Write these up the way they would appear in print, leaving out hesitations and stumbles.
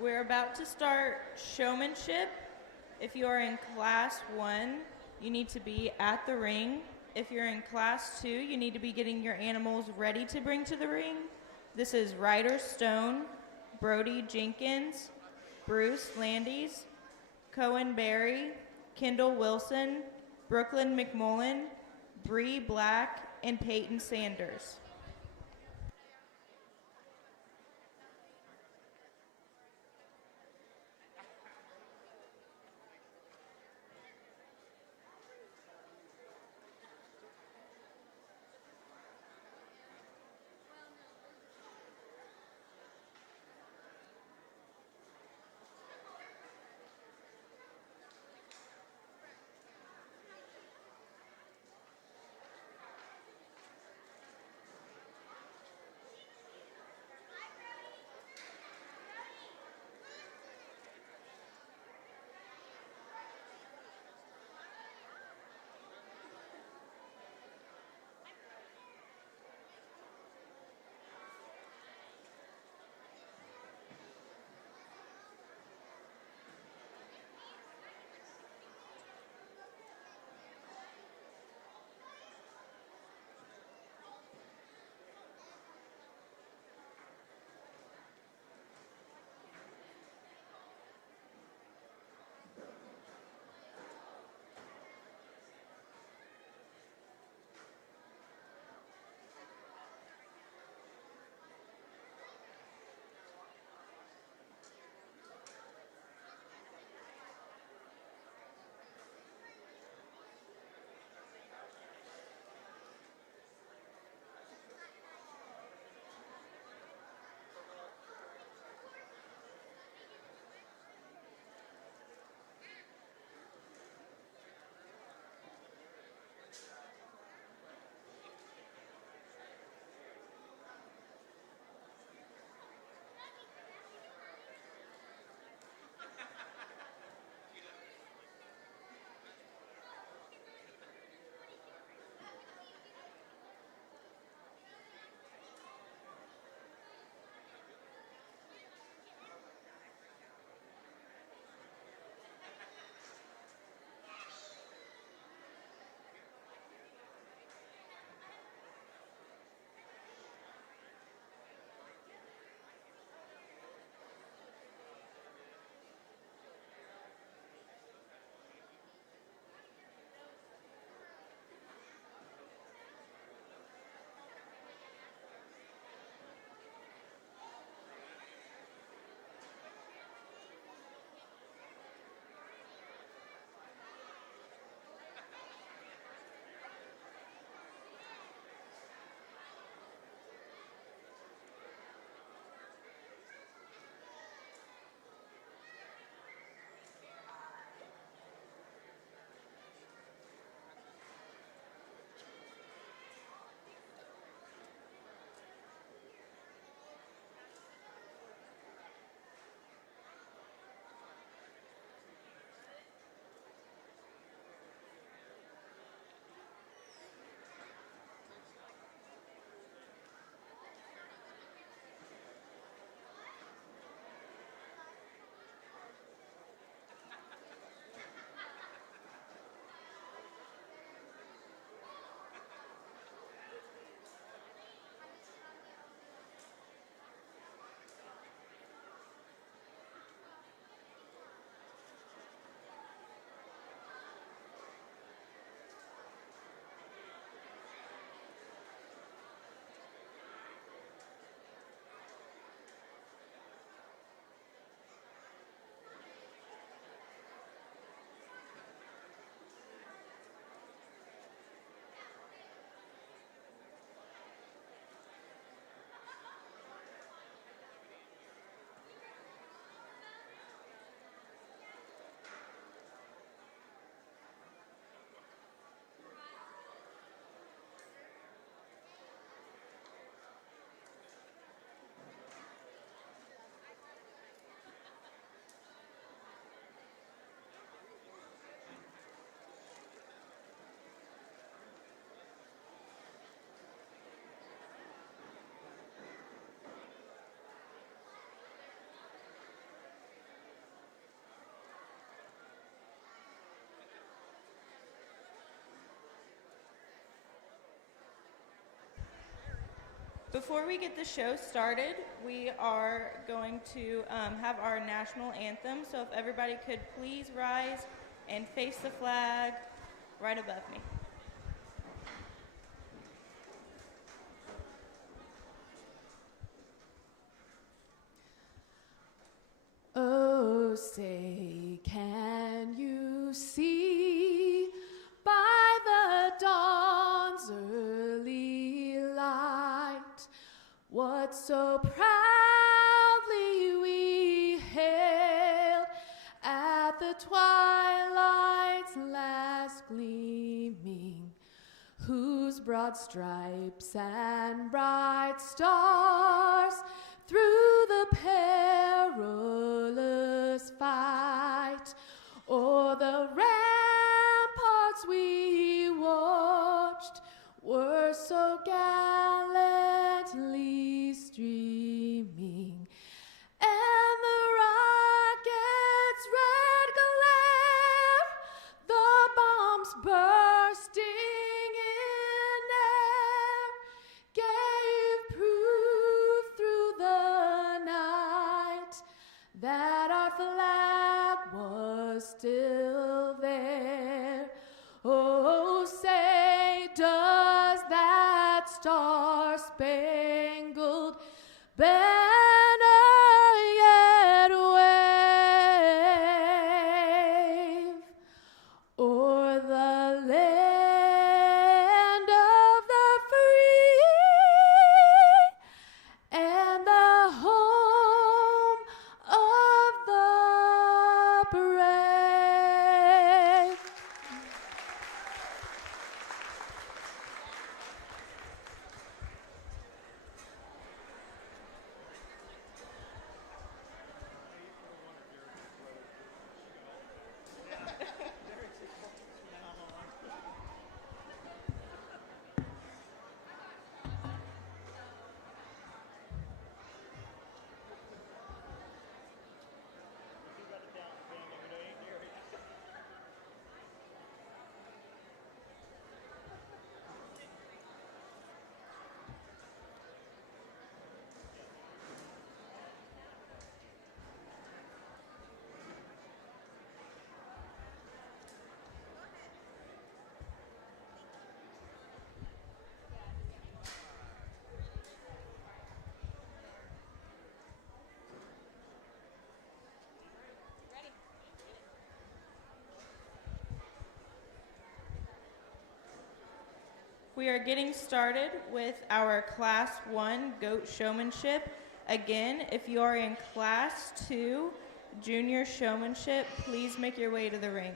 We're about to start showmanship. If you are in class 1, you need to be at the ring. If you're in class 2, you need to be getting your animals ready to bring to the ring. This is Ryder Stone, Brody Jenkins, Bruce Landis, Cohen Berry, Kendall Wilson, Brooklyn McMullen, Bree Black, and Peyton Sanders. Before we get the show started, we are going to have our national anthem. So if everybody could please rise and face the flag right above me. Oh, say, can you see by the dawn's early light what so proudly we hailed at the twilight's last gleaming, whose broad stripes and bright stars through the perilous fight o'er the ramparts we watched were so gallantly streaming, and the rocket's red glare, the bombs bursting in air, gave proof through the night that our flag was still there. Oh, say, does that star-spangled banner yet wave o'er the land of the free and the home of the brave? We are getting started with our Class 1 goat showmanship. Again, if you are in Class 2 junior showmanship, please make your way to the ring.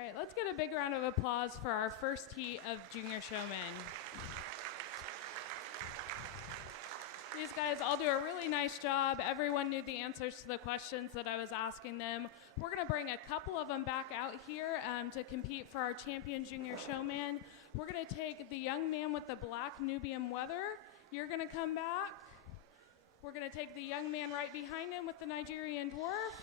All right, let's get a big round of applause for our first heat of Junior Showmen. These guys all do a really nice job. Everyone knew the answers to the questions that I was asking them. We're going to bring a couple of them back out here to compete for our champion Junior Showman. We're going to take the young man with the black Nubian weather. You're going to come back. We're going to take the young man right behind him with the Nigerian dwarf.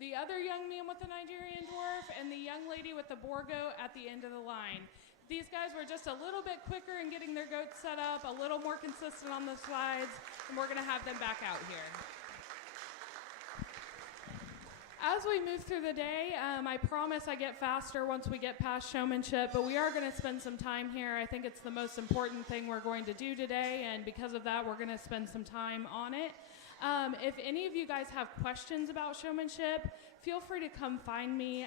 The other young man with the Nigerian dwarf, and the young lady with the boar goat at the end of the line. These guys were just a little bit quicker in getting their goats set up, a little more consistent on the slides, and we're going to have them back out here. As we move through the day, I promise I get faster once we get past showmanship, but we are going to spend some time here. I think it's the most important thing we're going to do today, and because of that, we're going to spend some time on it. If any of you guys have questions about showmanship, feel free to come find me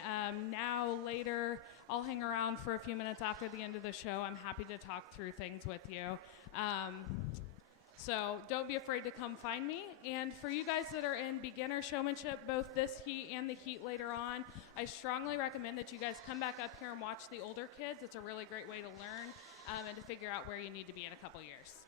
now, later. I'll hang around for a few minutes after the end of the show. I'm happy to talk through things with you. So don't be afraid to come find me. And for you guys that are in beginner showmanship, both this heat and the heat later on, I strongly recommend that you guys come back up here and watch the older kids. It's a really great way to learn and to figure out where you need to be in a couple years.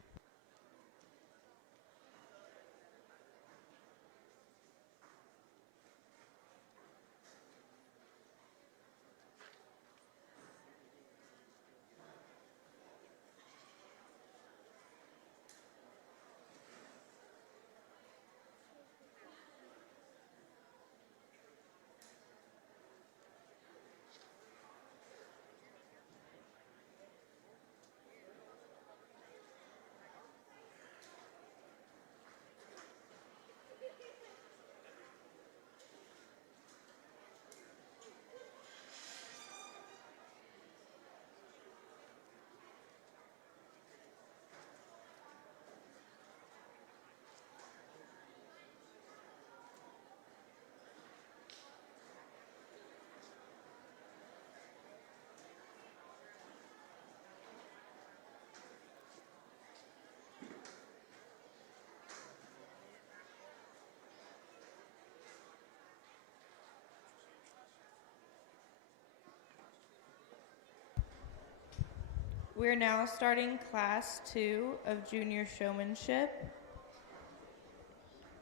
We're now starting class 2 of junior showmanship.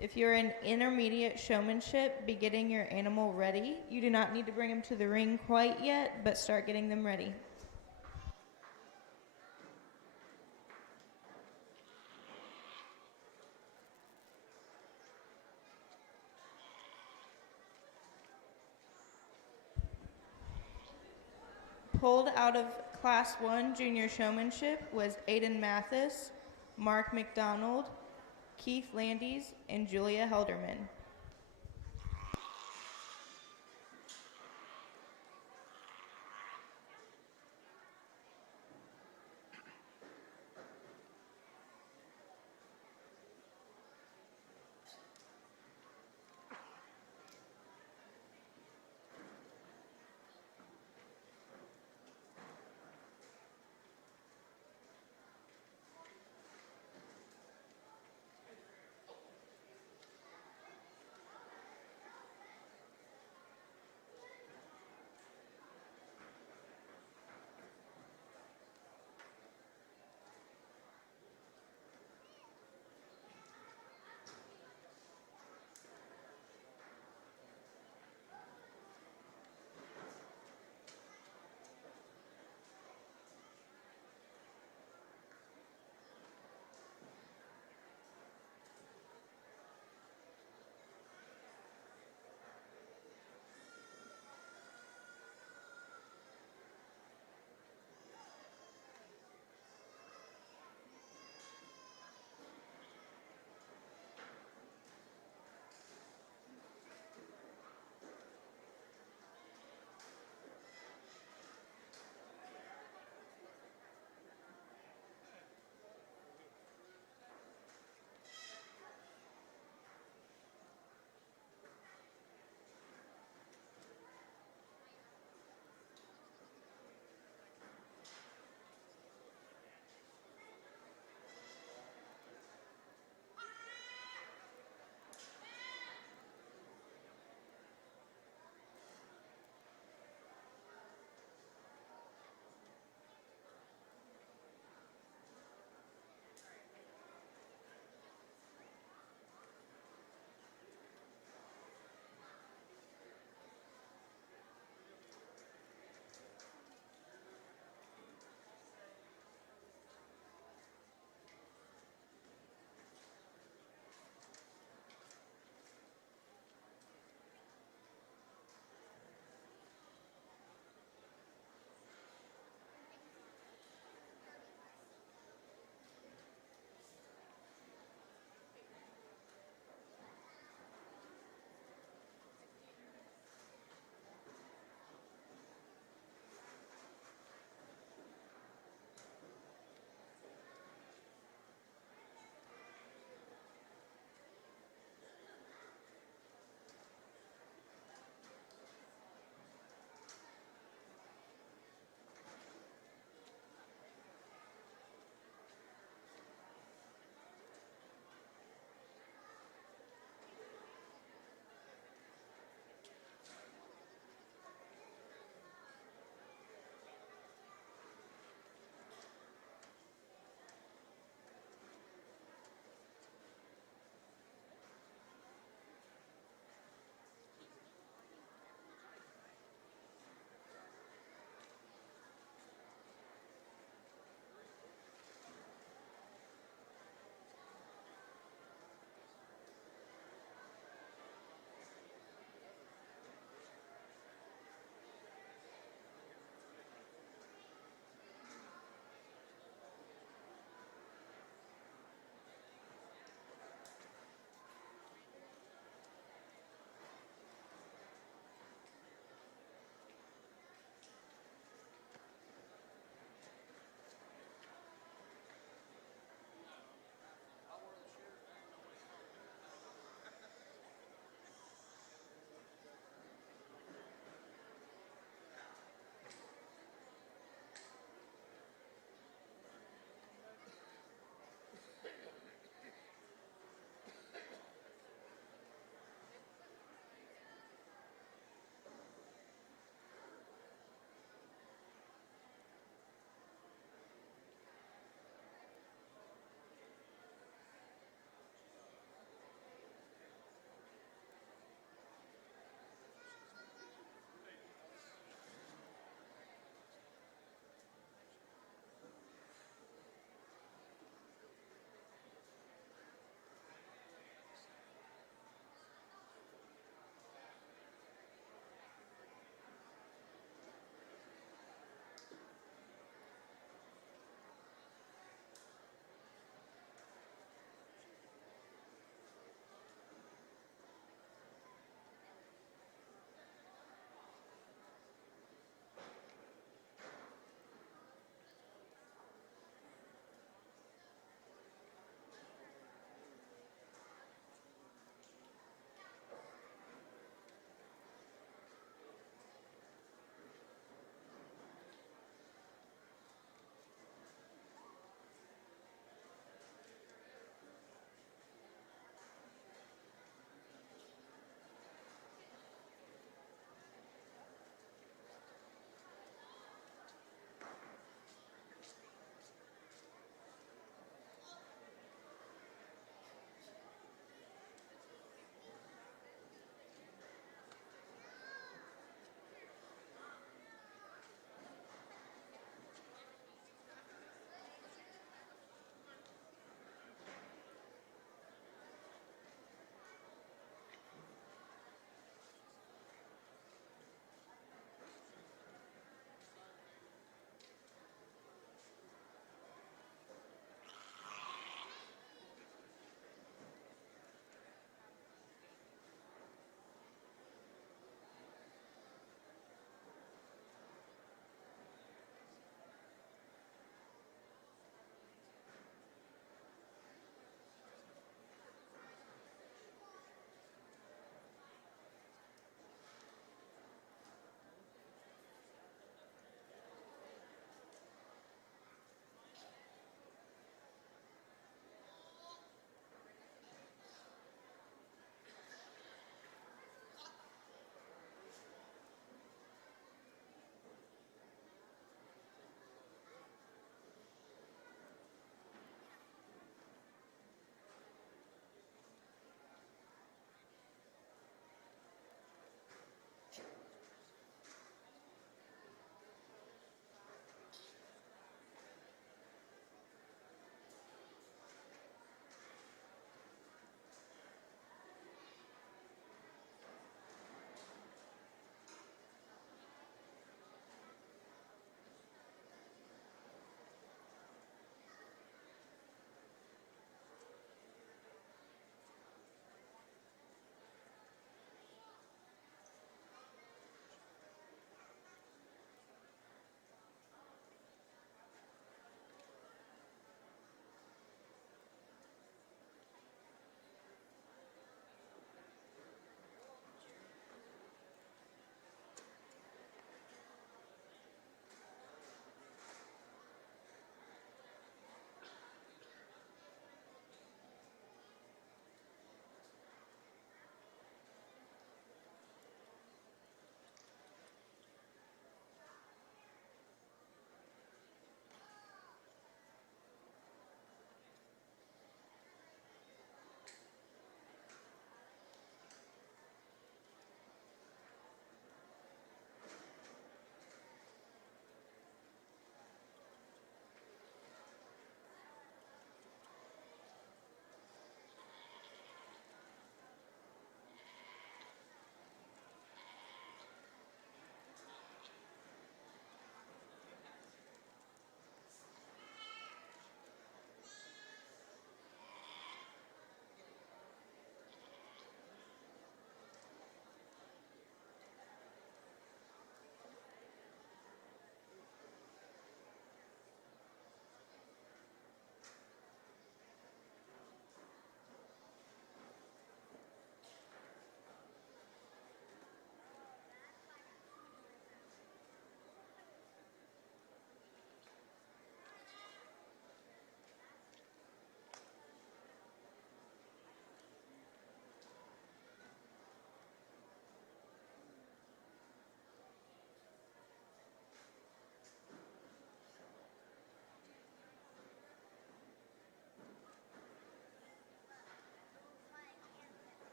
If you're in intermediate showmanship, be getting your animal ready. You do not need to bring them to the ring quite yet, but start getting them ready. Pulled out of Class 1 Junior Showmanship was Aiden Mathis, Mark McDonald, Keith Landis, and Julia Helderman.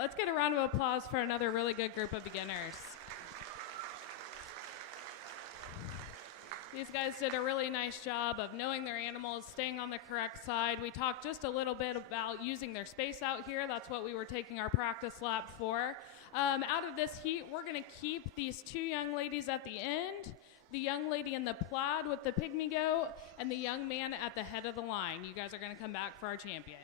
let's get a round of applause for another really good group of beginners. These guys did a really nice job of knowing their animals, staying on the correct side. We talked just a little bit about using their space out here. That's what we were taking our practice lap for. Out of this heat, we're going to keep these two young ladies at the end, the young lady in the plaid with the pygmy goat, and the young man at the head of the line. You guys are going to come back for our champion.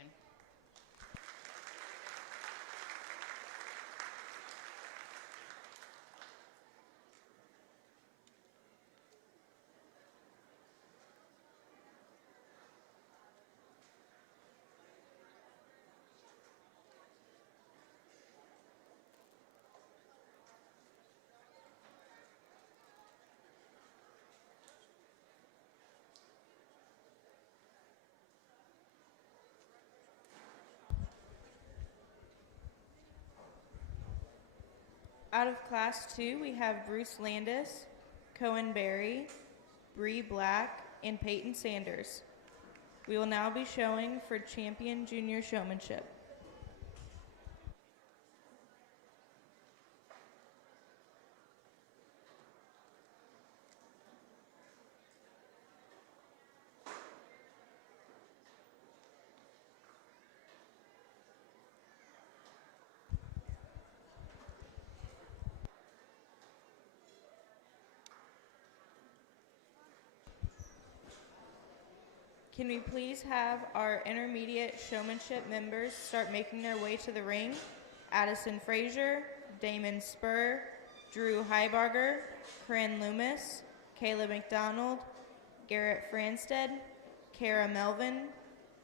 Out of Class 2, we have Bruce Landis, Cohen Berry, Bree Black, and Peyton Sanders. We will now be showing for Champion Junior Showmanship. Can we please have our intermediate showmanship members start making their way to the ring? Addison Frazier, Damon Spur, Drew Heibarger, Corinne Loomis, Caleb McDonald, Garrett Franstead, Kara Melvin,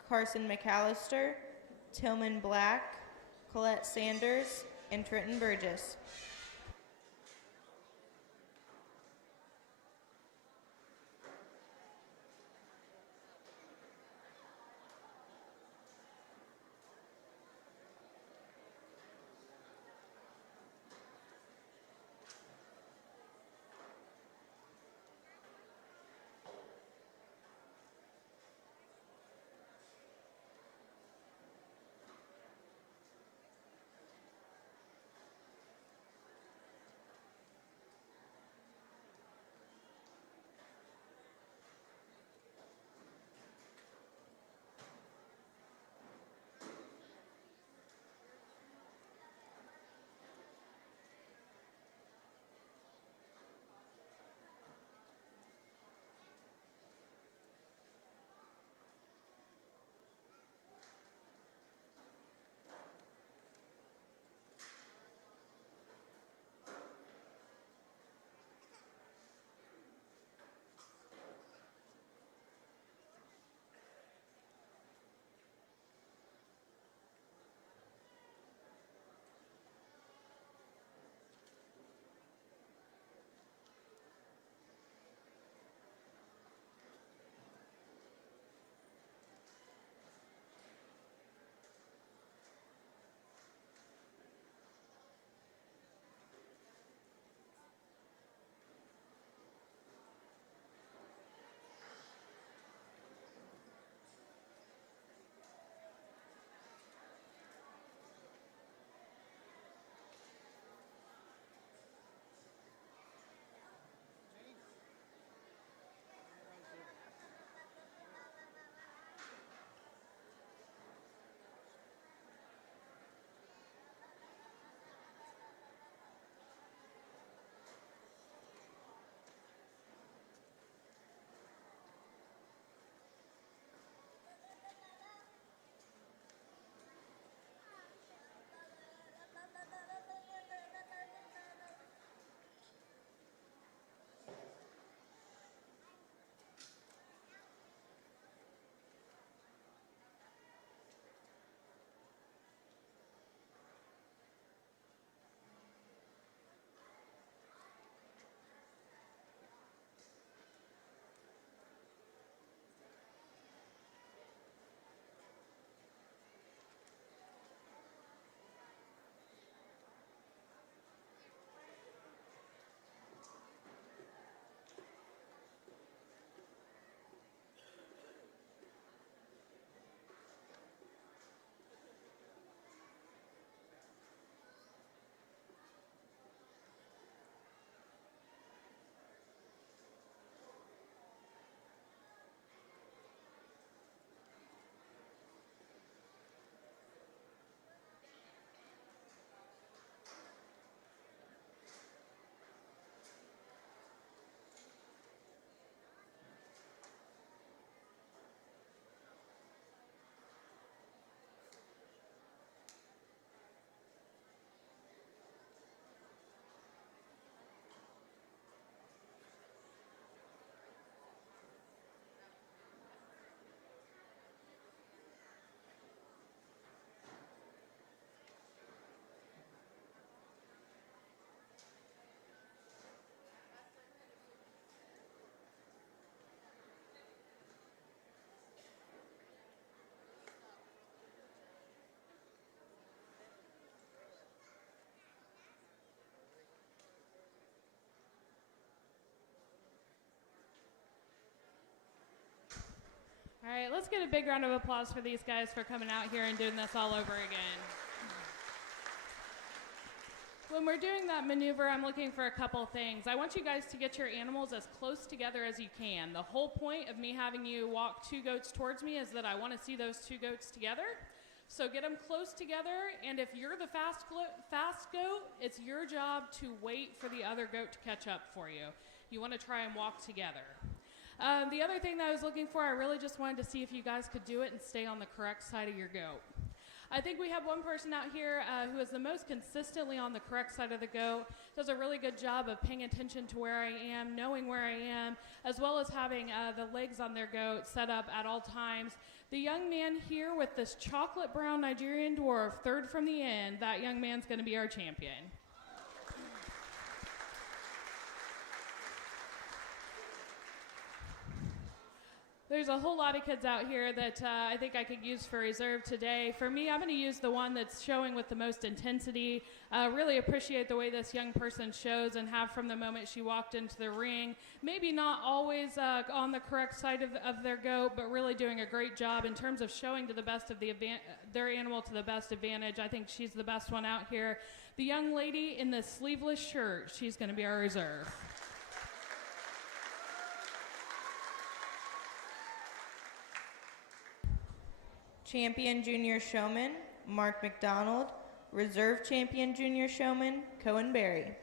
Carson McAllister, Tillman Black, Colette Sanders, and Trenton Burgess. All right, let's get a big round of applause for these guys for coming out here and doing this all over again. When we're doing that maneuver, I'm looking for a couple things. I want you guys to get your animals as close together as you can. The whole point of me having you walk 2 goats towards me is that I want to see those 2 goats together. So get them close together, and if you're the fast goat, it's your job to wait for the other goat to catch up for you. You want to try and walk together. The other thing that I was looking for, I really just wanted to see if you guys could do it and stay on the correct side of your goat. I think we have one person out here who is the most consistently on the correct side of the goat, does a really good job of paying attention to where I am, knowing where I am, as well as having the legs on their goat set up at all times. The young man here with this chocolate brown Nigerian dwarf, third from the end, that young man's going to be our champion. There's a whole lot of kids out here that I think I could use for reserve today. For me, I'm going to use the one that's showing with the most intensity. Really appreciate the way this young person shows and have from the moment she walked into the ring. Maybe not always on the correct side of their goat, but really doing a great job in terms of showing to the best of their animal to the best advantage. I think she's the best one out here. The young lady in the sleeveless shirt, she's going to be our reserve. Champion Junior Showman, Mark McDonald. Reserve Champion Junior Showman, Cohen Berry.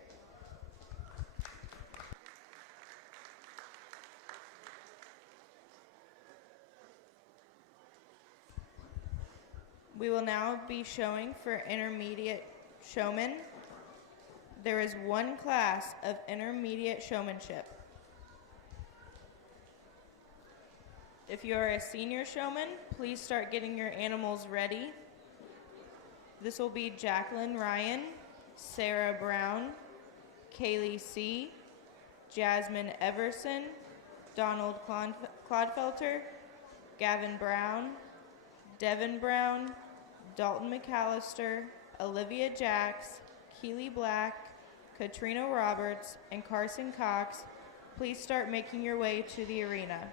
We will now be showing for intermediate showmen. There is one class of intermediate showmanship. If you are a senior showman, please start getting your animals ready. This will be Jacqueline Ryan, Sarah Brown, Kaylee C., Jasmine Everson, Donald Clodfelter, Gavin Brown, Devin Brown, Dalton McAllister, Olivia Jacks, Keely Black, Katrina Roberts, and Carson Cox. Please start making your way to the arena.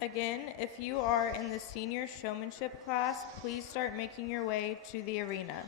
Again, if you are in the senior showmanship class, please start making your way to the arena.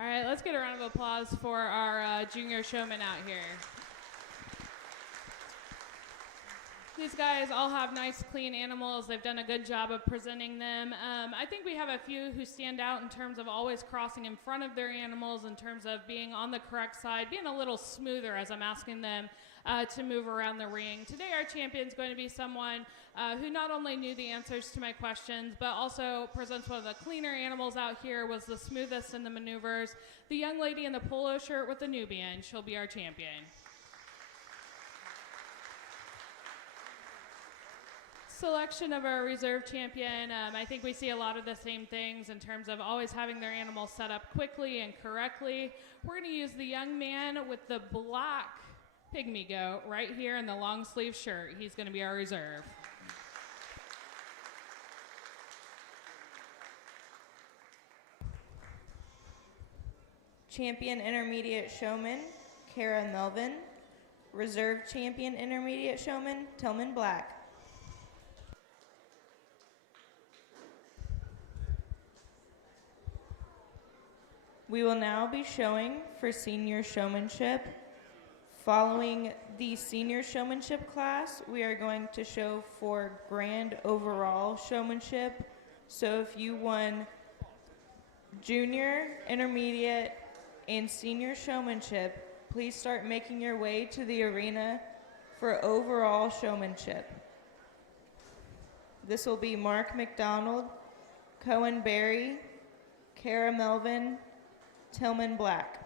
All right, let's get a round of applause for our junior showmen out here. These guys all have nice, clean animals. They've done a good job of presenting them. I think we have a few who stand out in terms of always crossing in front of their animals, in terms of being on the correct side, being a little smoother as I'm asking them to move around the ring. Today our champion is going to be someone who not only knew the answers to my questions, but also presents one of the cleaner animals out here, was the smoothest in the maneuvers. The young lady in the polo shirt with the Nubian, she'll be our champion. Selection of our reserve champion, I think we see a lot of the same things in terms of always having their animals set up quickly and correctly. We're going to use the young man with the black pygmy goat right here in the long sleeve shirt. He's going to be our reserve. Champion Intermediate Showman, Kara Melvin. Reserve Champion Intermediate Showman, Tillman Black. We will now be showing for senior showmanship. Following the senior showmanship class, we are going to show for grand overall showmanship. So if you won junior, intermediate, and senior showmanship, please start making your way to the arena for overall showmanship. This will be Mark McDonald, Cohen Berry, Kara Melvin, Tillman Black.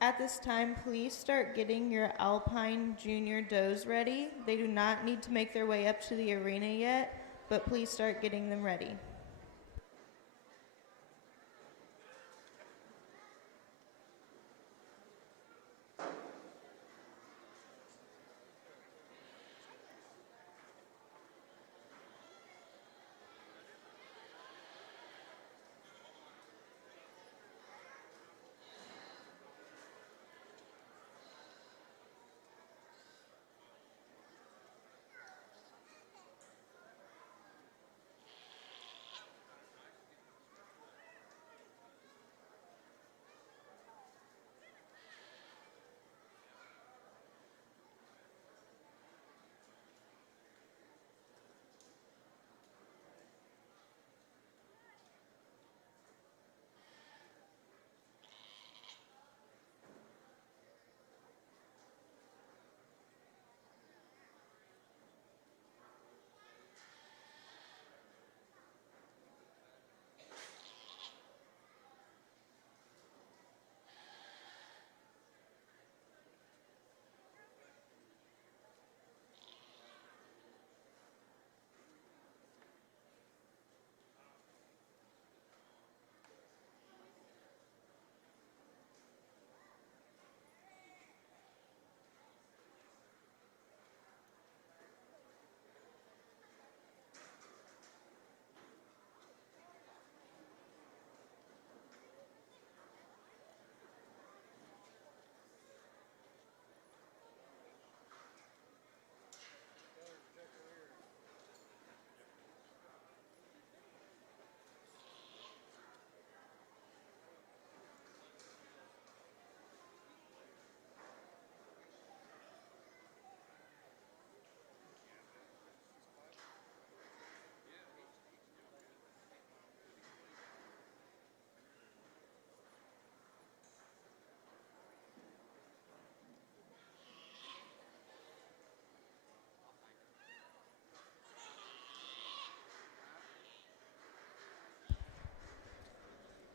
At this time, please start getting your Alpine Junior does ready. They do not need to make their way up to the arena yet, but please start getting them ready.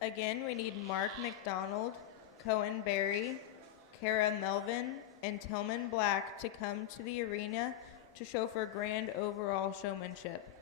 Again, we need Mark McDonald, Cohen Berry, Kara Melvin, and Tillman Black to come to the arena to show for grand overall showmanship.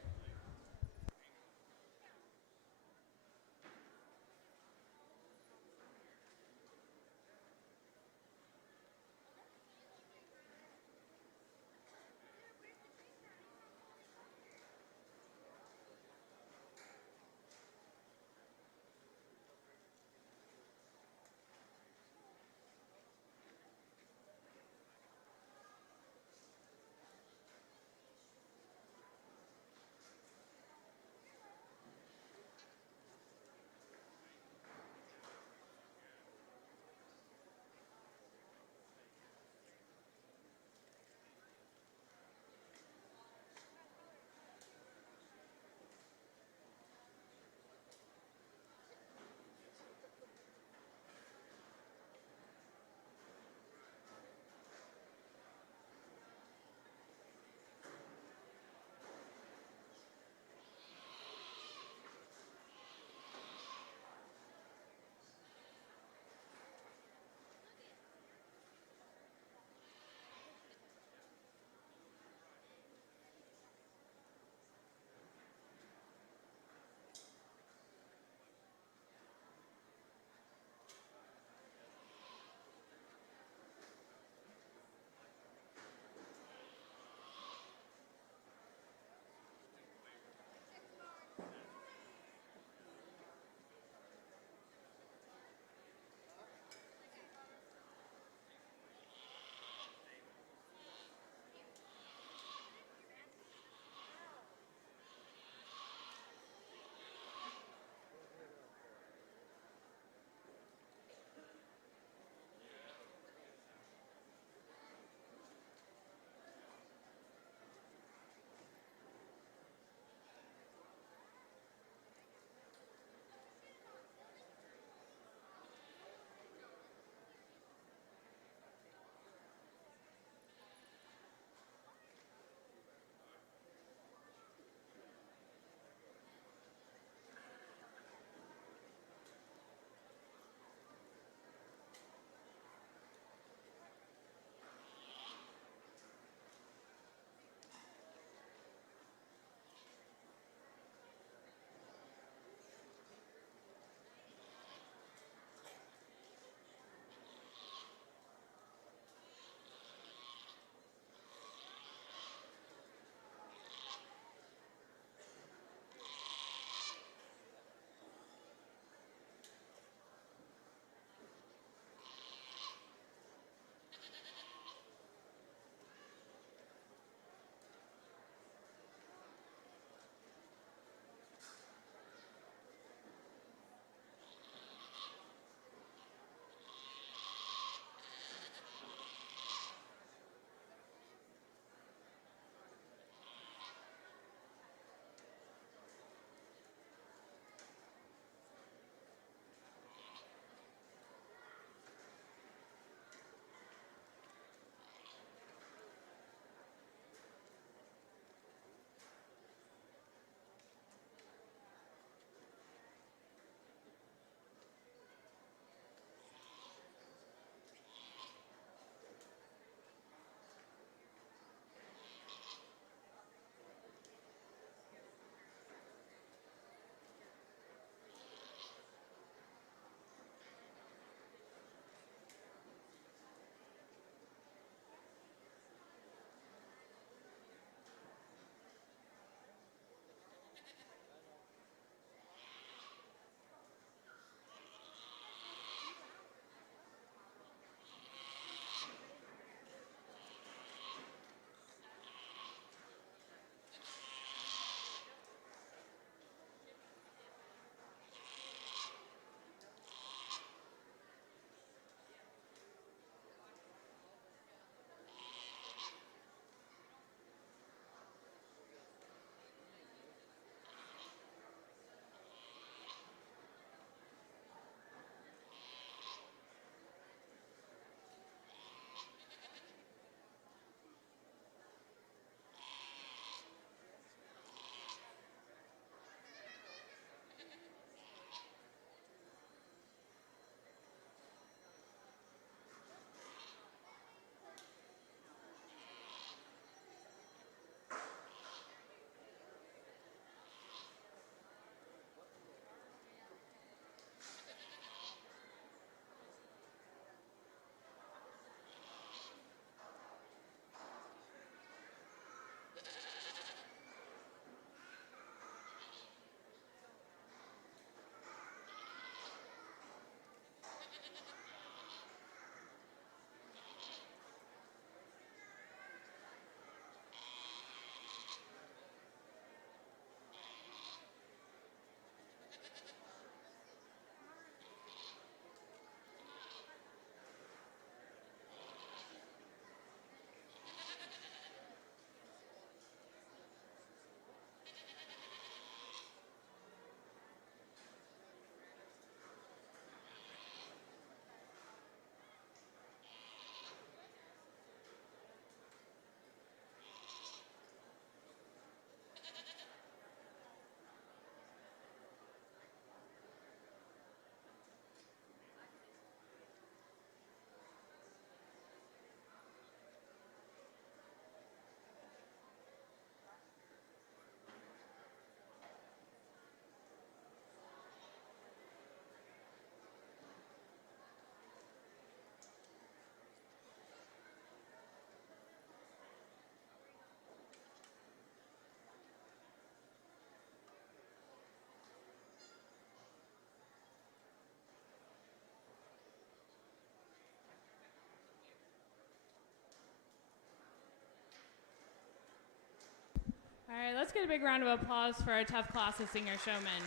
All right, let's get a big round of applause for our tough class of senior showmen.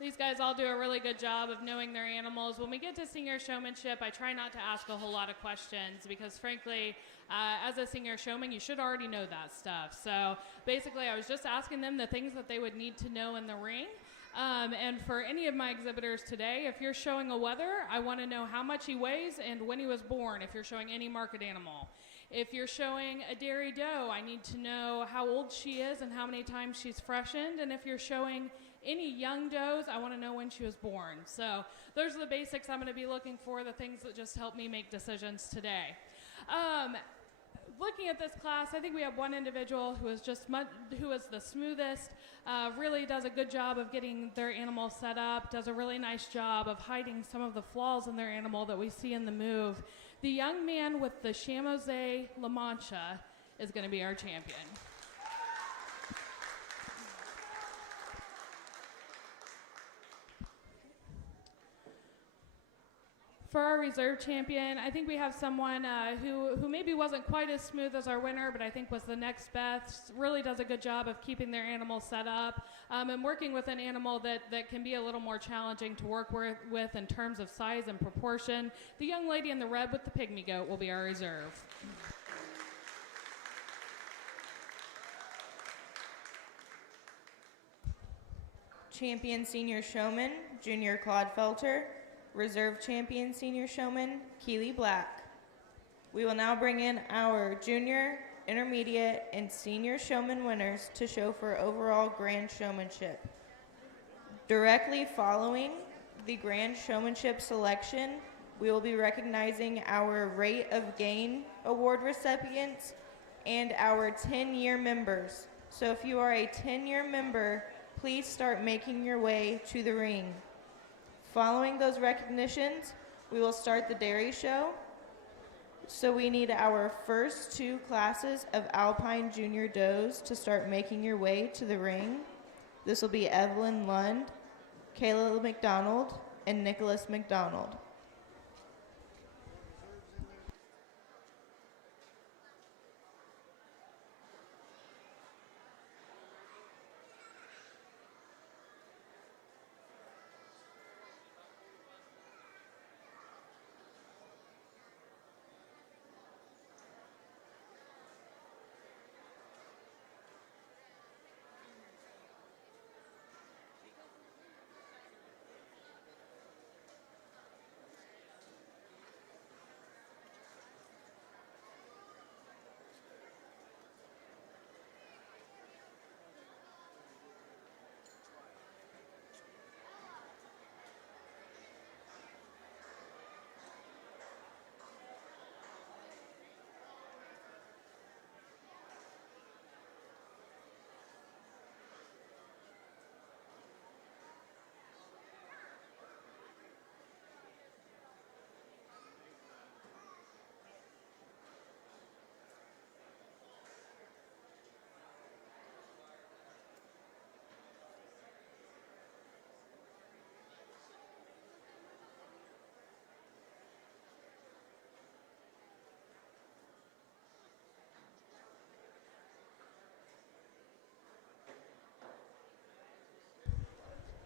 These guys all do a really good job of knowing their animals. When we get to senior showmanship, I try not to ask a whole lot of questions because, frankly, as a senior showman, you should already know that stuff. So basically, I was just asking them the things that they would need to know in the ring. And for any of my exhibitors today, if you're showing a wether, I want to know how much he weighs and when he was born, if you're showing any market animal. If you're showing a dairy doe, I need to know how old she is and how many times she's freshened. And if you're showing any young does, I want to know when she was born. So those are the basics I'm going to be looking for, the things that just help me make decisions today. Looking at this class, I think we have one individual who is who is the smoothest, really does a good job of getting their animal set up, does a really nice job of hiding some of the flaws in their animal that we see in the move. The young man with the Chamois La Mancha is going to be our champion. For our reserve champion, I think we have someone who maybe wasn't quite as smooth as our winner, but I think was the next best, really does a good job of keeping their animal set up and working with an animal that can be a little more challenging to work with in terms of size and proportion. The young lady in the red with the pygmy goat will be our reserve. Champion Senior Showman, Junior Claude Felter. Reserve Champion Senior Showman, Keely Black. We will now bring in our Junior, Intermediate, and Senior Showman winners to show for overall Grand Showmanship. Directly following the Grand Showmanship selection, we will be recognizing our Rate of Gain Award recipients and our 10-year members. So if you are a 10-year member, please start making your way to the ring. Following those recognitions, we will start the dairy show. So we need our first two classes of Alpine Junior Does to start making your way to the ring. This will be Evelyn Lund, Kayla McDonald, and Nicholas McDonald.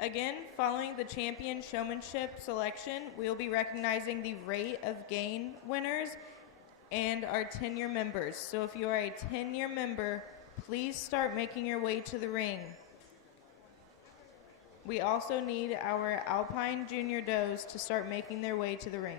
Again, following the champion showmanship selection, we will be recognizing the Rate of Gain winners and our 10-year members. So if you are a 10-year member, please start making your way to the ring. We also need our Alpine Junior Does to start making their way to the ring.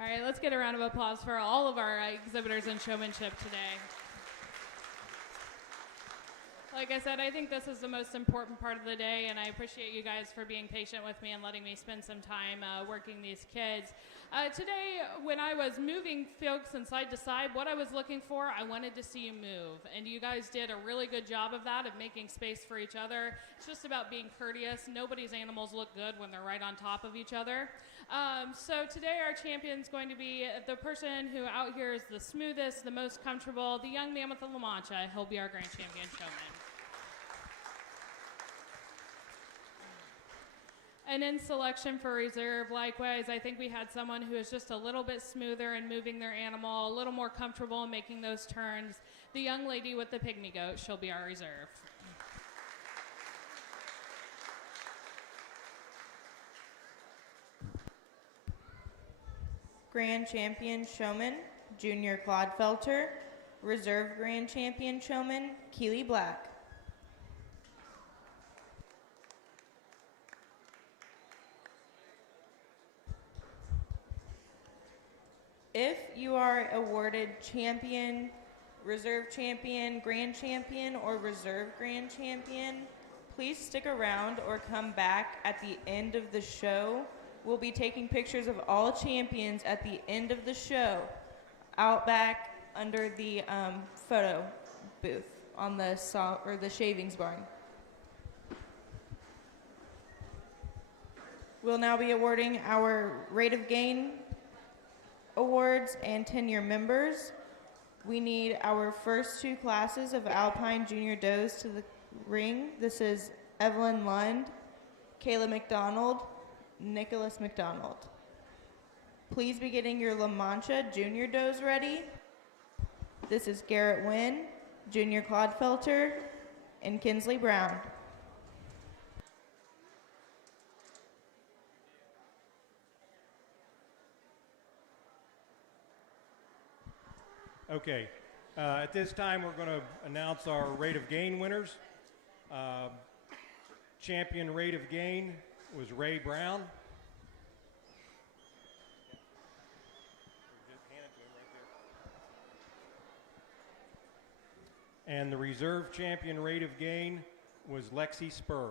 All right, let's get a round of applause for all of our exhibitors in showmanship today. Like I said, I think this is the most important part of the day, and I appreciate you guys for being patient with me and letting me spend some time working these kids. Today, when I was moving folks from side to side, what I was looking for, I wanted to see you move. And you guys did a really good job of that, of making space for each other. It's just about being courteous. Nobody's animals look good when they're right on top of each other. So today our champion's going to be the person who out here is the smoothest, the most comfortable, the young man with the La Mancha. He'll be our grand champion showman. And in selection for reserve, likewise, I think we had someone who is just a little bit smoother in moving their animal, a little more comfortable in making those turns. The young lady with the pygmy goat, she'll be our reserve. Grand Champion Showman, Junior Clodfelter. Reserve Grand Champion Showman, Keely Black. If you are awarded champion, reserve champion, grand champion, or reserve grand champion, please stick around or come back at the end of the show. We'll be taking pictures of all champions at the end of the show, out back under the photo booth on the shavings barn. We'll now be awarding our rate of gain awards and 10-year members. We need our first two classes of Alpine Junior Does to the ring. This is Evelyn Lund, Kayla McDonald, Nicholas McDonald. Please be getting your La Mancha Junior Does ready. This is Garrett Wynn, Junior Clodfelter, and Kinsley Brown. Okay, at this time we're going to announce our rate of gain winners. Champion rate of gain was Ray Brown. And the reserve champion rate of gain was Lexi Spur.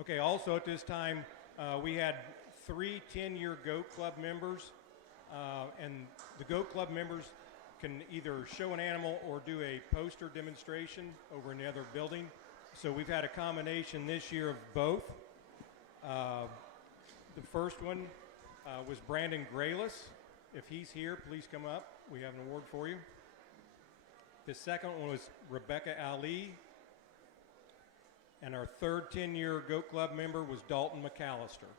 Okay, also at this time, we had 3 10-year Goat Club members, and the Goat Club members can either show an animal or do a poster demonstration over in the other building. So we've had a combination this year of both. The first one was Brandon Grayless. If he's here, please come up. We have an award for you. The second one was Rebecca Ali. And our third 10-year Goat Club member was Dalton McAllister.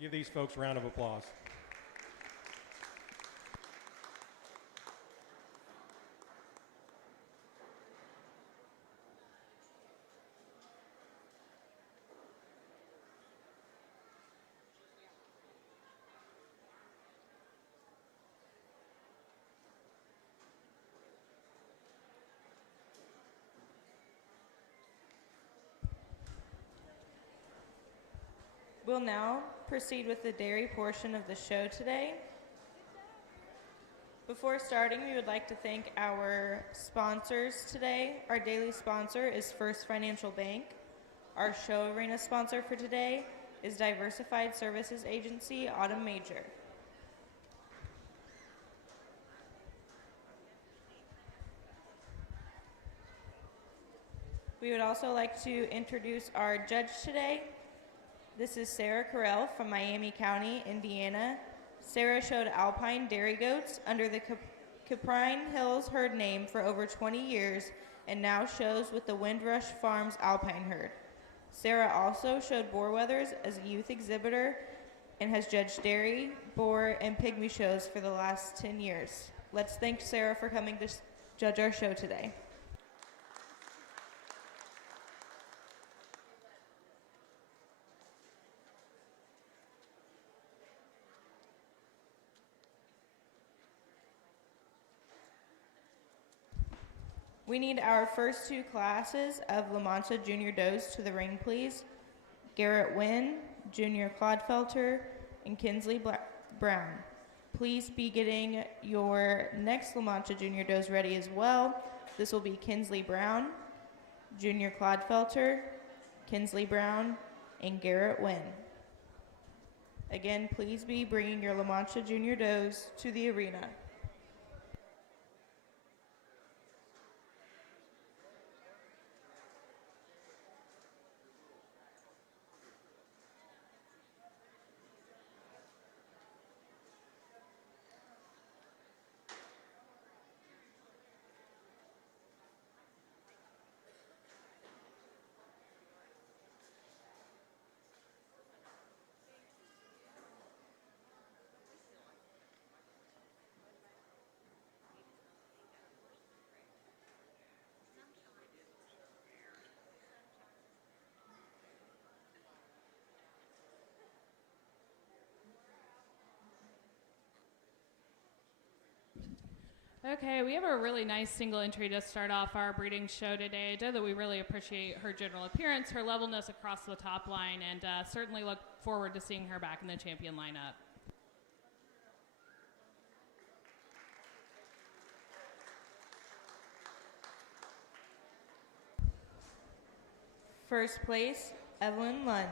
Give these folks a round of applause. We'll now proceed with the dairy portion of the show today. Before starting, we would like to thank our sponsors today. Our daily sponsor is First Financial Bank. Our show arena sponsor for today is Diversified Services Agency, Autumn Major. We would also like to introduce our judge today. This is Sarah Carell from Miami County, Indiana. Sarah showed Alpine dairy goats under the Caprine Hills herd name for over 20 years and now shows with the Windrush Farms Alpine herd. Sarah also showed boar wethers as a youth exhibitor and has judged dairy, boar, and pygmy shows for the last 10 years. Let's thank Sarah for coming to judge our show today. We need our first two classes of La Mancha Junior Does to the ring, please. Garrett Wynn, Junior Clodfelter, and Kinsley Brown. Please be getting your next La Mancha Junior Does ready as well. This will be Kinsley Brown, Junior Clodfelter, Kinsley Brown, and Garrett Wynn. Again, please be bringing your La Mancha Junior Does to the arena. Okay, we have a really nice single entry to start off our breeding show today. Doe that we really appreciate her general appearance, her levelness across the top line, and certainly look forward to seeing her back in the champion lineup. First place, Evelyn Lund.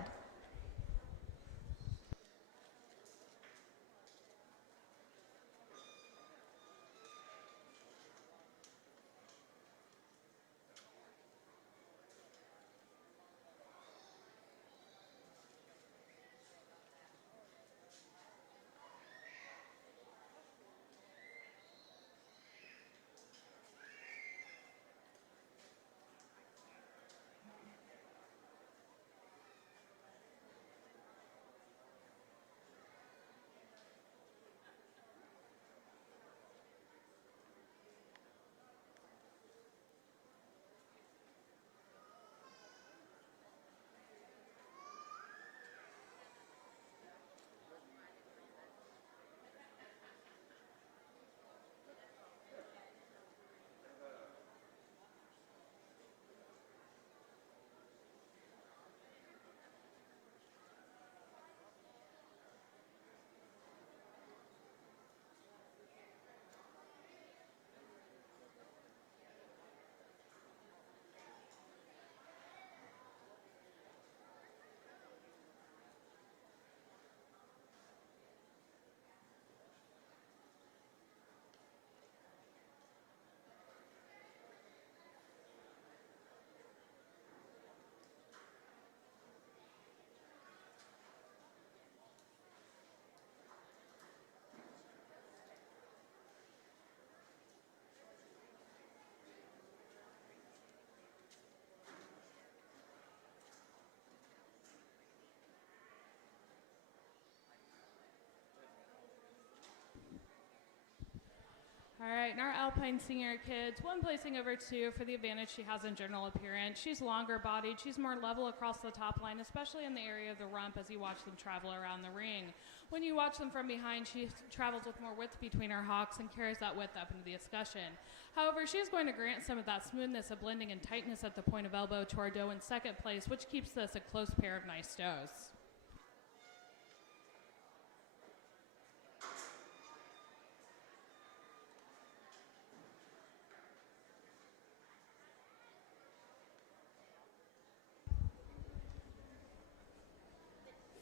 All right, and our Alpine senior kids, one placing over two for the advantage she has in general appearance. She's longer bodied, she's more level across the top line, especially in the area of the rump as you watch them travel around the ring. When you watch them from behind, she travels with more width between her hocks and carries that width up into the escutcheon. However, she's going to grant some of that smoothness of blending and tightness at the point of elbow to our doe in second place, which keeps this a close pair of nice does.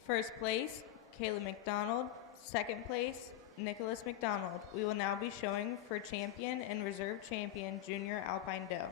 First place, Kayla McDonald. Second place, Nicholas McDonald. We will now be showing for champion and reserve champion Junior Alpine Doe.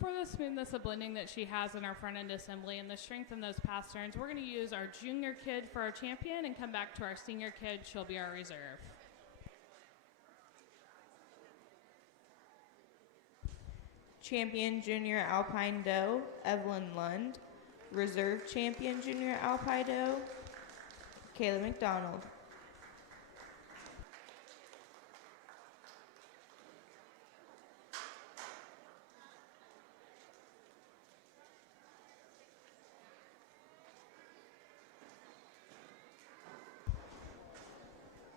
For the smoothness of blending that she has in our front end assembly and the strength in those pass turns, we're going to use our junior kid for our champion and come back to our senior kid. She'll be our reserve. Champion Junior Alpine Doe, Evelyn Lund. Reserve Champion Junior Alpine Doe, Kayla McDonald.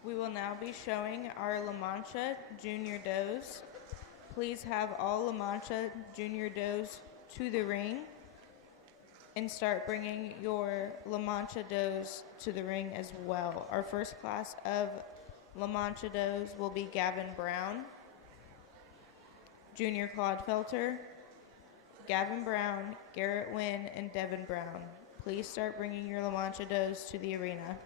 We will now be showing our La Mancha Junior Does. Please have all La Mancha Junior Does to the ring and start bringing your La Mancha Does to the ring as well. Our first class of La Mancha Does will be Gavin Brown, Junior Clodfelter, Gavin Brown, Garrett Wynn, and Devin Brown. Please start bringing your La Mancha Does to the arena.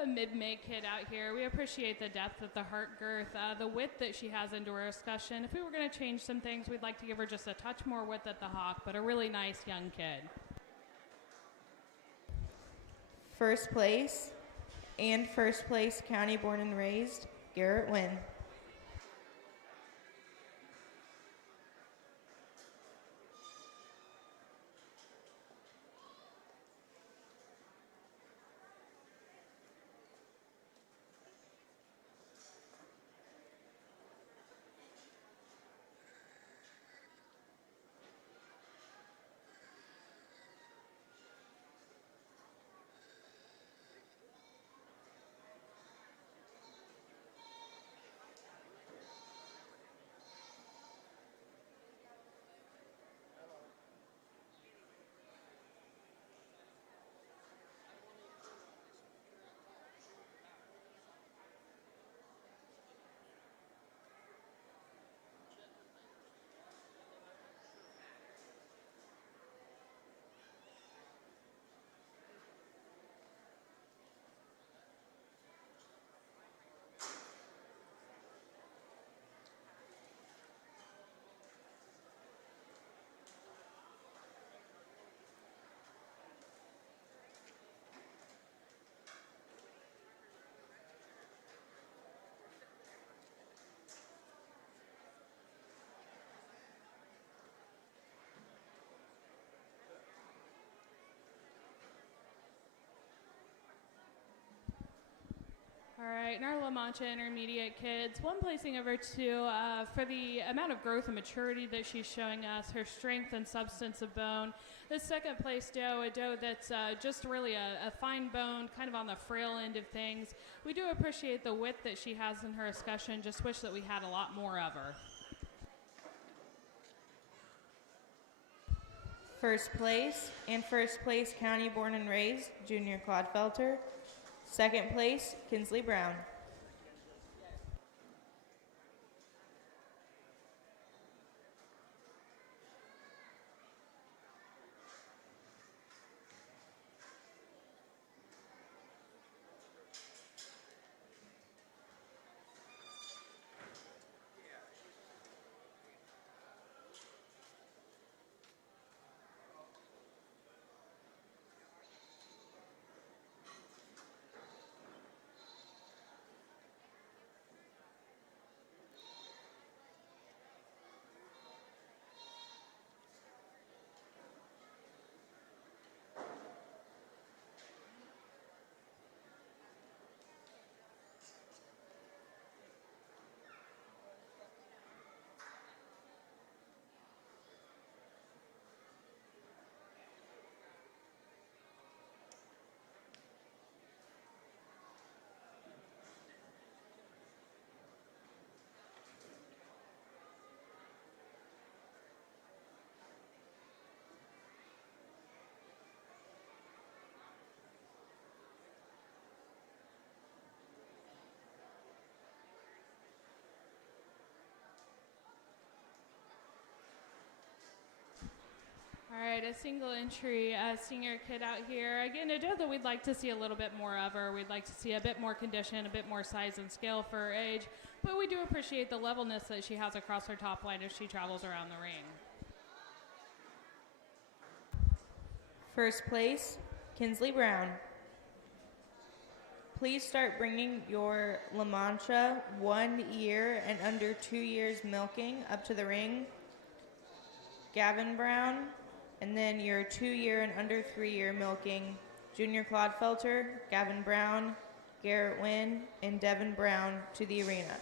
A mid-May kid out here. We appreciate the depth of the heart girth, the width that she has into her escutcheon. If we were going to change some things, we'd like to give her just a touch more width at the hock, but a really nice young kid. First place county born and raised, Garrett Wynn. All right, and our La Mancha Intermediate kids, one placing over two for the amount of growth and maturity that she's showing us, her strength and substance of bone. The second place doe, a doe that's just really a fine bone, kind of on the frail end of things. We do appreciate the width that she has in her escutcheon, just wish that we had a lot more of her. First place county born and raised, Junior Clodfelter. Second place, Kinsley Brown. All right, a single entry senior kid out here. Again, a doe that we'd like to see a little bit more of her. We'd like to see a bit more condition, a bit more size and scale for her age. But we do appreciate the levelness that she has across her top line as she travels around the ring. First place, Kinsley Brown. Please start bringing your La Mancha 1 year and under 2 years milking up to the ring. Gavin Brown, and then your 2 year and under 3 year milking, Junior Clodfelter, Gavin Brown, Garrett Wynn, and Devin Brown to the arena.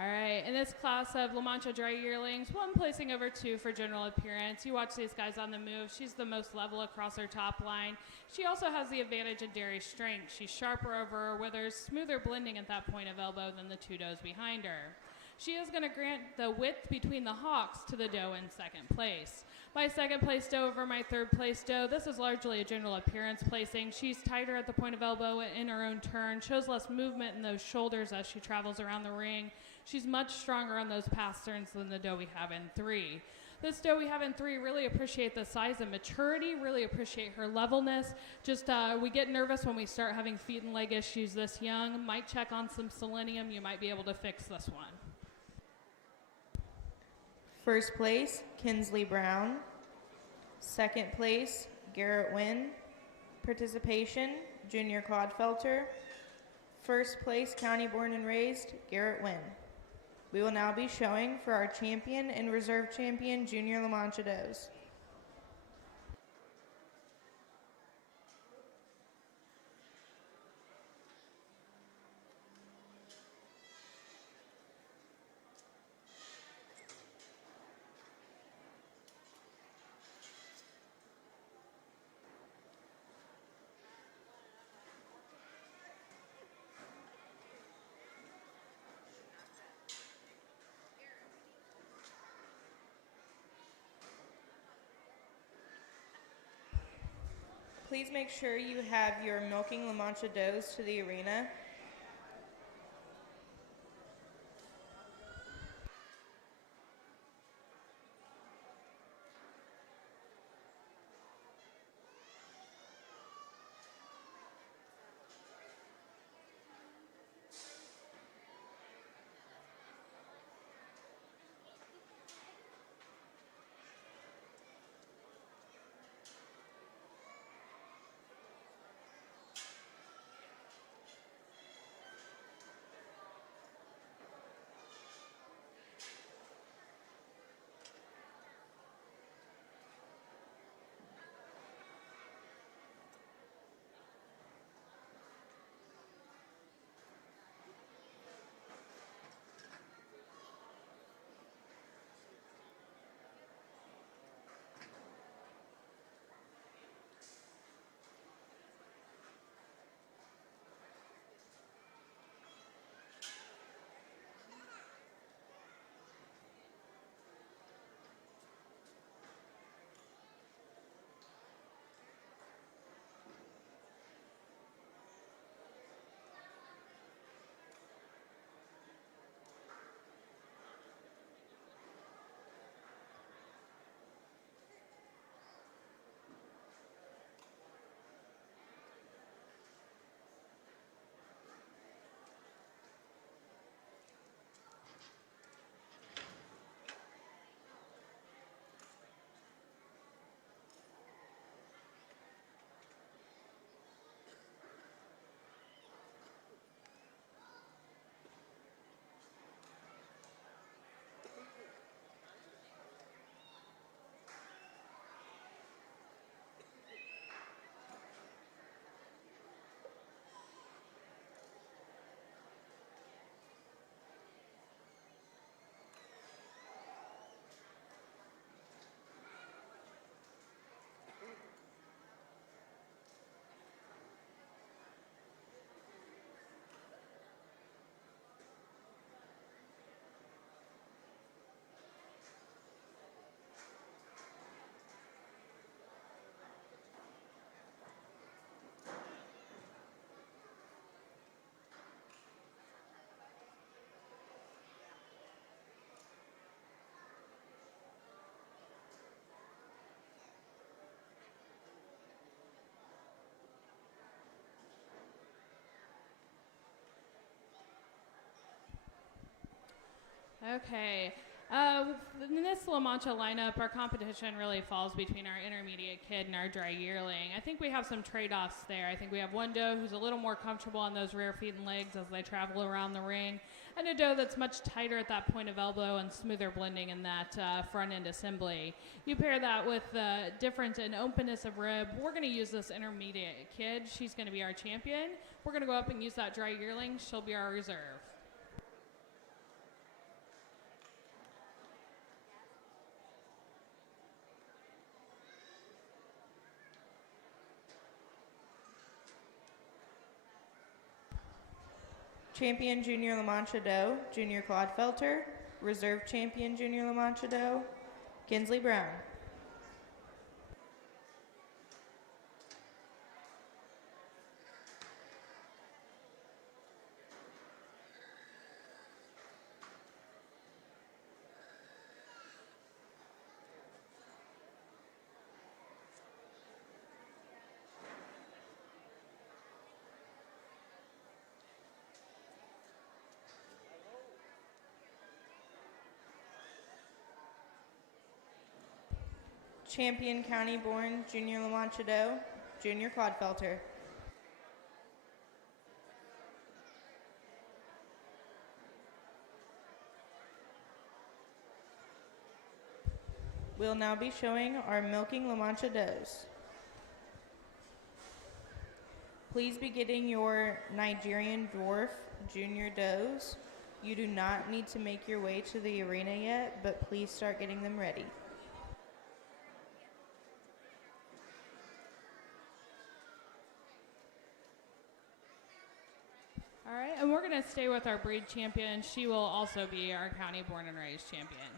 All right, in this class of La Mancha Dry Yearlings, one placing over 2 for general appearance. You watch these guys on the move. She's the most level across her top line. She also has the advantage in dairy strength. She's sharper over her withers, smoother blending at that point of elbow than the 2 does behind her. She is going to grant the width between the hocks to the doe in second place. My second place doe over my third place doe, this is largely a general appearance placing. She's tighter at the point of elbow in her own turn, shows less movement in those shoulders as she travels around the ring. She's much stronger on those pass turns than the doe we have in 3. This doe we have in 3, really appreciate the size and maturity, really appreciate her levelness. Just we get nervous when we start having feet and leg issues this young. Might check on some selenium. You might be able to fix this one. First place, Kinsley Brown. Second place, Garrett Wynn. Participation, Junior Clodfelter. First place, county born and raised, Garrett Wynn. We will now be showing for our champion and reserve champion Junior La Mancha does. Please make sure you have your milking La Mancha does to the arena. Okay. In this La Mancha lineup, our competition really falls between our intermediate kid and our dry yearling. I think we have some trade-offs there. I think we have one doe who's a little more comfortable on those rear feet and legs as they travel around the ring, and a doe that's much tighter at that point of elbow and smoother blending in that front end assembly. You pair that with the difference in openness of rib. We're going to use this intermediate kid. She's going to be our champion. We're going to go up and use that dry yearling. She'll be our reserve. Champion Junior La Mancha Doe, Junior Clodfelter. Reserve Champion Junior La Mancha Doe, Kinsley Brown. Champion County Born Junior La Mancha Doe, Junior Clodfelter. We'll now be showing our milking La Mancha does. Please be getting your Nigerian dwarf junior does. You do not need to make your way to the arena yet, but please start getting them ready. All right, and we're going to stay with our breed champion. She will also be our county born and raised champion.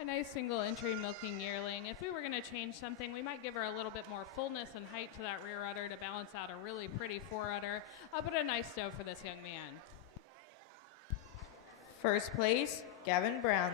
A nice single entry milking yearling. If we were going to change something, we might give her a little bit more fullness and height to that rear udder to balance out a really pretty fore udder, but a nice doe for this young man. First place, Gavin Brown.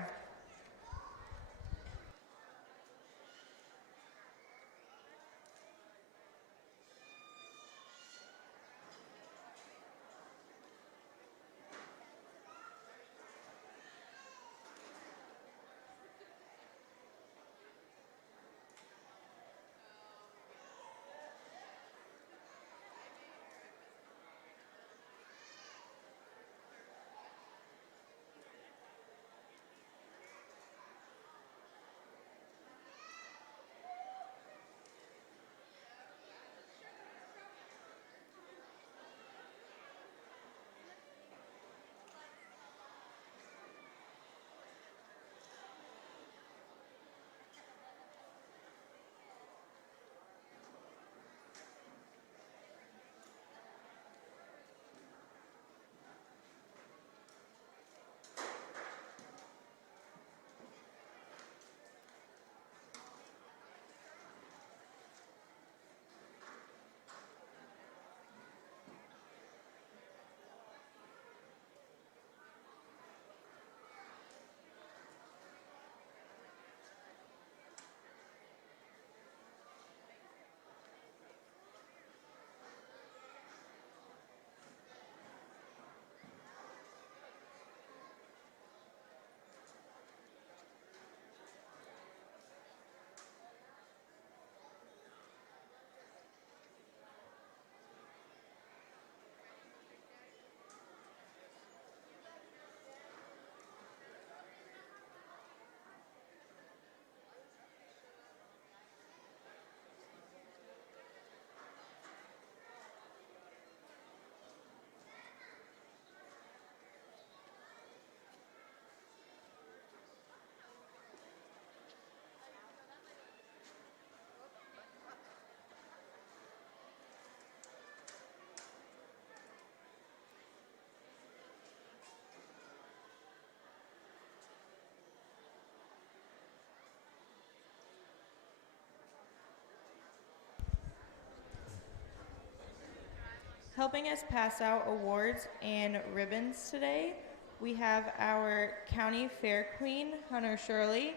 Helping us pass out awards and ribbons today, we have our County Fair Queen, Hunter Shirley,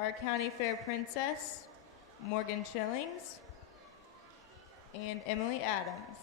our County Fair Princess, Morgan Schillings, and Emily Adams.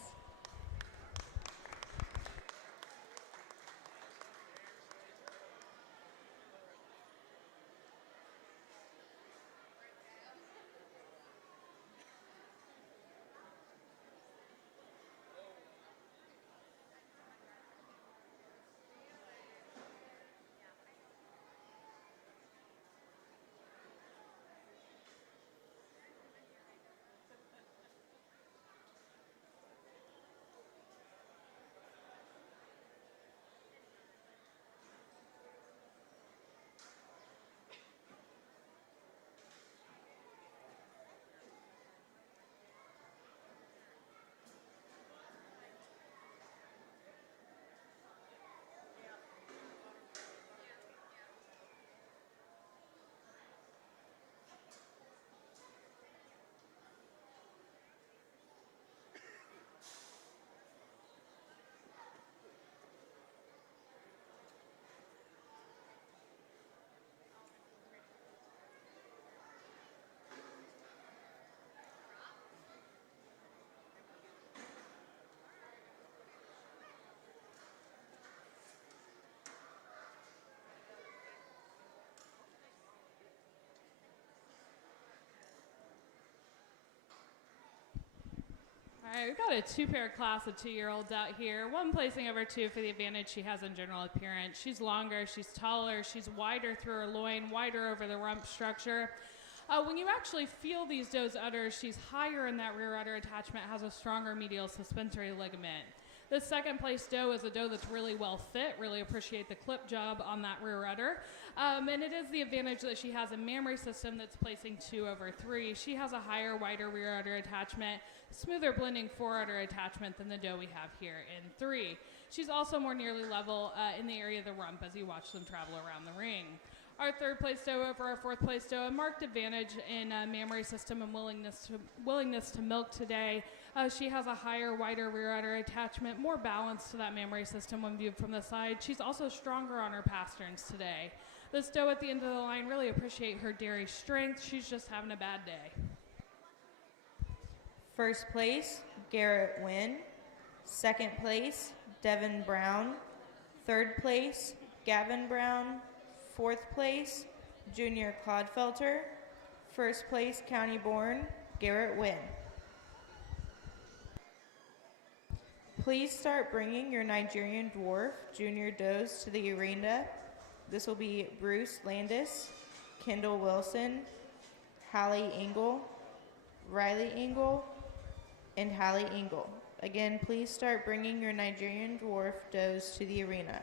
All right, we've got a two-pair class of 2-year-olds out here. One placing over 2 for the advantage she has in general appearance. She's longer, she's taller, she's wider through her loin, wider over the rump structure. When you actually feel these does' udders, she's higher in that rear udder attachment, has a stronger medial suspensory ligament. The second place doe is a doe that's really well fit, really appreciate the clip job on that rear udder. And it is the advantage that she has a mammary system that's placing 2 over 3. She has a higher, wider rear udder attachment, smoother blending fore udder attachment than the doe we have here in 3. She's also more nearly level in the area of the rump as you watch them travel around the ring. Our third place doe over our fourth place doe, a marked advantage in mammary system and willingness to milk today. She has a higher, wider rear udder attachment, more balance to that mammary system when viewed from the side. She's also stronger on her pasterns today. This doe at the end of the line really appreciate her dairy strength. She's just having a bad day. First place, Garrett Wynn. Second place, Devin Brown. Third place, Gavin Brown. Fourth place, Junior Clodfelter. First place, County Born, Garrett Wynn. Please start bringing your Nigerian dwarf junior does to the arena. This will be Bruce Landis, Kendall Wilson, Hallie Engel, Riley Engel, and Hallie Engel. Again, please start bringing your Nigerian dwarf does to the arena.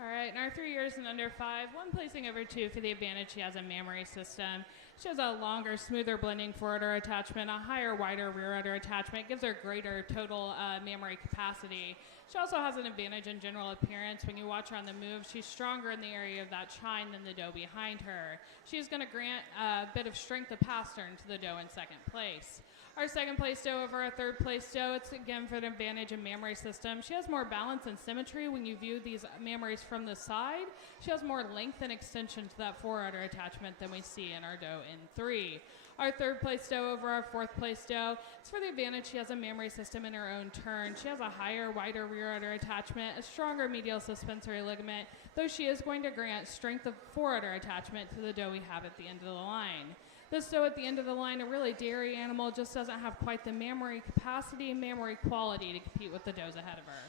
All right, in our 3 years and under 5, one placing over 2 for the advantage she has a mammary system. She has a longer, smoother blending forward udder attachment, a higher, wider rear udder attachment, gives her greater total mammary capacity. She also has an advantage in general appearance. When you watch her on the move, she's stronger in the area of that chine than the doe behind her. She's going to grant a bit of strength of pastern to the doe in second place. Our second place doe over our third place doe, it's again for an advantage in mammary system. She has more balance and symmetry when you view these mammaries from the side. She has more length and extension to that fore udder attachment than we see in our doe in 3. Our third place doe over our fourth place doe, it's for the advantage she has a mammary system in her own turn. She has a higher, wider rear udder attachment, a stronger medial suspensory ligament, though she is going to grant strength of fore udder attachment to the doe we have at the end of the line. This doe at the end of the line, a really dairy animal, just doesn't have quite the mammary capacity and mammary quality to compete with the does ahead of her.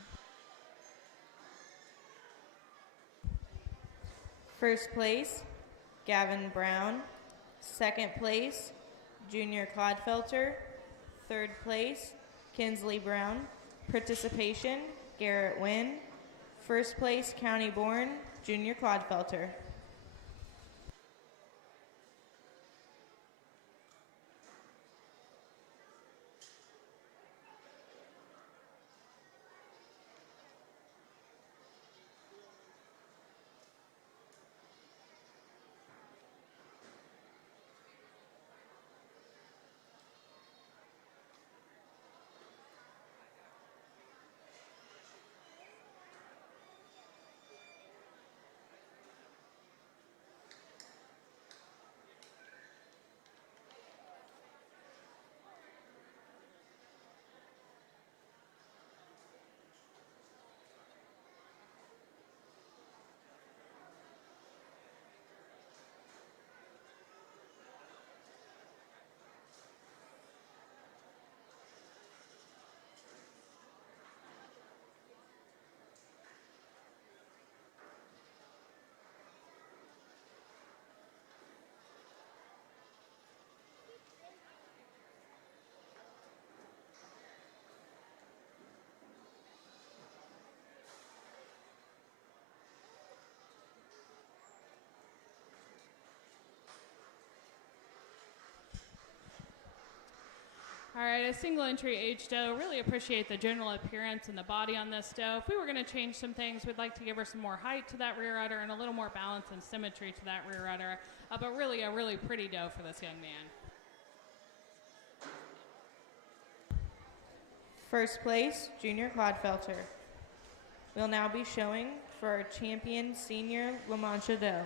First place, Gavin Brown. Second place, Junior Clodfelter. Third place, Kinsley Brown. Participation, Garrett Wynn. First place, County Born, Junior Clodfelter. All right, a single entry age doe. Really appreciate the general appearance and the body on this doe. If we were going to change some things, we'd like to give her some more height to that rear udder and a little more balance and symmetry to that rear udder. But really a really pretty doe for this young man. First place, Junior Clodfelter. We'll now be showing for our champion senior La Mancha doe.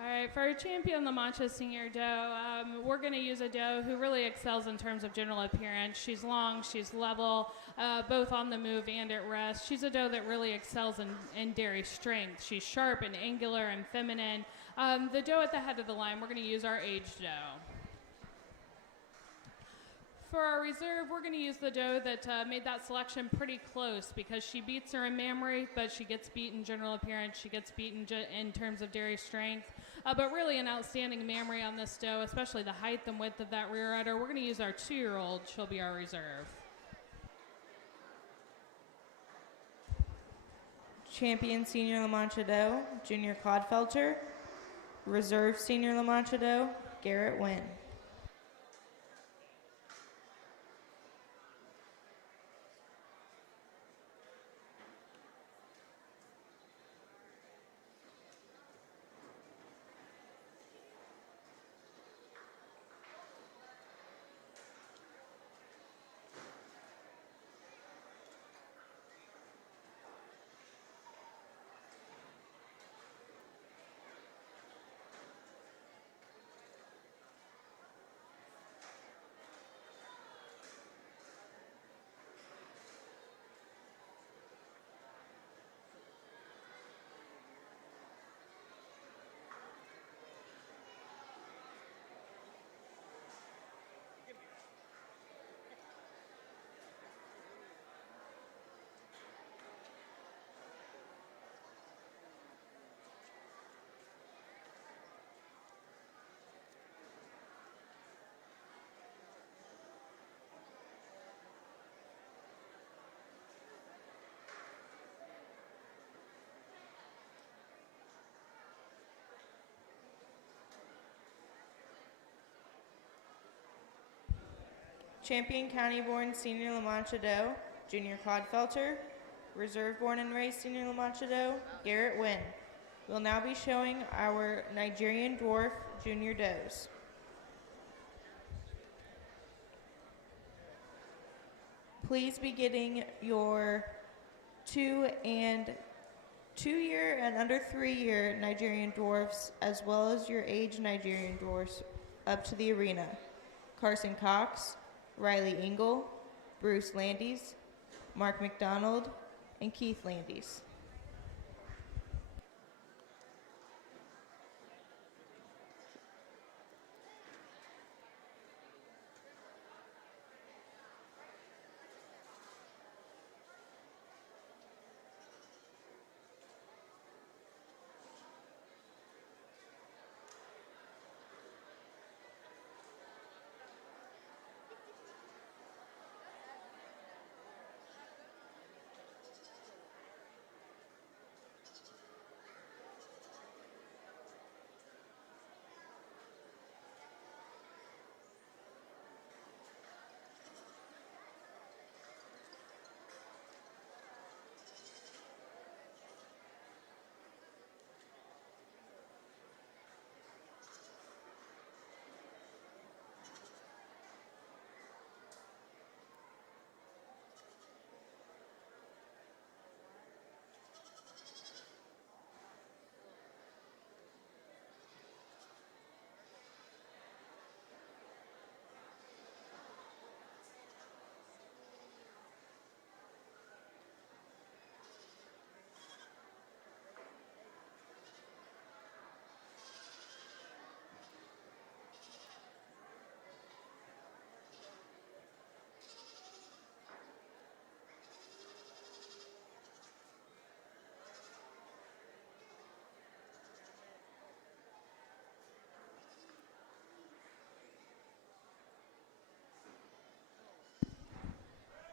All right, for our champion La Mancha senior doe, we're going to use a doe who really excels in terms of general appearance. She's long, she's level, both on the move and at rest. She's a doe that really excels in dairy strength. She's sharp and angular and feminine. The doe at the head of the line, we're going to use our aged doe. For our reserve, we're going to use the doe that made that selection pretty close because she beats her in mammary, but she gets beat in general appearance. She gets beaten in terms of dairy strength. But really an outstanding mammary on this doe, especially the height and width of that rear udder. We're going to use our 2-year-old. She'll be our reserve. Champion Senior La Mancha Doe, Junior Clodfelter. Reserve Senior La Mancha Doe, Garrett Wynn. Champion County-born Senior La Mancha Doe, Junior Clodfelter. Reserve-born and raised Senior La Mancha Doe, Garrett Wynn. We'll now be showing our Nigerian Dwarf Junior Does. Please be getting your 2-year and under 3-year Nigerian Dwarfs, as well as your age Nigerian Dwarfs, up to the arena. Carson Cox, Riley Engel, Bruce Landis, Mark McDonald, and Keith Landis.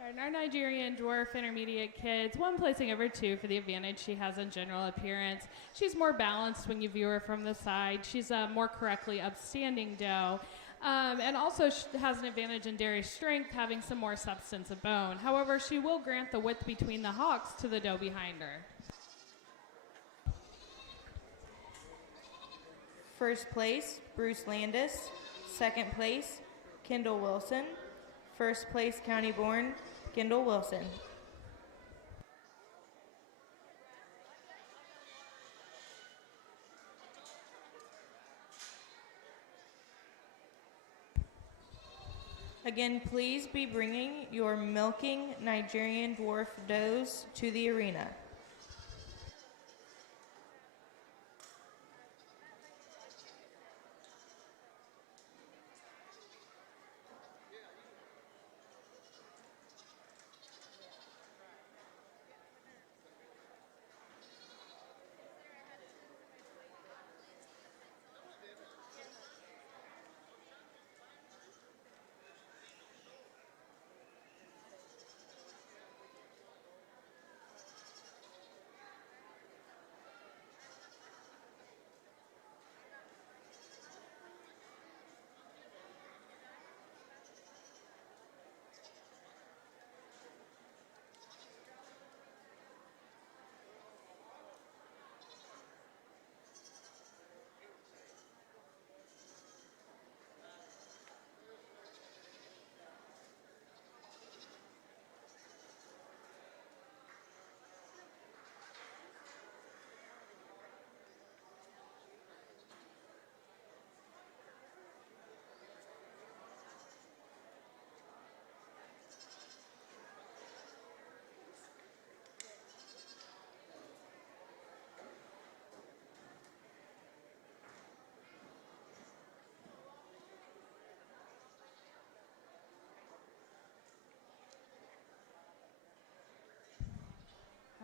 And our Nigerian Dwarf Intermediate Kids, one placing over 2 for the advantage she has in general appearance. She's more balanced when you view her from the side. She's a more correctly upstanding doe. And also has an advantage in dairy strength, having some more substance of bone. However, she will grant the width between the hocks to the doe behind her. First place, Bruce Landis. Second place, Kendall Wilson. First place, County-born, Kendall Wilson. Again, please be bringing your milking Nigerian Dwarf does to the arena.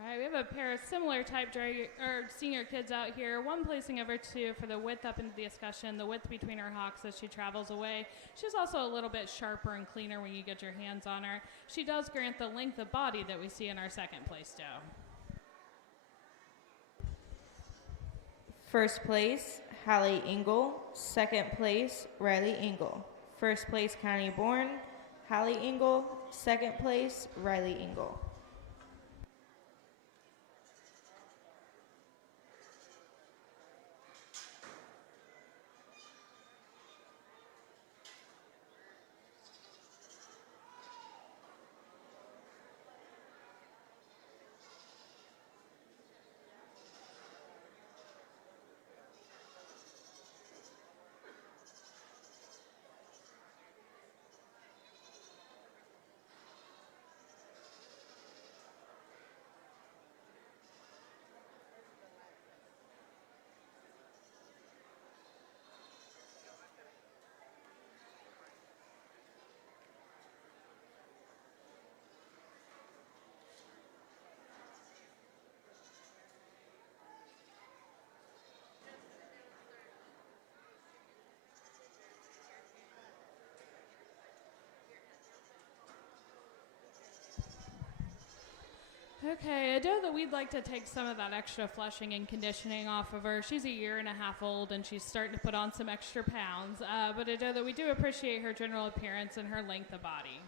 All right, we have a pair of similar type senior kids out here. One placing over 2 for the width up into the escutcheon, the width between her hocks as she travels away. She's also a little bit sharper and cleaner when you get your hands on her. She does grant the length of body that we see in our second place doe. First place, Hallie Engel. Second place, Riley Engel. First place, County Born, Hallie Engel. Second place, Riley Engel. Okay, a doe that we'd like to take some of that extra flushing and conditioning off of her. She's a 1.5 old and she's starting to put on some extra pounds, but a doe that we do appreciate her general appearance and her length of body.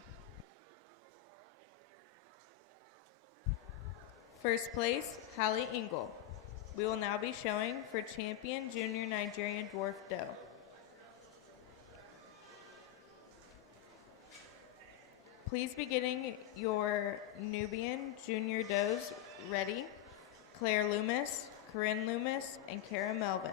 First place, Hallie Engel. We will now be showing for champion junior Nigerian dwarf doe. Please be getting your Nubian junior does ready. Claire Loomis, Corinne Loomis, and Kara Melvin.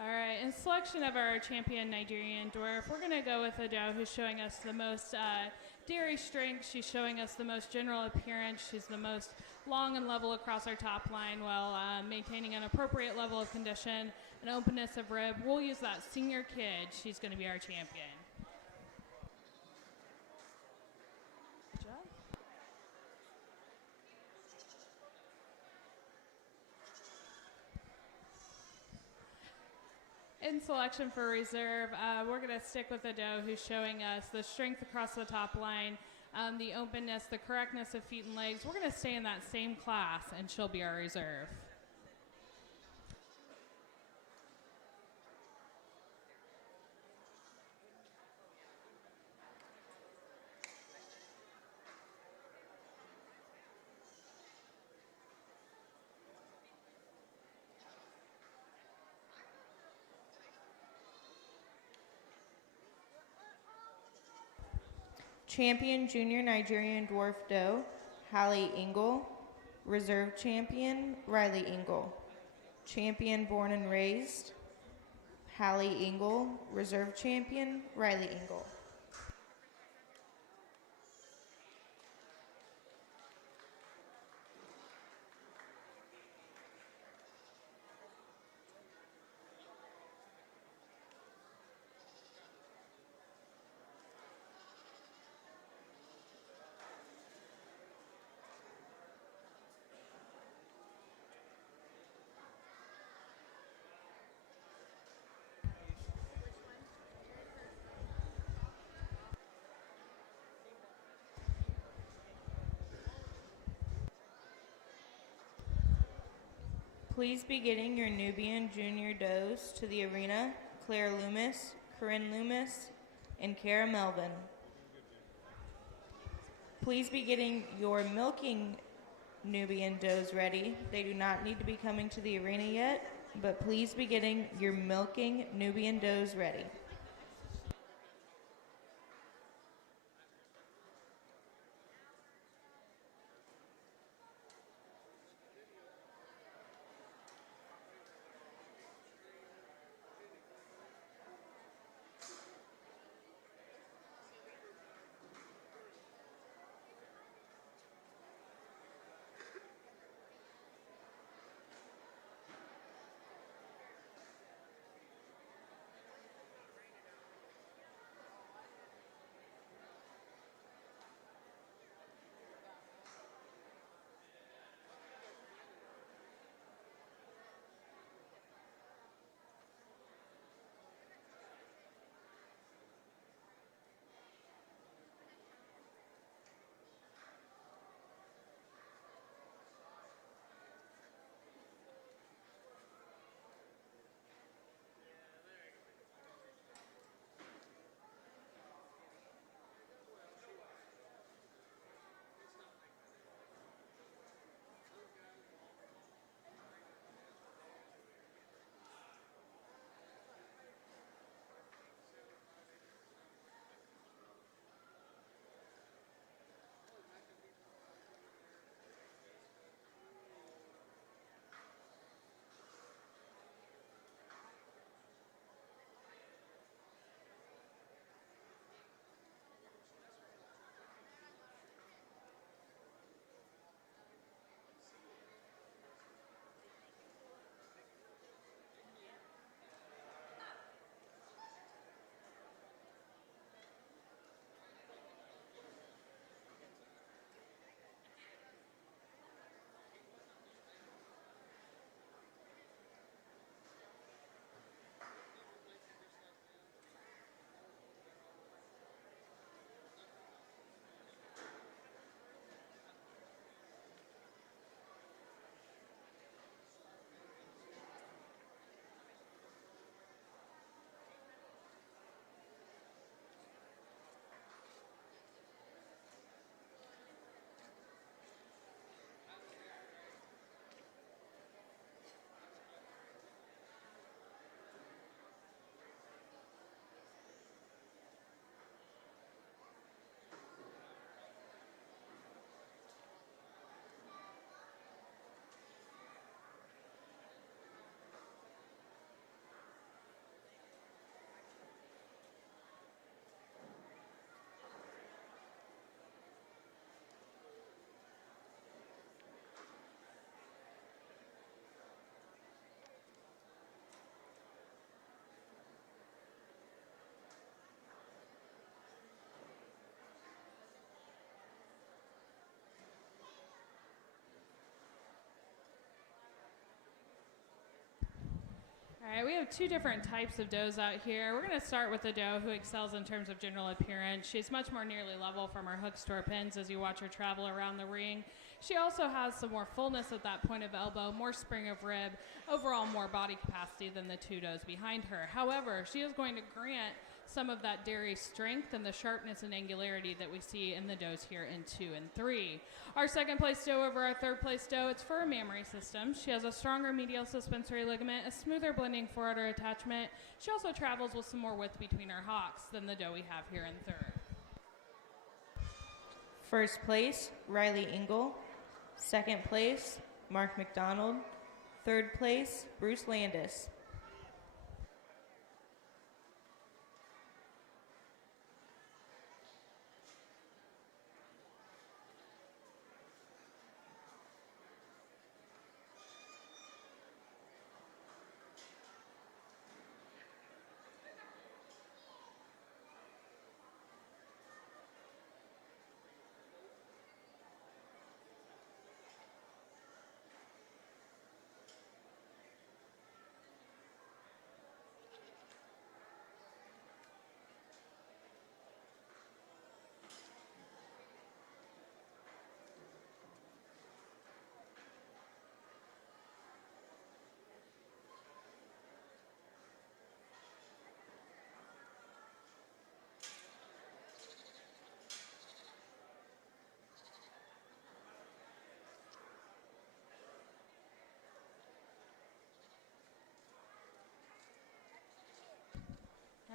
All right, in selection of our champion Nigerian dwarf, we're going to go with a doe who's showing us the most dairy strength. She's showing us the most general appearance. She's the most long and level across our top line while maintaining an appropriate level of condition and openness of rib. We'll use that senior kid. She's going to be our champion. Good job. In selection for reserve, we're going to stick with a doe who's showing us the strength across the top line, the openness, the correctness of feet and legs. We're going to stay in that same class, and she'll be our reserve. Champion junior Nigerian dwarf doe, Hallie Engel. Reserve champion, Riley Engel. Champion born and raised, Hallie Engel. Reserve champion, Riley Engel. Please be getting your Nubian junior does to the arena. Claire Loomis, Corinne Loomis, and Kara Melvin. Please be getting your milking Nubian does ready. They do not need to be coming to the arena yet, but please be getting your milking Nubian does ready. All right, we have two different types of does out here. We're going to start with a doe who excels in terms of general appearance. She's much more nearly level from her hooks to her pins as you watch her travel around the ring. She also has some more fullness at that point of elbow, more spring of rib, overall more body capacity than the two does behind her. However, she is going to grant some of that dairy strength and the sharpness and angularity that we see in the does here in 2 and 3. Our second place doe over our third place doe, it's for a mammary system. She has a stronger medial suspensory ligament, a smoother blending forudder attachment. She also travels with some more width between her hocks than the doe we have here in third. First place, Riley Engel. Second place, Mark McDonald. Third place, Bruce Landis.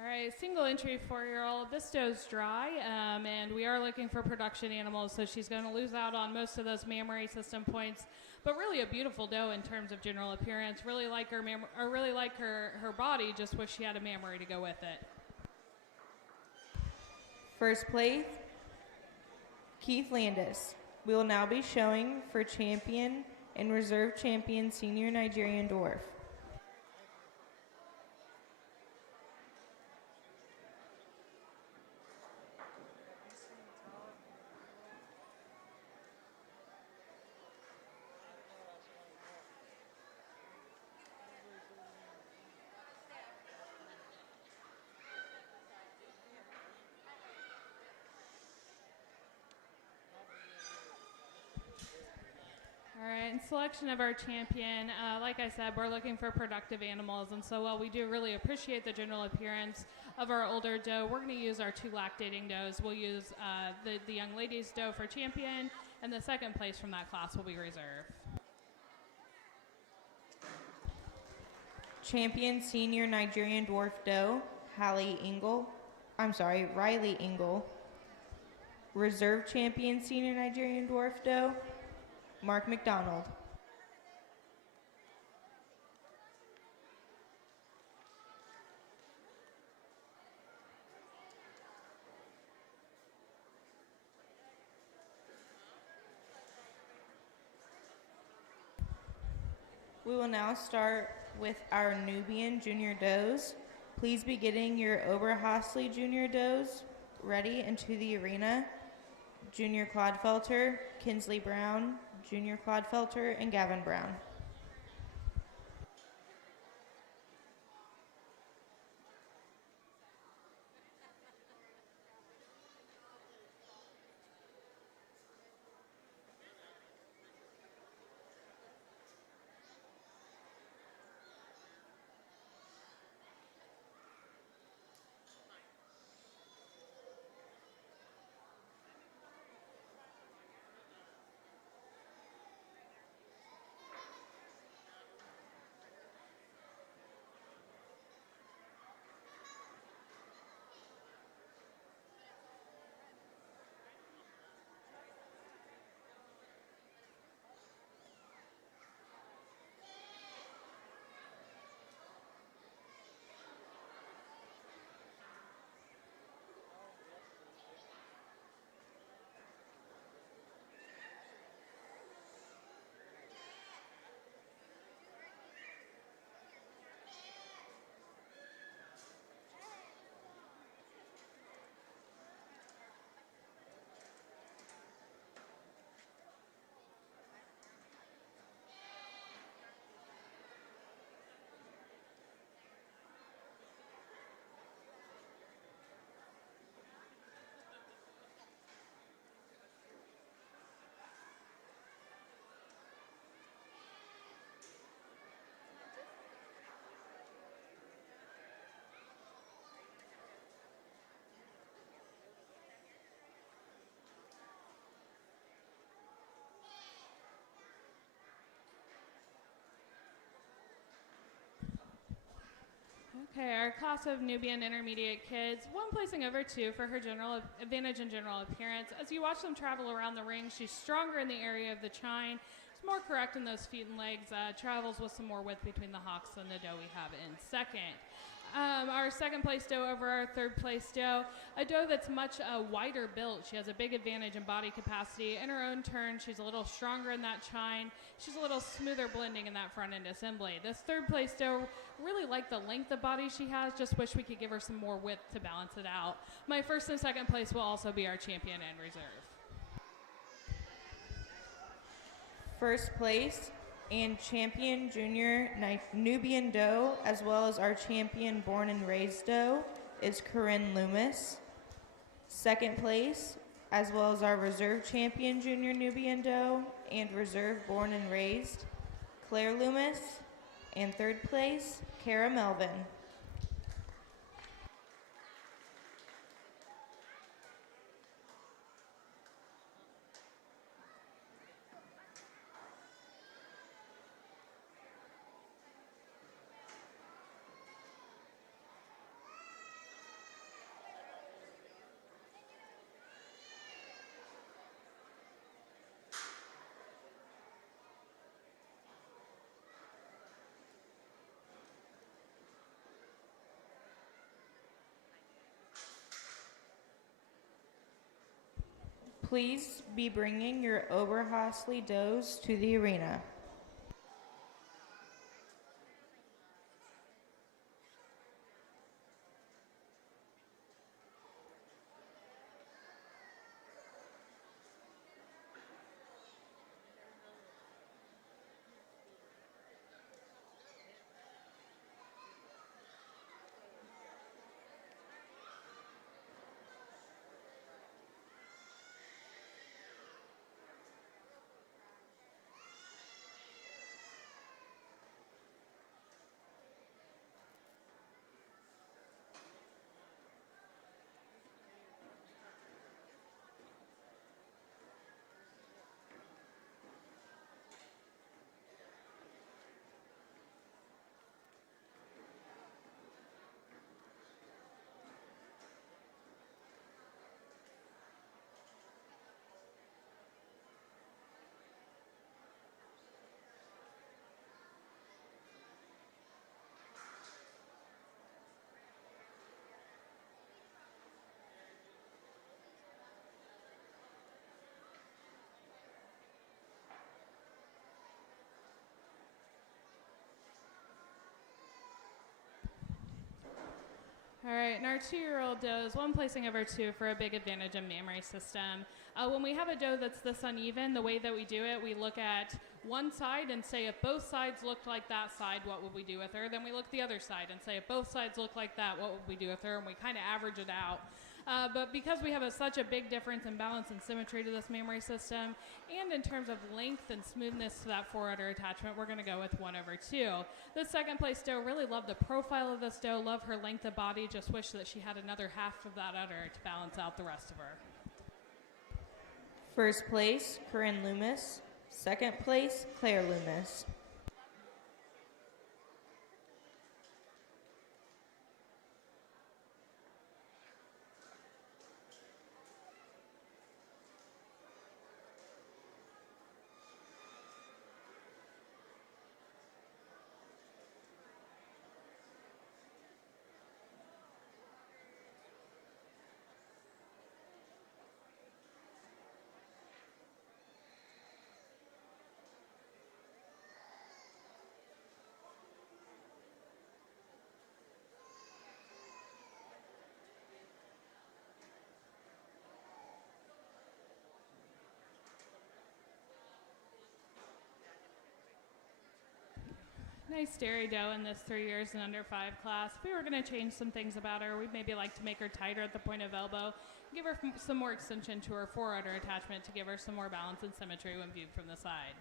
All right, single entry 4-year-old. This doe's dry, and we are looking for production animals, so she's going to lose out on most of those mammary system points. But really a beautiful doe in terms of general appearance. Really like her, her body. Just wish she had a mammary to go with it. First place, Keith Landis. We will now be showing for champion and reserve champion senior Nigerian dwarf. All right, in selection of our champion, like I said, we're looking for productive animals, and so while we do really appreciate the general appearance of our older doe, we're going to use our 2 lactating does. We'll use the young lady's doe for champion, and the second place from that class will be reserve. Champion senior Nigerian dwarf doe, Riley Engel. Reserve champion senior Nigerian dwarf doe, Mark McDonald. We will now start with our Nubian junior does. Please be getting your Oberhasli junior does ready into the arena. Junior Clodfelter, Kinsley Brown, Junior Clodfelter, and Gavin Brown. Okay, our class of Nubian intermediate kids, one placing over 2 for her general advantage and general appearance. As you watch them travel around the ring, she's stronger in the area of the chine. She's more correct in those feet and legs, travels with some more width between the hocks than the doe we have in second. Our second place doe over our third place doe, a doe that's much wider built. She has a big advantage in body capacity. In her own turn, she's a little stronger in that chine. She's a little smoother blending in that front end assembly. This third place doe, really like the length of body she has, just wish we could give her some more width to balance it out. My first and second place will also be our champion and reserve. First place and champion junior Nubian doe, as well as our champion born and raised doe, is Corinne Loomis. Second place, as well as our reserve champion junior Nubian doe and reserve born and raised, Claire Loomis. And third place, Kara Melvin. Please be bringing your Oberhasli doughs to the arena. All right, and our 2-year-old dough is 1 placing over 2 for a big advantage in mammary system. When we have a dough that's this uneven, the way that we do it, we look at one side and say if both sides looked like that side, what would we do with her? Then we look the other side and say if both sides look like that, what would we do with her? And we kind of average it out. But because we have such a big difference in balance and symmetry to this mammary system, and in terms of length and smoothness to that forerudder attachment, we're going to go with 1 over 2. The second place doe, really love the profile of this doe, love her length of body, just wish that she had another half of that udder to balance out the rest of her. First place, Corinne Loomis. Second place, Claire Loomis. Nice dairy doe in this 3 years and under 5 class. If we were going to change some things about her, we'd maybe like to make her tighter at the point of elbow, give her some more extension to her forerudder attachment to give her some more balance and symmetry when viewed from the side.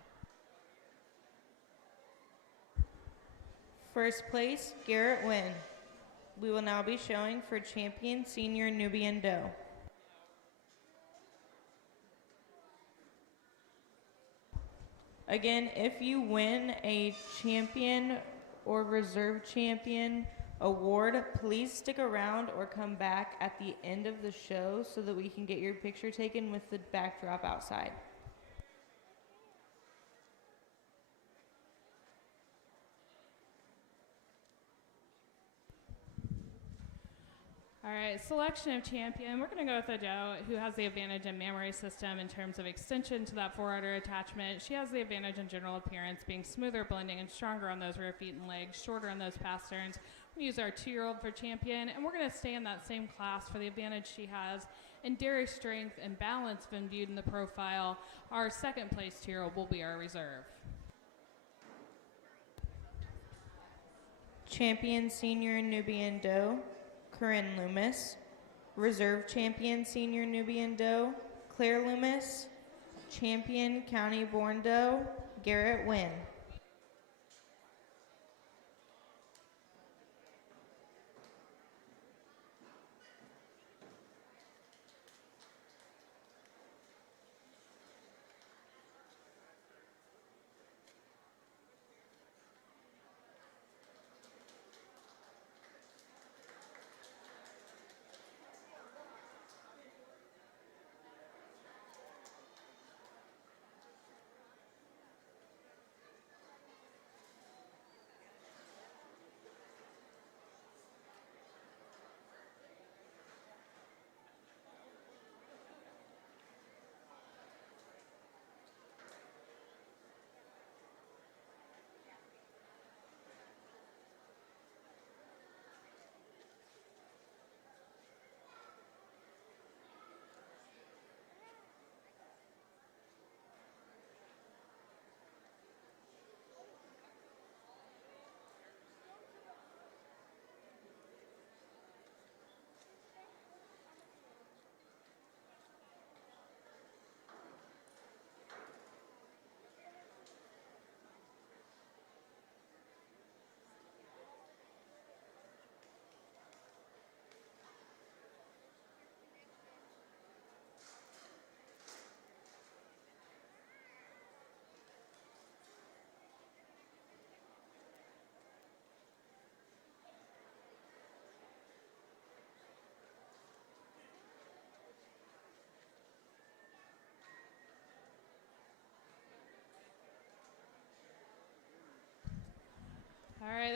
First place, Garrett Wynn. We will now be showing for champion senior Nubian doe. Again, if you win a champion or reserve champion award, please stick around or come back at the end of the show so that we can get your picture taken with the backdrop outside. All right, selection of champion. We're going to go with a doe who has the advantage in mammary system in terms of extension to that forerudder attachment. She has the advantage in general appearance, being smoother blending and stronger on those rear feet and legs, shorter on those pasterns. We use our 2-year-old for champion, and we're going to stay in that same class for the advantage she has in dairy strength and balance when viewed in the profile. Our second place 2-year-old will be our reserve. Champion senior Nubian doe, Corinne Loomis. Reserve champion senior Nubian doe, Claire Loomis. Champion county born doe, Garrett Wynn.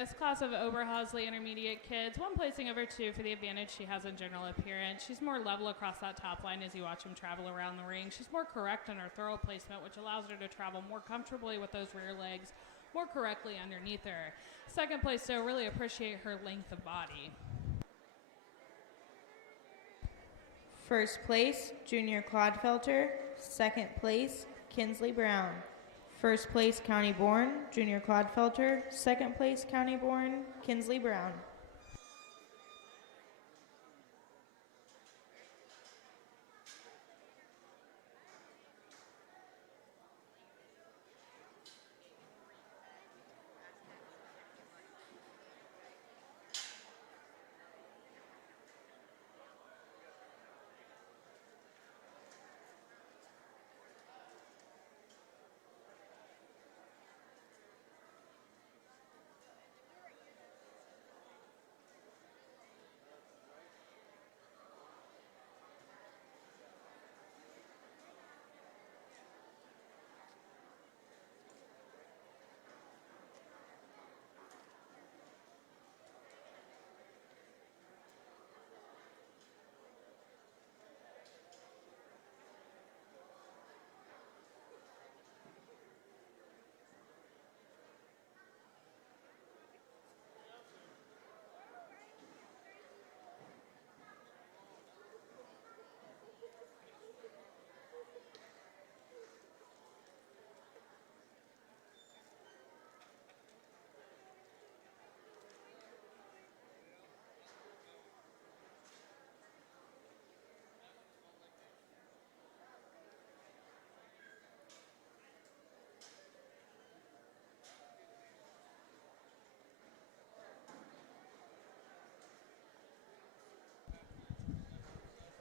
this class of Oberhausley Intermediate kids, one placing over 2 for the advantage she has in general appearance. She's more level across that top line as you watch them travel around the ring. She's more correct in her throw placement, which allows her to travel more comfortably with those rear legs, more correctly underneath her. Second place, though, really appreciate her length of body. First place, Junior Clodfelter. Second place, Kinsley Brown. First place, County Born, Junior Clodfelter. Second place, County Born, Kinsley Brown.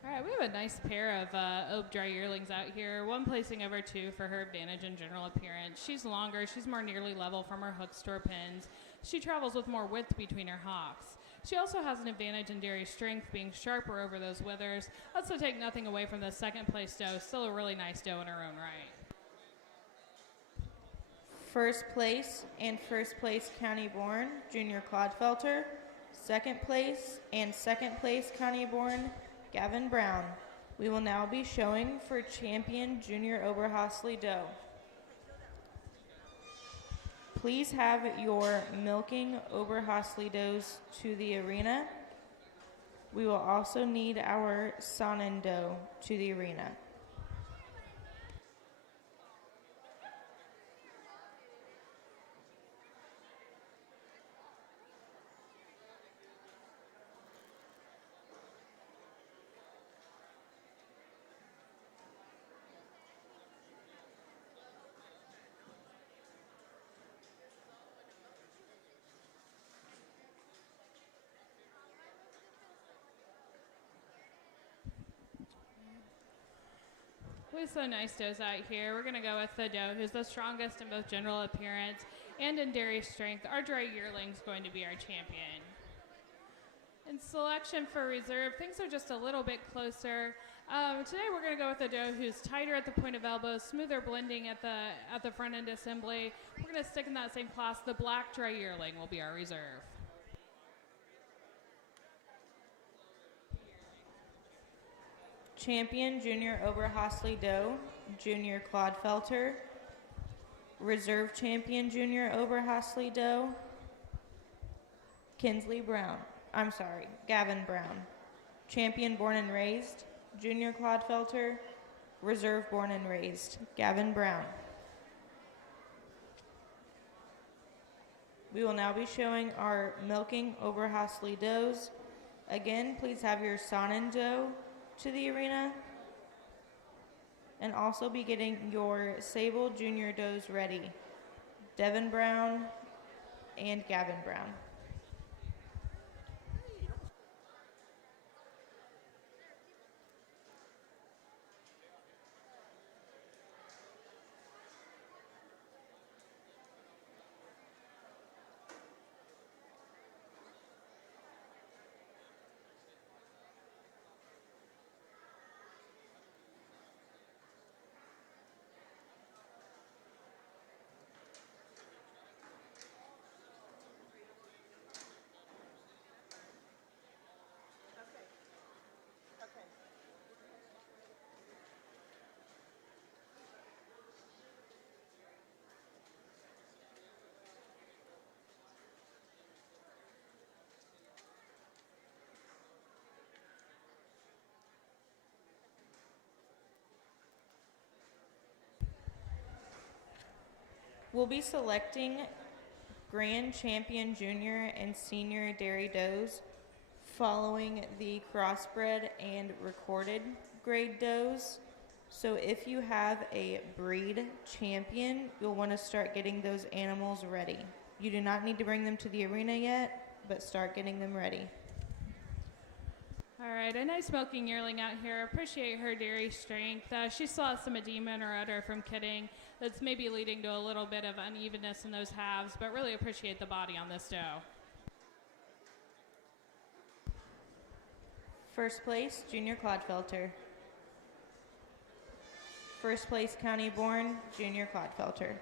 All right, we have a nice pair of Oak Dry yearlings out here. One placing over 2 for her advantage in general appearance. She's longer. She's more nearly level from her hooks to her pins. She travels with more width between her hocks. She also has an advantage in dairy strength, being sharper over those withers. Let's take nothing away from the second place doe. Still a really nice doe in her own right. First place and first place County Born, Junior Clodfelter. Second place and second place County Born, Gavin Brown. We will now be showing for champion Junior Oberhausley doe. Please have your milking Oberhausley does to the arena. We will also need our Sonnen doe to the arena. We have some nice does out here. We're going to go with the doe who's the strongest in both general appearance and in dairy strength. Our dry yearling's going to be our champion. In selection for reserve, things are just a little bit closer. Today we're going to go with a doe who's tighter at the point of elbow, smoother blending at the front end assembly. We're going to stick in that same class. The black dry yearling will be our reserve. Champion Junior Oberhausley doe, Junior Clodfelter. Reserve champion Junior Oberhausley doe, Gavin Brown. Champion born and raised, Junior Clodfelter. Reserve born and raised, Gavin Brown. We will now be showing our milking Oberhausley does. Again, please have your Sonnen doe to the arena, and also be getting your Sable Junior does ready, Devin Brown and Gavin Brown. We'll be selecting Grand Champion Junior and Senior Dairy Does following the crossbred and recorded grade does. So if you have a breed champion, you'll want to start getting those animals ready. You do not need to bring them to the arena yet, but start getting them ready. All right, a nice milking yearling out here. Appreciate her dairy strength. She still has some edema in her udder from kidding. That's maybe leading to a little bit of unevenness in those halves, but really appreciate the body on this doe. First place, Junior Clodfelter. First place, County Born, Junior Clodfelter.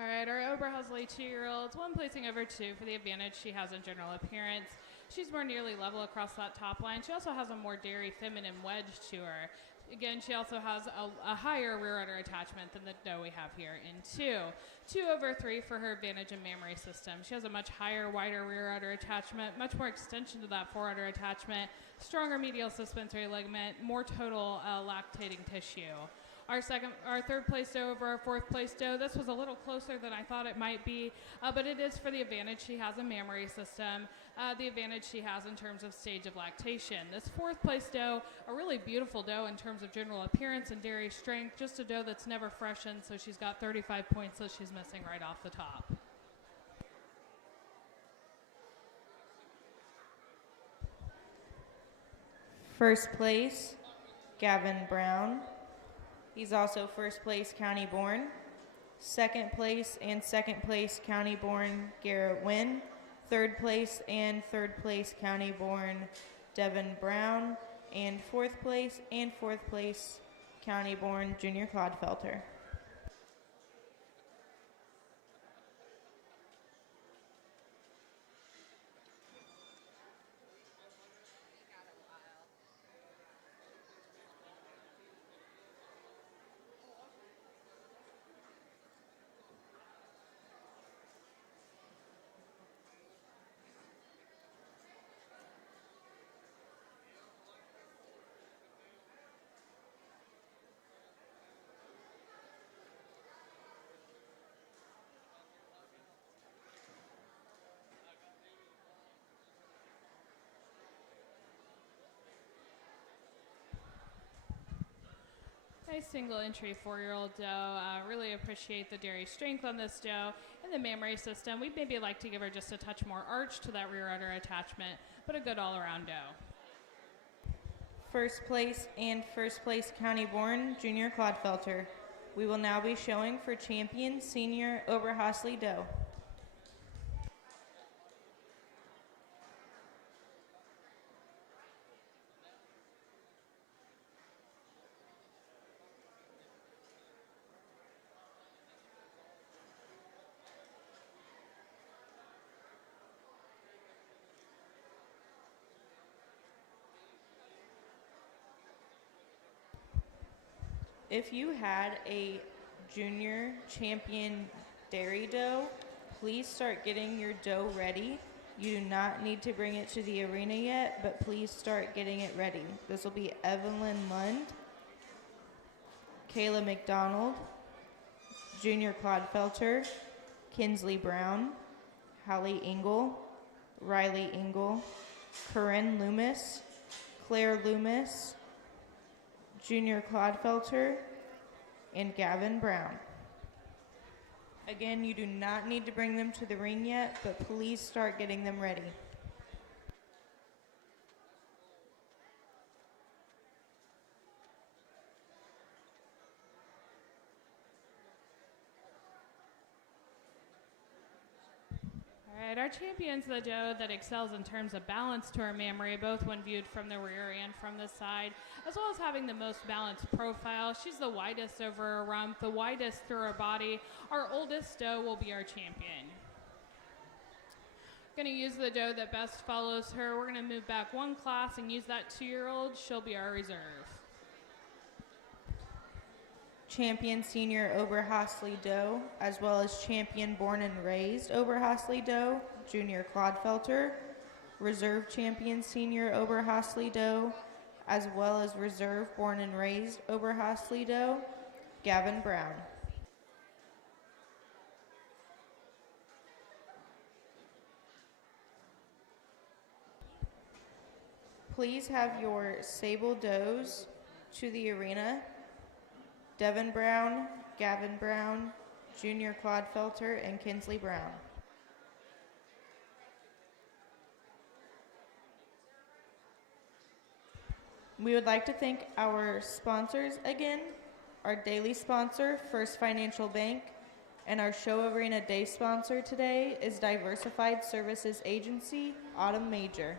All right, our Oberhausley 2-year-old, one placing over 2 for the advantage she has in general appearance. She's more nearly level across that top line. She also has a more dairy feminine wedge to her. Again, she also has a higher rear udder attachment than the doe we have here in 2. 2 over 3 for her advantage in mammary system. She has a much higher, wider rear udder attachment, much more extension to that fore udder attachment, stronger medial suspensory ligament, more total lactating tissue. Our third place doe over our fourth place doe. This was a little closer than I thought it might be, but it is for the advantage she has in mammary system, the advantage she has in terms of stage of lactation. This fourth place doe, a really beautiful doe in terms of general appearance and dairy strength, just a doe that's never freshened, so she's got 35 points that she's missing right off the top. First place, Gavin Brown. He's also first place County Born. Second place and second place County Born Garrett Wynn. Third place and third place County Born Devin Brown. And fourth place and fourth place County Born Junior Clodfelter. Nice single entry 4-year-old doe. Really appreciate the dairy strength on this doe. In the mammary system, we'd maybe like to give her just a touch more arch to that rear udder attachment, but a good all-around doe. First place and first place county born Junior Clodfelter. We will now be showing for champion senior Oberhasli doe. If you had a junior champion dairy doe, please start getting your doe ready. You do not need to bring it to the arena yet, but please start getting it ready. This will be Evelyn Lund, Kayla McDonald, Junior Clodfelter, Kinsley Brown, Hallie Engel, Riley Engel, Corinne Loomis, Claire Loomis, Junior Clodfelter, and Gavin Brown. Again, you do not need to bring them to the ring yet, but please start getting them ready. All right, our champion's the doe that excels in terms of balance to her mammary, both when viewed from the rear and from the side, as well as having the most balanced profile. She's the widest over her rump, the widest through her body. Our oldest doe will be our champion. Going to use the doe that best follows her. We're going to move back one class and use that 2-year-old. She'll be our reserve. Champion senior Oberhasli doe, as well as champion born and raised Oberhasli doe, Junior Clodfelter, reserve champion senior Oberhasli doe, as well as reserve born and raised Oberhasli doe, Gavin Brown. Please have your sable does to the arena. Devin Brown, Gavin Brown, Junior Clodfelter, and Kinsley Brown. We would like to thank our sponsors again, our daily sponsor, First Financial Bank, and our show arena day sponsor today is Diversified Services Agency, Autumn Major.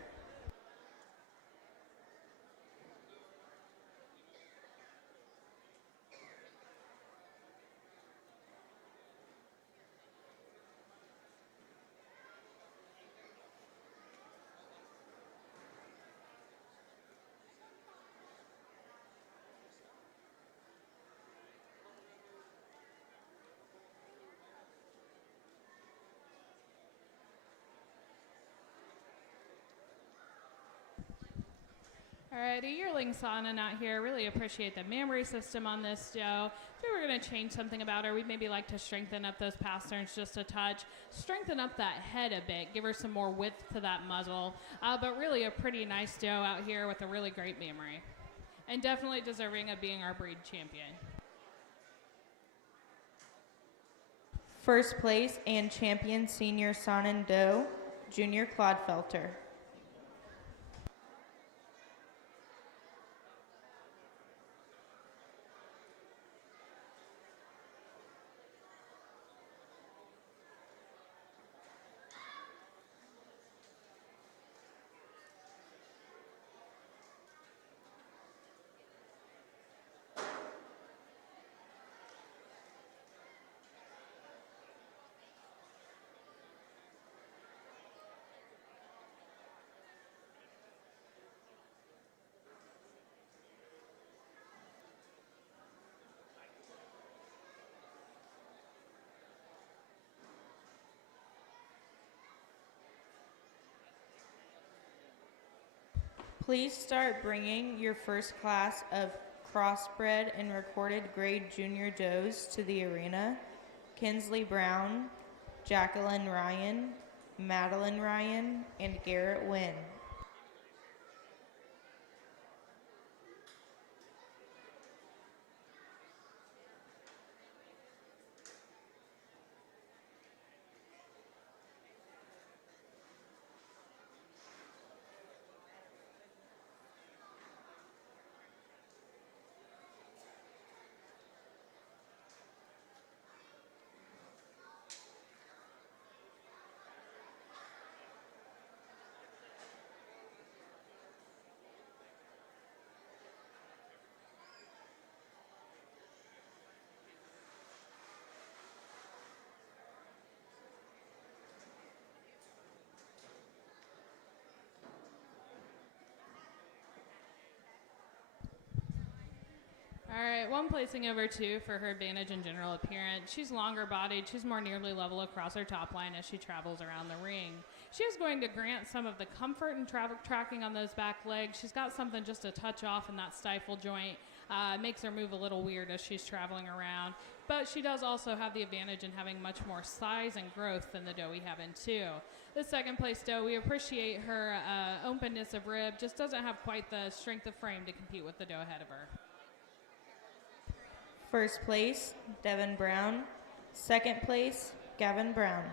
All right, a yearling sauna not here. Really appreciate the mammary system on this doe. If we were going to change something about her, we'd maybe like to strengthen up those pasterns just a touch, strengthen up that head a bit, give her some more width to that muzzle. But really a pretty nice doe out here with a really great mammary, and definitely deserving of being our breed champion. First place and champion senior Sanan doe, Junior Clodfelter. Please start bringing your first class of crossbred and recorded grade junior does to the arena. Kinsley Brown, Jacqueline Ryan, Madeline Ryan, and Garrett Wynn. All right, one placing over 2 for her advantage in general appearance. She's longer bodied. She's more nearly level across her top line as she travels around the ring. She is going to grant some of the comfort and tracking on those back legs. She's got something just a touch off in that stifle joint. Makes her move a little weird as she's traveling around. But she does also have the advantage in having much more size and growth than the doe we have in 2. The second place doe, we appreciate her openness of rib, just doesn't have quite the strength of frame to compete with the doe ahead of her. First place, Devin Brown. Second place, Gavin Brown.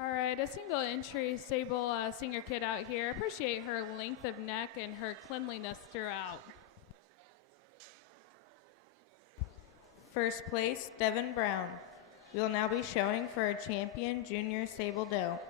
All right, a single entry stable senior kid out here. Appreciate her length of neck and her cleanliness throughout. First place, Devin Brown. We will now be showing for our champion junior sable doe.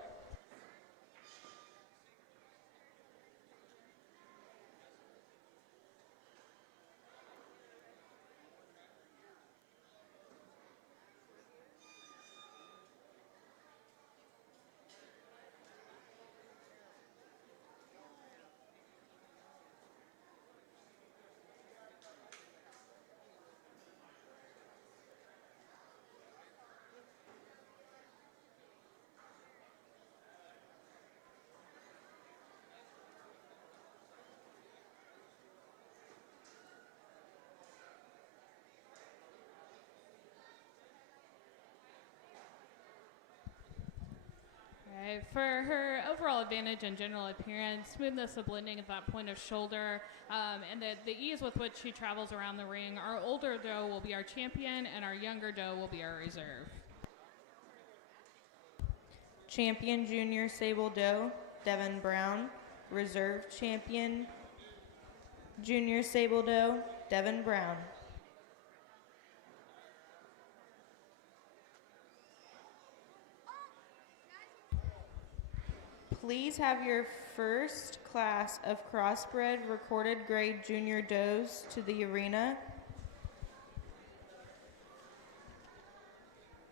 Right, for her overall advantage and general appearance, smoothness of blending at that point of shoulder, and the ease with which she travels around the ring, our older doe will be our champion and our younger doe will be our reserve. Champion junior sable doe, Devin Brown. Reserve champion junior sable doe, Devin Brown. Please have your first class of crossbred recorded grade junior does to the arena.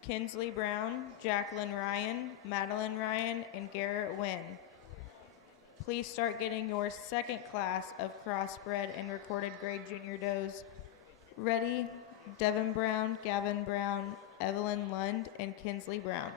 Kinsley Brown, Jacqueline Ryan, Madeline Ryan, and Garrett Wynn. Please start getting your second class of crossbred and recorded grade junior does ready. Devin Brown, Gavin Brown, Evelyn Lund, and Kinsley Brown.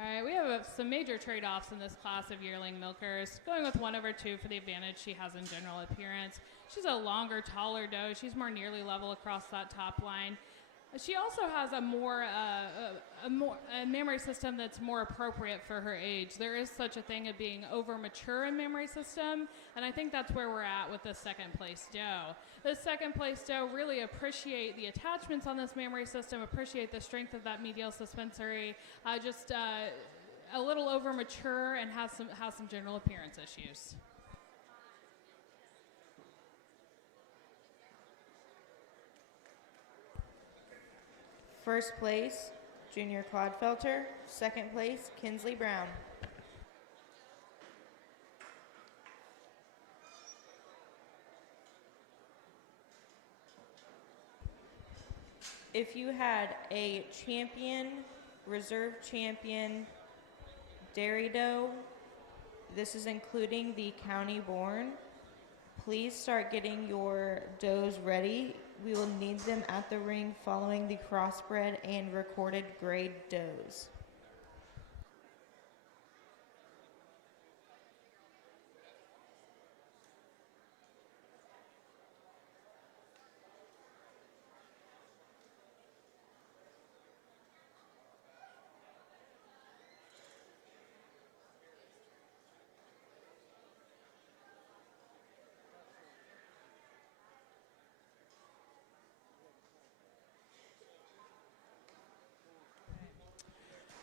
All right, we have some major trade-offs in this class of yearling milkers. Going with 1/2 for the advantage she has in general appearance. She's a longer, taller doe. She's more nearly level across that top line. She also has a memory system that's more appropriate for her age. There is such a thing of being over mature in memory system, and I think that's where we're at with the second place doe. The second place doe really appreciate the attachments on this memory system, appreciate the strength of that medial suspensory, just a little over mature and has some general appearance issues. First place, Junior Clodfelter. Second place, Kinsley Brown. If you had a champion, reserve champion, dairy doe, this is including the county born, please start getting your does ready. We will need them at the ring following the crossbred and recorded grade does.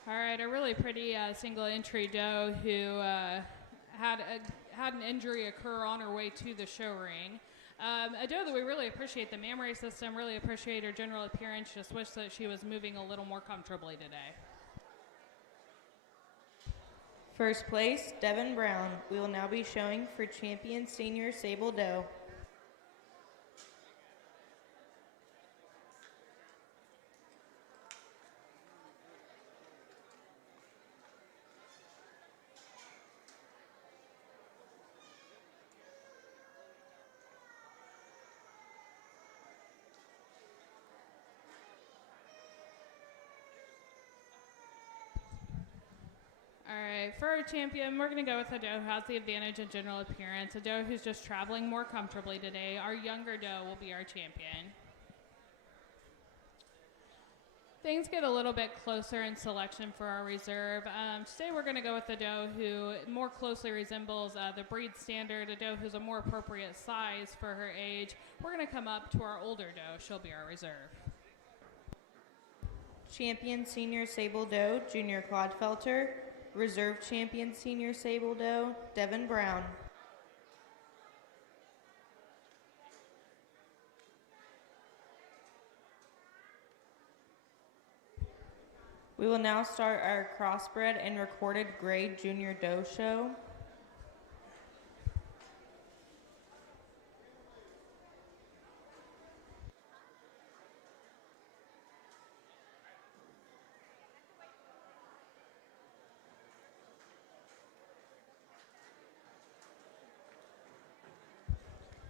All right, a really pretty single entry doe who had an injury occur on her way to the show ring. A doe that we really appreciate the mammary system, really appreciate her general appearance, just wish that she was moving a little more comfortably today. First place, Devin Brown. We will now be showing for champion senior sable doe. All right, for our champion, we're going to go with a doe who has the advantage in general appearance, a doe who's just traveling more comfortably today. Our younger doe will be our champion. Things get a little bit closer in selection for our reserve. Today we're going to go with a doe who more closely resembles the breed standard, a doe who's a more appropriate size for her age. We're going to come up to our older doe. She'll be our reserve. Champion senior sable doe, Junior Clodfelter. Reserve champion senior sable doe, Devin Brown. We will now start our crossbred and recorded grade junior doe show.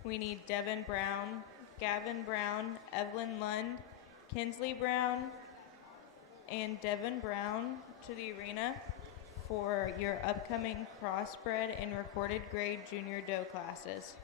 We need Devin Brown, Gavin Brown, Evelyn Lund, Kinsley Brown, and Devin Brown to the arena for your upcoming crossbred and recorded grade junior doe classes.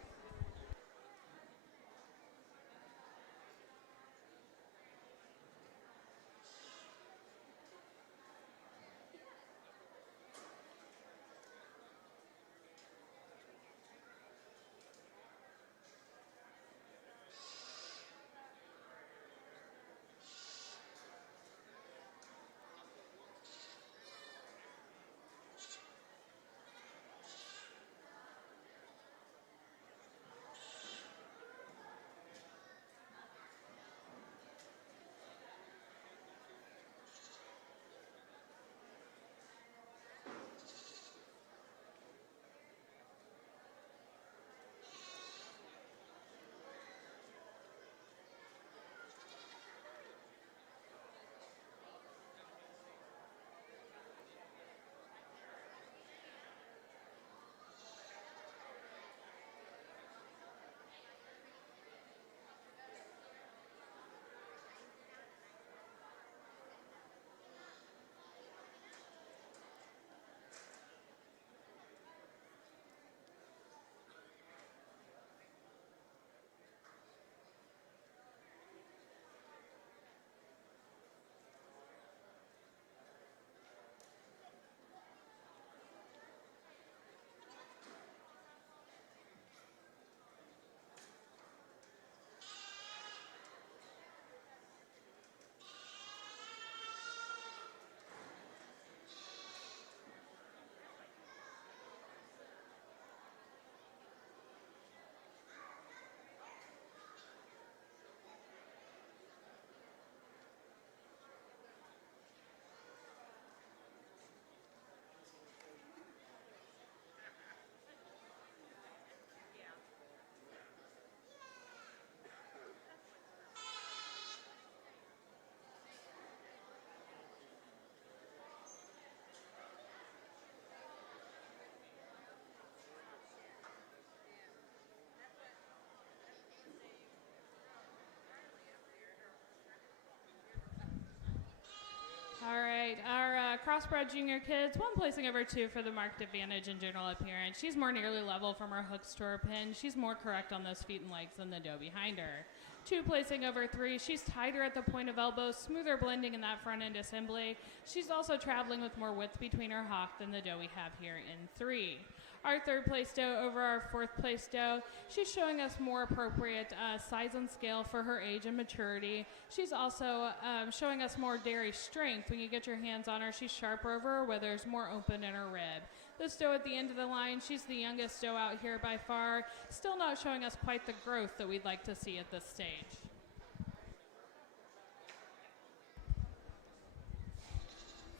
right, our crossbred junior kids, one placing over 2 for the marked advantage in general appearance. She's more nearly level from her hooks to her pin. She's more correct on those feet and legs than the doe behind her. 2 placing over 3, she's tighter at the point of elbow, smoother blending in that front end assembly. She's also traveling with more width between her hock than the doe we have here in 3. Our 3rd place doe over our 4th place doe, she's showing us more appropriate size and scale for her age and maturity. She's also showing us more dairy strength. When you get your hands on her, she's sharper over her withers, more open in her rib. This doe at the end of the line, she's the youngest doe out here by far, still not showing us quite the growth that we'd like to see at this stage.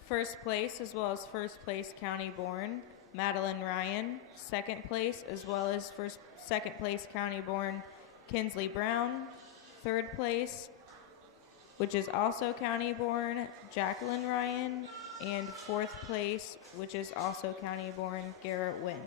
First place as well as first place county born, Madeline Ryan. Second place as well as second place county born, Kinsley Brown. Third place, which is also county born, Jacqueline Ryan. And fourth place, which is also county born, Garrett Wynn.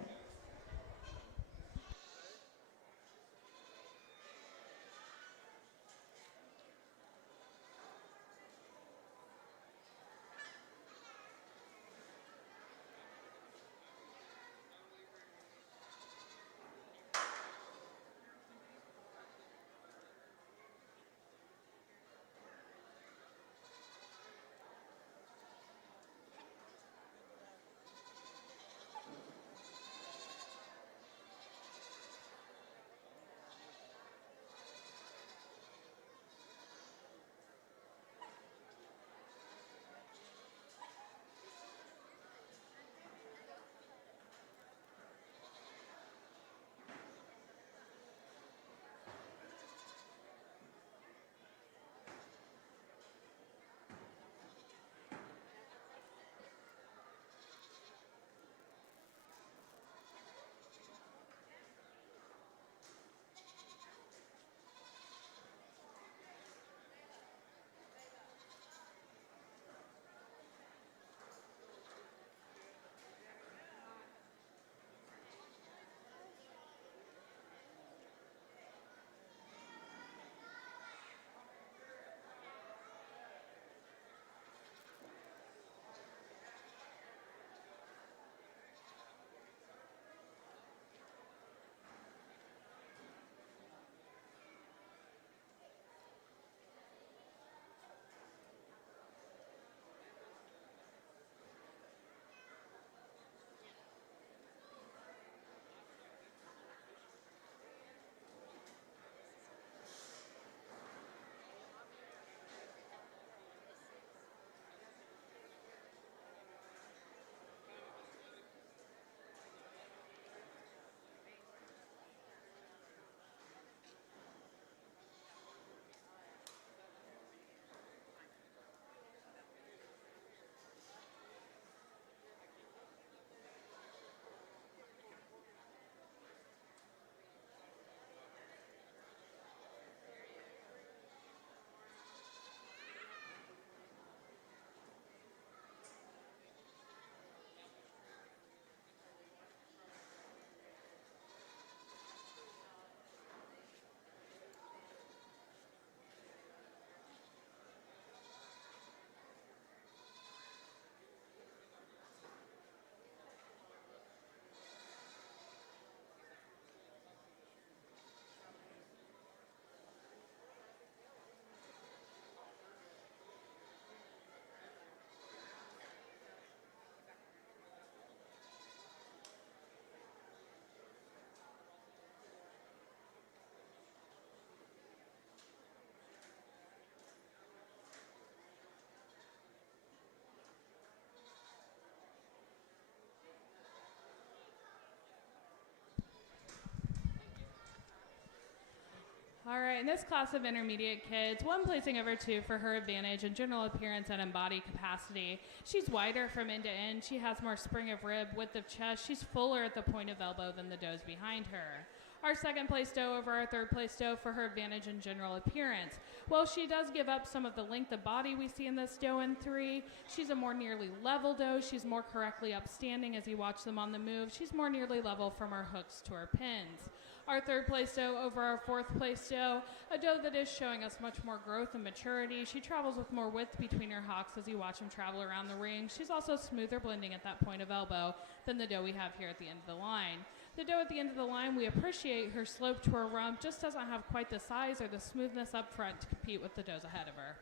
All right, in this class of intermediate kids, 1 placing over 2 for her advantage in general appearance and in body capacity. She's wider from end to end. She has more spring of rib, width of chest. She's fuller at the point of elbow than the does behind her. Our 2nd place doe over our 3rd place doe for her advantage in general appearance. While she does give up some of the length of body we see in this doe in 3, she's a more nearly level doe. She's more correctly upstanding as you watch them on the move. She's more nearly level from her hooks to her pins. Our third place doe over our fourth place doe, a doe that is showing us much more growth and maturity. She travels with more width between her hocks as you watch him travel around the ring. She's also smoother blending at that point of elbow than the doe we have here at the end of the line. The doe at the end of the line, we appreciate her slope to her rump, just doesn't have quite the size or the smoothness up front to compete with the does ahead of her.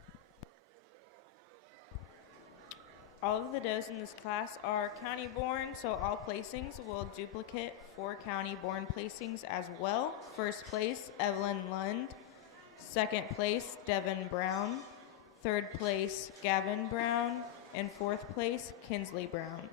All of the does in this class are county born, so all placings will duplicate 4 county born placings as well. First place, Evelyn Lund. Second place, Devin Brown. Third place, Gavin Brown. And fourth place, Kinsley Brown.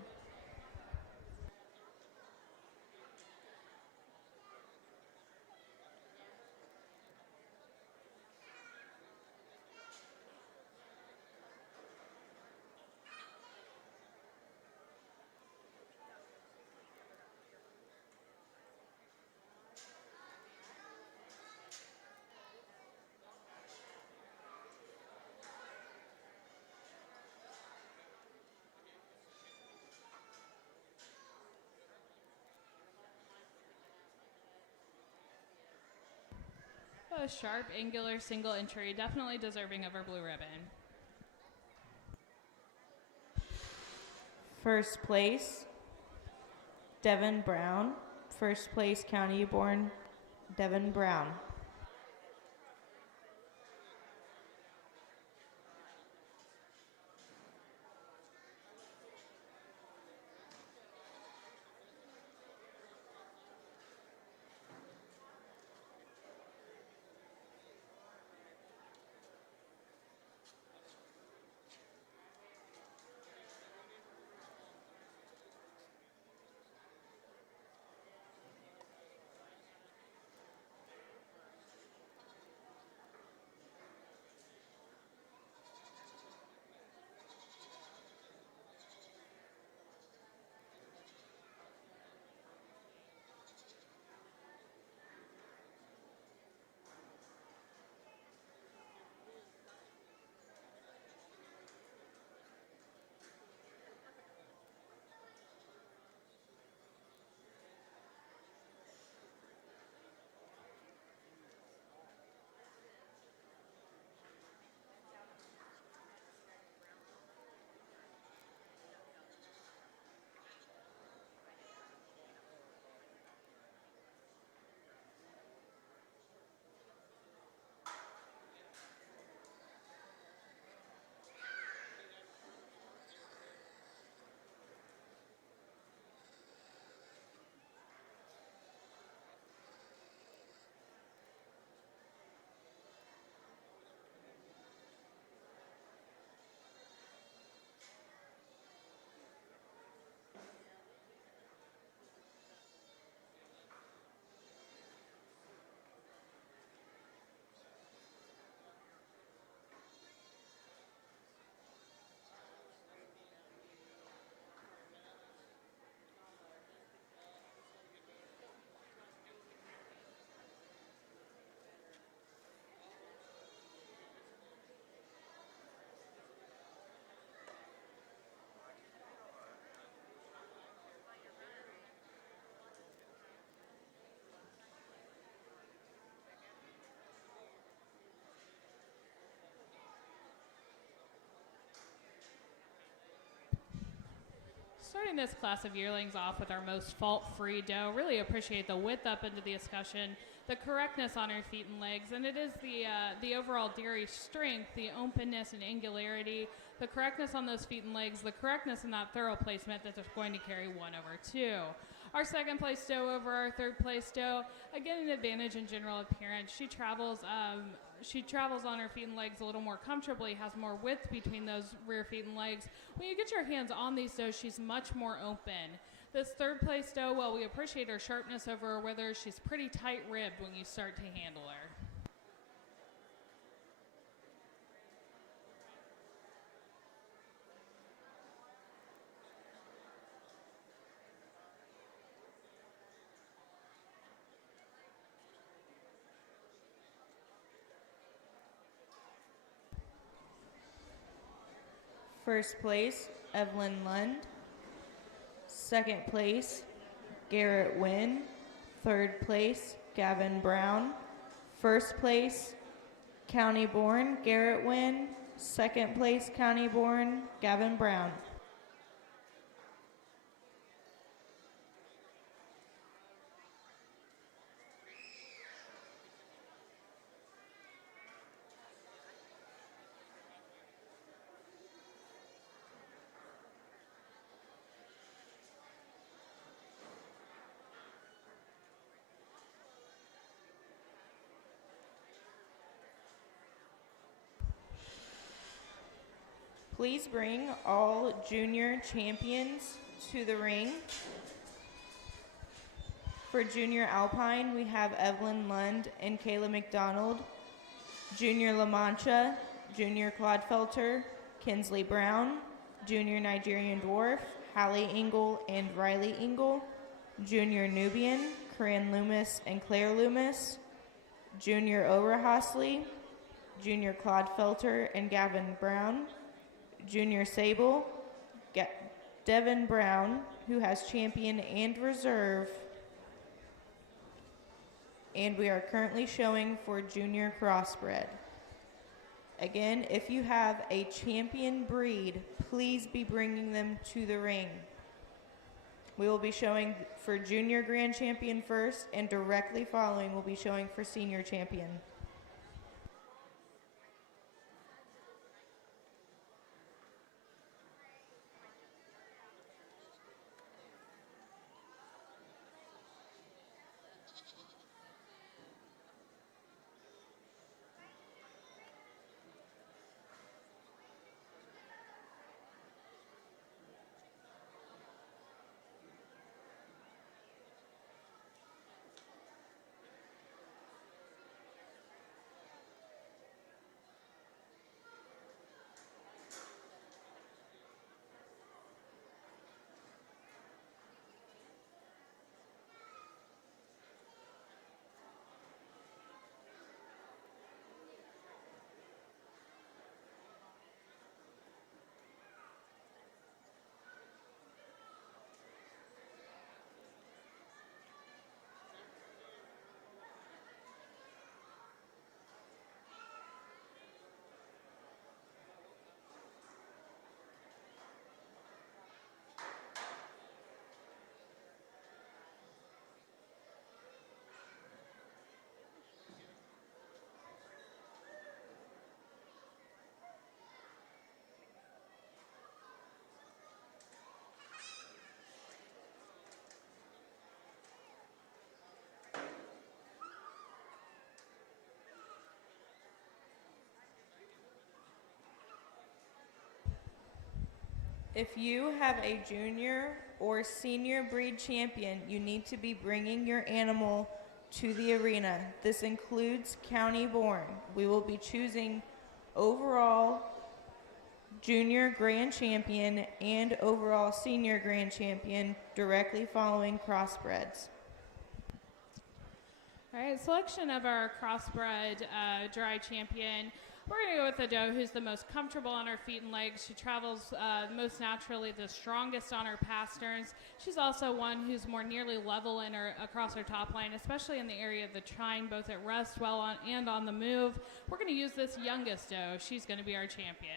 A sharp, angular, single entry, definitely deserving of our blue ribbon. First place, Devin Brown. First place, county born, Devin Brown. Starting this class of yearlings off with our most fault-free doe, really appreciate the width up into the escutcheon, the correctness on her feet and legs, and it is the overall dairy strength, the openness and angularity, the correctness on those feet and legs, the correctness in that thorough placement that's going to carry 1/2. Our second place doe over our third place doe, again an advantage in general appearance. She travels on her feet and legs a little more comfortably, has more width between those rear feet and legs. When you get your hands on these does, she's much more open. This third place doe, while we appreciate her sharpness over her withers, she's pretty tight-ribbed when you start to handle her. First place, Evelyn Lund. Second place, Garrett Wynn. Third place, Gavin Brown. First place, County Born, Garrett Wynn. Second place, County Born, Gavin Brown. Please bring all junior champions to the ring. For junior Alpine, we have Evelyn Lund and Kayla McDonald. Junior La Mancha, junior Clodfelter, Kinsley Brown. Junior Nigerian Dwarf, Hallie Engel and Riley Engel. Junior Nubian, Corinne Loomis and Claire Loomis. Junior Ora Hosley, junior Clodfelter and Gavin Brown. Junior Sable, Devin Brown, who has champion and reserve. And we are currently showing for junior crossbred. Again, if you have a champion breed, please be bringing them to the ring. We will be showing for junior grand champion first, and directly following we'll be showing for senior champion. If you have a junior or senior breed champion, you need to be bringing your animal to the arena. This includes county born. We will be choosing overall junior grand champion and overall senior grand champion directly following crossbreds. All right, selection of our crossbred dry champion. We're going to go with the doe who's the most comfortable on her feet and legs. She travels most naturally, the strongest on her pasterns. She's also one who's more nearly level in her across her top line, especially in the area of the chine, both at rest, well on, and on the move. We're going to use this youngest doe. She's going to be our champion.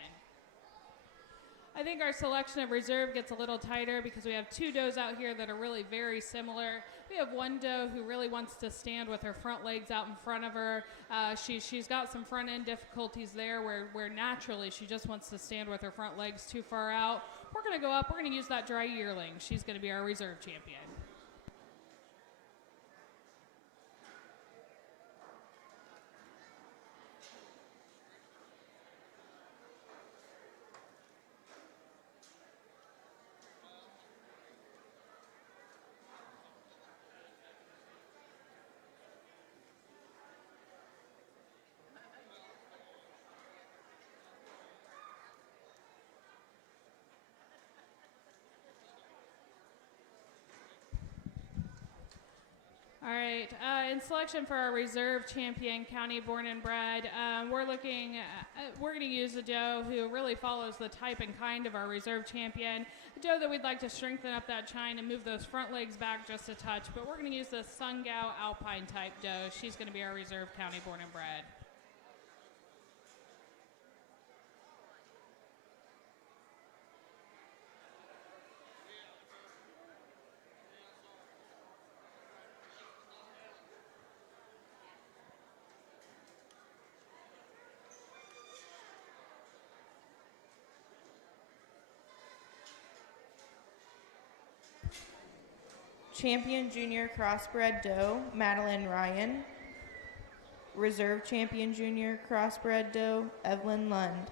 I think our selection of reserve gets a little tighter because we have two does out here that are really very similar. We have one doe who really wants to stand with her front legs out in front of her. She's got some front end difficulties there where naturally she just wants to stand with her front legs too far out. We're going to go up. We're going to use that dry yearling. She's going to be our reserve champion. in selection for our reserve champion, county born and bred, we're going to use a doe who really follows the type and kind of our reserve champion. A doe that we'd like to strengthen up that chine and move those front legs back just a touch. But we're going to use the Sungao Alpine type doe. She's going to be our reserve county born and bred. Champion Junior Crossbred Doe, Madeline Ryan. Reserve Champion Junior Crossbred Doe, Evelyn Lund.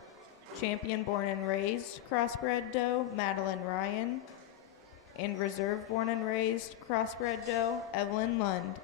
Champion Born and Raised Crossbred Doe, Madeline Ryan. And Reserve Born and Raised Crossbred Doe, Evelyn Lund.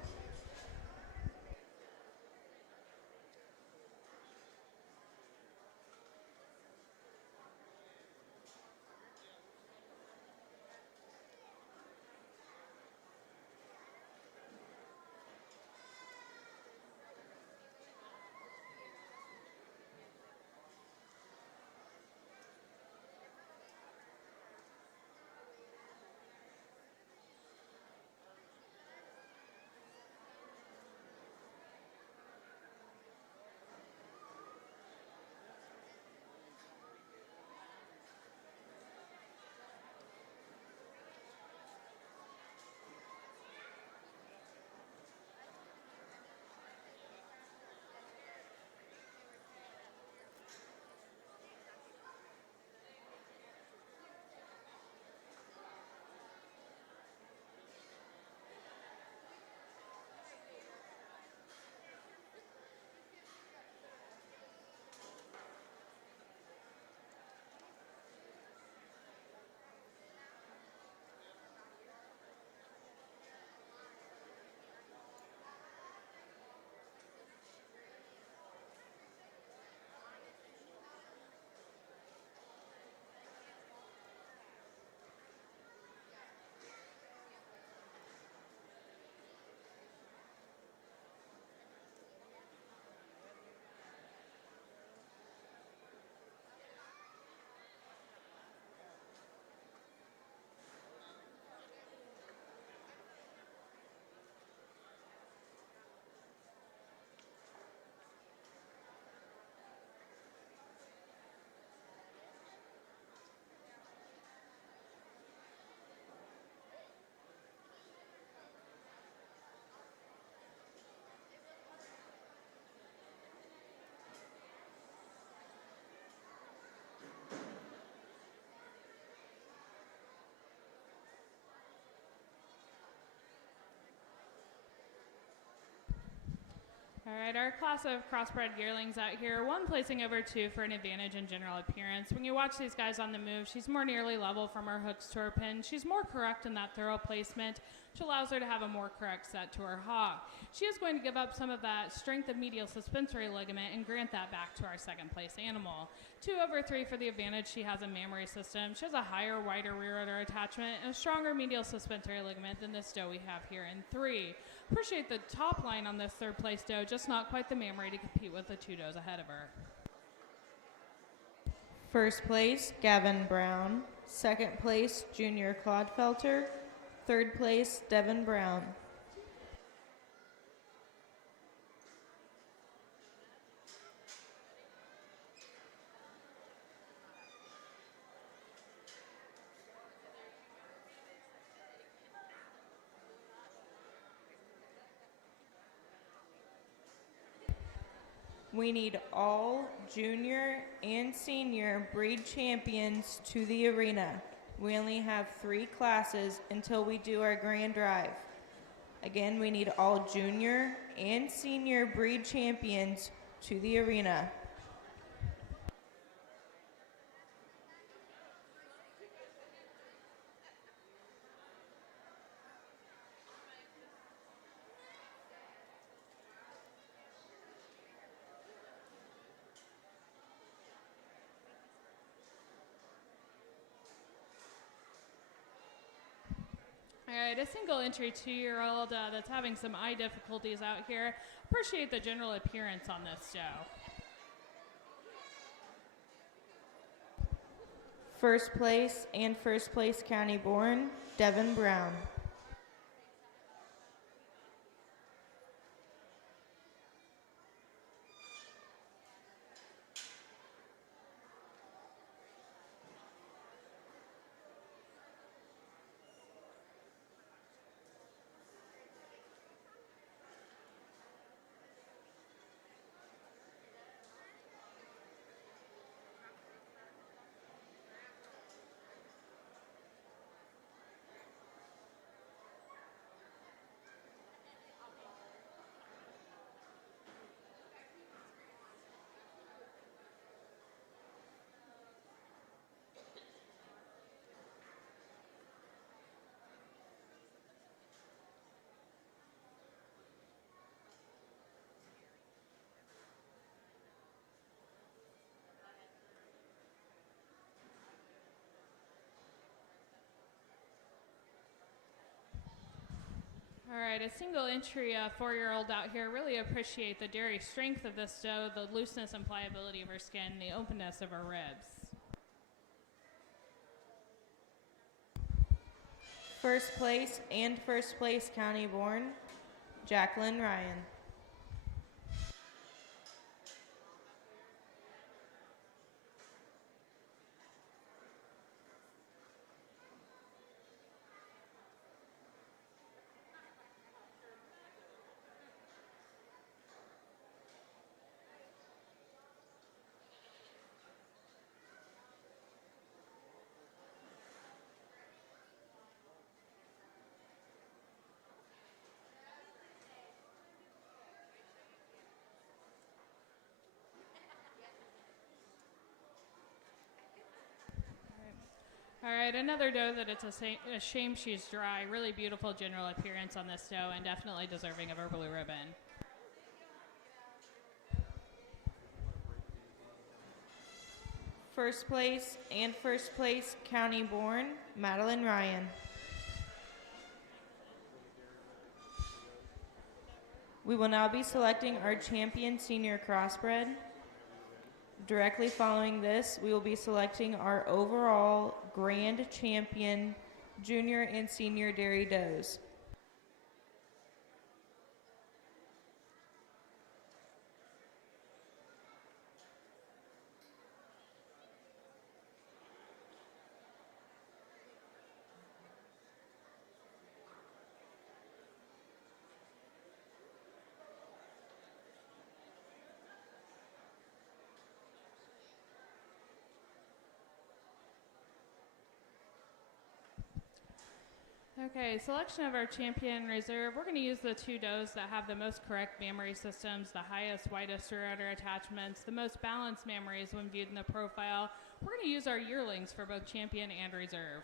All right, our class of crossbred yearlings out here, one placing over two for an advantage in general appearance. When you watch these guys on the move, she's more nearly level from her hooks to her pin. She's more correct in that thorough placement, which allows her to have a more correct set to her hock. She is going to give up some of that strength of medial suspensory ligament and grant that back to our second place animal. 2 over 3 for the advantage. She has a mammary system. She has a higher, wider rear udder attachment and a stronger medial suspensory ligament than this doe we have here in 3. Appreciate the top line on this third place doe, just not quite the mammary to compete with the 2 does ahead of her. First place, Gavin Brown. Second place, Junior Clodfelter. Third place, Devin Brown. We need all junior and senior breed champions to the arena. We only have 3 classes until we do our grand drive. Again, we need all junior and senior breed champions to the arena. All right, a single entry 2-year-old that's having some eye difficulties out here. Appreciate the general appearance on this doe. First place and first place county born, Devin Brown. All right, a single entry 4-year-old out here. Really appreciate the dairy strength of this doe, the looseness and pliability of her skin, the openness of her ribs. First place and first place county born, Jacqueline Ryan. All right, another doe that it's a shame she's dry. Really beautiful general appearance on this doe and definitely deserving of her blue ribbon. First place and first place county born, Madeline Ryan. We will now be selecting our champion senior crossbred. Directly following this, we will be selecting our overall grand champion junior and senior dairy does. Okay, selection of our champion reserve. We're going to use the two does that have the most correct mammary systems, the highest, widest rear udder attachments, the most balanced mammaries when viewed in the profile. We're going to use our yearlings for both champion and reserve.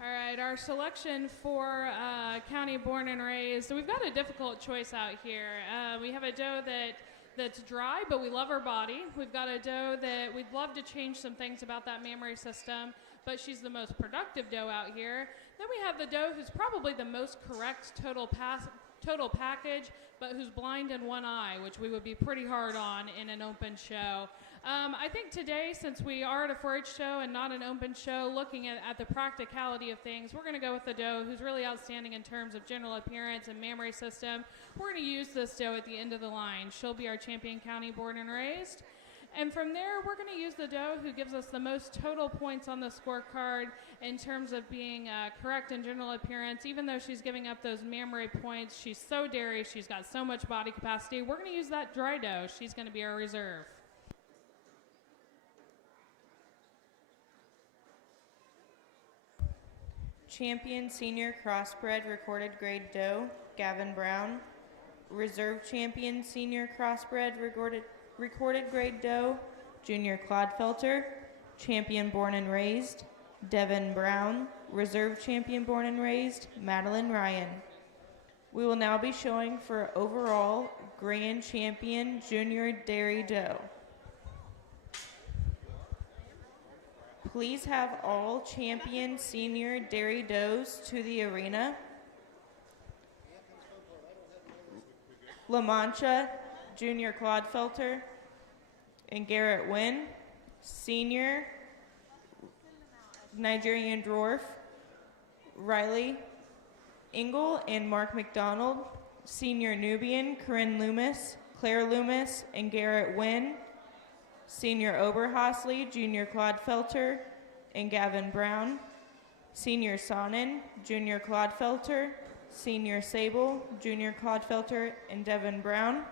All right, our selection for county born and raised. So we've got a difficult choice out here. We have a doe that's dry, but we love her body. We've got a doe that we'd love to change some things about that mammary system, but she's the most productive doe out here. Then we have the doe who's probably the most correct total package, but who's blind in one eye, which we would be pretty hard on in an open show. I think today, since we are at a 4-H show and not an open show, looking at the practicality of things, we're going to go with the doe who's really outstanding in terms of general appearance and mammary system. We're going to use this doe at the end of the line. She'll be our Champion County born and raised. And from there, we're going to use the doe who gives us the most total points on the scorecard in terms of being correct in general appearance. Even though she's giving up those mammary points, she's so dairy, she's got so much body capacity. We're going to use that dry doe. She's going to be our reserve. Champion Senior Crossbred Recorded Grade Doe, Gavin Brown. Reserve Champion Senior Crossbred Recorded Grade Doe, Junior Clodfelter. Champion Born and Raised, Devin Brown. Reserve Champion Born and Raised, Madeline Ryan. We will now be showing for overall Grand Champion Junior Dairy Doe. Please have all Champion Senior Dairy Does to the arena. La Mancha, Junior Clodfelter, and Garrett Wynn. Senior, Nigerian Dwarf, Riley Engel and Mark McDonald. Senior Nubian, Corinne Loomis, Claire Loomis, and Garrett Wynn. Senior Oberhostley, Junior Clodfelter, and Gavin Brown. Senior Sonnen, Junior Clodfelter. Senior Sable, Junior Clodfelter, and Devin Brown.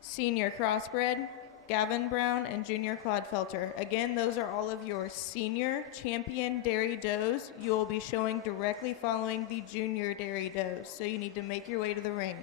Senior Crossbred, Gavin Brown, and Junior Clodfelter. Again, those are all of your Senior Champion Dairy Does. You will be showing directly following the Junior Dairy Does, so you need to make your way to the ring.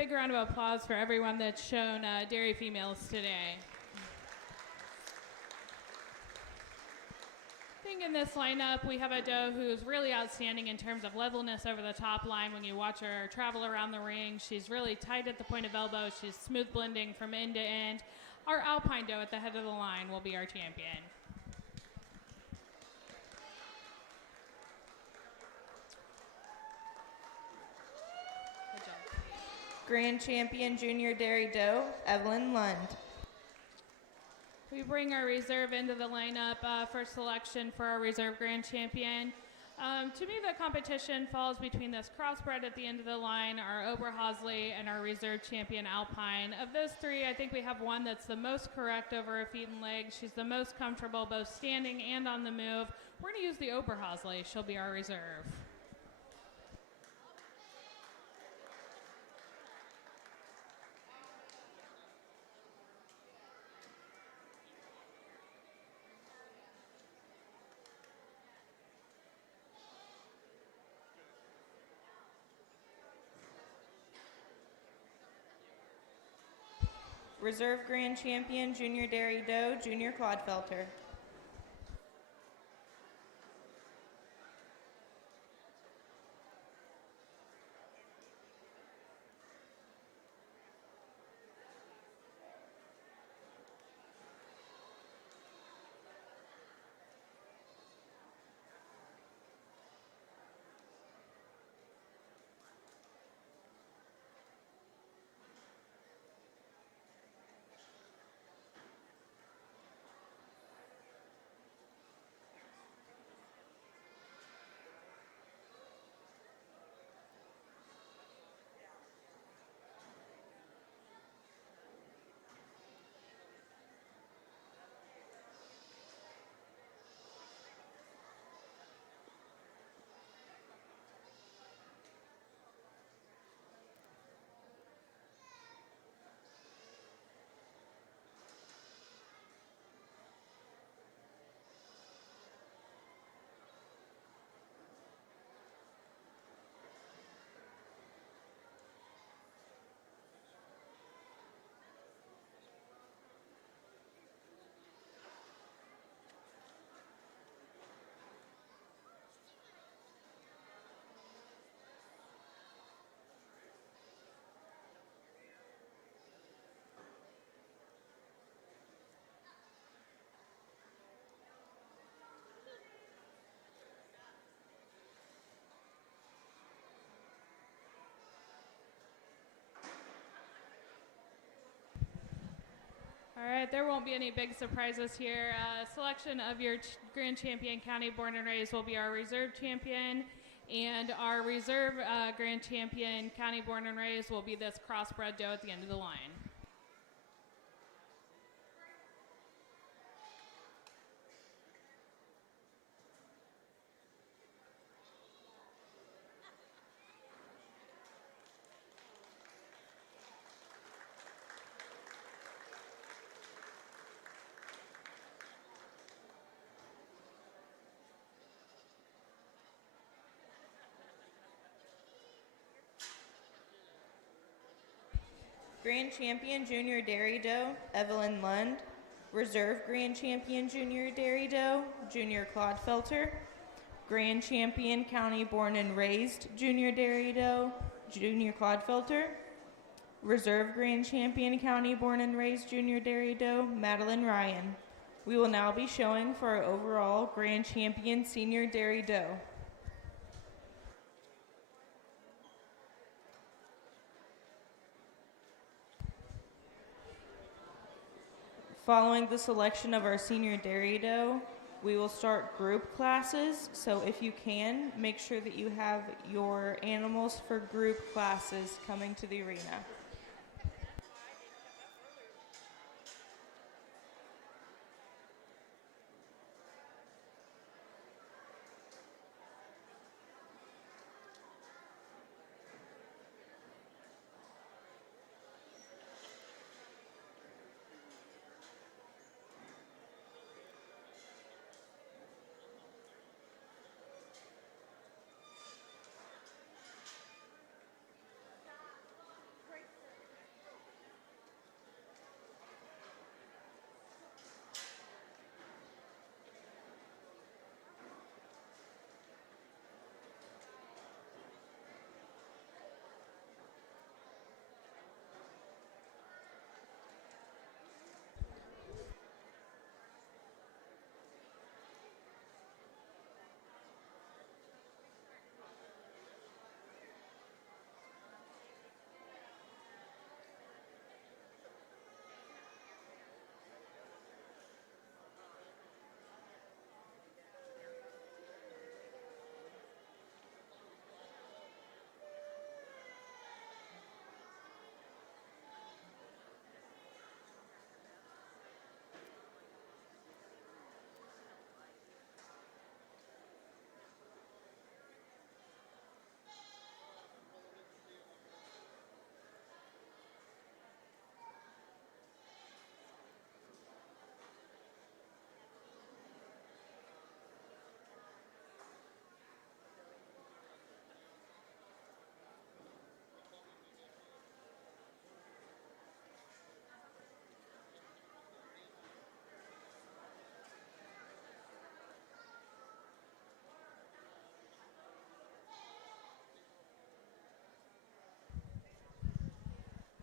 big round of applause for everyone that's shown dairy females today. I think in this lineup, we have a doe who's really outstanding in terms of levelness over the top line. When you watch her travel around the ring, she's really tight at the point of elbow. She's smooth blending from end to end. Our alpine doe at the head of the line will be our champion. Good job. Grand Champion Junior Dairy Doe, Evelyn Lund. We bring our reserve into the lineup for selection for our reserve grand champion. To me, the competition falls between this crossbred at the end of the line, our Oberhausley, and our reserve champion Alpine. Of those three, I think we have one that's the most correct over her feet and legs. She's the most comfortable both standing and on the move. We're going to use the Oberhausley. She'll be our reserve. Reserve Grand Champion Junior Dairy Doe, Junior Clodfelter. All right, there won't be any big surprises here. Selection of your grand champion, county born and raised, will be our reserve champion. And our reserve grand champion, county born and raised, will be this crossbred doe at the end of the line. Grand Champion Junior Dairy Doe, Evelyn Lund. Reserve Grand Champion Junior Dairy Doe, Junior Clodfelter. Grand Champion County Born and Raised Junior Dairy Doe, Junior Clodfelter. Reserve Grand Champion County Born and Raised Junior Dairy Doe, Madeline Ryan. We will now be showing for our overall Grand Champion Senior Dairy Doe. Following the selection of our senior dairy doe, we will start group classes. So if you can, make sure that you have your animals for group classes coming to the arena.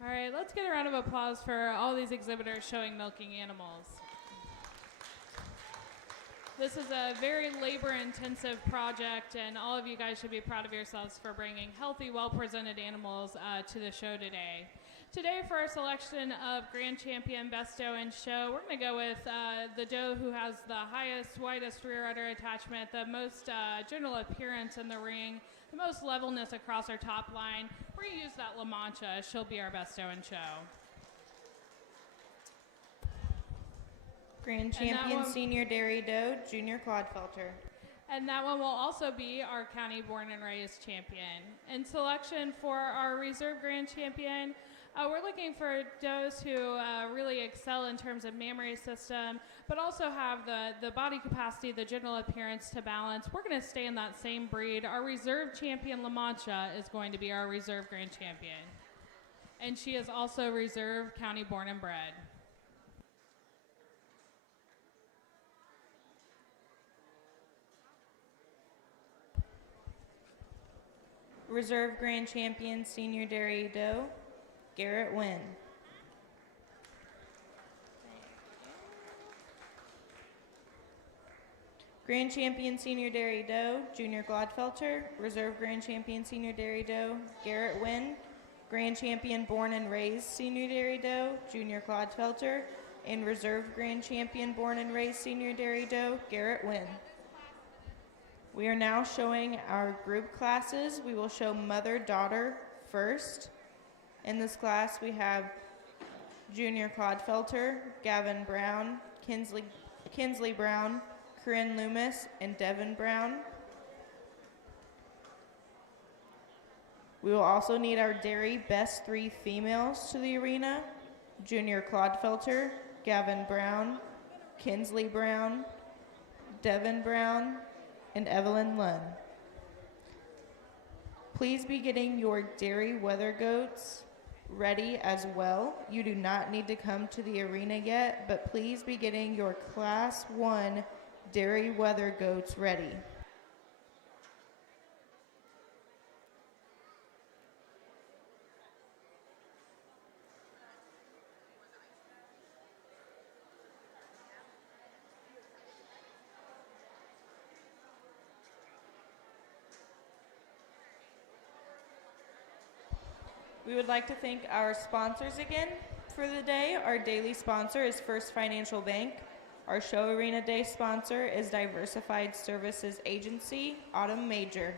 All right, let's get a round of applause for all these exhibitors showing milking animals. This is a very labor-intensive project, and all of you guys should be proud of yourselves for bringing healthy, well-presented animals to the show today. Today, for our selection of Grand Champion Best Doe in Show, we're going to go with the doe who has the highest, widest rear udder attachment, the most general appearance in the ring, the most levelness across her top line. We're going to use that La Mancha. She'll be our Best Doe in Show. Grand Champion Senior Dairy Doe, Junior Clodfelter. And that one will also be our county born and raised champion. In selection for our reserve grand champion, we're looking for does who really excel in terms of mammary system, but also have the body capacity, the general appearance to balance. We're going to stay in that same breed. Our reserve champion, La Mancha, is going to be our reserve grand champion. And she is also reserve county born and bred. Reserve Grand Champion Senior Dairy Doe, Garrett Wynn. Grand Champion Senior Dairy Doe, Junior Glodfelter. Reserve Grand Champion Senior Dairy Doe, Garrett Wynn. Grand Champion Born and Raised Senior Dairy Doe, Junior Glodfelter. And Reserve Grand Champion Born and Raised Senior Dairy Doe, Garrett Wynn. We are now showing our group classes. We will show mother-daughter first. In this class, we have Junior Clodfelter, Gavin Brown, Kinsley Brown, Corinne Loomis, and Devin Brown. We will also need our dairy best 3 females to the arena. Junior Clodfelter, Gavin Brown, Kinsley Brown, Devin Brown, and Evelyn Lunn. Please be getting your dairy weather goats ready as well. You do not need to come to the arena yet, but please be getting your Class 1 dairy weather goats ready. We would like to thank our sponsors again for the day. Our daily sponsor is First Financial Bank. Our show arena day sponsor is Diversified Services Agency, Autumn Major.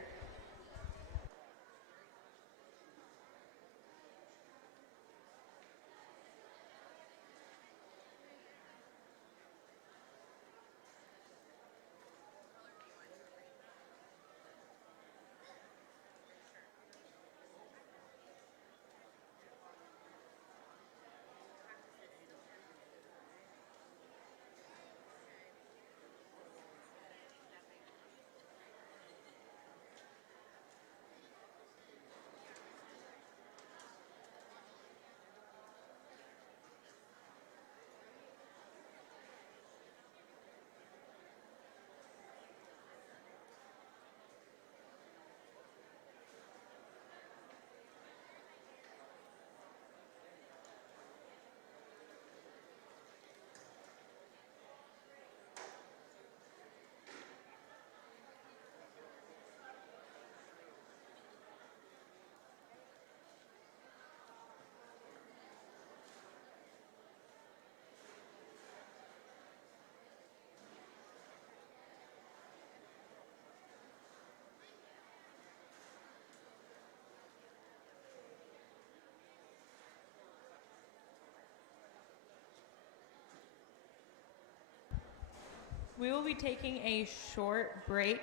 We will be taking a short break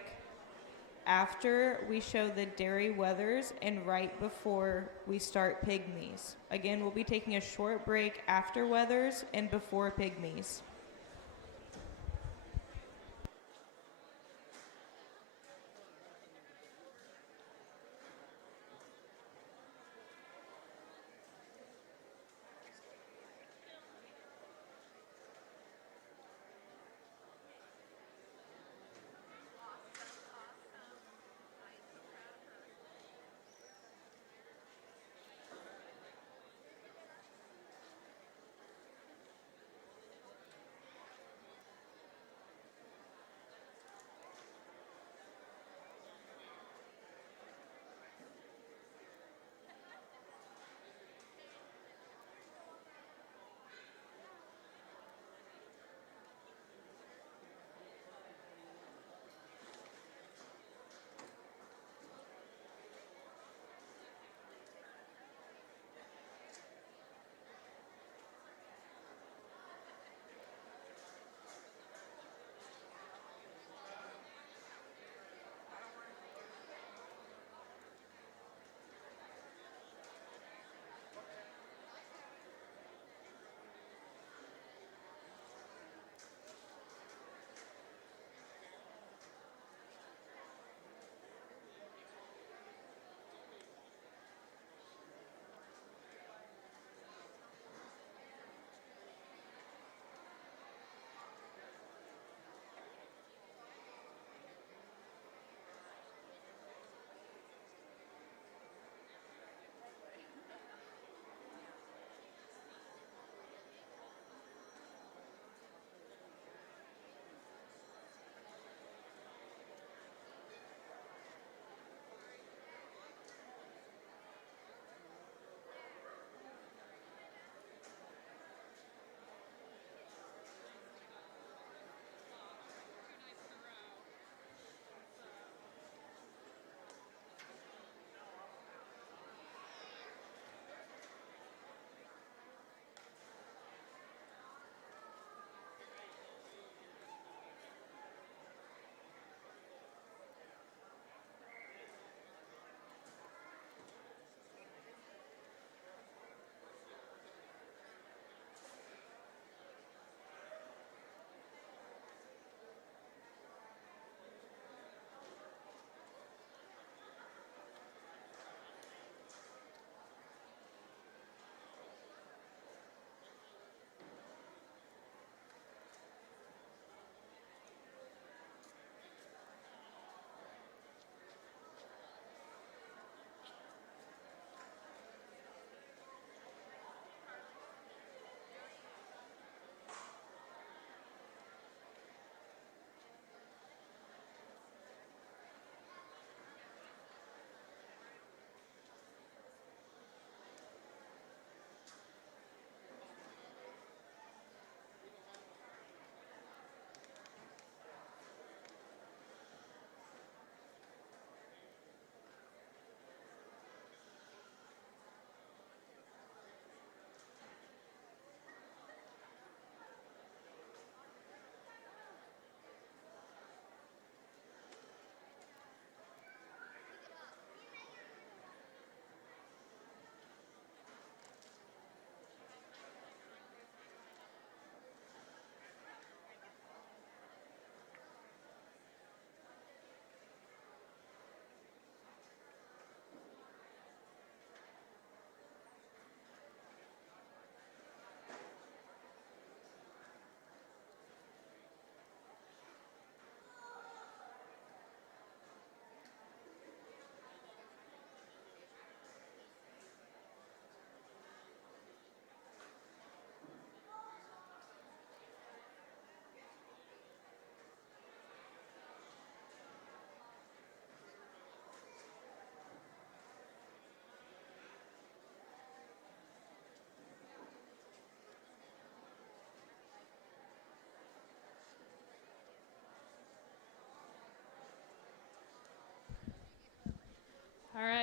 after we show the dairy weathers and right before we start pygmies. Again, we'll be taking a short break after weathers and before pygmies.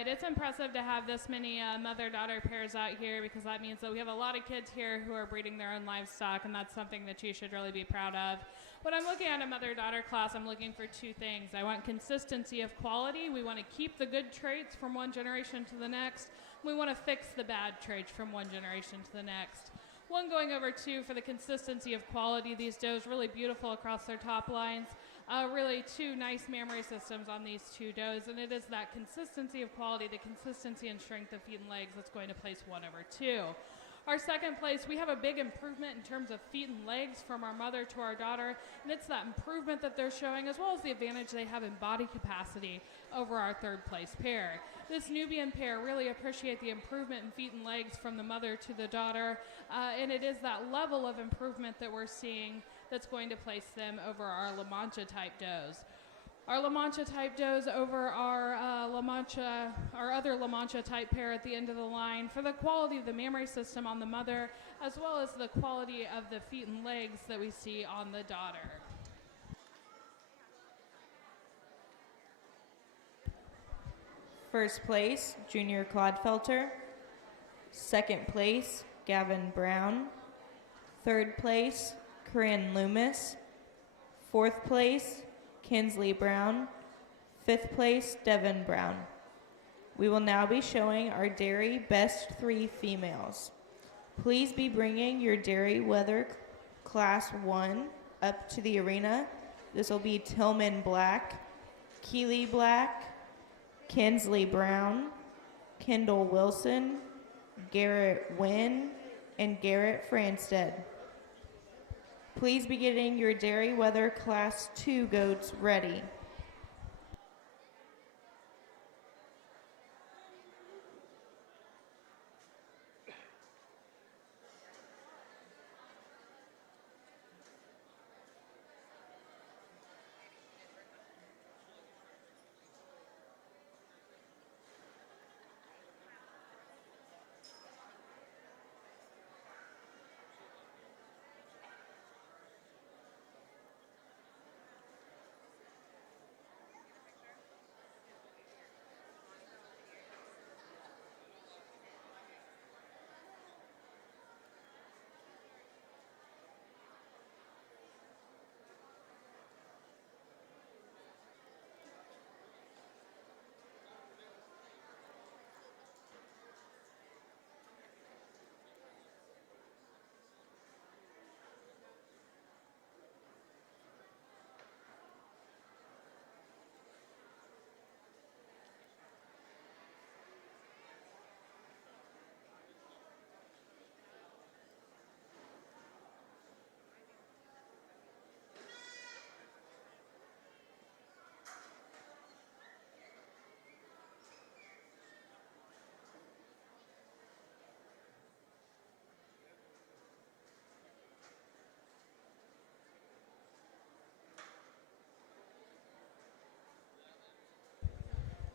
but it's impressive to have this many mother-daughter pairs out here, because that means that we have a lot of kids here who are breeding their own livestock, and that's something that you should really be proud of. When I'm looking at a mother-daughter class, I'm looking for two things. I want consistency of quality. We want to keep the good traits from one generation to the next. We want to fix the bad traits from one generation to the next. One going over two for the consistency of quality. These does really beautiful across their top lines. Really two nice mammary systems on these two does, and it is that consistency of quality, the consistency and strength of feet and legs that's going to place one over two. Our second place, we have a big improvement in terms of feet and legs from our mother to our daughter, and it's that improvement that they're showing, as well as the advantage they have in body capacity over our third place pair. This Nubian pair really appreciate the improvement in feet and legs from the mother to the daughter, and it is that level of improvement that we're seeing that's going to place them over our La Mancha type does. Our La Mancha type does over our other La Mancha type pair at the end of the line for the quality of the mammary system on the mother, as well as the quality of the feet and legs that we see on the daughter. First place, Junior Clodfelter. Second place, Gavin Brown. Third place, Corinne Loomis. Fourth place, Kinsley Brown. Fifth place, Devin Brown. We will now be showing our dairy best 3 females. Please be bringing your dairy weather class 1 up to the arena. This will be Tillman Black, Keely Black, Kinsley Brown, Kendall Wilson, Garrett Wynn, and Garrett Franstead. Please be getting your dairy weather class 2 goats ready.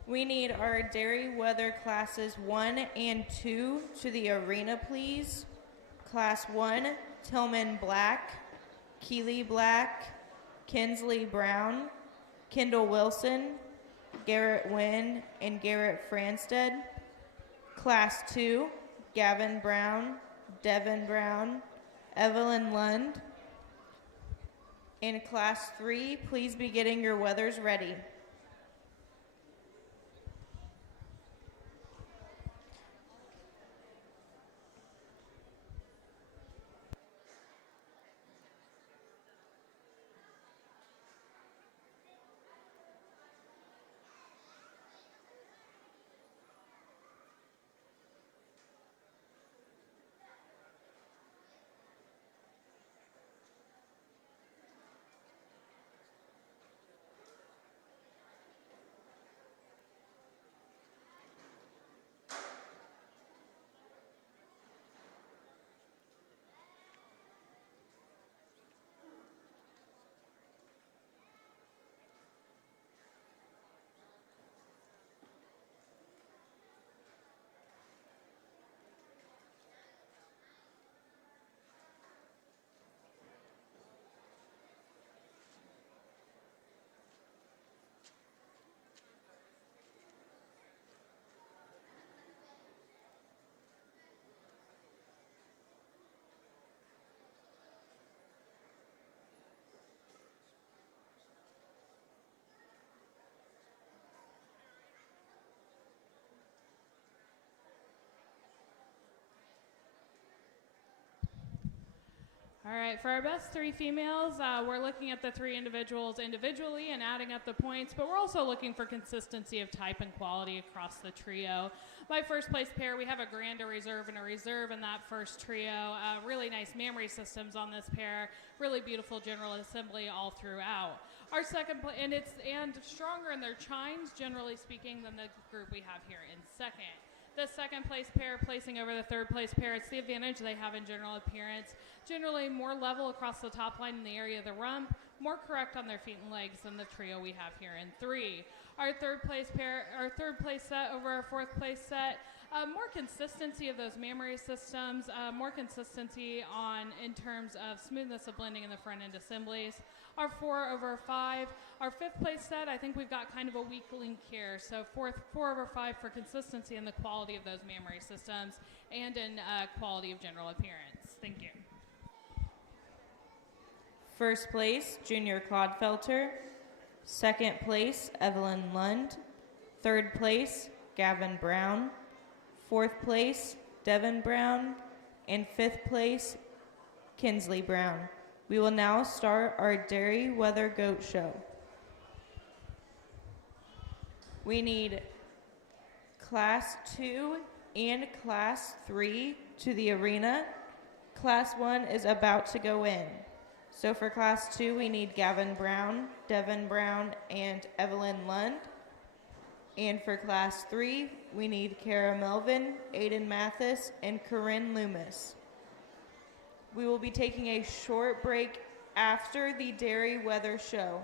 We need our dairy weather classes 1 and 2 to the arena, please. Class 1, Tillman Black, Keely Black, Kinsley Brown, Kendall Wilson, Garrett Wynn, and Garrett Franstead. Class 2, Gavin Brown, Devin Brown, Evelyn Lund. In Class 3, please be getting your weathers ready. All right, for our best 3 females, we're looking at the 3 individuals individually and adding up the points, but we're also looking for consistency of type and quality across the trio. My first place pair, we have a grand, a reserve, and a reserve in that first trio. Really nice memory systems on this pair, really beautiful general assembly all throughout. Our second, and stronger in their chines, generally speaking, than the group we have here in second. The second place pair placing over the third place pair. It's the advantage they have in general appearance. Generally more level across the top line in the area of the rump, more correct on their feet and legs than the trio we have here in 3. Our third place set over our fourth place set. More consistency of those memory systems, more consistency in terms of smoothness of blending in the front end assemblies. Our 4 over 5. Our fifth place set, I think we've got kind of a weak link here. So 4 over 5 for consistency in the quality of those memory systems and in quality of general appearance. Thank you. First place, Junior Clodfelter. Second place, Evelyn Lund. Third place, Gavin Brown. Fourth place, Devin Brown. And fifth place, Kinsley Brown. We will now start our Dairy Weather Goat Show. We need Class 2 and Class 3 to the arena. Class 1 is about to go in. So for Class 2, we need Gavin Brown, Devin Brown, and Evelyn Lund. And for Class 3, we need Kara Melvin, Aiden Mathis, and Corinne Loomis. We will be taking a short break after the Dairy Weather Show.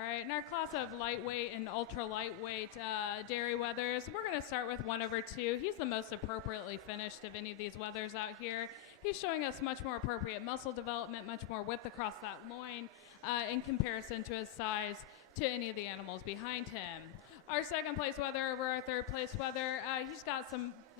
right, in our class of lightweight and ultra lightweight dairy wethers, we're going to start with 1/2. He's the most appropriately finished of any of these wethers out here. He's showing us much more appropriate muscle development, much more width across that loin in comparison to his size to any of the animals behind him. Our second place wether over our third place wether, he's got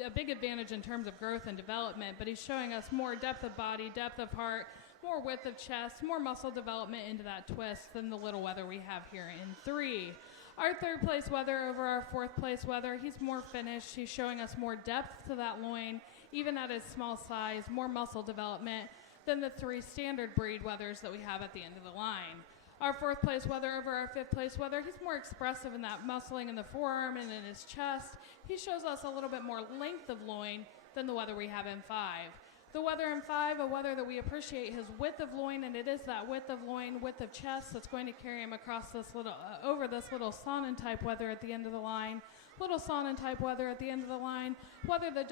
a big advantage in terms of growth and development, but he's showing us more depth of body, depth of heart, more width of chest, more muscle development into that twist than the little wether we have here in 3. Our third place wether over our fourth place wether, he's more finished. He's showing us more depth to that loin, even at his small size, more muscle development than the 3 standard breed wethers that we have at the end of the line. Our fourth place wether over our fifth place wether, he's more expressive in that muscling in the forearm and in his chest. He shows us a little bit more length of loin than the wether we have in 5. The wether in 5, a wether that we appreciate his width of loin, and it is that width of loin, width of chest that's going to carry him across this little, over this little Sonnen type wether at the end of the line. Little Sonnen type wether at the end of the line, wether that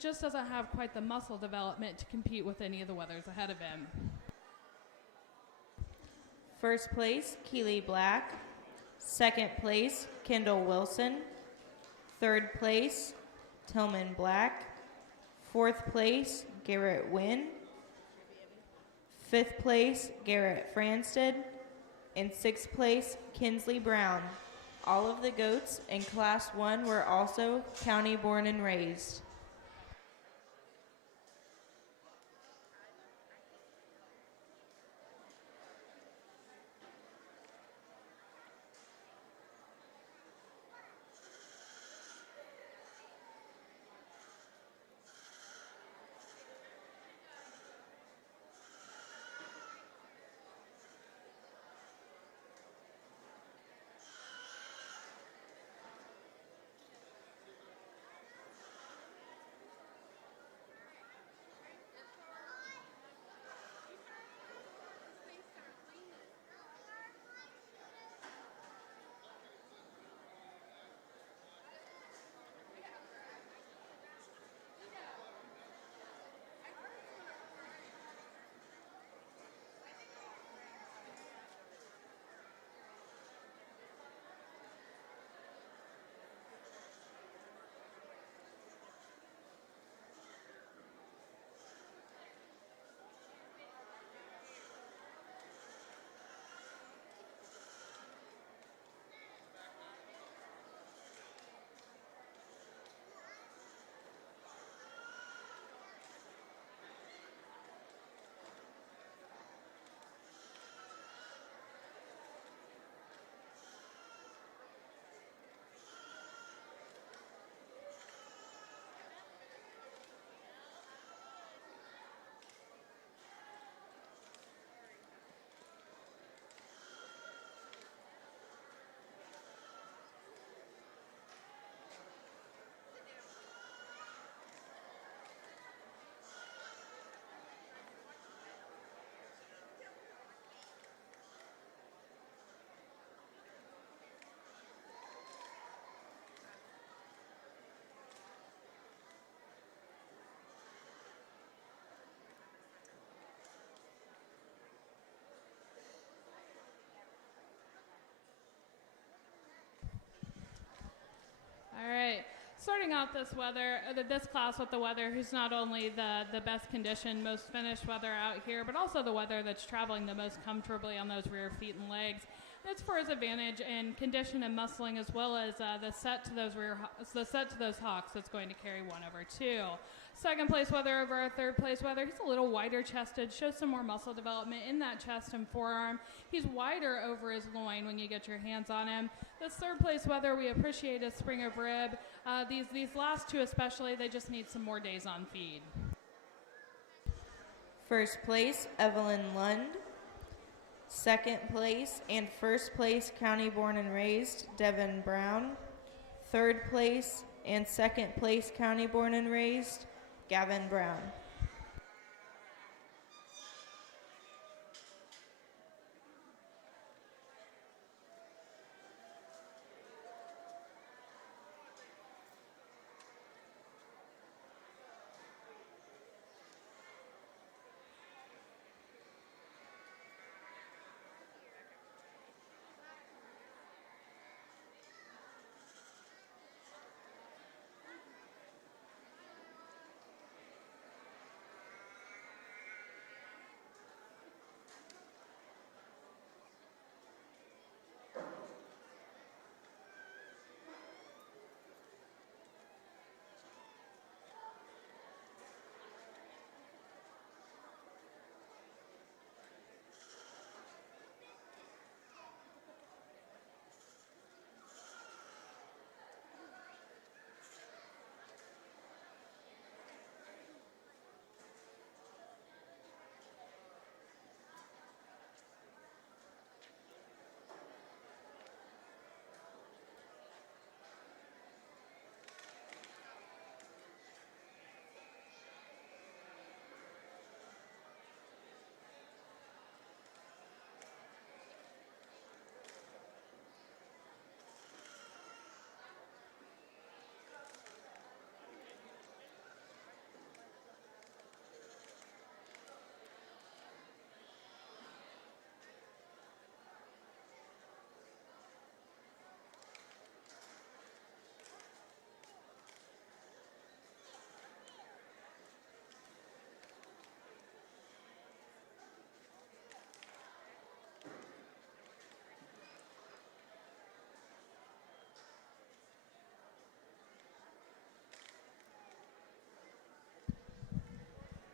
just doesn't have quite the muscle development to compete with any of the wethers ahead of him. First place, Keely Black. Second place, Kendall Wilson. Third place, Tillman Black. Fourth place, Garrett Wynn. Fifth place, Garrett Franstead. And sixth place, Kinsley Brown. All of the goats in Class 1 were also county born and raised. All right, starting out this class with the wether who's not only the best conditioned, most finished wether out here, but also the wether that's traveling the most comfortably on those rear feet and legs. That's for his advantage in condition and muscling, as well as the set to those hocks that's going to carry 1/2. Second place wether over our third place wether. He's a little wider chested, shows some more muscle development in that chest and forearm. He's wider over his loin when you get your hands on him. This third place wether, we appreciate his spring of rib. These last two especially, they just need some more days on feed. First place, Evelyn Lund. Second place and first place, county born and raised, Devin Brown. Third place and second place, county born and raised, Gavin Brown.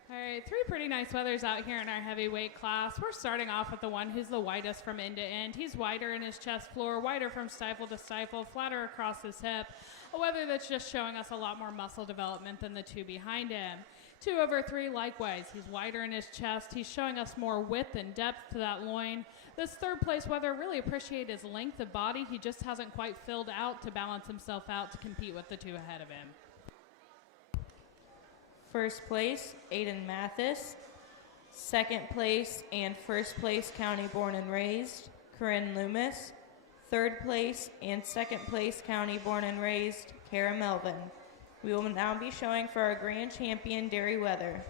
All right, three pretty nice weathers out here in our heavyweight class. We're starting off with the one who's the widest from end to end. He's wider in his chest floor, wider from stifle to stifle, flatter across his hip. A weather that's just showing us a lot more muscle development than the two behind him. 2/3 likewise. He's wider in his chest. He's showing us more width and depth to that loin. This third place weather, really appreciate his length of body. He just hasn't quite filled out to balance himself out to compete with the two ahead of him. First place, Aiden Mathis. Second place and first place, county born and raised, Corinne Loomis. Third place and second place, county born and raised, Kara Melvin. We will now be showing for our grand champion, Derry Weather.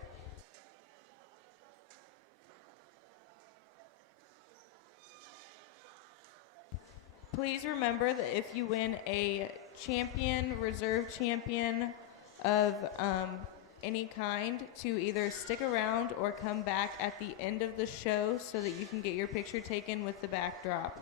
Please remember that if you win a champion, reserve champion of any kind, to either stick around or come back at the end of the show so that you can get your picture taken with the backdrop.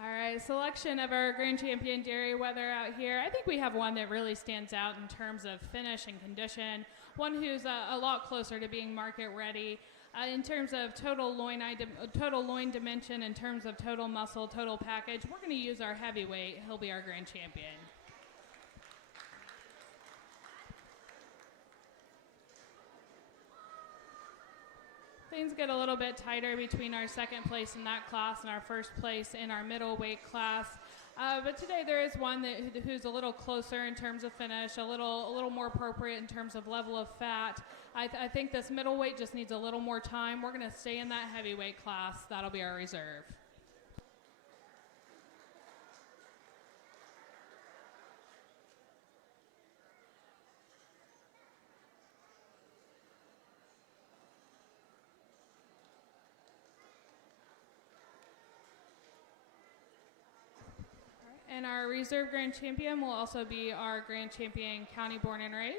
All right, selection of our grand champion Derry Weather out here. I think we have one that really stands out in terms of finish and condition, one who's a lot closer to being market ready. In terms of total loin dimension, in terms of total muscle, total package, we're going to use our heavyweight. He'll be our grand champion. Things get a little bit tighter between our second place in that class and our first place in our middleweight class. But today there is one who's a little closer in terms of finish, a little more appropriate in terms of level of fat. I think this middleweight just needs a little more time. We're going to stay in that heavyweight class. That'll be our reserve. And our reserve grand champion will also be our grand champion county born and raised.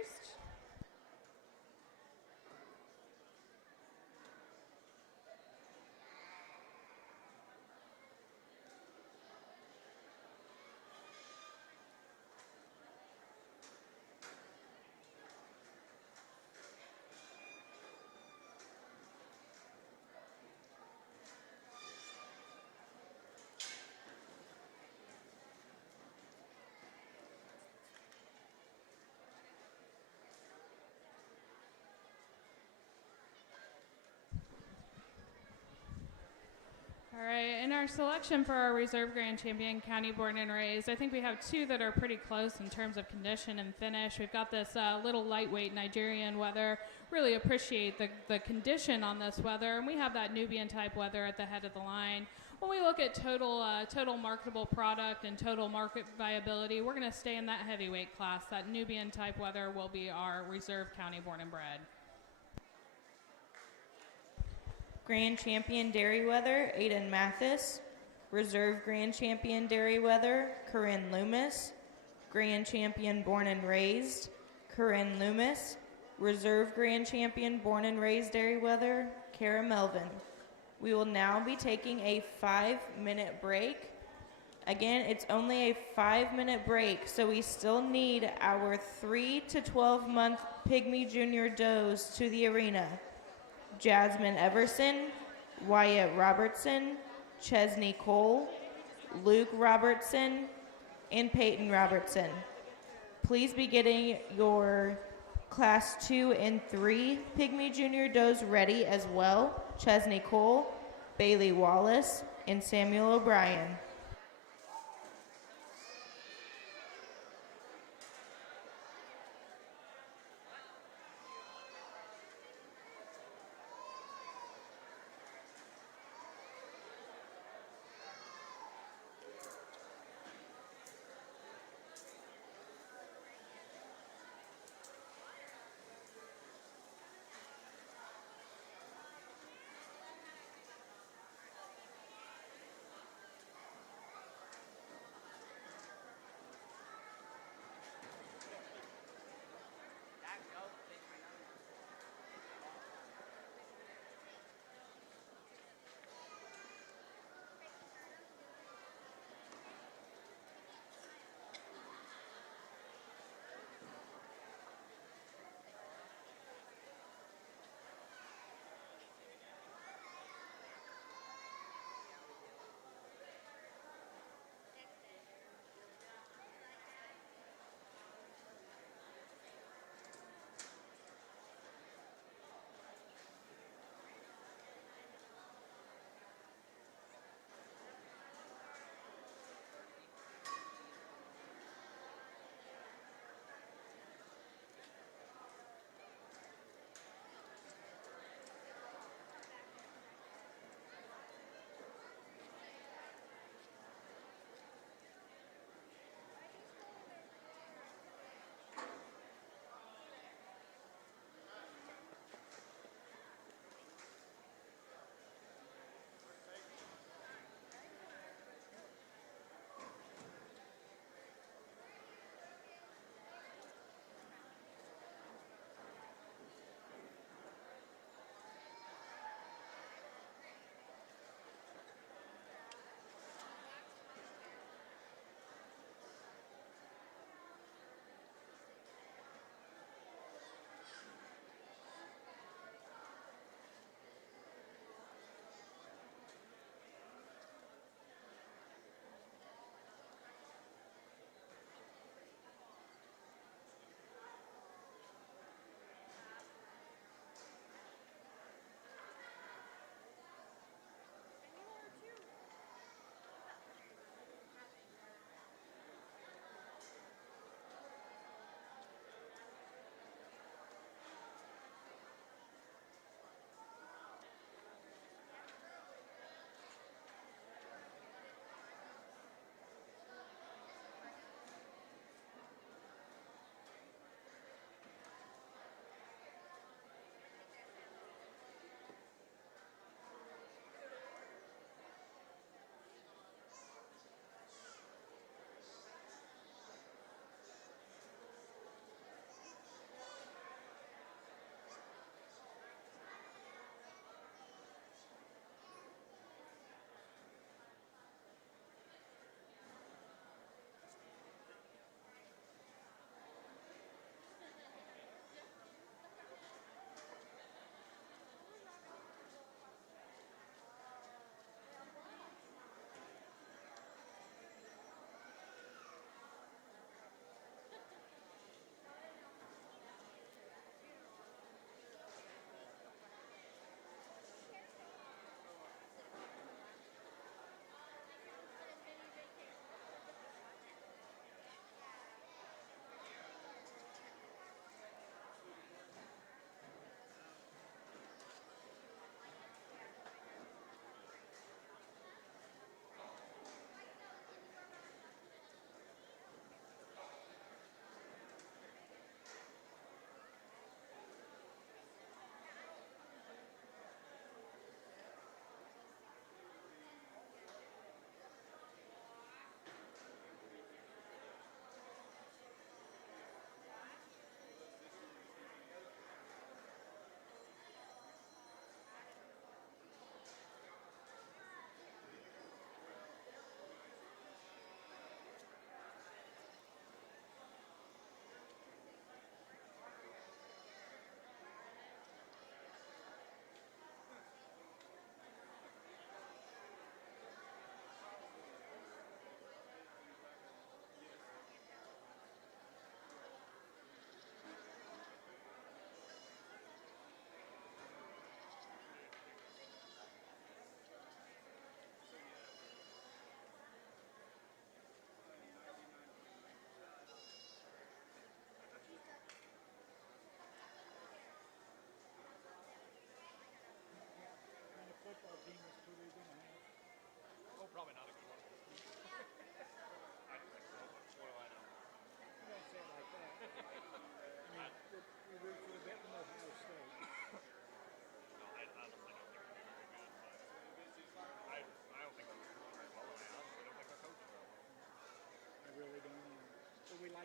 All right, in our selection for our reserve grand champion, county born and raised, I think we have two that are pretty close in terms of condition and finish. We've got this little lightweight Nigerian weather. Really appreciate the condition on this weather, and we have that Nubian type weather at the head of the line. When we look at total marketable product and total market viability, we're going to stay in that heavyweight class. That Nubian type weather will be our reserve county born and bred. Grand champion Derry Weather, Aiden Mathis. Reserve grand champion Derry Weather, Corinne Loomis. Grand champion born and raised, Corinne Loomis. Reserve grand champion born and raised Derry Weather, Kara Melvin. We will now be taking a 5-minute break. Again, it's only a 5-minute break, so we still need our 3 to 12 month Pygmy Junior does to the arena. Jasmine Everson, Wyatt Robertson, Chesney Cole, Luke Robertson, and Peyton Robertson. Please be getting your Class 2 and 3 Pygmy Junior does ready as well. Chesney Cole, Bailey Wallace, and Samuel O'Brien.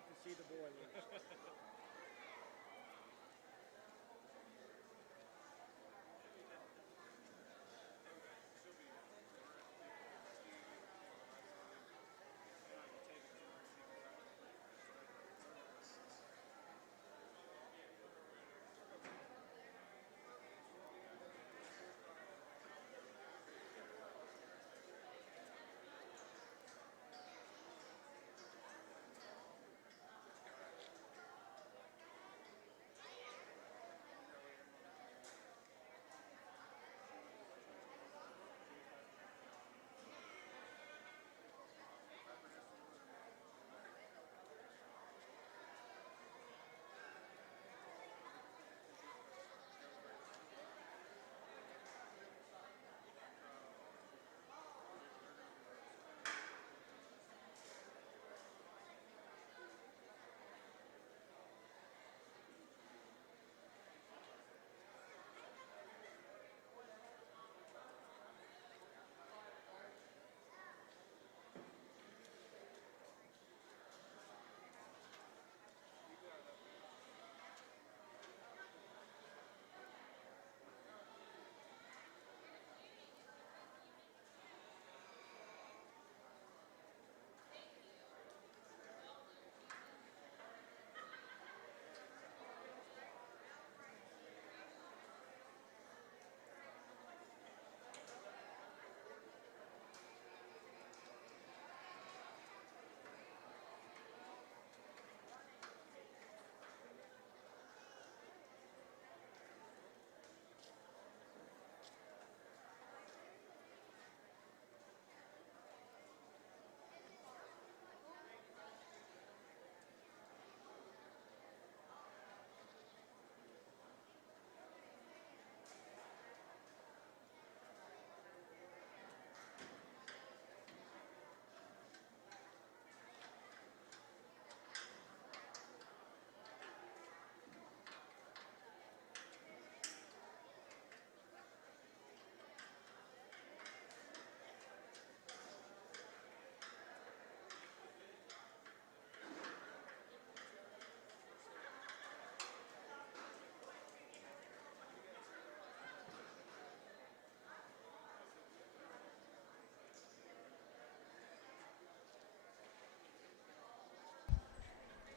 like to see the boilers.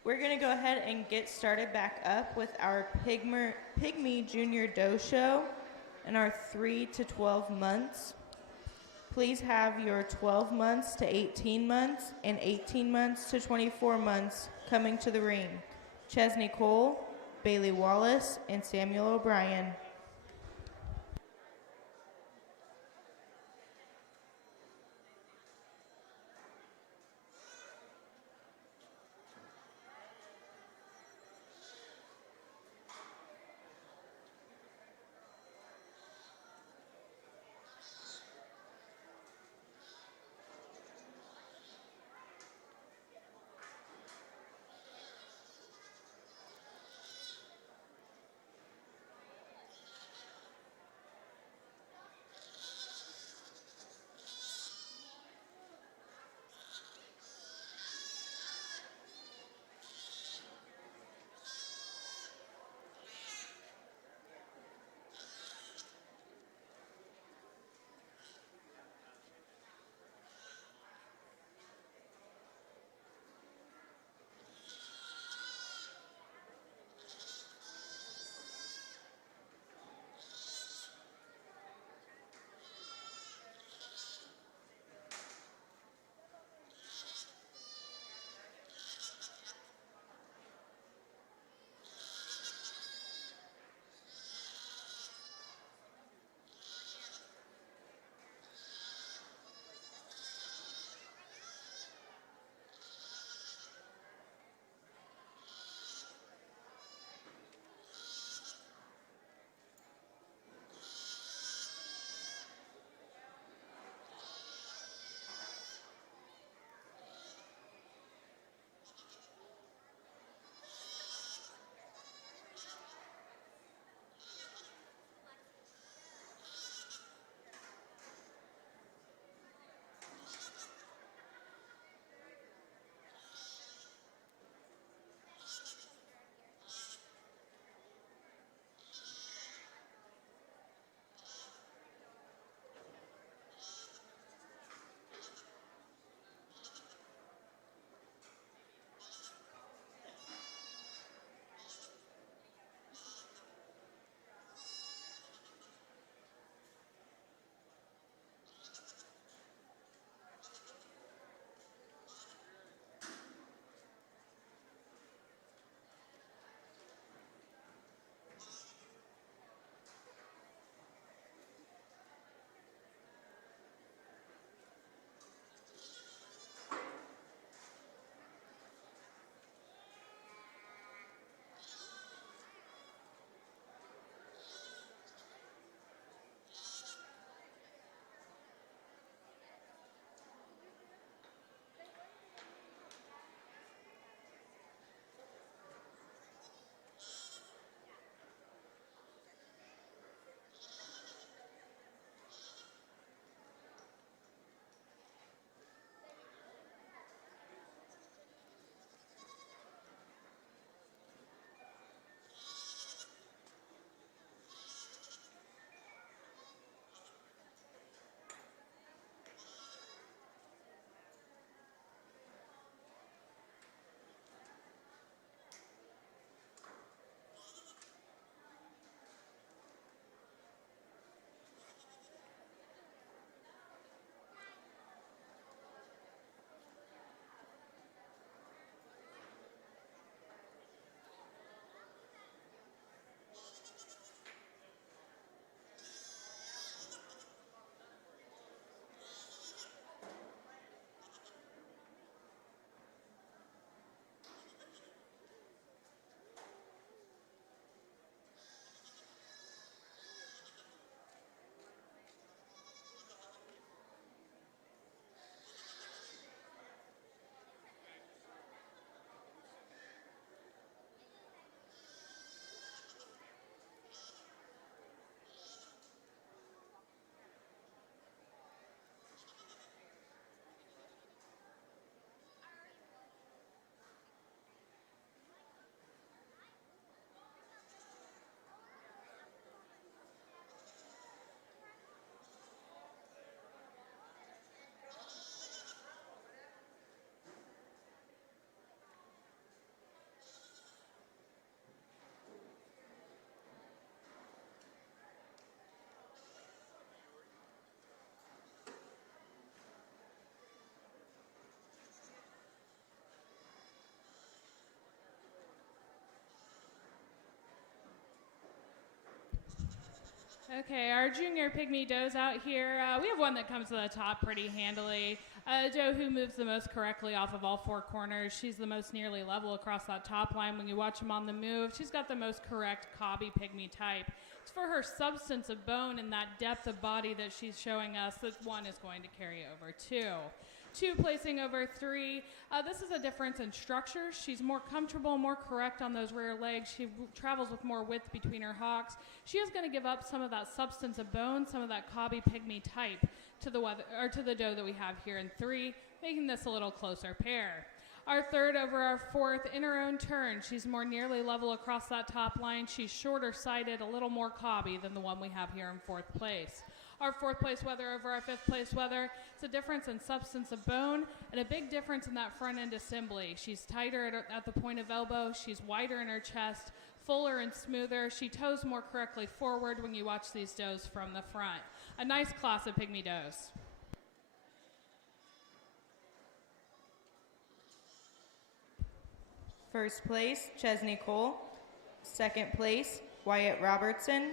We're going to go ahead and get started back up with our Pygmy Junior Doe Show and our 3 to 12 months. Please have your 12 months to 18 months and 18 months to 24 months coming to the ring. Chesney Cole, Bailey Wallace, and Samuel O'Brien. Okay, our junior pygmy does out here. We have one that comes to the top pretty handily. A doe who moves the most correctly off of all four corners. She's the most nearly level across that top line when you watch them on the move. She's got the most correct cobby pygmy type. It's for her substance of bone and that depth of body that she's showing us that one is going to carry over two. Two placing over three. This is a difference in structure. She's more comfortable, more correct on those rear legs. She travels with more width between her hocks. She is going to give up some of that substance of bone, some of that cobby pygmy type to the doe that we have here in three, making this a little closer pair. Our third over our fourth in her own turn. She's more nearly level across that top line. She's shorter sided, a little more cobby than the one we have here in fourth place. Our fourth place wether over our fifth place wether. It's a difference in substance of bone and a big difference in that front end assembly. She's tighter at the point of elbow. She's wider in her chest, fuller and smoother. She toes more correctly forward when you watch these does from the front. A nice class of pygmy does. First place, Chesney Cole. Second place, Wyatt Robertson.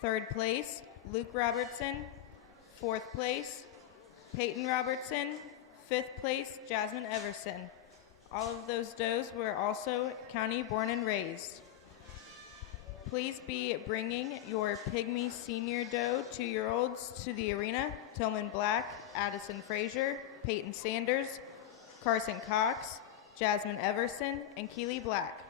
Third place, Luke Robertson. Fourth place, Peyton Robertson. Fifth place, Jasmine Everson. All of those does were also county born and raised. Please be bringing your pygmy senior doe 2-year-olds to the arena. Tillman Black, Addison Frazier, Peyton Sanders, Carson Cox, Jasmine Everson, and Keely Black.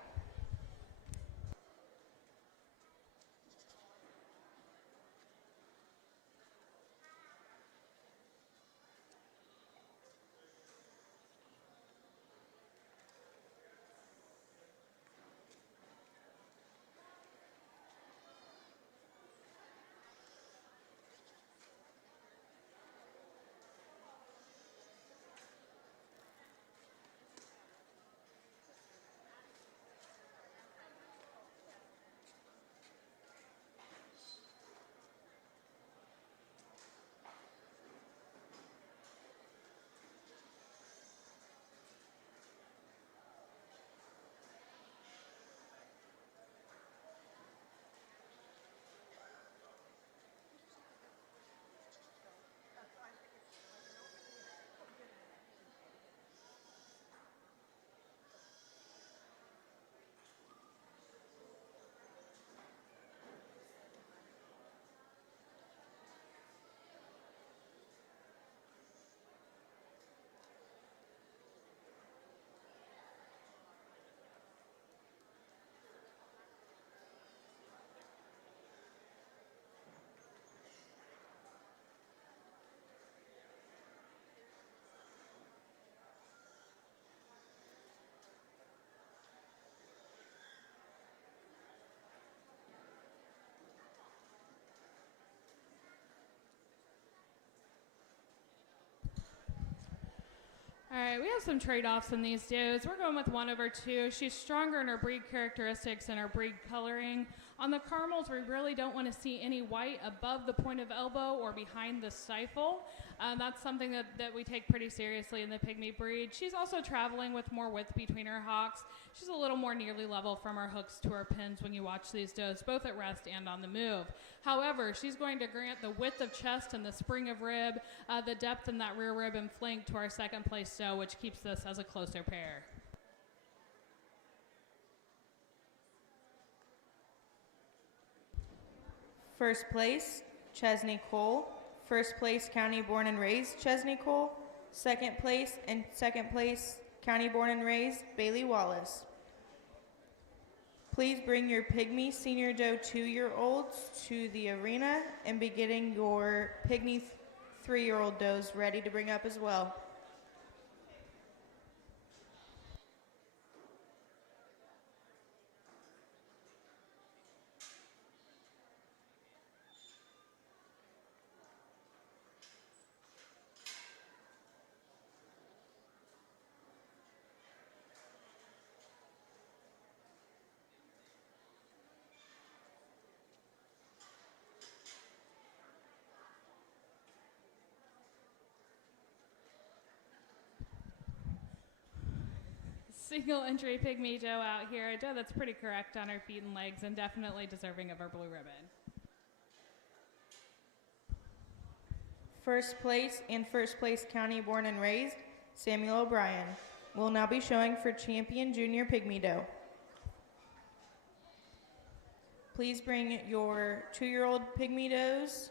All right, we have some trade-offs in these does. We're going with 1/2. She's stronger in her breed characteristics and her breed coloring. On the caramels, we really don't want to see any white above the point of elbow or behind the stifle. That's something that we take pretty seriously in the pygmy breed. She's also traveling with more width between her hocks. She's a little more nearly level from her hooks to her pins when you watch these does, both at rest and on the move. However, she's going to grant the width of chest and the spring of rib, the depth in that rear rib and flank to our second place doe, which keeps this as a closer pair. First place, Chesney Cole. First place, county born and raised, Chesney Cole. Second place, county born and raised, Bailey Wallace. Please bring your pygmy senior doe 2-year-olds to the arena and be getting your pygmy 3-year-old does ready to bring up as well. Single entry pygmy doe out here, a doe that's pretty correct on her feet and legs and definitely deserving of her blue ribbon. First place and first place county born and raised, Samuel O'Brien, will now be showing for champion junior pygmy doe. Please bring your 2-year-old pygmy does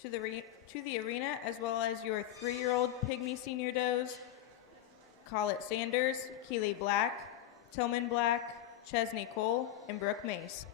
to the arena, as well as your 3-year-old pygmy senior does, Collet Sanders, Keely Black, Tillman Black, Chesney Cole, and Brooke Mace.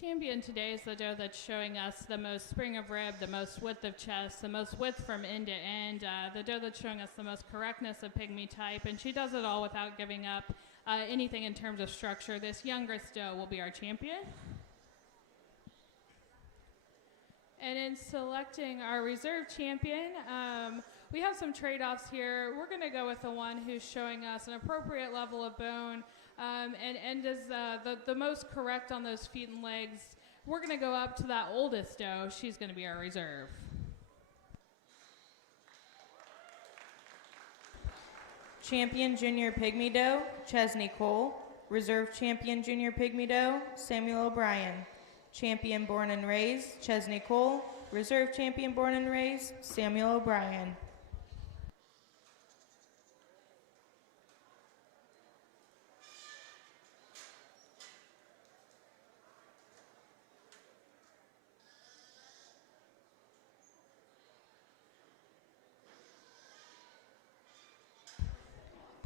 Champion today is the doe that's showing us the most spring of rib, the most width of chest, the most width from end to end, the doe that's showing us the most correctness of pygmy type, and she does it all without giving up anything in terms of structure. This youngest doe will be our champion. And in selecting our reserve champion, we have some trade-offs here. We're going to go with the one who's showing us an appropriate level of bone and is the most correct on those feet and legs. We're going to go up to that oldest doe. She's going to be our reserve. Champion junior pygmy doe, Chesney Cole. Reserve champion junior pygmy doe, Samuel O'Brien. Champion born and raised, Chesney Cole. Reserve champion born and raised, Samuel O'Brien.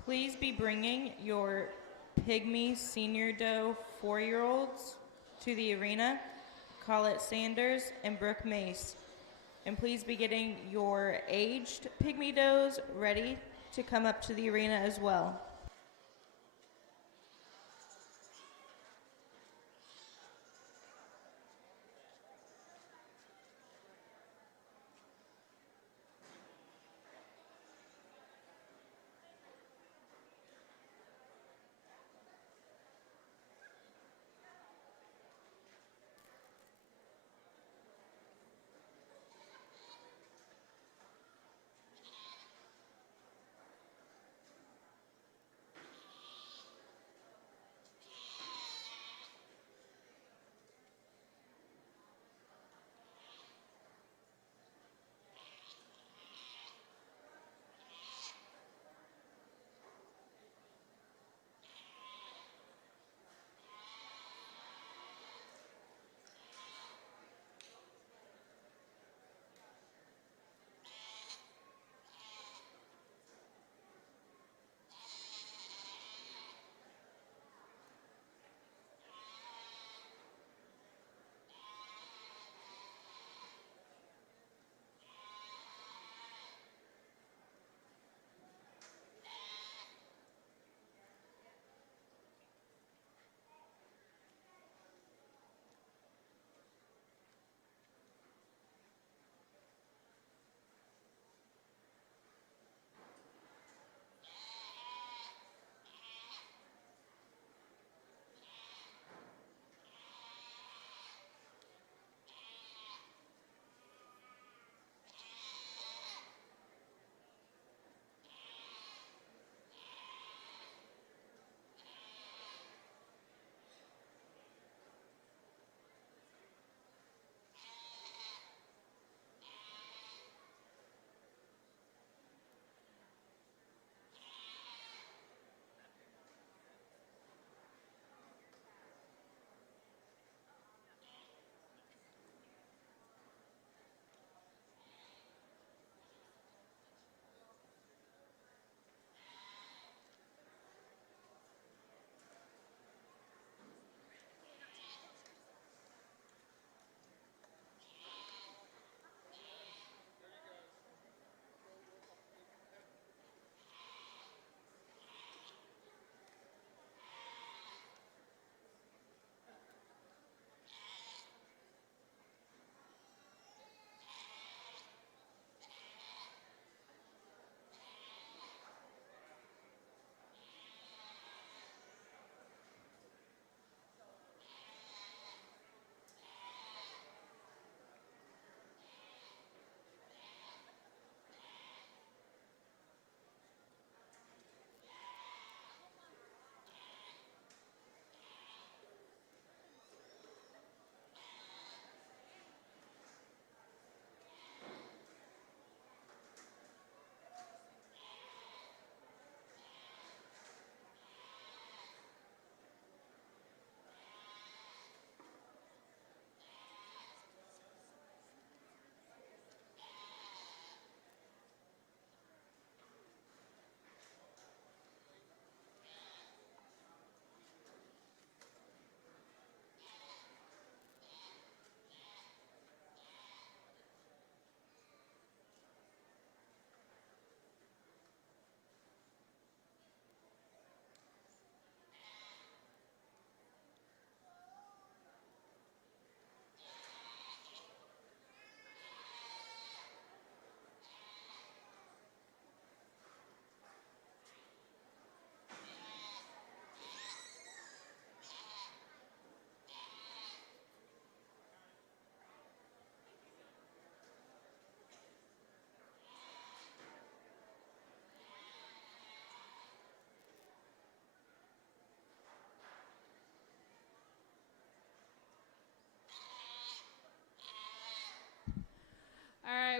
Please be bringing your pygmy senior doe 4-year-olds to the arena, Collet Sanders and Brooke Mace. And please be getting your aged pygmy does ready to come up to the arena as well.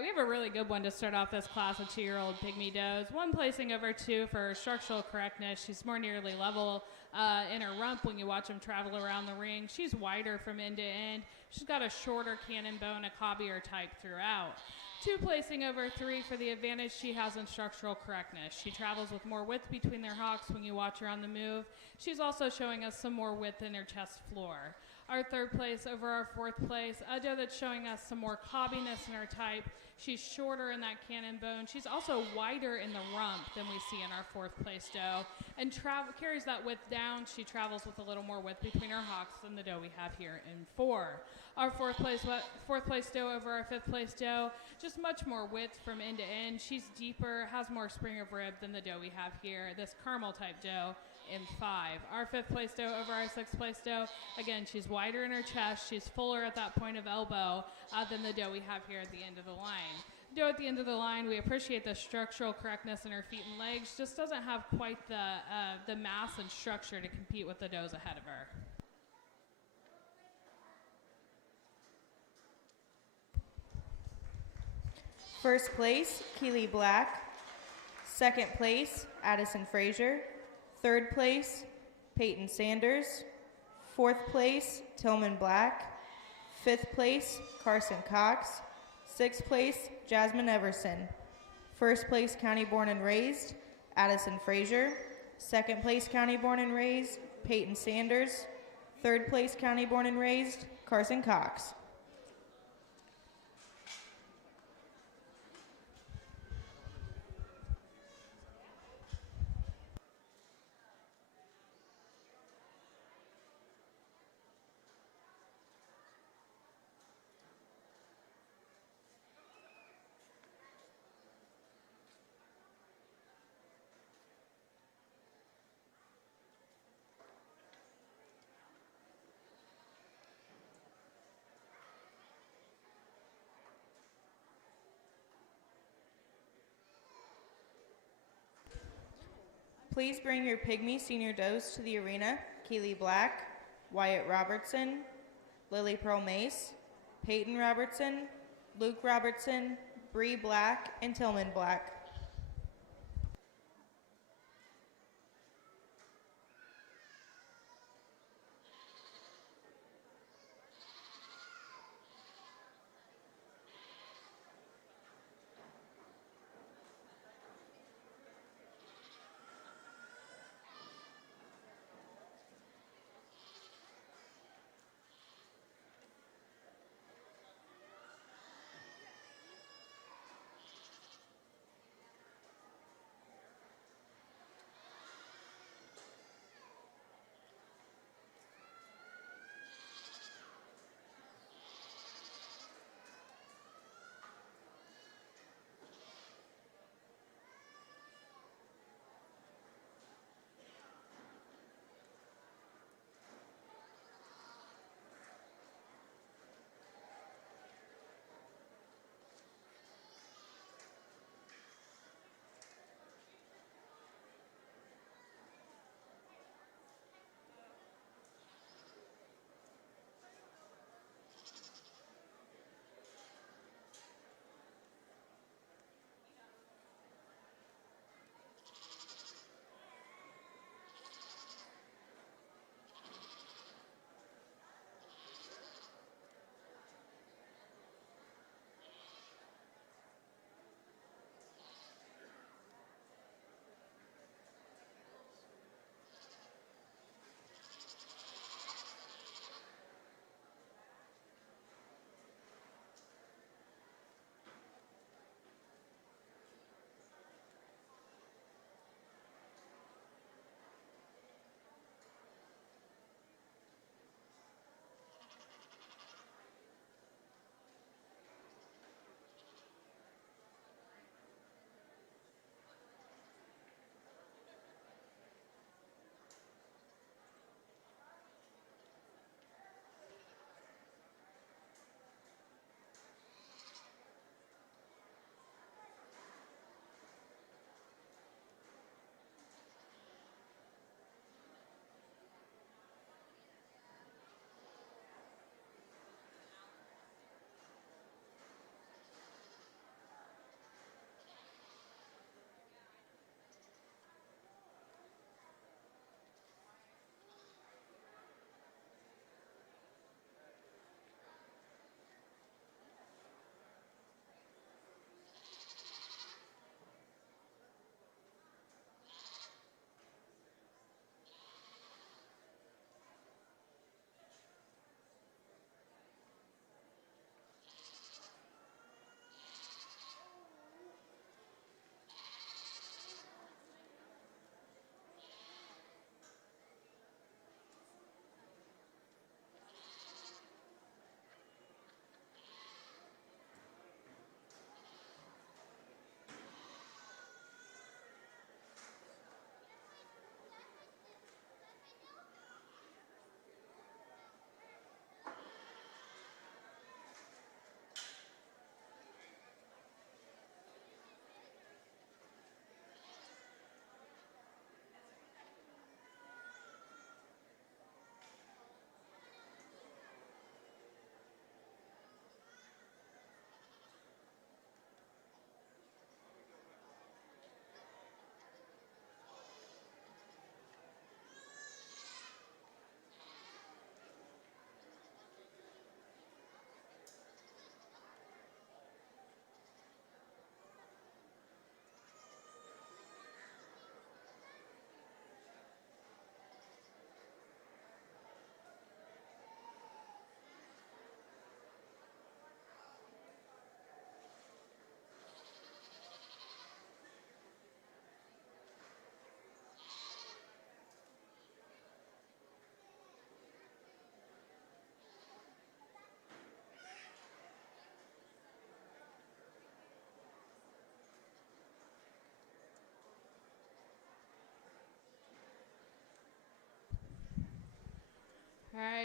we have a really good one to start off this class of 2-year-old pygmy does. One placing over 2 for structural correctness. She's more nearly level in her rump when you watch them travel around the ring. She's wider from end to end. She's got a shorter cannon bone, a cobbier type throughout. 2 placing over 3 for the advantage she has in structural correctness. She travels with more width between their hocks when you watch her on the move. She's also showing us some more width in her chest floor. Our 3rd place over our 4th place, a doe that's showing us some more cobbiness in her type. She's shorter in that cannon bone. She's also wider in the rump than we see in our 4th place doe, and carries that width down. She travels with a little more width between her hocks than the doe we have here in 4. Our 4th place doe over our 5th place doe, just much more width from end to end. She's deeper, has more spring of rib than the doe we have here, this caramel type doe in 5. Our 5th place doe over our 6th place doe, again, she's wider in her chest. She's fuller at that point of elbow than the doe we have here at the end of the line. Doe at the end of the line, we appreciate the structural correctness in her feet and legs, just doesn't have quite the mass and structure to compete with the does ahead of her. First place, Keely Black. Second place, Addison Frazier. Third place, Peyton Sanders. Fourth place, Tillman Black. Fifth place, Carson Cox. Sixth place, Jasmine Everson. First place, county born and raised, Addison Frazier. Second place, county born and raised, Peyton Sanders. Third place, county born and raised, Carson Cox. Please bring your pygmy senior does to the arena. Keely Black, Wyatt Robertson, Lily Pearl Mace, Peyton Robertson, Luke Robertson, Bree Black, and Tillman Black.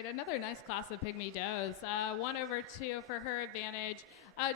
right, another nice class of pygmy does. 1/2 for her advantage.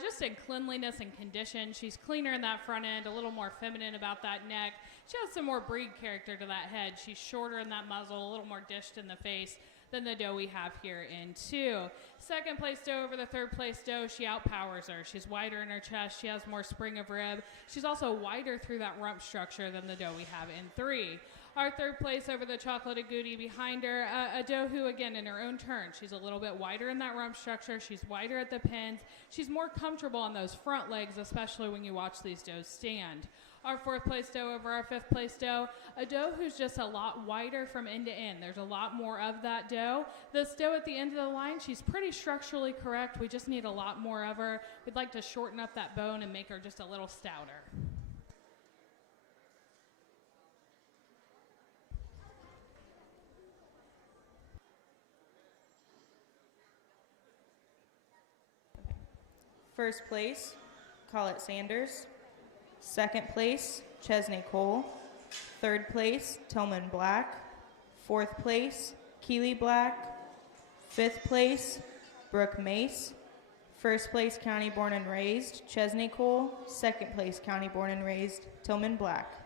Just in cleanliness and condition, she's cleaner in that front end, a little more feminine about that neck. She has some more breed character to that head. She's shorter in that muzzle, a little more dished in the face than the doe we have here in 2. Second place doe over the third place doe, she outpowers her. She's wider in her chest, she has more spring of rib. She's also wider through that rump structure than the doe we have in 3. Our third place over the chocolate agouti behind her, a doe who, again, in her own turn, she's a little bit wider in that rump structure. She's wider at the pins. She's more comfortable on those front legs, especially when you watch these does stand. Our fourth place doe over our fifth place doe, a doe who's just a lot wider from end to end. There's a lot more of that doe. This doe at the end of the line, she's pretty structurally correct. We just need a lot more of her. We'd like to shorten up that bone and make her just a little stouter. First place, Colette Sanders. Second place, Chesney Cole. Third place, Tillman Black. Fourth place, Keely Black. Fifth place, Brooke Mace. First place, county born and raised, Chesney Cole. Second place, county born and raised, Tillman Black.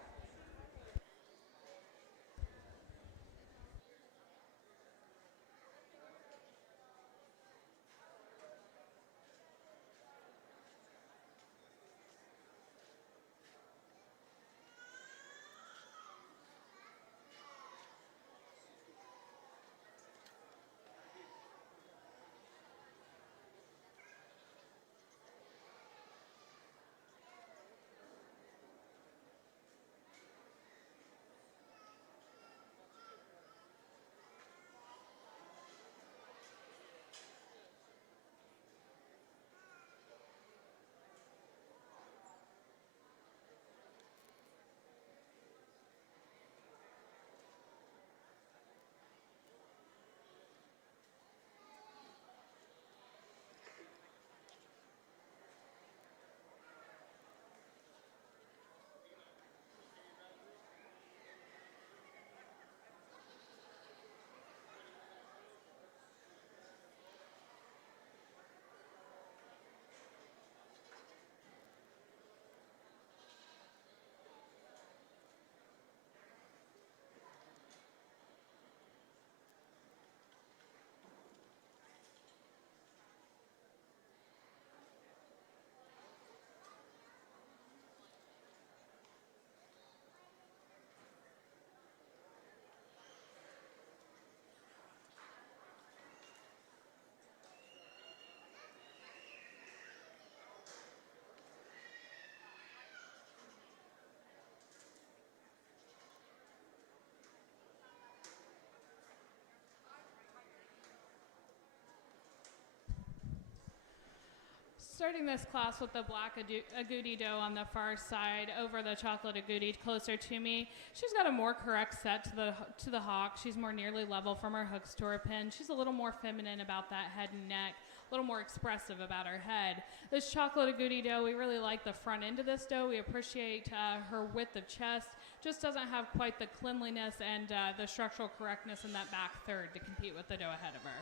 Starting this class with the black agouti doe on the far side, over the chocolate agouti closer to me. She's got a more correct set to the hock. She's more nearly level from her hooks to her pin. She's a little more feminine about that head and neck, a little more expressive about her head. This chocolate agouti doe, we really like the front end of this doe. We appreciate her width of chest. Just doesn't have quite the cleanliness and the structural correctness in that back third to compete with the doe ahead of her.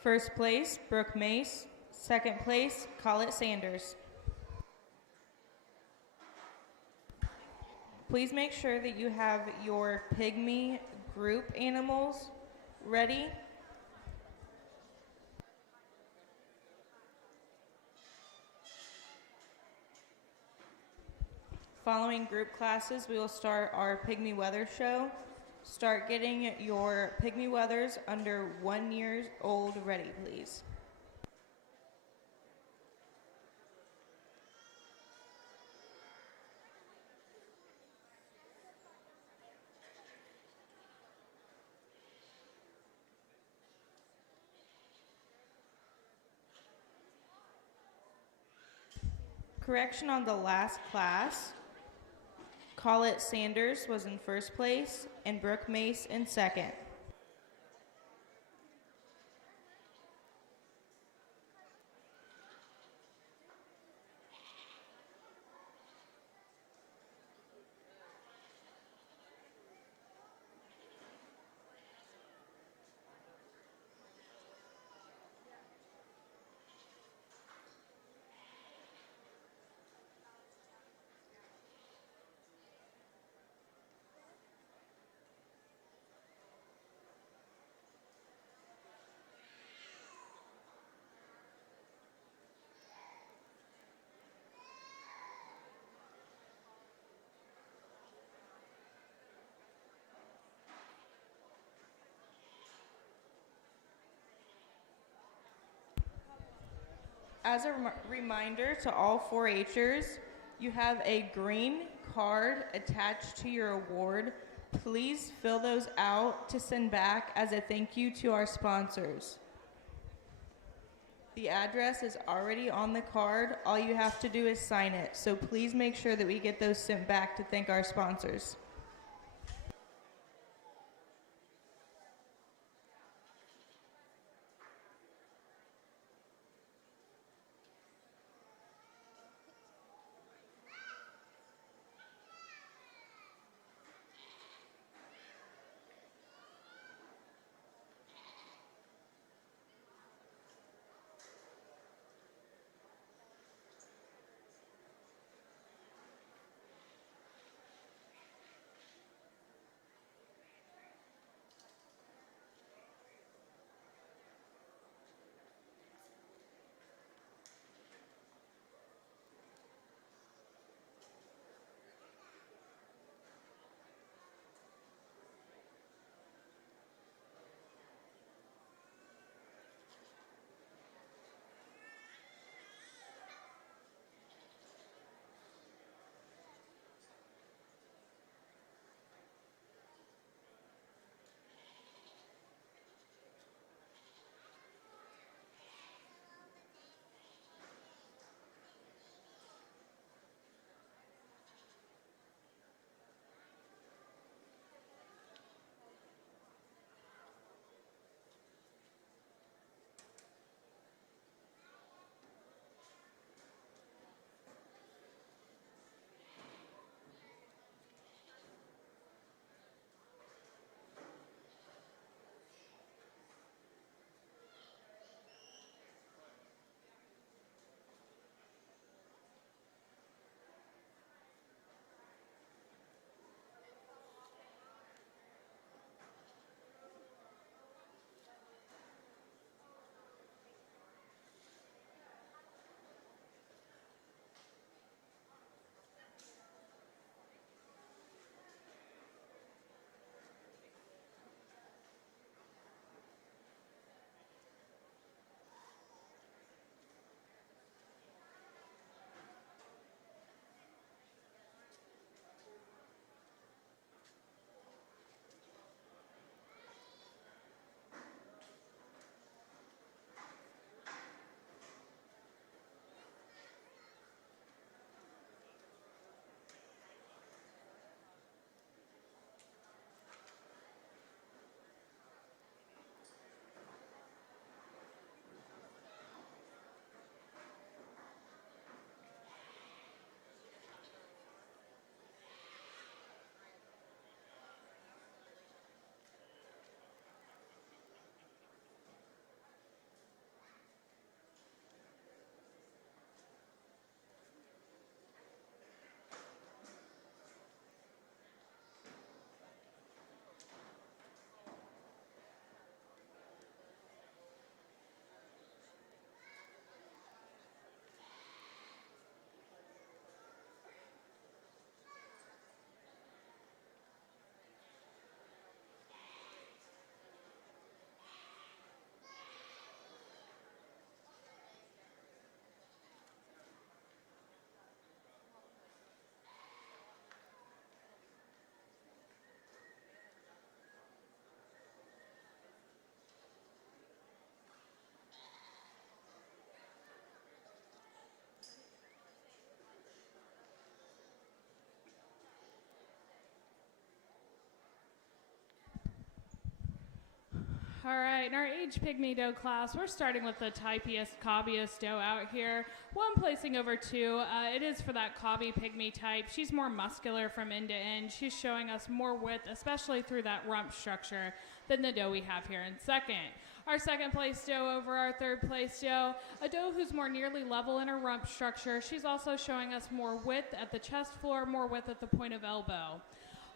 First place, Brooke Mace. Second place, Colette Sanders. Please make sure that you have your pygmy group animals ready. Following group classes, we will start our pygmy weather show. Start getting your pygmy wethers under 1 year old ready, please. Correction on the last class. Colette Sanders was in first place and Brooke Mace in second. As a reminder to all 4-Hers, you have a green card attached to your award. Please fill those out to send back as a thank you to our sponsors. The address is already on the card. All you have to do is sign it. So please make sure that we get those sent back to thank our sponsors. All right, in our age pygmy doe class, we're starting with the typiest, cobbiest doe out here. One placing over 2. It is for that cobby pygmy type. She's more muscular from end to end. She's showing us more width, especially through that rump structure, than the doe we have here in second. Our second place doe over our third place doe, a doe who's more nearly level in her rump structure. She's also showing us more width at the chest floor, more width at the point of elbow.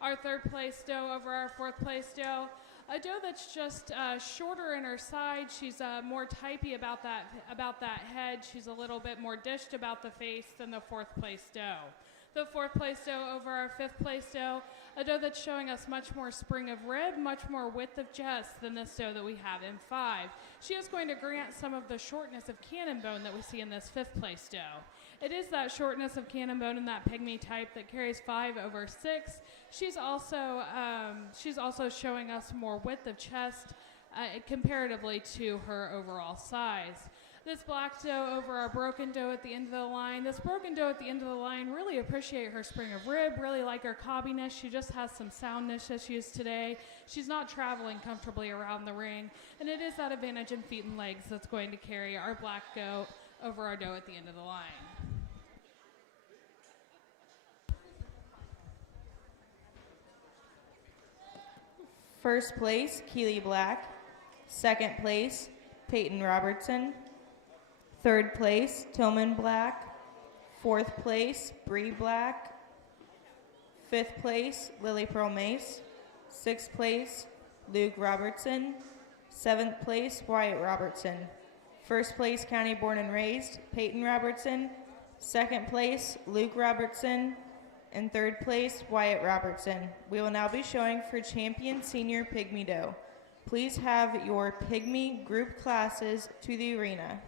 Our third place doe over our fourth place doe, a doe that's just shorter in her side. She's more typey about that head. She's a little bit more dished about the face than the fourth place doe. The fourth place doe over our fifth place doe, a doe that's showing us much more spring of rib, much more width of chest than this doe that we have in 5. She is going to grant some of the shortness of cannon bone that we see in this fifth place doe. It is that shortness of cannon bone in that pygmy type that carries 5 over 6. She's also showing us more width of chest comparatively to her overall size. This black doe over our broken doe at the end of the line. This broken doe at the end of the line, really appreciate her spring of rib, really like her cobbiness. She just has some soundness issues today. She's not traveling comfortably around the ring. And it is that advantage in feet and legs that's going to carry our black goat over our doe at the end of the line. First place, Keely Black. Second place, Peyton Robertson. Third place, Tillman Black. Fourth place, Bree Black. Fifth place, Lily Pearl Mace. Sixth place, Luke Robertson. Seventh place, Wyatt Robertson. First place, county born and raised, Peyton Robertson. Second place, Luke Robertson. And third place, Wyatt Robertson. We will now be showing for champion senior pygmy doe. Please have your pygmy group classes to the arena.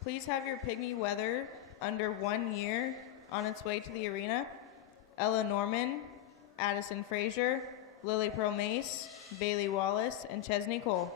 Please have your pygmy wether under 1 year on its way to the arena. Ella Norman, Addison Frazier, Lily Pearl Mace, Bailey Wallace, and Chesney Cole.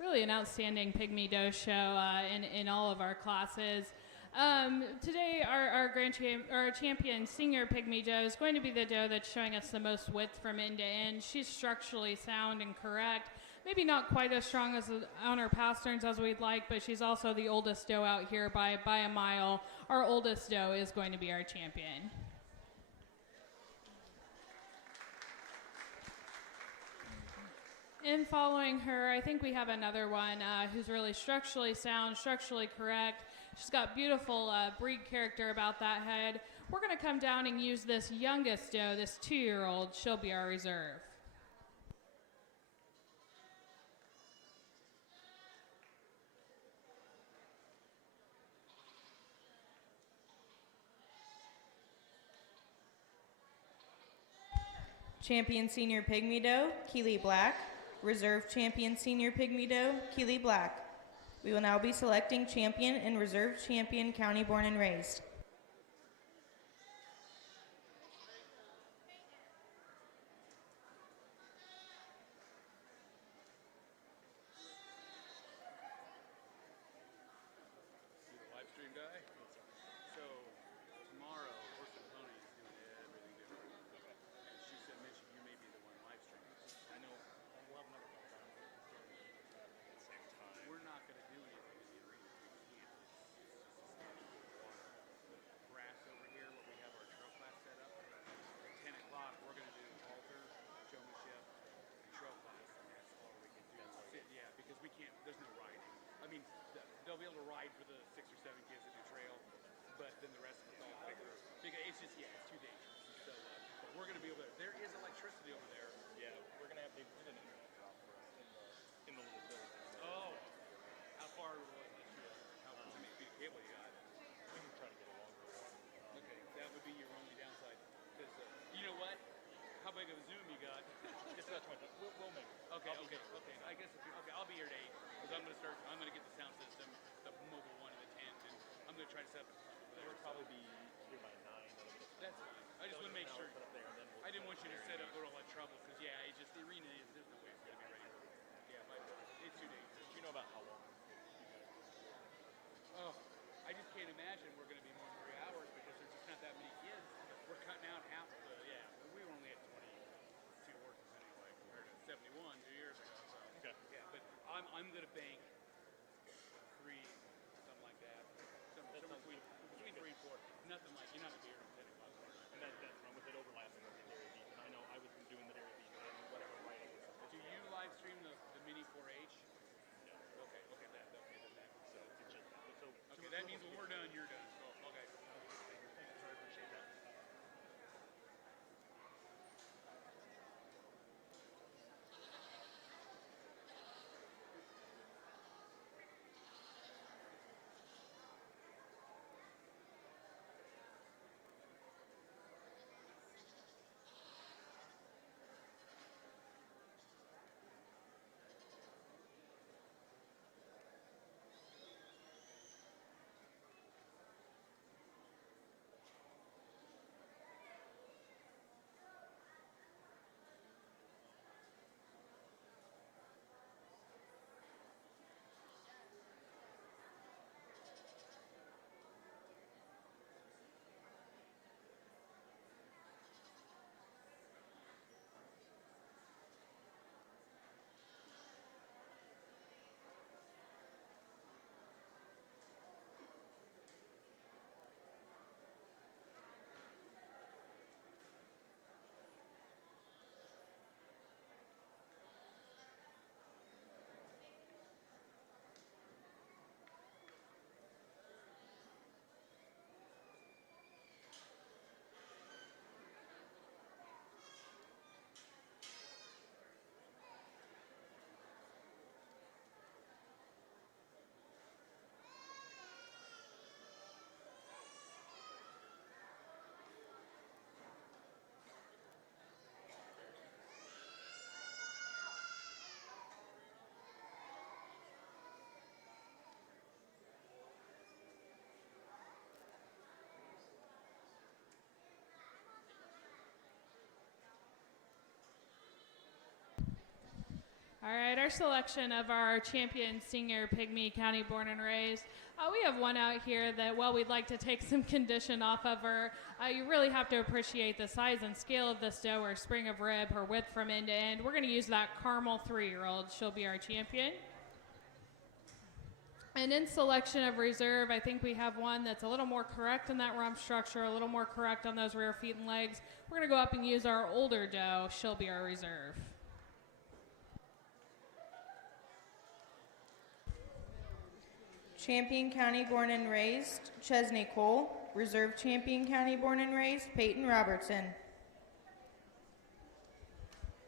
Really an outstanding pygmy doe show in all of our classes. Today, our champion senior pygmy doe is going to be the doe that's showing us the most width from end to end. She's structurally sound and correct. Maybe not quite as strong as on her pasterns as we'd like, but she's also the oldest doe out here by a mile. Our oldest doe is going to be our champion. In following her, I think we have another one who's really structurally sound, structurally correct. She's got beautiful breed character about that head. We're going to come down and use this youngest doe, this 2-year-old. She'll be our reserve. Champion senior pygmy doe, Keely Black. Reserve champion senior pygmy doe, Keely Black. We will now be selecting champion and reserve champion county born and raised. Live stream guy. So tomorrow, Horse and Pony is doing everything different. And she said, Mitch, you may be the one live streaming. I know. We'll have another call down here at the same time. We're not going to do anything in the arena. We can't. It's just grass over here where we have our trail class set up. At 10 o'clock, we're going to do halter, showmanship, and trail class. And that's all we can do. Yeah, because we can't. There's no riding. I mean, they'll be able to ride for the 6 or 7 kids that do trail, but then the rest of it's all bigger. Because it's just, yeah, it's too dangerous. So, but we're going to be over there. There is electricity over there. Yeah, we're gonna have to put an internet drop for us in the little building. Oh, how far will it let you? How many feet of cable you got? We can try to get a longer one. Okay, that would be your only downside. Because you know what? How big of a Zoom you got? It's not 20. We'll make it. Okay. I guess okay. I'll be here at 8 because I'm gonna get the sound system, the mobile one and the tent, and I'm gonna try to set up. We'll probably be here by 9. That's fine. I just want to make sure. Put up there, and then I didn't want you to set up with all that trouble because yeah, it's just the arena is. There's no way it's gonna be ready. Yeah, but it's too dangerous. Do you know about how long? Oh, I just can't imagine we're gonna be more than 3 hours because there's just not that many kids. We're cutting out half the. Yeah, we were only at 22 horses anyway compared to 71 2 years ago. So. Okay. Yeah, but I'm gonna bank 3, something like that. Somewhere between 3 and 4. Nothing like you're not gonna be here at 10 o'clock. And that's fine with it overlapping with the Dairy Beach. And I know I was doing the Dairy Beach and whatever writing was supposed Do to you live stream the mini 4-H? No. Okay, then that. So it's just Okay, that means when we're done, you're done. So okay. Thank you, sir. I appreciate that. All right, our selection of our champion senior pygmy county born and raised. We have one out here that, well, we'd like to take some condition off of her. You really have to appreciate the size and scale of this doe, her spring of rib, her width from end to end. We're going to use that caramel 3-year-old. She'll be our champion. And in selection of reserve, I think we have one that's a little more correct in that rump structure, a little more correct on those rear feet and legs. We're going to go up and use our older doe. She'll be our reserve. Champion county born and raised, Chesney Cole. Reserve champion county born and raised, Peyton Robertson.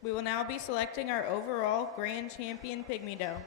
We will now be selecting our overall grand champion pygmy doe.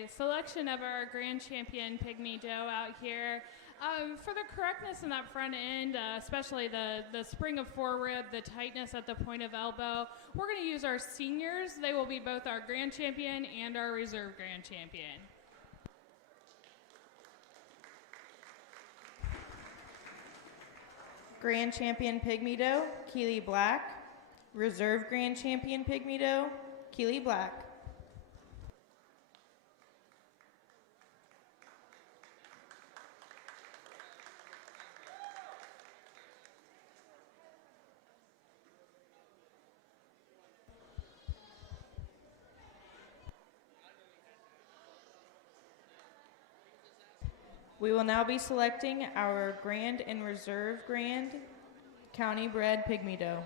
my selection of our grand champion pygmy doe out here. For the correctness in that front end, especially the spring of forerib, the tightness at the point of elbow, we're going to use our seniors. They will be both our grand champion and our reserve grand champion. Grand Champion Pygmy Doe, Keely Black. Reserve Grand Champion Pygmy Doe, Keely Black. We will now be selecting our Grand and Reserve Grand County Bred Pygmy Doe.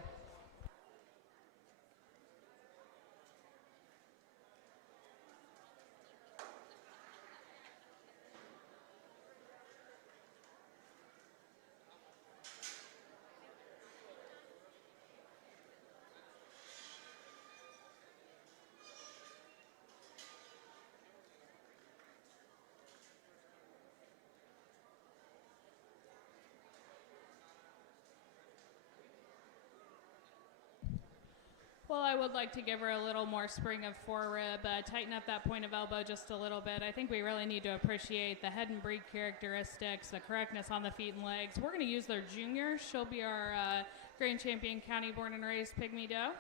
Well, I would like to give her a little more spring of forerib, tighten up that point of elbow just a little bit. I think we really need to appreciate the head and breed characteristics, the correctness on the feet and legs. We're going to use their junior. She'll be our Grand Champion County Born and Raised Pygmy Doe.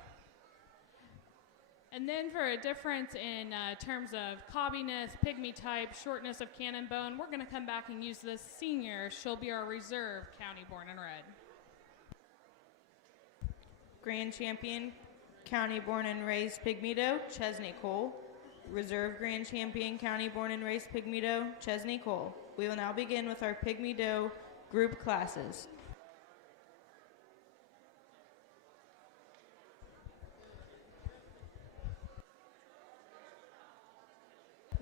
And then for a difference in terms of cobbiness, pygmy type, shortness of cannon bone, we're going to come back and use this senior. She'll be our reserve County Born and Red. Grand Champion County Born and Raised Pygmy Doe, Chesney Cole. Reserve Grand Champion County Born and Raised Pygmy Doe, Chesney Cole. We will now begin with our Pygmy Doe group classes.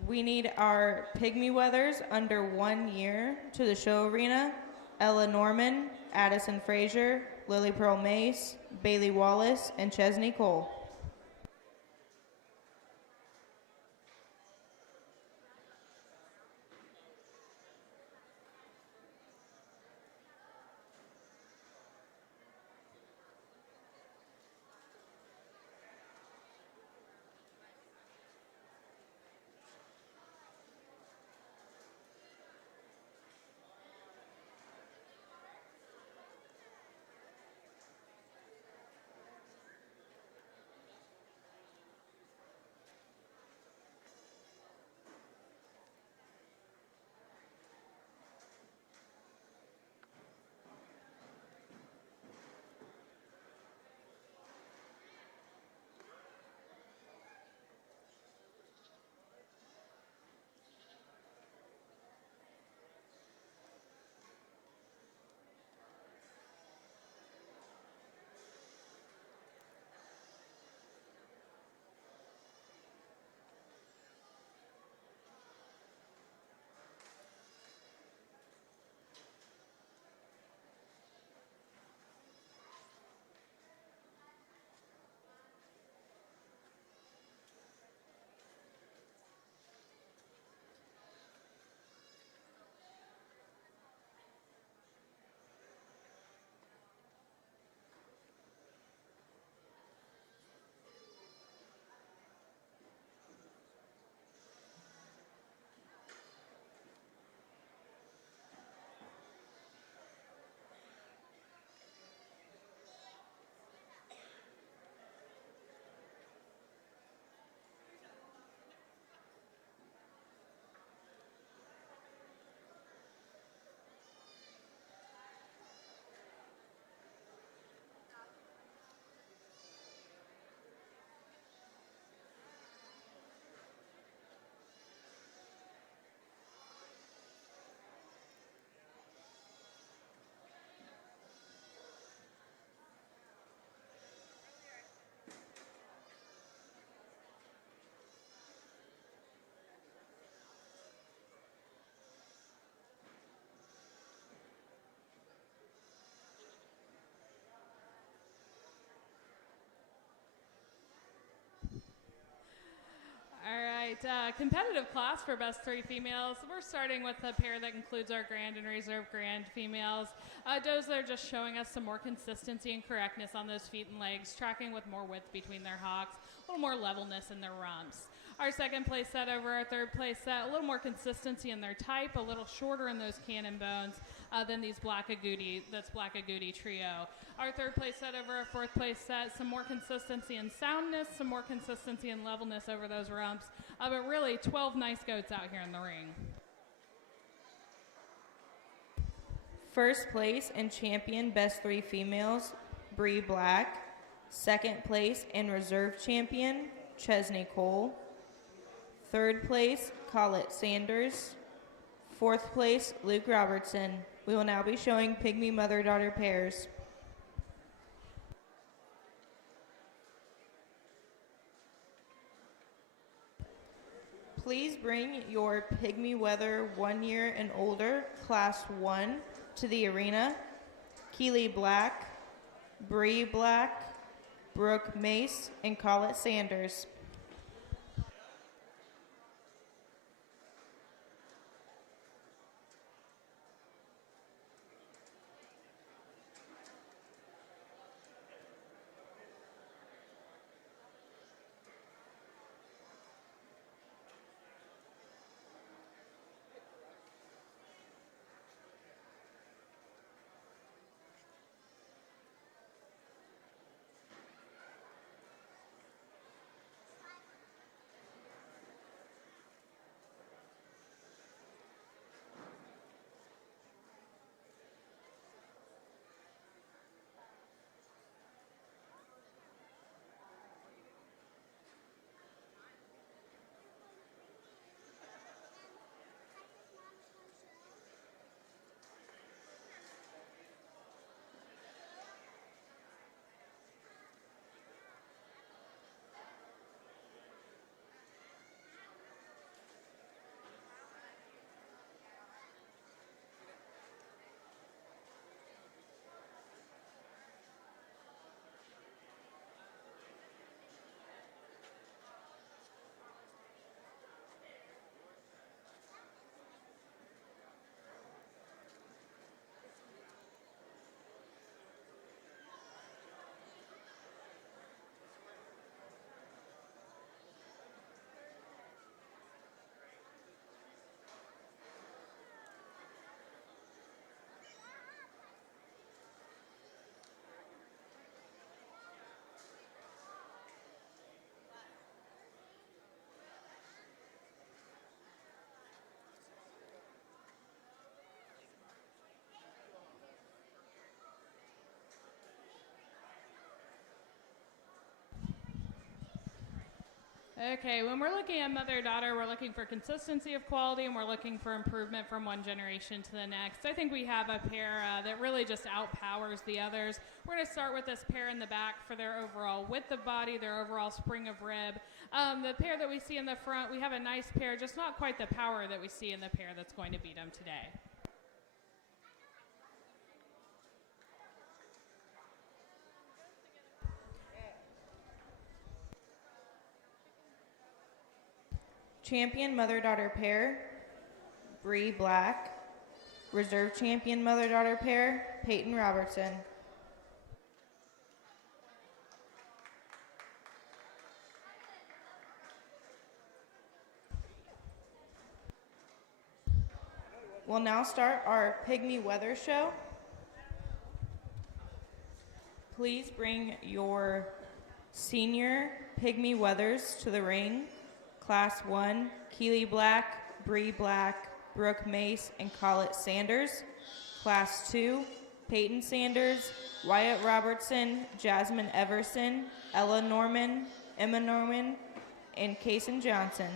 We need our Pygmy Wethers under 1 year to the show arena. Ella Norman, Addison Frazier, Lily Pearl Mace, Bailey Wallace, and Chesney Cole. competitive class for best three females. We're starting with a pair that includes our grand and reserve grand females. Those that are just showing us some more consistency and correctness on those feet and legs, tracking with more width between their hocks, a little more levelness in their rumps. Our second place set over our third place set, a little more consistency in their type, a little shorter in those cannon bones than these Black Agouti trio. Our third place set over our fourth place set, some more consistency and soundness, some more consistency and levelness over those rumps, but really 12 nice goats out here in the ring. First place and champion best three females, Bree Black. Second place and reserve champion, Chesney Cole. Third place, Collette Sanders. Fourth place, Luke Robertson. We will now be showing Pygmy mother-daughter pairs. Please bring your Pygmy Weather 1 year and older, Class 1, to the arena. Keely Black, Bree Black, Brooke Mace, and Collette Sanders. Okay, when we're looking at mother-daughter, we're looking for consistency of quality and we're looking for improvement from one generation to the next. I think we have a pair that really just outpowers the others. We're going to start with this pair in the back for their overall width of body, their overall spring of rib. The pair that we see in the front, we have a nice pair, just not quite the power that we see in the pair that's going to beat them today. Champion mother-daughter pair, Bree Black. Reserve champion mother-daughter pair, Peyton Robertson. We'll now start our Pygmy Weather Show. Please bring your senior Pygmy Weathers to the ring. Class 1, Keely Black, Bree Black, Brooke Mace, and Collette Sanders. Class 2, Peyton Sanders, Wyatt Robertson, Jasmine Everson, Ella Norman, Emma Norman, and Kaysen Johnson.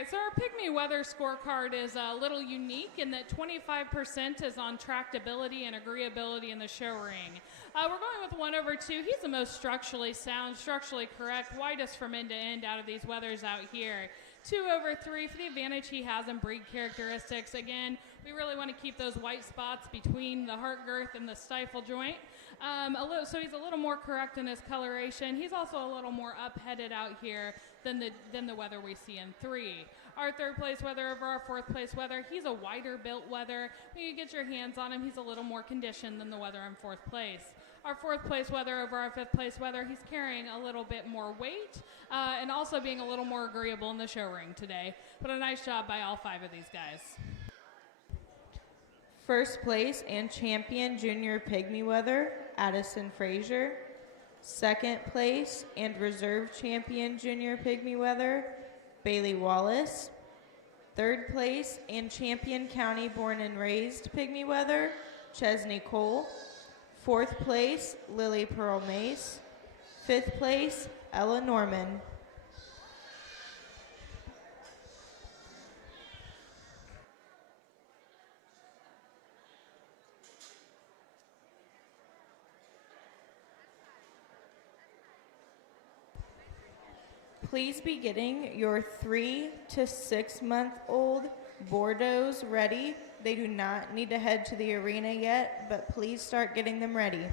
right, so our Pygmy weather scorecard is a little unique in that 25% is on tractability and agreeability in the show ring. We're going with 1/2. He's the most structurally sound, structurally correct, widest from end to end out of these weathers out here. 2/3 for the advantage he has in breed characteristics. Again, we really want to keep those white spots between the heart girth and the stifle joint. So he's a little more correct in his coloration. He's also a little more up-headed out here than the weather we see in 3. Our 3rd place weather over our 4th place weather, he's a wider built weather. When you get your hands on him, he's a little more conditioned than the weather in 4th place. Our 4th place weather over our 5th place weather, he's carrying a little bit more weight and also being a little more agreeable in the show ring today. But a nice job by all 5 of these guys. First place and champion junior pygmy weather, Addison Frazier. Second place and reserve champion junior pygmy weather, Bailey Wallace. Third place and champion county born and raised pygmy weather, Chesney Cole. Fourth place, Lily Pearl Mace. Fifth place, Ella Norman. Please be getting your 3 to 6 month old Bordeaux ready. They do not need to head to the arena yet, but please start getting them ready.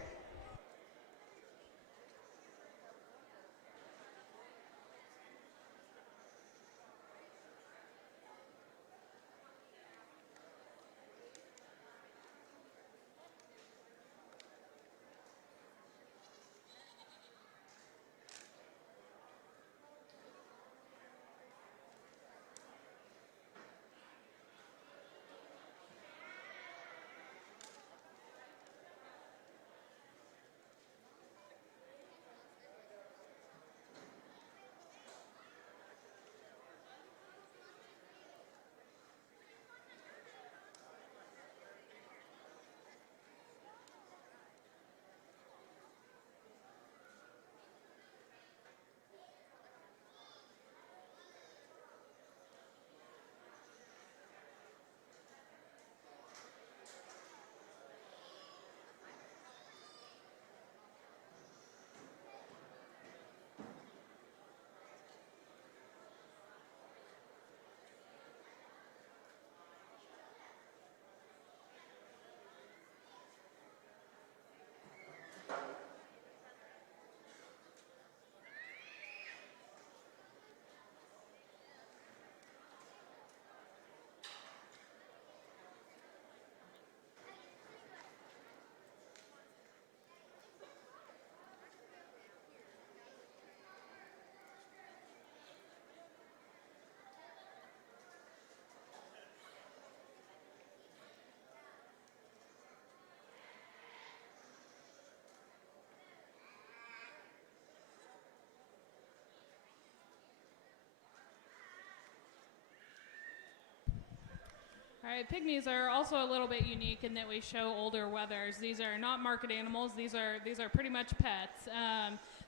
All right, pygmies are also a little bit unique in that we show older weathers. These are not market animals. These are pretty much pets.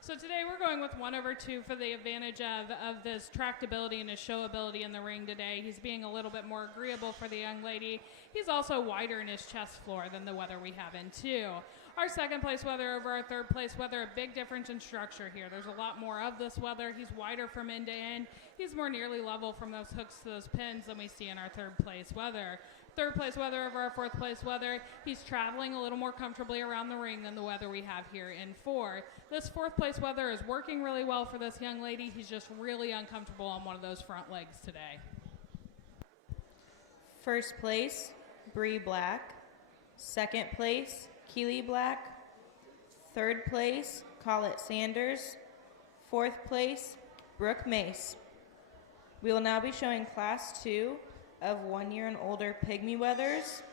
So today we're going with 1/2 for the advantage of this tractability and his showability in the ring today. He's being a little bit more agreeable for the young lady. He's also wider in his chest floor than the weather we have in 2. Our 2nd place weather over our 3rd place weather, a big difference in structure here. There's a lot more of this weather. He's wider from end to end. He's more nearly level from those hooks to those pins than we see in our 3rd place weather. 3rd place weather over our 4th place weather, he's traveling a little more comfortably around the ring than the weather we have here in 4. This 4th place weather is working really well for this young lady. He's just really uncomfortable on one of those front legs today. First place, Bree Black. Second place, Keely Black. Third place, Collette Sanders. Fourth place, Brooke Mace. We will now be showing Class 2 of 1 year and older pygmy weathers.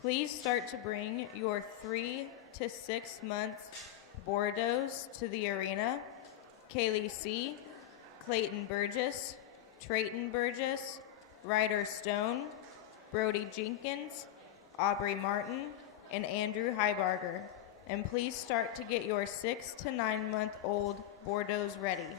Please start to bring your 3 to 6 month Bordeaux to the arena. Kaylee C., Clayton Burgess, Trayton Burgess, Ryder Stone, Brody Jenkins, Aubrey Martin, and Andrew Heibarger. And please start to get your 6 to 9 month old Bordeaux ready.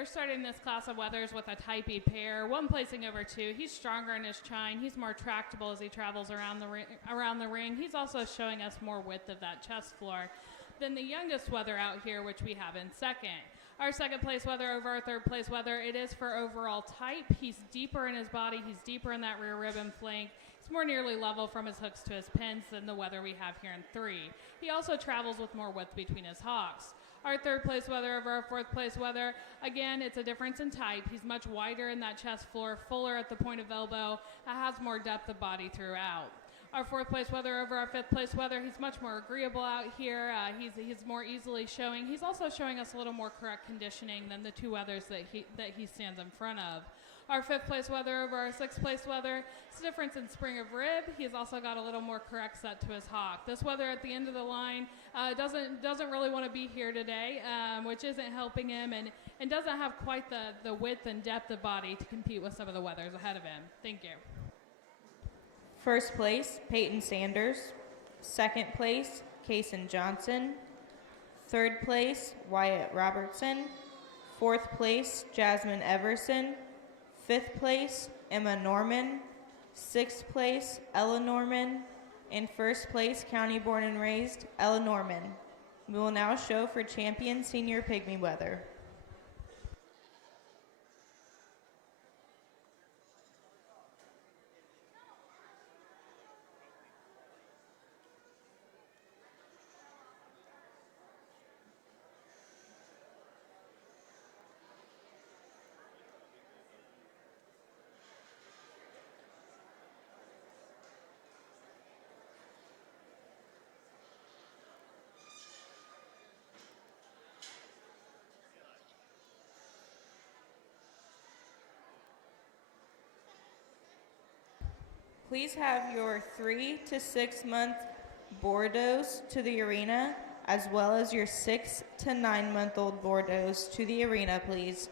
we're starting this class of weathers with a Type E pair, one placing over 2. He's stronger in his chine. He's more tractable as he travels around the ring. He's also showing us more width of that chest floor than the youngest weather out here, which we have in second. Our second place weather over our third place weather, it is for overall type. He's deeper in his body. He's deeper in that rear rib and flank. He's more nearly level from his hooks to his pins than the weather we have here in 3. He also travels with more width between his hocks. Our third place weather over our fourth place weather, again, it's a difference in type. He's much wider in that chest floor, fuller at the point of elbow, has more depth of body throughout. Our fourth place weather over our fifth place weather, he's much more agreeable out here. He's more easily showing. He's also showing us a little more correct conditioning than the 2 weathers that he stands in front of. Our fifth place weather over our sixth place weather, it's a difference in spring of rib. He's also got a little more correct set to his hock. This weather at the end of the line doesn't really want to be here today, which isn't helping him, and doesn't have quite the width and depth of body to compete with some of the weathers ahead of him. Thank you. First place, Peyton Sanders. Second place, Kason Johnson. Third place, Wyatt Robertson. Fourth place, Jasmine Everson. Fifth place, Emma Norman. Sixth place, Ella Norman. And first place, county born and raised, Ella Norman. We will now show for champion senior pygmy weather. Please have your 3 to 6 month Bordeaux to the arena, as well as your 6 to 9 month old Bordeaux to the arena, please.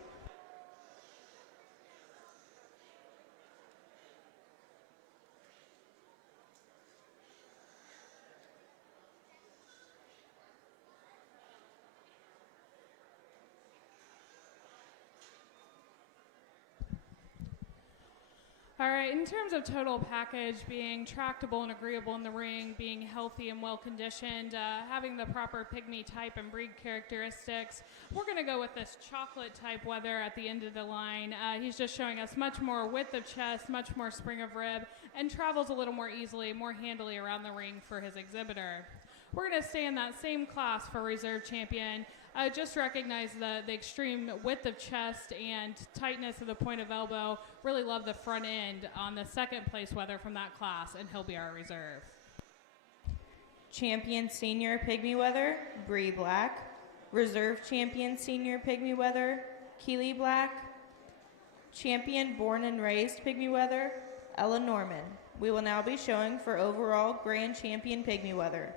All right, in terms of total package, being tractable and agreeable in the ring, being healthy and well-conditioned, having the proper pygmy type and breed characteristics, we're going to go with this chocolate type weather at the end of the line. He's just showing us much more width of chest, much more spring of rib, and travels a little more easily, more handily around the ring for his exhibitor. We're going to stay in that same class for reserve champion. Just recognize the extreme width of chest and tightness of the point of elbow. Really love the front end on the second place weather from that class, and he'll be our reserve. Champion senior pygmy weather, Bree Black. Reserve champion senior pygmy weather, Keely Black. Champion born and raised pygmy weather, Ella Norman. We will now be showing for overall grand champion pygmy weather.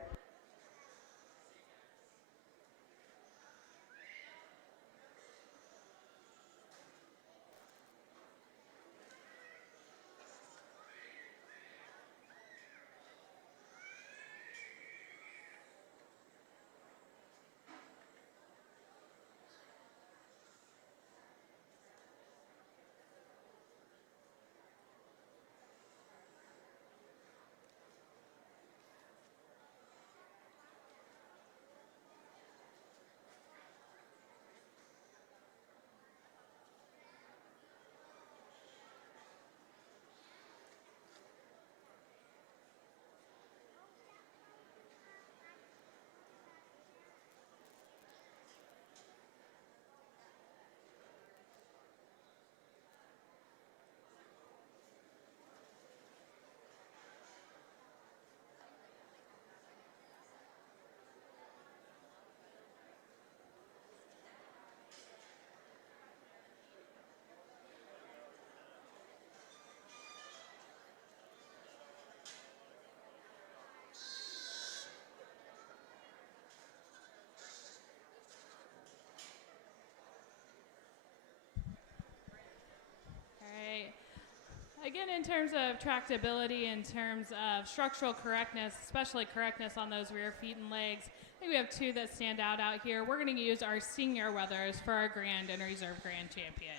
Again, in terms of tractability, in terms of structural correctness, especially correctness on those rear feet and legs, I think we have two that stand out here. We're going to use our senior weathers for our grand and reserve grand champion.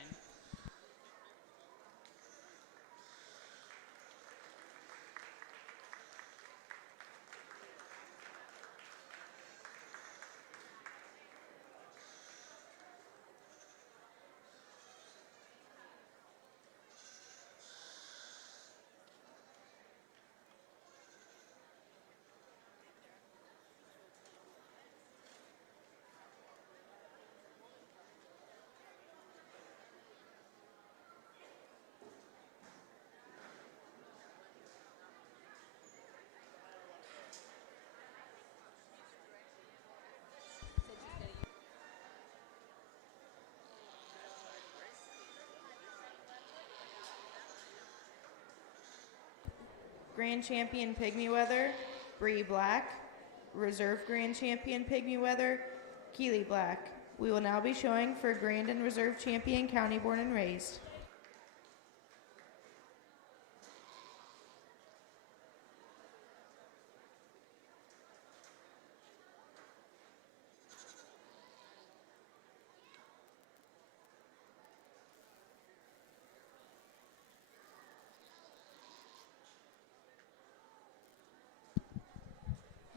Grand Champion Pygmy Weather, Bree Black. Reserve Grand Champion Pygmy Weather, Keely Black. We will now be showing for Grand and Reserve Champion County Born and Raised.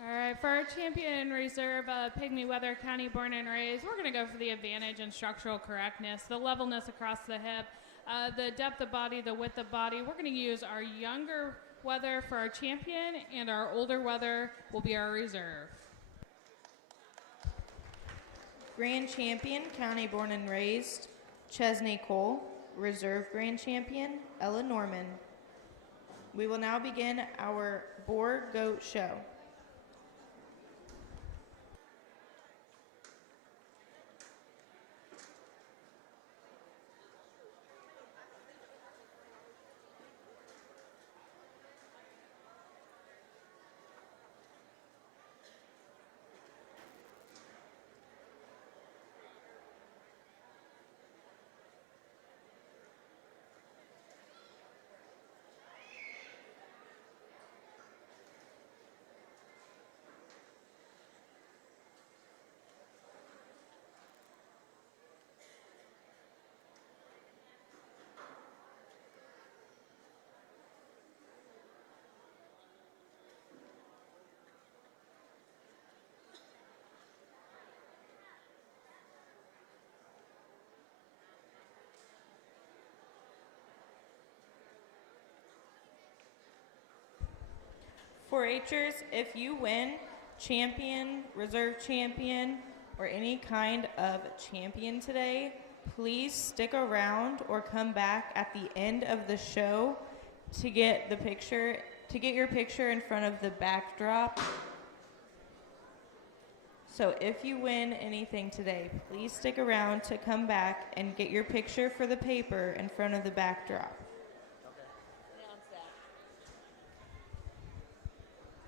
All right, for our champion and reserve Pygmy Weather County Born and Raised, we're going to go for the advantage in structural correctness, the levelness across the hip, the depth of body, the width of body. We're going to use our younger weather for our champion, and our older weather will be our reserve. Grand Champion County Born and Raised, Chesney Cole. Reserve Grand Champion, Ella Norman. We will now begin our Boar Goat Show. .4-Hers, if you win champion, reserve champion, or any kind of champion today, please stick around or come back at the end of the show to get the picture, to get your picture in front of the backdrop. So if you win anything today, please stick around to come back and get your picture for the paper in front of the backdrop.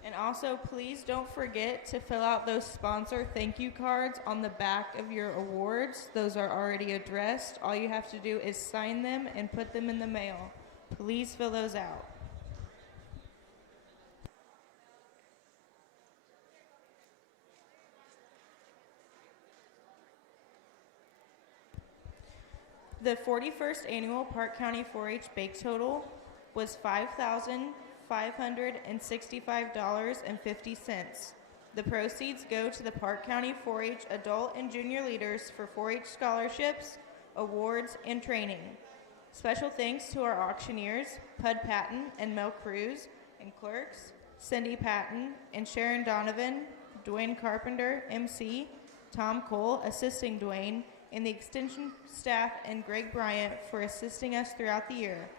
And also, please don't forget to fill out those sponsor thank you cards on the back of your awards. Those are already addressed. All you have to do is sign them and put them in the mail. Please fill those out. The 41st Annual Parke County 4-H Bake Total was $5,565.50. The proceeds go to the Parke County 4-H adult and junior leaders for 4-H scholarships, awards, and training. Special thanks to our auctioneers, Pud Patton and Mel Cruz, and clerks, Cindy Patton and Sharon Donovan, Dwayne Carpenter, MC, Tom Cole, assisting Dwayne, and the extension staff and Greg Bryant for assisting us throughout the year.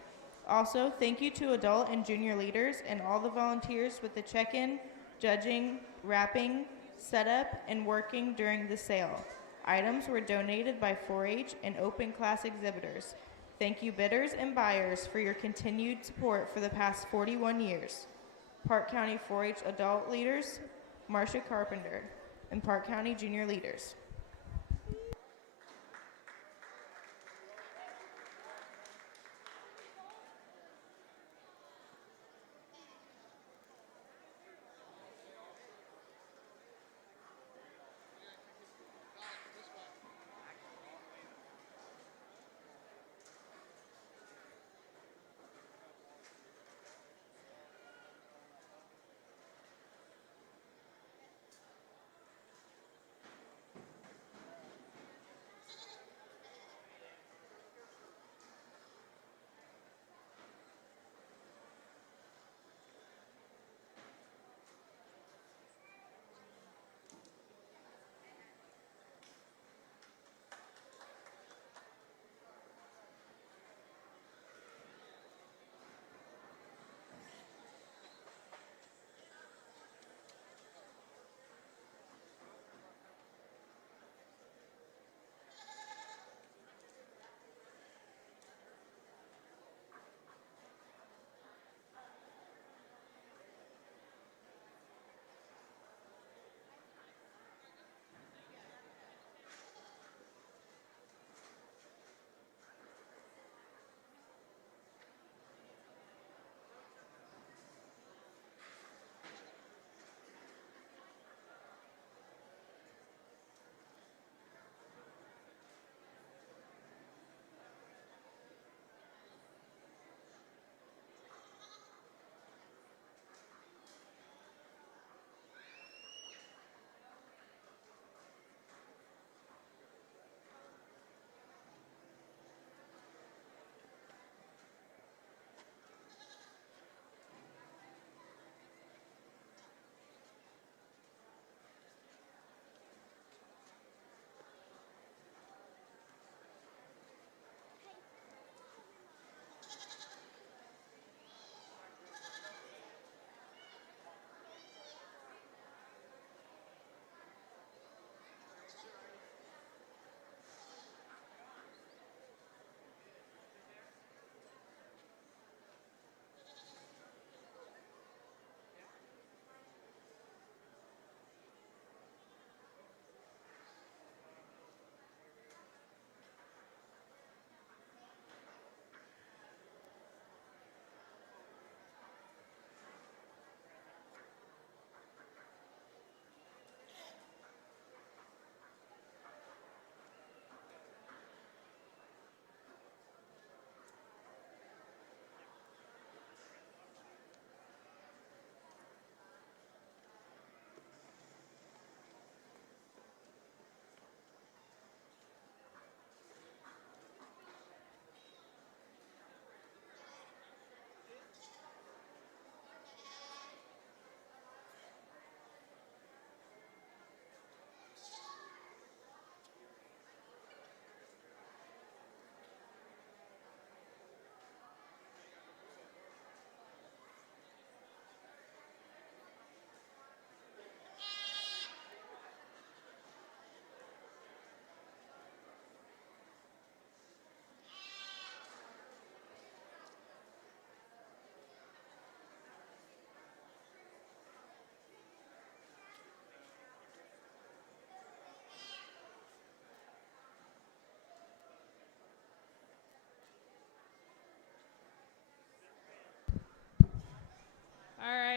Also, thank you to adult and junior leaders and all the volunteers with the check-in, judging, wrapping, setup, and working during the sale. Items were donated by 4-H and open class exhibitors. Thank you bidders and buyers for your continued support for the past 41 years. Parke County 4-H adult leaders, Marcia Carpenter, and Parke County junior leaders.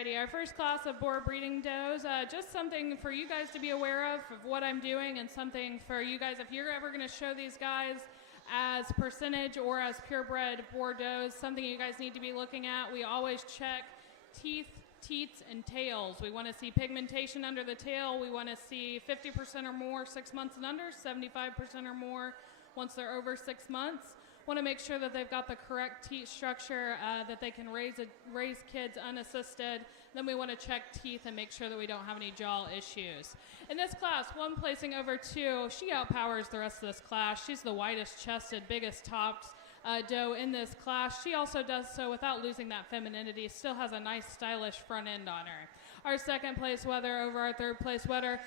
Alrighty, our first class of boar breeding does, just something for you guys to be aware of what I'm doing, and something for you guys, if you're ever going to show these guys as percentage or as purebred boar does, something you guys need to be looking at. We always check teeth, teats, and tails. We want to see pigmentation under the tail. We want to see 50% or more 6 months and under, 75% or more once they're over 6 months. Want to make sure that they've got the correct teat structure, that they can raise kids unassisted. Then we want to check teeth and make sure that we don't have any jaw issues. In this class, one placing over 2, she outpowers the rest of this class. She's the widest chested, biggest topped doe in this class. She also does so without losing that femininity, still has a nice stylish front end on her. Our second place wether over our third place wether,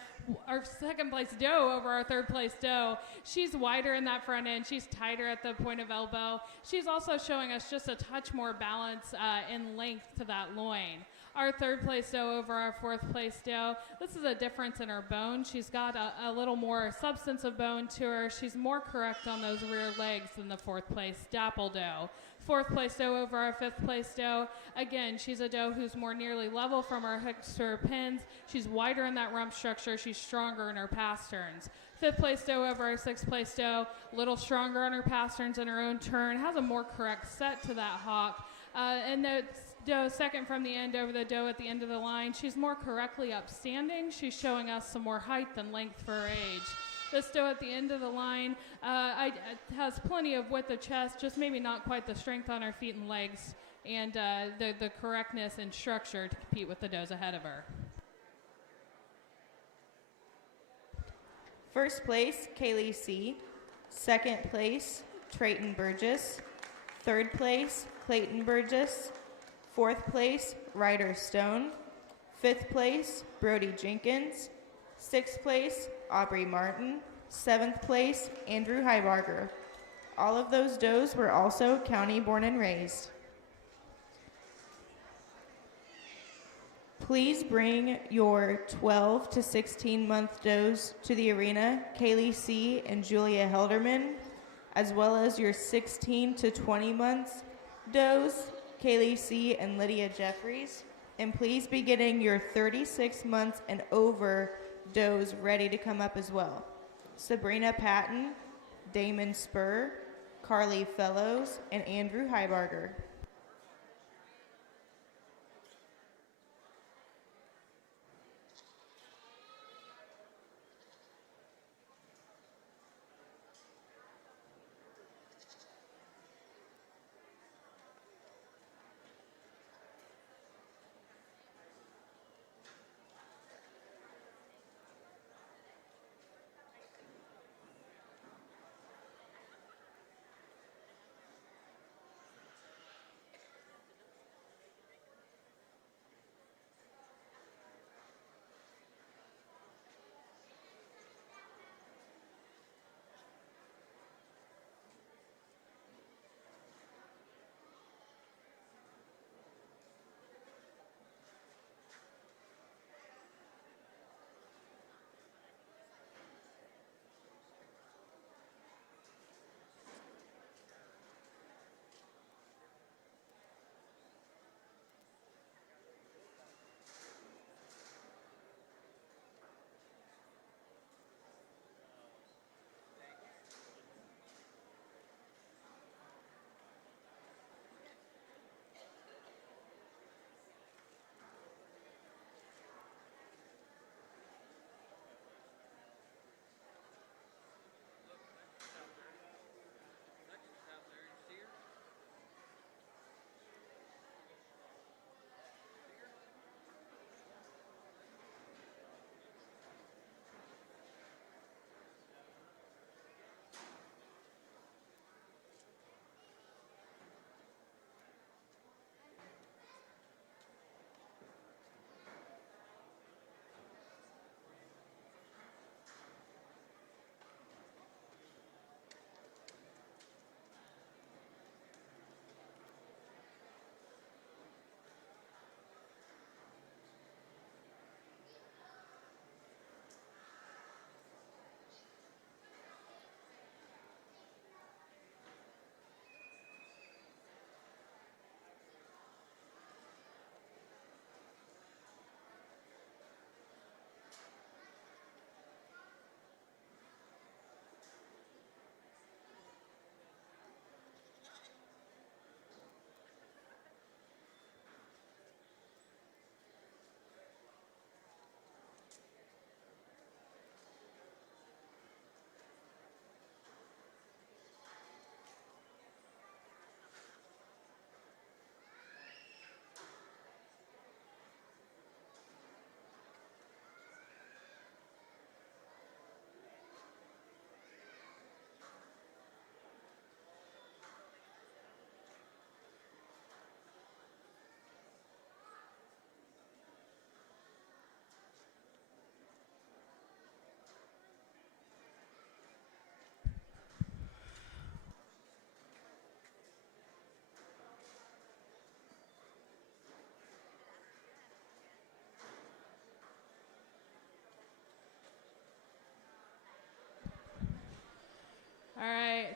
our second place doe over our third place doe. She's wider in that front end. She's tighter at the point of elbow. She's also showing us just a touch more balance in length to that loin. Our third place doe over our fourth place doe. This is a difference in her bone. She's got a little more substance of bone to her. She's more correct on those rear legs than the fourth place dapple doe. Fourth place doe over our fifth place doe. Again, she's a doe who's more nearly level from her hooks to her pins. She's wider in that rump structure. She's stronger in her pasterns. Fifth place doe over our sixth place doe. A little stronger on her pasterns in her own turn. Has a more correct set to that hawk. And the doe second from the end over the doe at the end of the line. She's more correctly upstanding. She's showing us some more height than length for her age. This doe at the end of the line has plenty of width of chest, just maybe not quite the strength on her feet and legs, and the correctness and structure to compete with the does ahead of her. First place, Kaylee C. Second place, Trayton Burgess. Third place, Clayton Burgess. Fourth place, Ryder Stone. Fifth place, Brody Jenkins. Sixth place, Aubrey Martin. Seventh place, Andrew Heibarger. All of those does were also county born and raised. Please bring your 12 to 16 month does to the arena, Kaylee C. and Julia Helderman, as well as your 16 to 20 months does, Kaylee C. and Lydia Jeffries. And please be getting your 36 months and over does ready to come up as well. Sabrina Patton, Damon Spur, Carly Fellows, and Andrew Heibarger.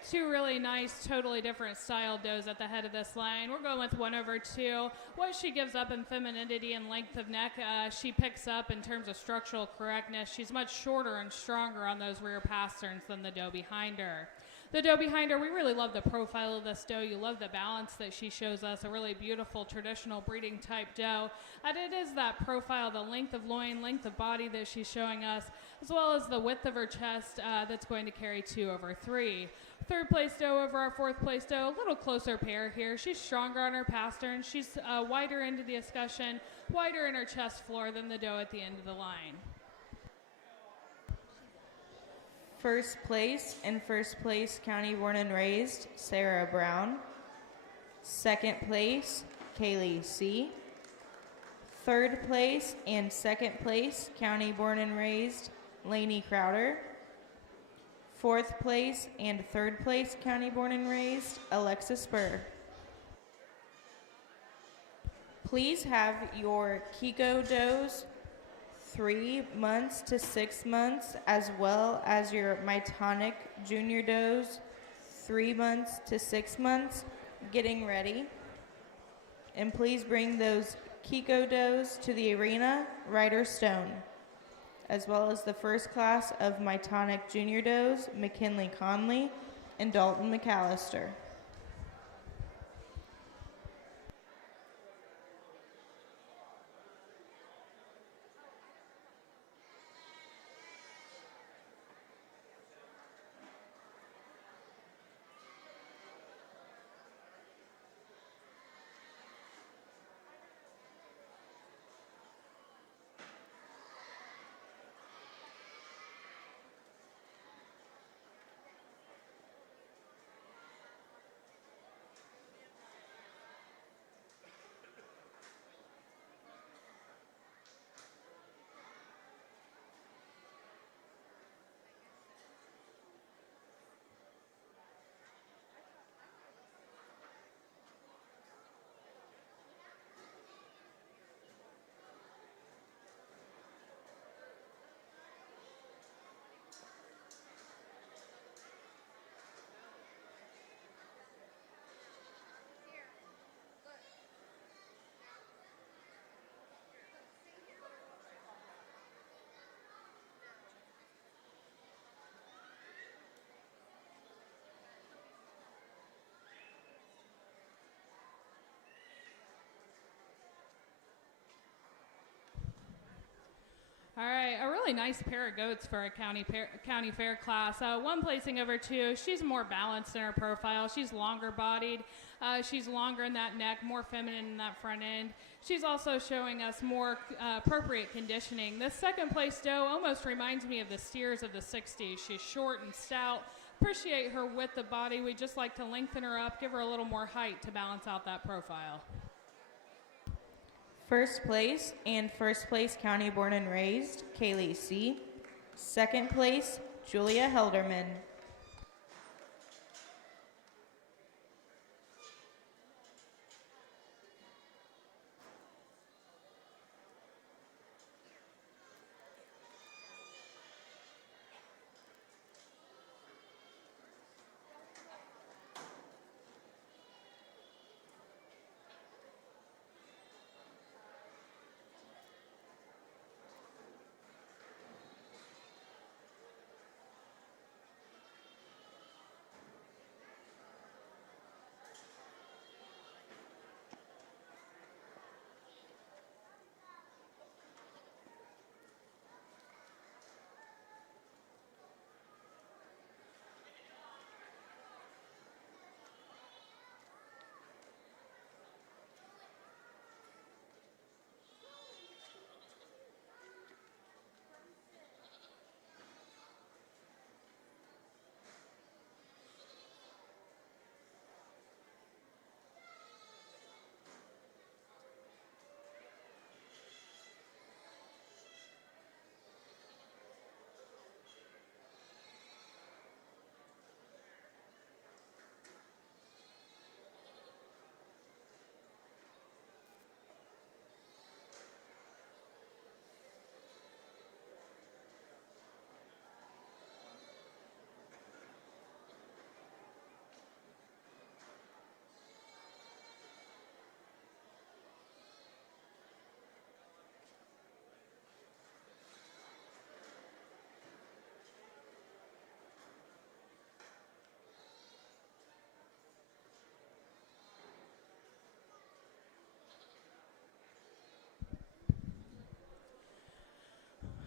two really nice, totally different style does at the head of this line. We're going with 1/2. What she gives up in femininity and length of neck, she picks up in terms of structural correctness. She's much shorter and stronger on those rear pasterns than the doe behind her. The doe behind her, we really love the profile of this doe. You love the balance that she shows us, a really beautiful traditional breeding type doe. And it is that profile, the length of loin, length of body that she's showing us, as well as the width of her chest that's going to carry 2/3. Third place doe over our fourth place doe, a little closer pair here. She's stronger on her pastern. She's wider into the escutcheon, wider in her chest floor than the doe at the end of the line. First place and first place, county born and raised, Sarah Brown. Second place, Kaylee C. Third place and second place, county born and raised, Lainey Crowder. Fourth place and third place, county born and raised, Alexis Burr. Please have your Kiko does 3 months to 6 months, as well as your Mytonic Junior does 3 months to 6 months, getting ready. And please bring those Kiko does to the arena, Ryder Stone, as well as the first class of Mytonic Junior does, McKinley Conley and Dalton McAllister. All right, a really nice pair of goats for a county fair class. One placing over 2. She's more balanced in her profile. She's longer bodied. She's longer in that neck, more feminine in that front end. She's also showing us more appropriate conditioning. This second place doe almost reminds me of the steers of the 60s. She's short and stout. Appreciate her width of body. We just like to lengthen her up, give her a little more height to balance out that profile. First place and first place, county born and raised, Kaylee C. Second place, Julia Helderman.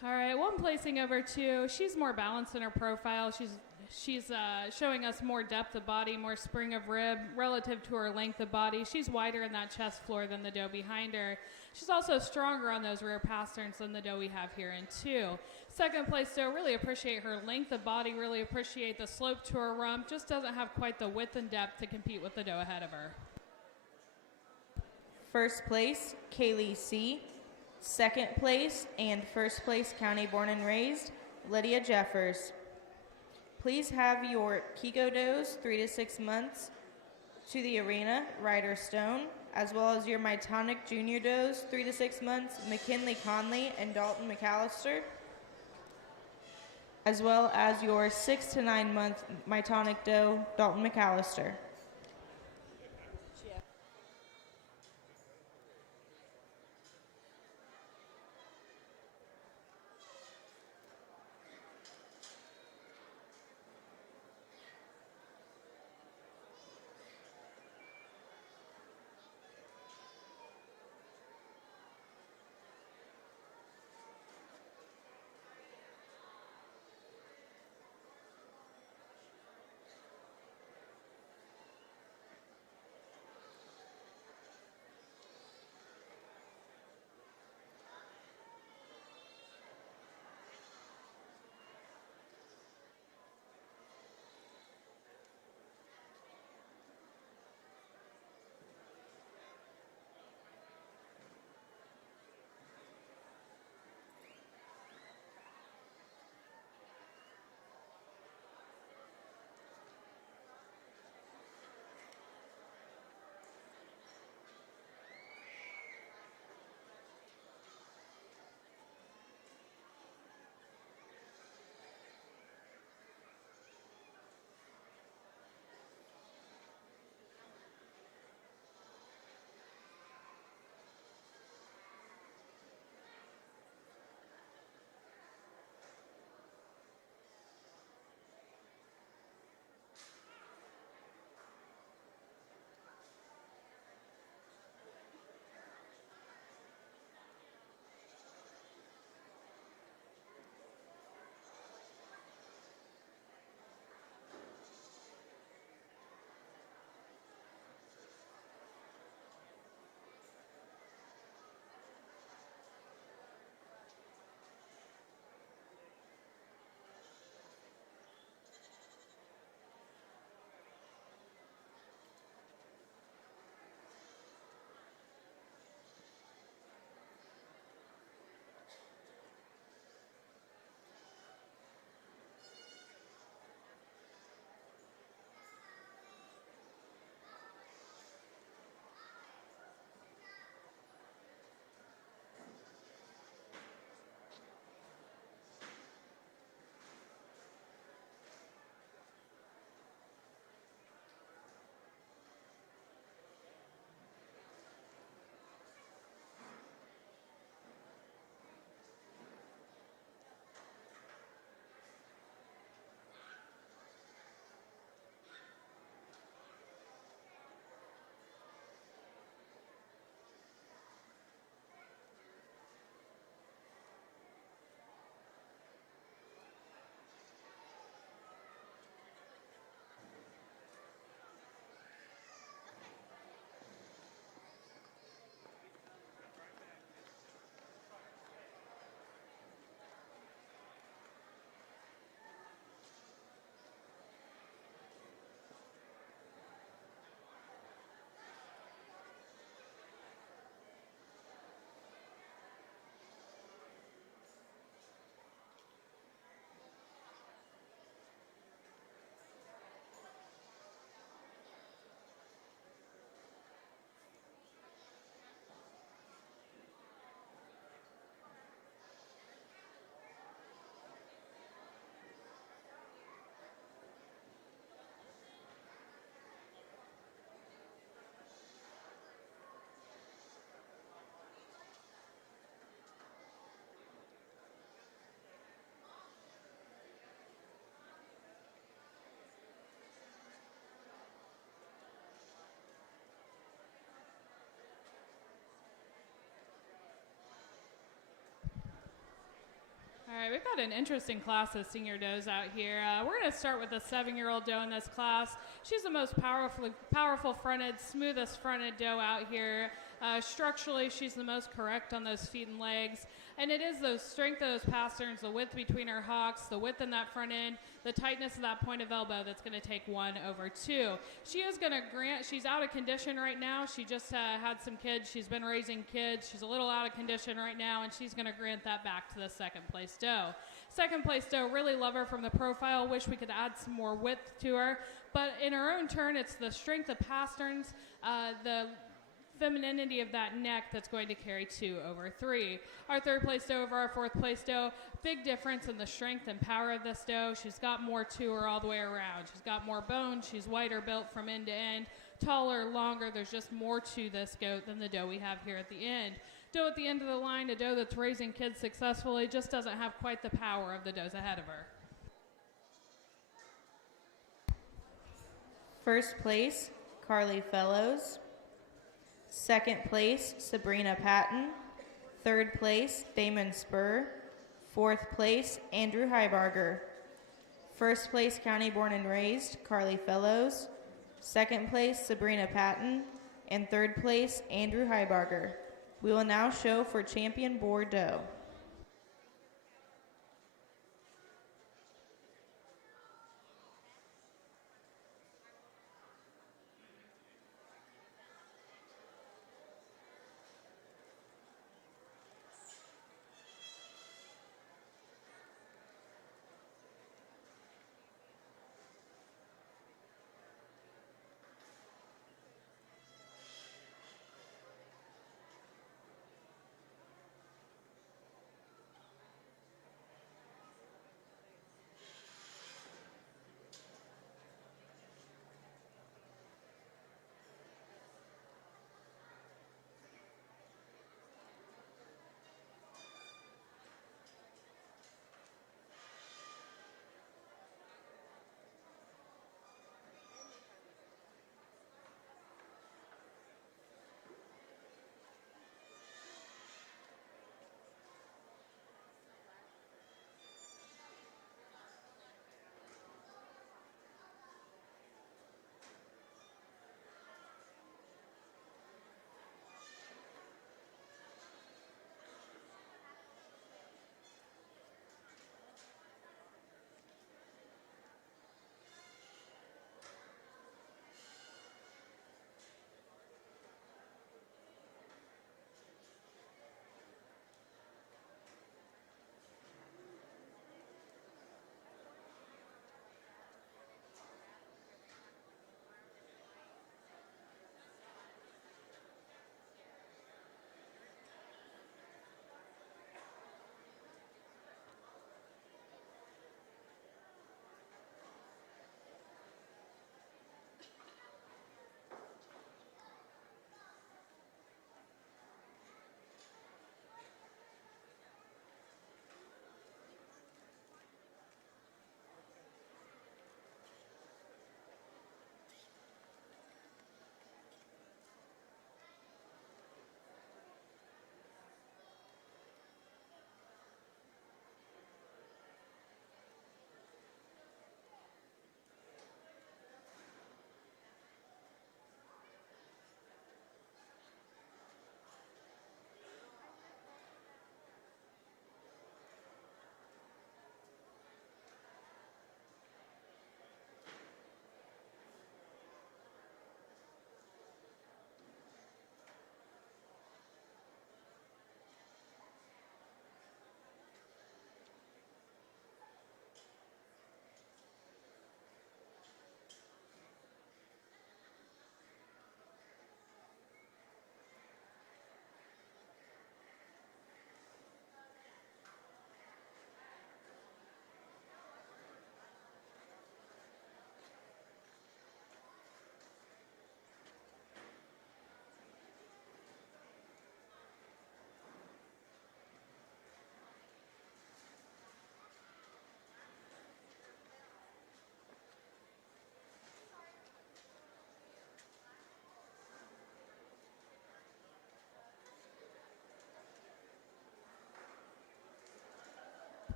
All right, well, I'm placing over 2. She's more balanced in her profile. She's showing us more depth of body, more spring of rib relative to her length of body. She's wider in that chest floor than the doe behind her. She's also stronger on those rear pasterns than the doe we have here in 2. Second place doe, really appreciate her length of body, really appreciate the slope to her rump, just doesn't have quite the width and depth to compete with the doe ahead of her. First place, Kaylee C. Second place and first place county born and raised, Lydia Jeffers. Please have your Kiko does 3 to 6 months to the arena, Ryder Stone, as well as your Mytonic Junior does 3 to 6 months, McKinley Conley and Dalton McAllister, as well as your 6 to 9 month Mytonic doe, Dalton McAllister. we've got an interesting class of senior does out here. We're going to start with a 7-year-old doe in this class. She's the most powerful fronted, smoothest fronted doe out here. Structurally, she's the most correct on those feet and legs. And it is the strength of those pasterns, the width between her hocks, the width in that front end, the tightness of that point of elbow that's going to take 1/2. She is going to grant, she's out of condition right now. She just had some kids. She's been raising kids. She's a little out of condition right now, and she's going to grant that back to the second place doe. Second place doe, really love her from the profile. Wish we could add some more width to her. But in her own turn, it's the strength of pasterns, the femininity of that neck that's going to carry 2/3. Our third place doe over our fourth place doe, big difference in the strength and power of this doe. She's got more to her all the way around. She's got more bone. She's wider built from end to end, taller, longer. There's just more to this goat than the doe we have here at the end. Doe at the end of the line, a doe that's raising kids successfully, just doesn't have quite the power of the does ahead of her. First place, Carly Fellows. Second place, Sabrina Patton. Third place, Damon Spur. Fourth place, Andrew Heibarger. First place, county born and raised, Carly Fellows. Second place, Sabrina Patton. And third place, Andrew Heibarger. We will now show for champion Bordeaux.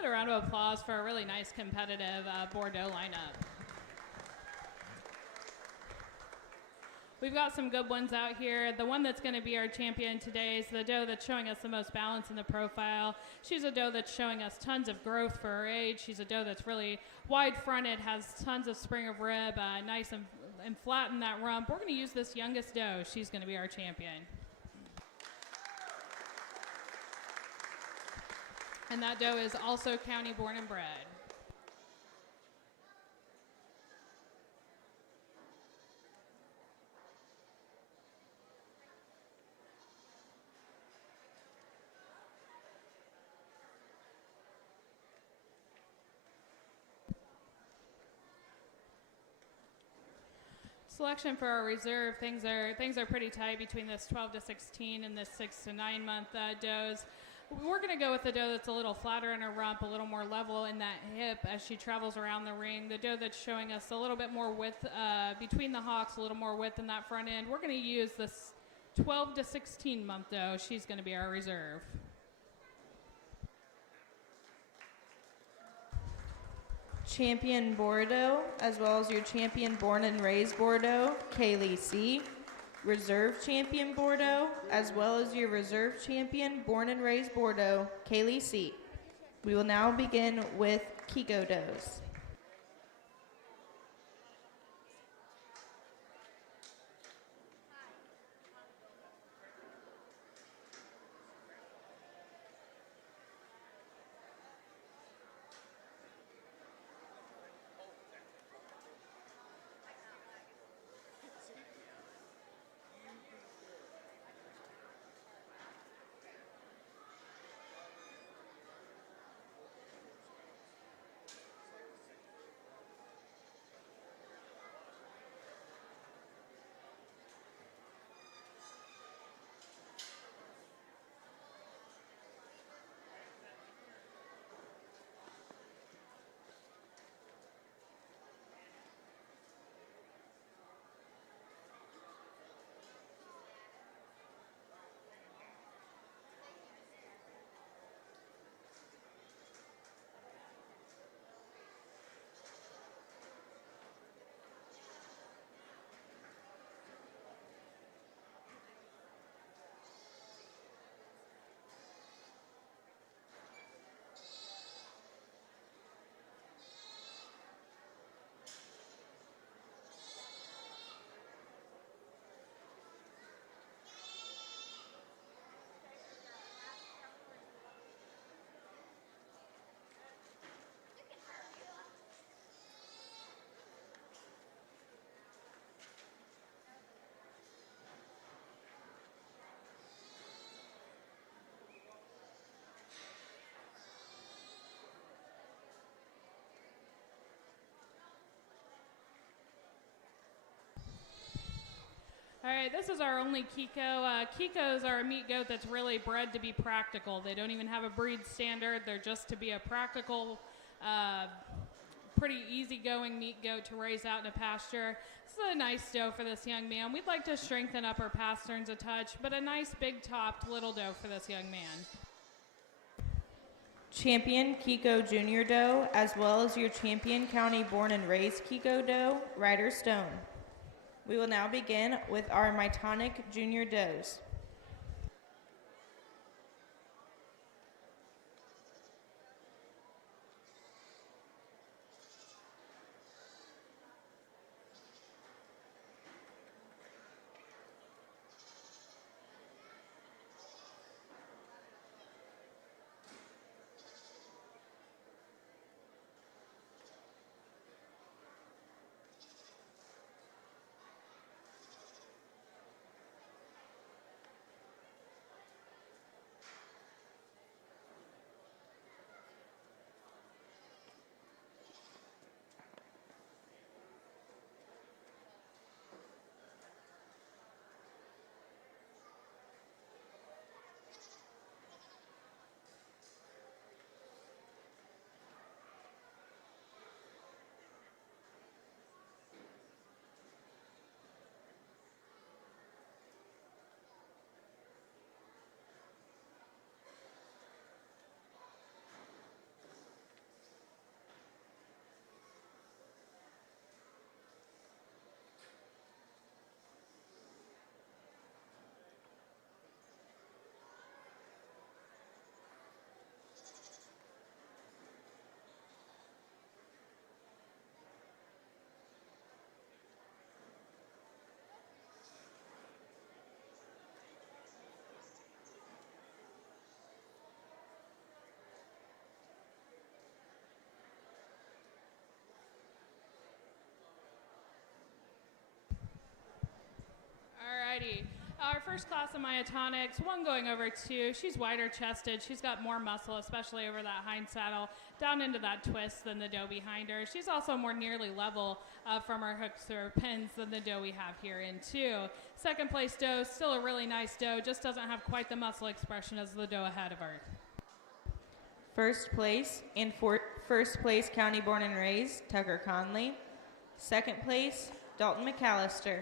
Get a round of applause for a really nice competitive Bordeaux lineup. We've got some good ones out here. The one that's going to be our champion today is the doe that's showing us the most balance in the profile. She's a doe that's showing us tons of growth for her age. She's a doe that's really wide-fronted, has tons of spring of rib, nice and flat in that rump. We're going to use this youngest doe. She's going to be our champion. And that doe is also county born and bred. Selection for our reserve, things are pretty tight between this 12 to 16 and this 6 to 9 month does. We're going to go with the doe that's a little flatter in her rump, a little more level in that hip as she travels around the ring. The doe that's showing us a little bit more width between the hocks, a little more width in that front end. We're going to use this 12 to 16 month doe. She's going to be our reserve. Champion Bordeaux, as well as your champion born and raised Bordeaux, Kaylee C. Reserve champion Bordeaux, as well as your reserve champion born and raised Bordeaux, Kaylee C. We will now begin with Kiko does. All right, this is our only Kiko. Kikos are a meat goat that's really bred to be practical. They don't even have a breed standard. They're just to be a practical, pretty easygoing meat goat to raise out in a pasture. This is a nice doe for this young man. We'd like to strengthen up her pasterns a touch, but a nice big-topped little doe for this young man. Champion Kiko Junior doe, as well as your champion county born and raised Kiko doe, Ryder Stone. We will now begin with our Mytonic Junior does. Our first class of myotonics, one going over two. She's wider chested. She's got more muscle, especially over that hind saddle, down into that twist than the doe behind her. She's also more nearly level from her hooks to her pins than the doe we have here in two. Second place doe, still a really nice doe, just doesn't have quite the muscle expression as the doe ahead of her. First place and first place county born and raised, Tucker Conley. Second place, Dalton McAllister.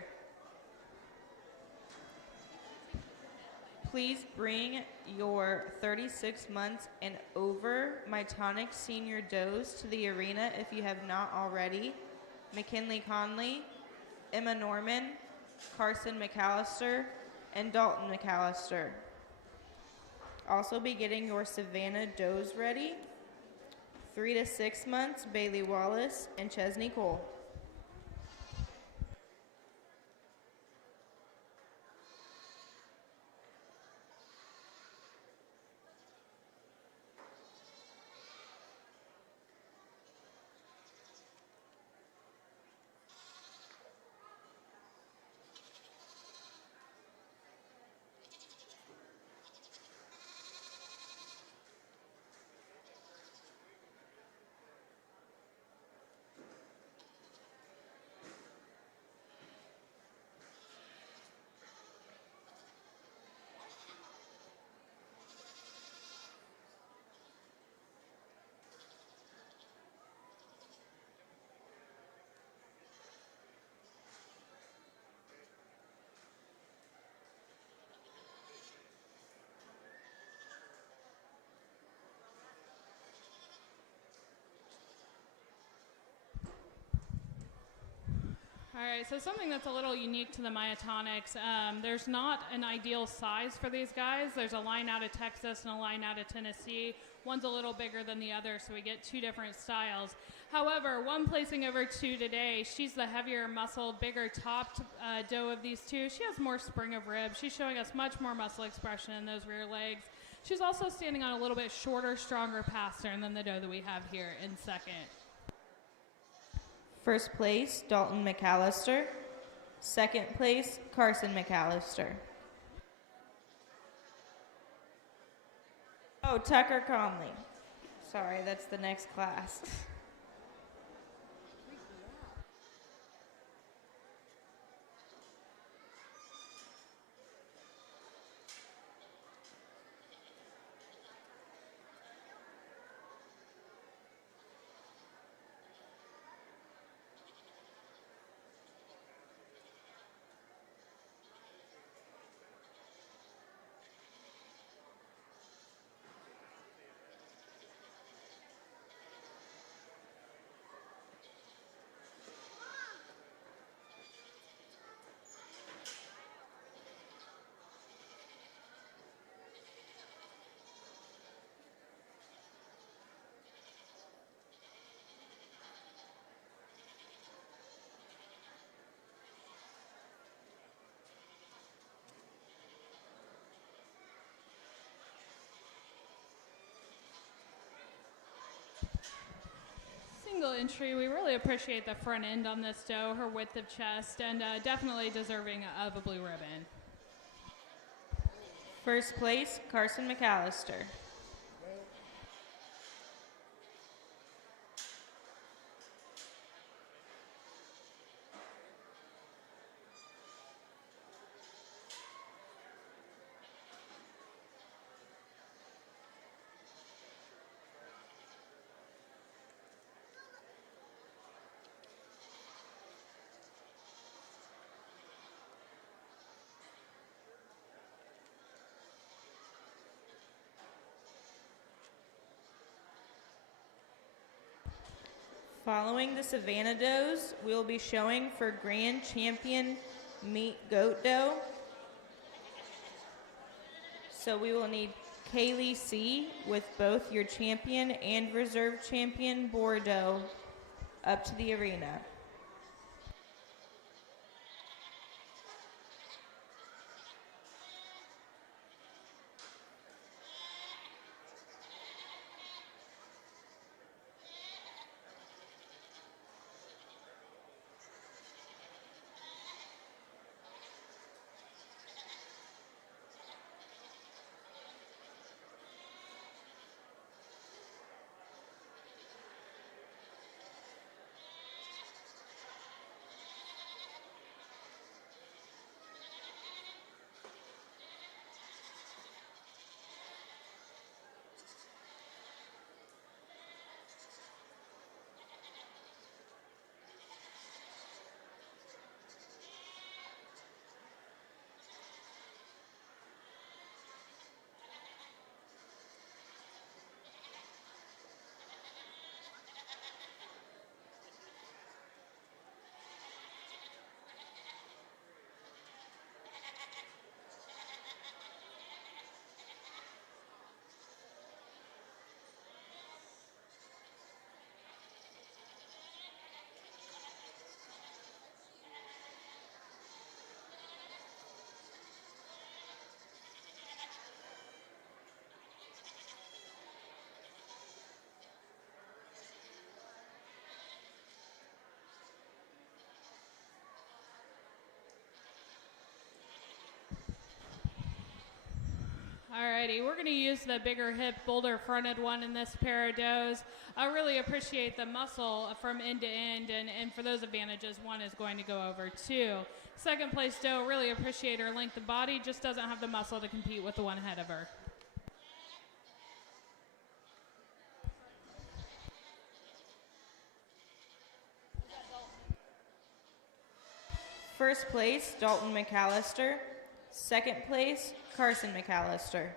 Please bring your 36 months and over myotonic senior does to the arena if you have not already. McKinley Conley, Emma Norman, Carson McAllister, and Dalton McAllister. Also be getting your Savannah does ready. 3 to 6 months, Bailey Wallace and Chesney Cole. All right, so something that's a little unique to the myotonics, there's not an ideal size for these guys. There's a line out of Texas and a line out of Tennessee. One's a little bigger than the other, so we get two different styles. However, one placing over two today, she's the heavier muscled, bigger topped doe of these two. She has more spring of rib. She's showing us much more muscle expression in those rear legs. She's also standing on a little bit shorter, stronger pastern than the doe that we have here in second. First place, Dalton McAllister. Second place, Carson McAllister. Oh, Tucker Conley. Sorry, that's the next class. Single entry, we really appreciate the front end on this doe, her width of chest, and definitely deserving of a blue ribbon. First place, Carson McAllister. Following the Savannah does, we'll be showing for Grand Champion Meet Goat Doe. So we will need Kaylee C. with both your champion and reserve champion Bordeaux up to the arena. Alrighty, we're going to use the bigger hip boulder fronted one in this pair of does. I really appreciate the muscle from end to end, and for those advantages, one is going to go over two. Second place doe, really appreciate her length of body, just doesn't have the muscle to compete with the one ahead of her. First place, Dalton McAllister. Second place, Carson McAllister.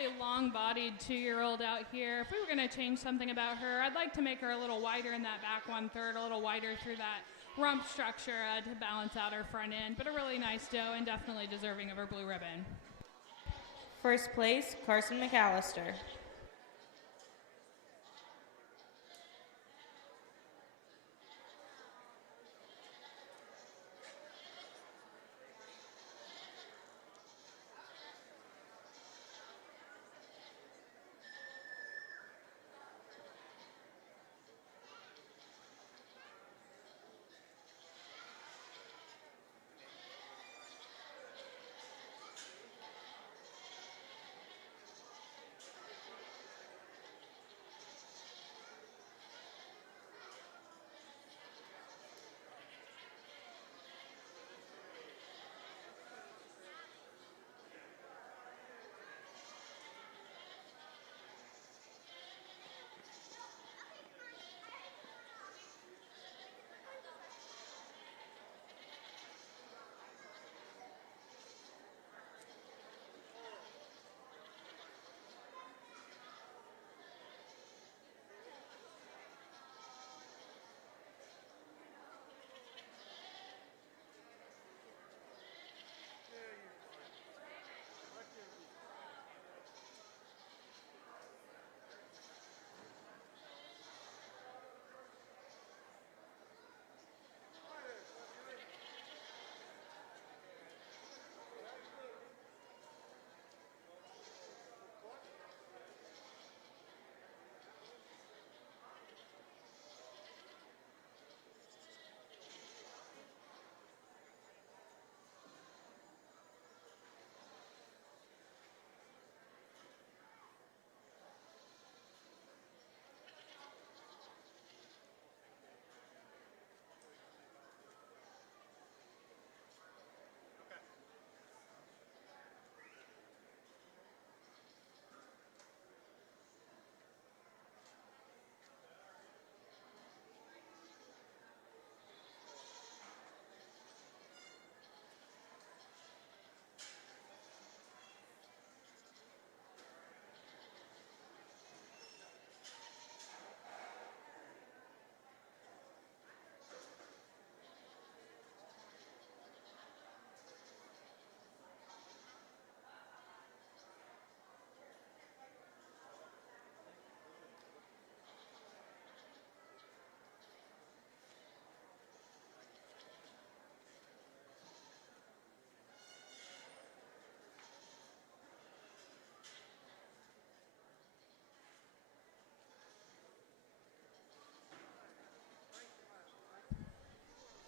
Really long-bodied 2-year-old out here. If we were going to change something about her, I'd like to make her a little wider in that back 1/3, a little wider through that rump structure to balance out her front end. But a really nice doe and definitely deserving of her blue ribbon. First place, Carson McAllister.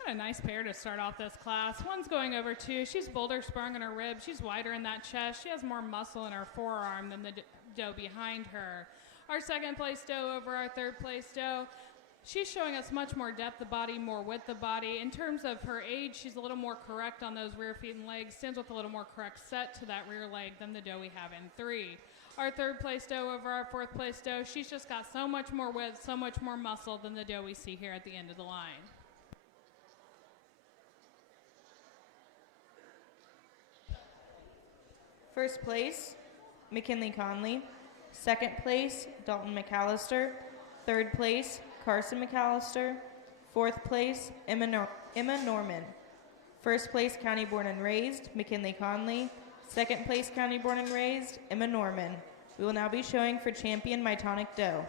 What a nice pair to start off this class. One's going over two. She's boulder sprung in her rib. She's wider in that chest. She has more muscle in her forearm than the doe behind her. Our second place doe over our third place doe. She's showing us much more depth of body, more width of body. In terms of her age, she's a little more correct on those rear feet and legs, stands with a little more correct set to that rear leg than the doe we have in 3. our third place doe over our fourth place doe. She's just got so much more width, so much more muscle than the doe we see here at the end of the line. First place, McKinley Conley. Second place, Dalton McAllister. Third place, Carson McAllister. Fourth place, Emma Norman. First place, county born and raised, McKinley Conley. Second place, county born and raised, Emma Norman. We will now be showing for champion Mytonic Doe.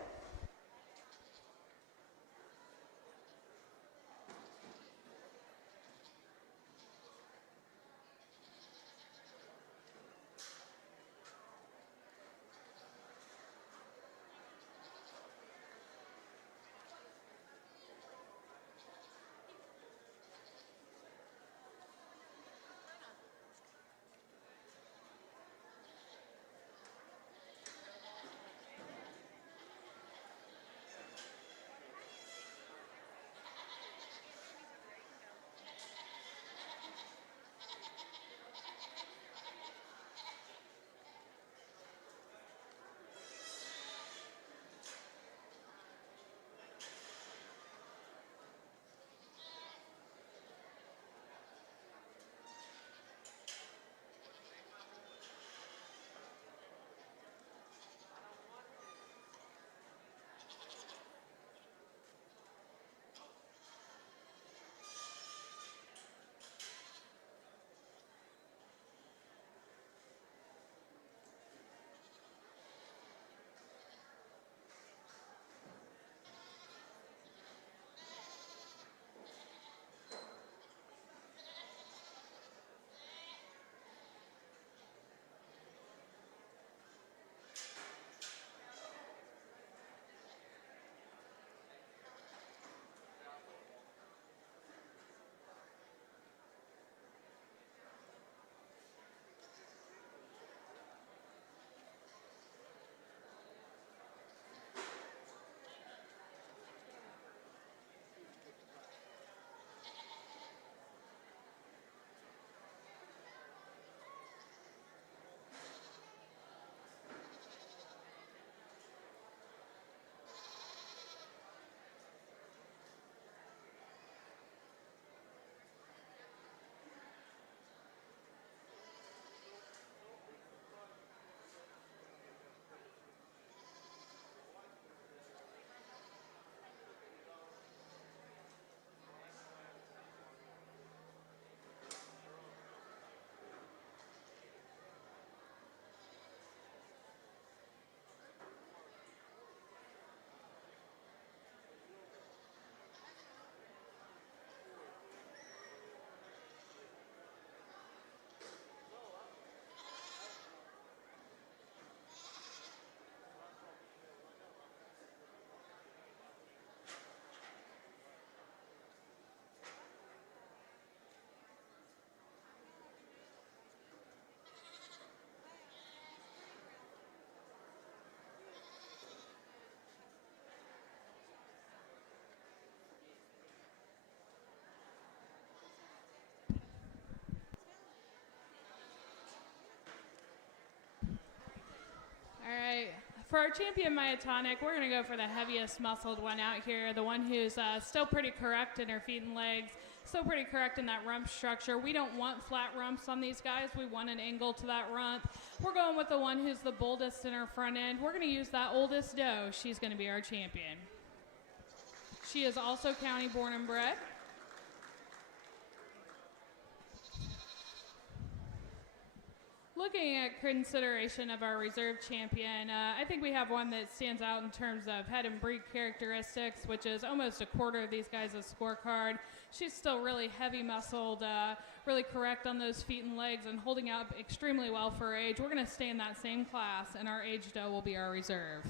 All right, for our champion myotonic, we're gonna go for the heaviest muscled one out here, the one who's still pretty correct in her feet and legs, still pretty correct in that rump structure. We don't want flat rumps on these guys. We want an angle to that rump. We're going with the one who's the boldest in her front end. We're gonna use that oldest doe. She's gonna be our champion. She is also county born and bred. Looking at consideration of our reserve champion, I think we have one that stands out in terms of head and breed characteristics, which is almost a quarter of these guys' scorecard. She's still really heavy muscled, really correct on those feet and legs, and holding up extremely well for her age. We're going to stay in that same class, and our age doe will be our reserve.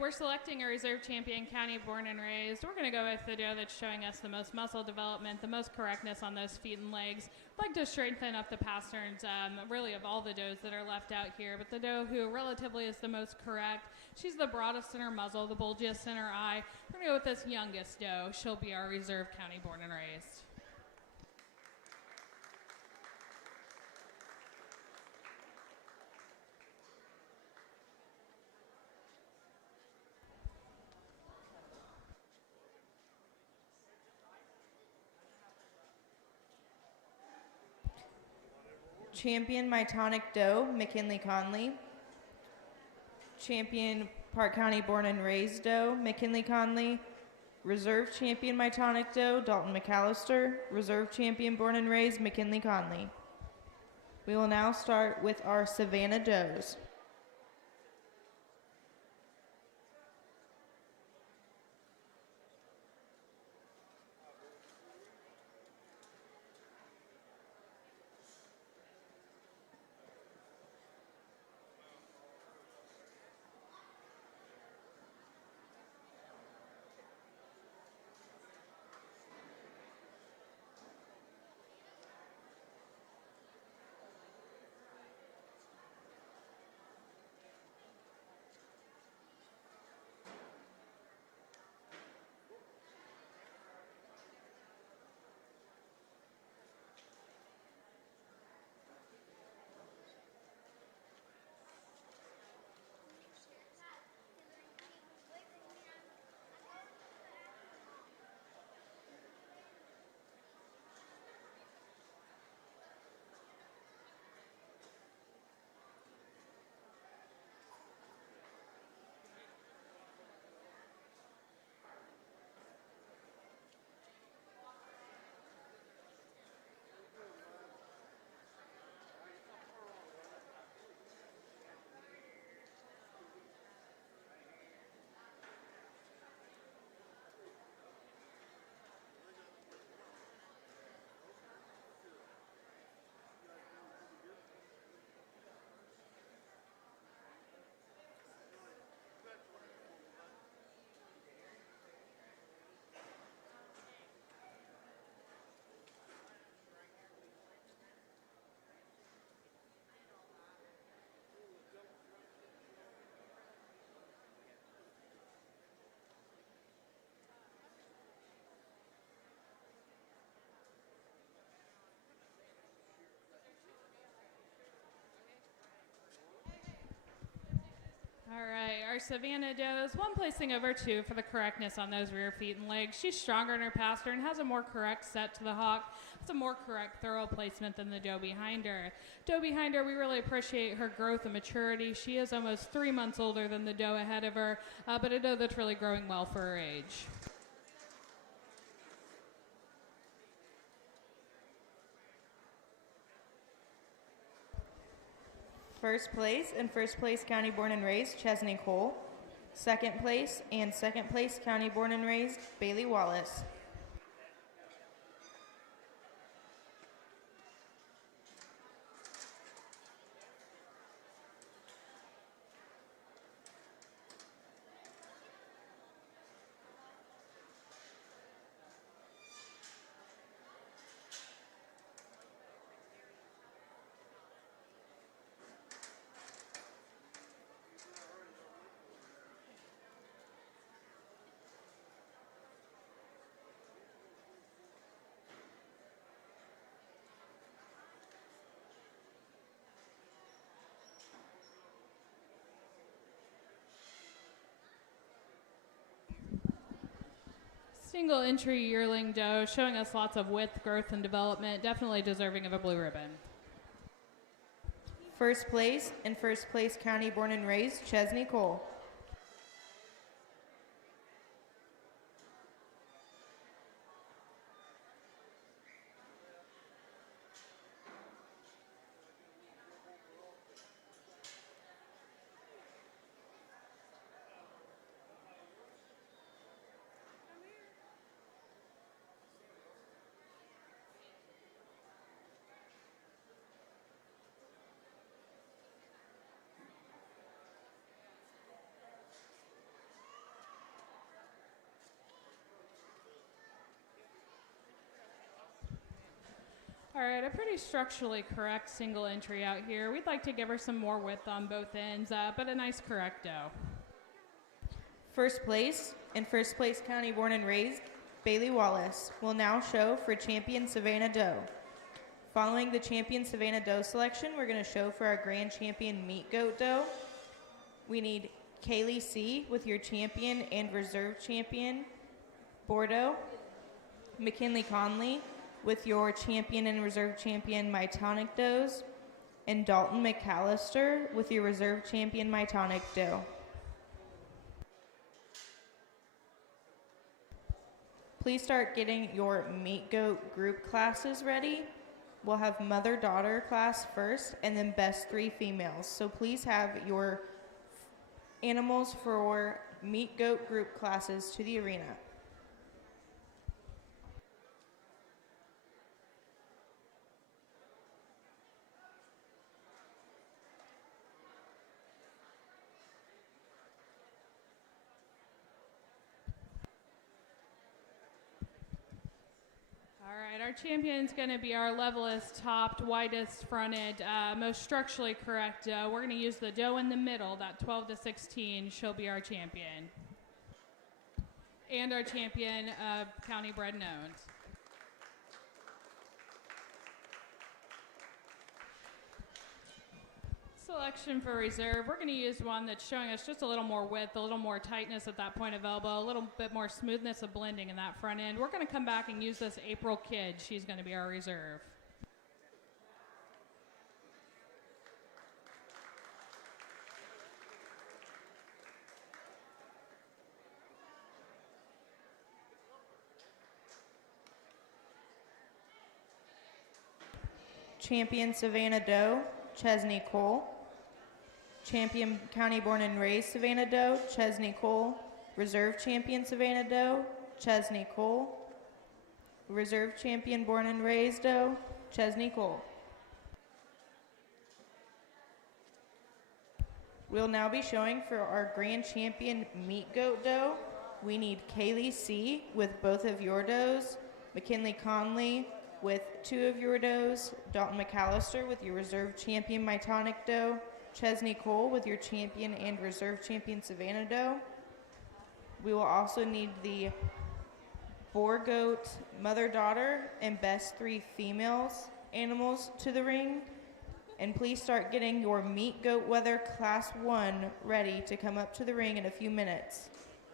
we're selecting a reserve champion, county born and raised. We're going to go with the doe that's showing us the most muscle development, the most correctness on those feet and legs. I'd like to strengthen up the pasterns, really, of all the does that are left out here. But the doe who relatively is the most correct, she's the broadest in her muzzle, the bulgiest in her eye. We're going to go with this youngest doe. She'll be our reserve county born and raised. Champion Mytonic Doe, McKinley Conley. Champion Parke County Born and Raised Doe, McKinley Conley. Reserve Champion Mytonic Doe, Dalton McAllister. Reserve Champion Born and Raised, McKinley Conley. We will now start with our Savannah Does. All right, our Savannah does one placing over 2 for the correctness on those rear feet and legs. She's stronger in her pasture and has a more correct set to the hock. It's a more correct thorough placement than the doe behind her. Doe behind her, we really appreciate her growth and maturity. She is almost 3 months older than the doe ahead of her, but a doe that's really growing well for her age. First place and first place county born and raised, Chesney Cole. Second place and second place county born and raised, Bailey Wallace. Single entry yearling doe, showing us lots of width, growth, and development, definitely deserving of a blue ribbon. First place and first place county born and raised, Chesney Cole. All right, a pretty structurally correct single entry out here. We'd like to give her some more width on both ends, but a nice correcto. First place, in first place county born and raised, Bailey Wallace will now show for champion Savannah Doe. Following the champion Savannah Doe selection, we're going to show for our grand champion Meat Goat Doe. We need Kaylee C. with your champion and reserve champion Bordeaux. McKinley Conley with your champion and reserve champion Mytonic Does. And Dalton McAllister with your reserve champion Mytonic Doe. Please start getting your Meat Goat group classes ready. We'll have mother-daughter class first and then best 3 females. So please have your animals for Meat Goat group classes to the arena. All right, our champion's going to be our levelest, topped, widest fronted, most structurally correct. We're going to use the doe in the middle, that 12 to 16. She'll be our champion. And our champion of county bred and owned. Selection for reserve, we're going to use one that's showing us just a little more width, a little more tightness at that point of elbow, a little bit more smoothness of blending in that front end. We're going to come back and use this April Kid. She's going to be our reserve. Champion Savannah Doe, Chesney Cole. Champion county born and raised Savannah Doe, Chesney Cole. Reserve champion Savannah Doe, Chesney Cole. Reserve champion born and raised Doe, Chesney Cole. We'll now be showing for our grand champion Meat Goat Doe. We need Kaylee C. with both of your does, McKinley Conley with 2 of your does, Dalton McAllister with your reserve champion Mytonic Doe, Chesney Cole with your champion and reserve champion Savannah Doe. We will also need the Boar Goat mother-daughter and best 3 females animals to the ring. And please start getting your Meat Goat Weather Class 1 ready to come up to the ring in a few minutes.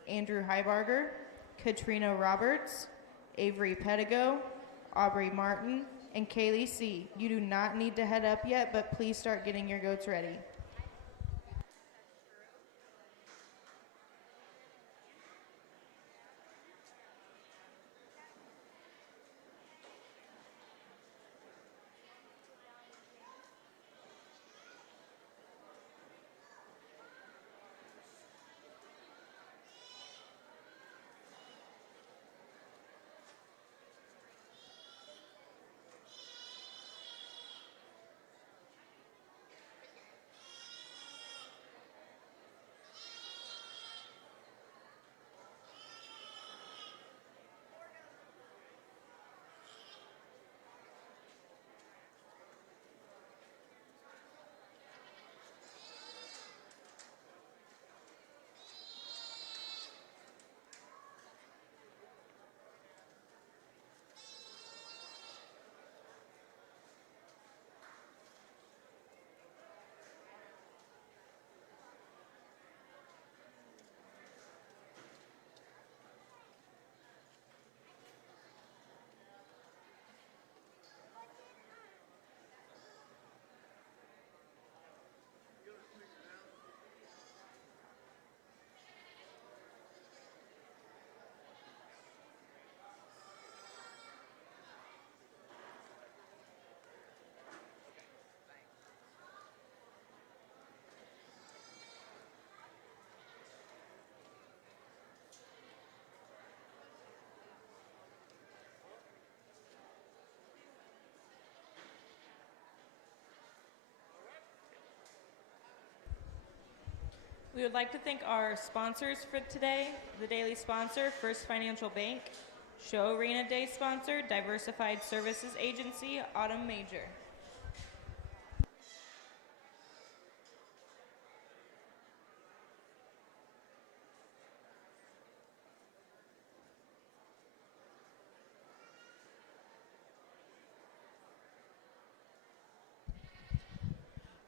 Andrew Heibarger, Katrina Roberts, Avery Pedigo, Aubrey Martin, and Kaylee C. You do not need to head up yet, but please start getting your goats ready. We would like to thank our sponsors for today. The daily sponsor, First Financial Bank, Show Arena Day sponsor, Diversified Services Agency, Autumn Major.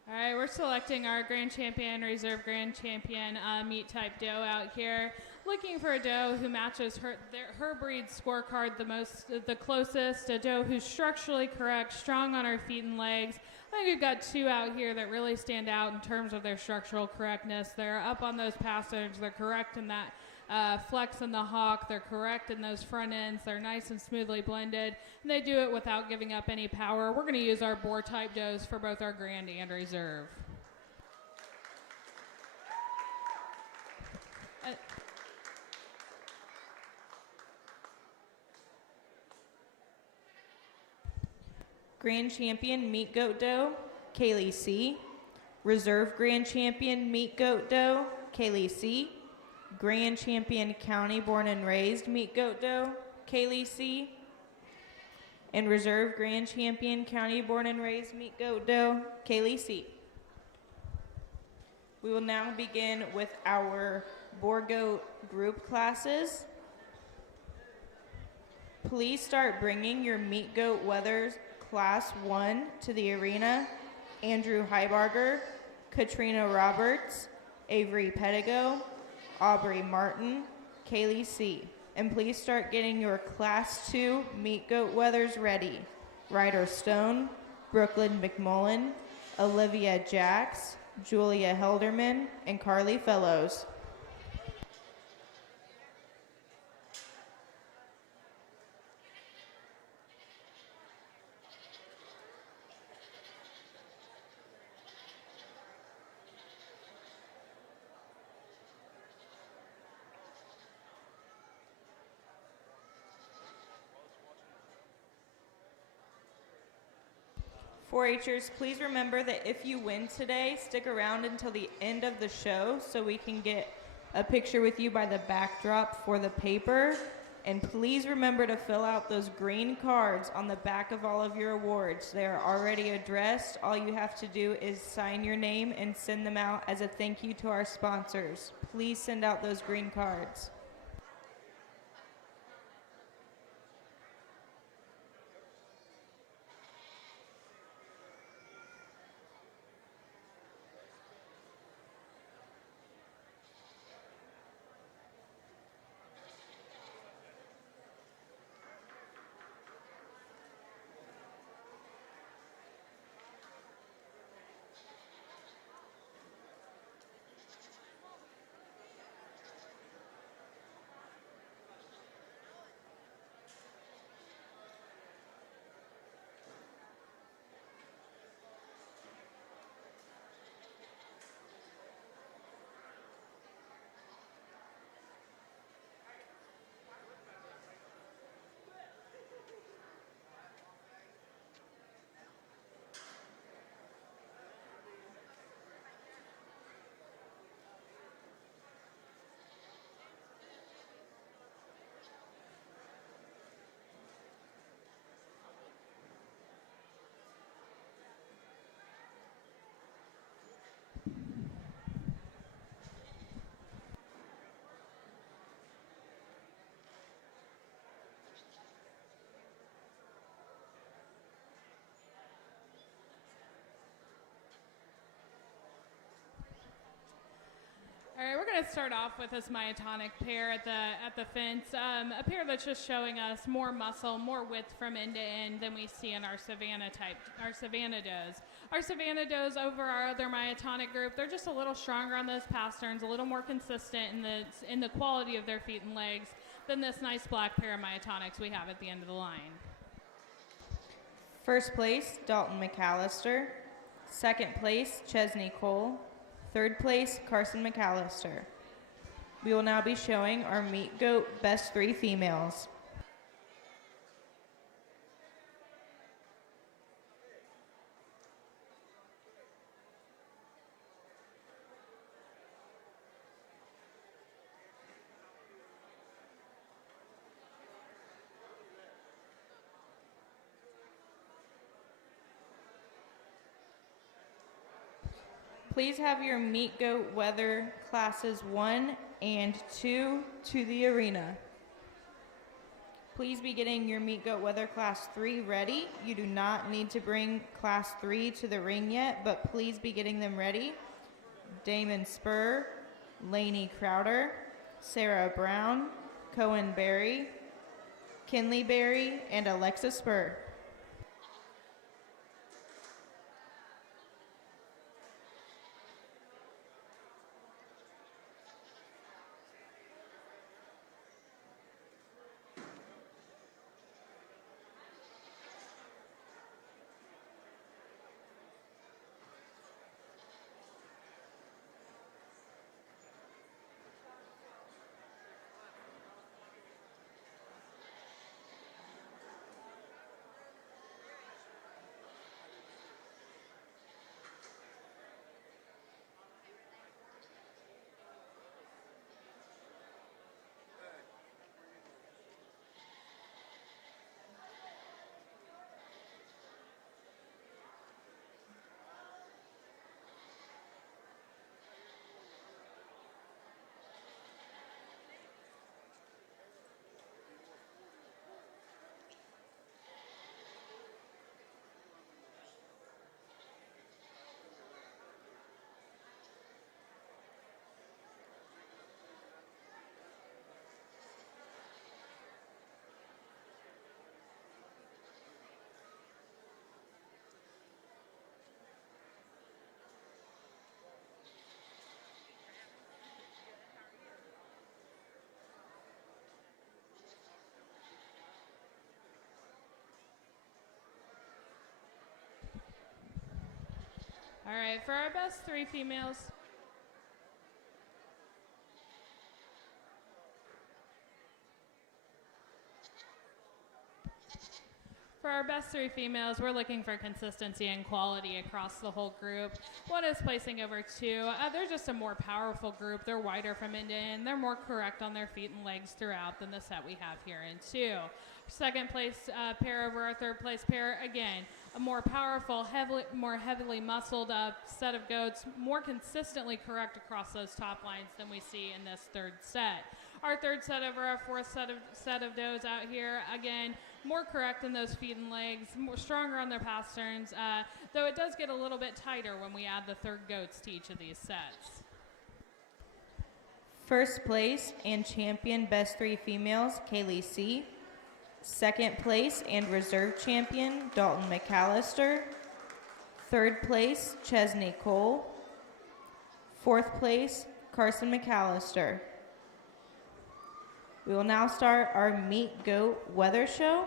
All right, we're selecting our grand champion, reserve grand champion meat type doe out here. Looking for a doe who matches her breed scorecard the closest. A doe who's structurally correct, strong on her feet and legs. I think we've got two out here that really stand out in terms of their structural correctness. They're up on those passages. They're correct in that flex in the hock. They're correct in those front ends. They're nice and smoothly blended, and they do it without giving up any power. We're going to use our boar type does for both our grand and reserve. Grand Champion Meat Goat Doe, Kaylee C. Reserve Grand Champion Meat Goat Doe, Kaylee C. Grand Champion County Born and Raised Meat Goat Doe, Kaylee C. And Reserve Grand Champion County Born and Raised Meat Goat Doe, Kaylee C. We will now begin with our boar goat group classes. Please start bringing your meat goat wethers Class 1 to the arena. Andrew Heibarger, Katrina Roberts, Avery Pedigo, Aubrey Martin, Kaylee C. And please start getting your Class 2 meat goat wethers ready. Ryder Stone, Brooklyn McMullen, Olivia Jacks, Julia Helderman, and Carly Fellows. 4-Hers, please remember that if you win today, stick around until the end of the show so we can get a picture with you by the backdrop for the paper. And please remember to fill out those green cards on the back of all of your awards. They are already addressed. All you have to do is sign your name and send them out as a thank you to our sponsors. Please send out those green cards. All right, we're going to start off with this myotonic pair at the fence, a pair that's just showing us more muscle, more width from end to end than we see in our Savannah does. Our Savannah does over our other myotonic group, they're just a little stronger on those pasterns, a little more consistent in the quality of their feet and legs than this nice black pair of myotonics we have at the end of the line. First place, Dalton McAllister. Second place, Chesney Cole. Third place, Carson McAllister. We will now be showing our meat goat best 3 females. Please have your meat goat weather classes 1 and 2 to the arena. Please be getting your meat goat weather class 3 ready. You do not need to bring class 3 to the ring yet, but please be getting them ready. Damon Spur, Lainey Crowder, Sarah Brown, Cohen Berry, Kinley Berry, and Alexa Spur. All right, for our best 3 females. For our best 3 females, we're looking for consistency and quality across the whole group. One is placing over 2. They're just a more powerful group. They're wider from end to end. They're more correct on their feet and legs throughout than the set we have here in 2. Second place pair over our third place pair, again, a more powerful, more heavily muscled up set of goats, more consistently correct across those top lines than we see in this third set. Our third set over our fourth set of does out here, again, more correct in those feet and legs, more stronger on their pass turns, though it does get a little bit tighter when we add the third goats to each of these sets. First place and champion best 3 females, Kaylee C. Second place and reserve champion, Dalton McAllister. Third place, Chesney Cole. Fourth place, Carson McAllister. We will now start our meat goat weather show.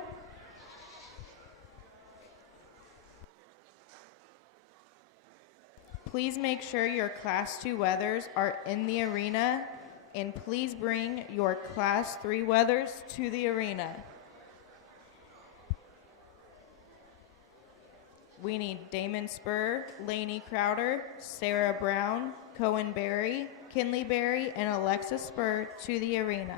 Please make sure your class 2 weathers are in the arena, and please bring your class 3 weathers to the arena. We need Damon Spur, Lainey Crowder, Sarah Brown, Cohen Berry, Kinley Berry, and Alexa Spur to the arena.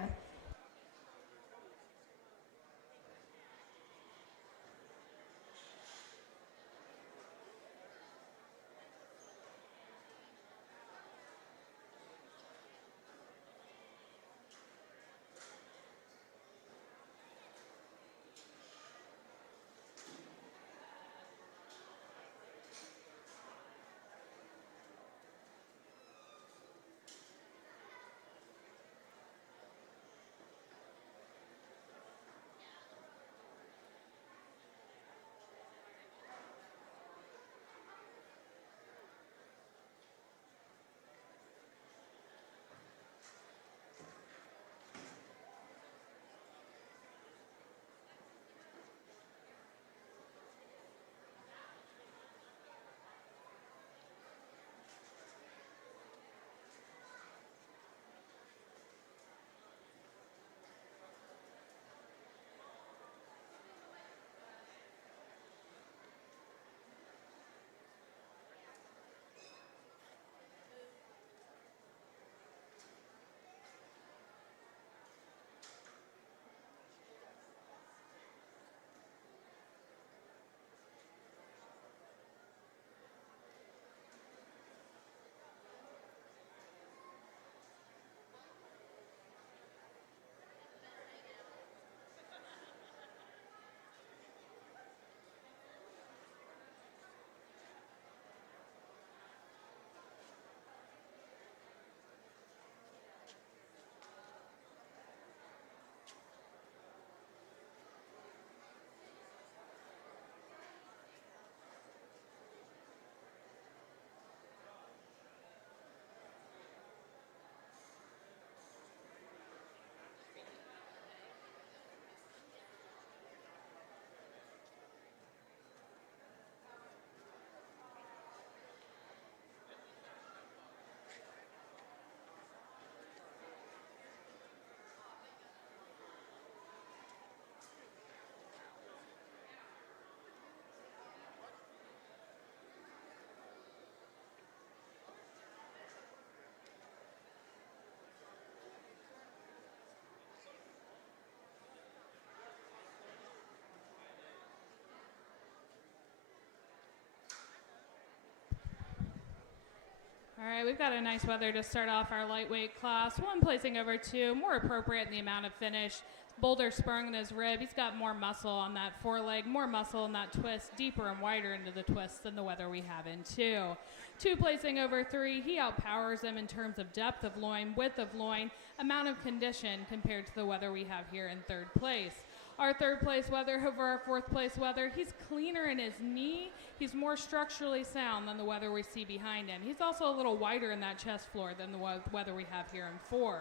right, we've got a nice weather to start off our lightweight class. One placing over 2, more appropriate in the amount of finish. Boulder sprung in his rib. He's got more muscle on that foreleg, more muscle in that twist, deeper and wider into the twist than the weather we have in 2. 2 placing over 3, he outpowers them in terms of depth of loin, width of loin, amount of condition compared to the weather we have here in 3rd place. Our 3rd place weather over our 4th place weather, he's cleaner in his knee. He's more structurally sound than the weather we see behind him. He's also a little wider in that chest floor than the weather we have here in 4.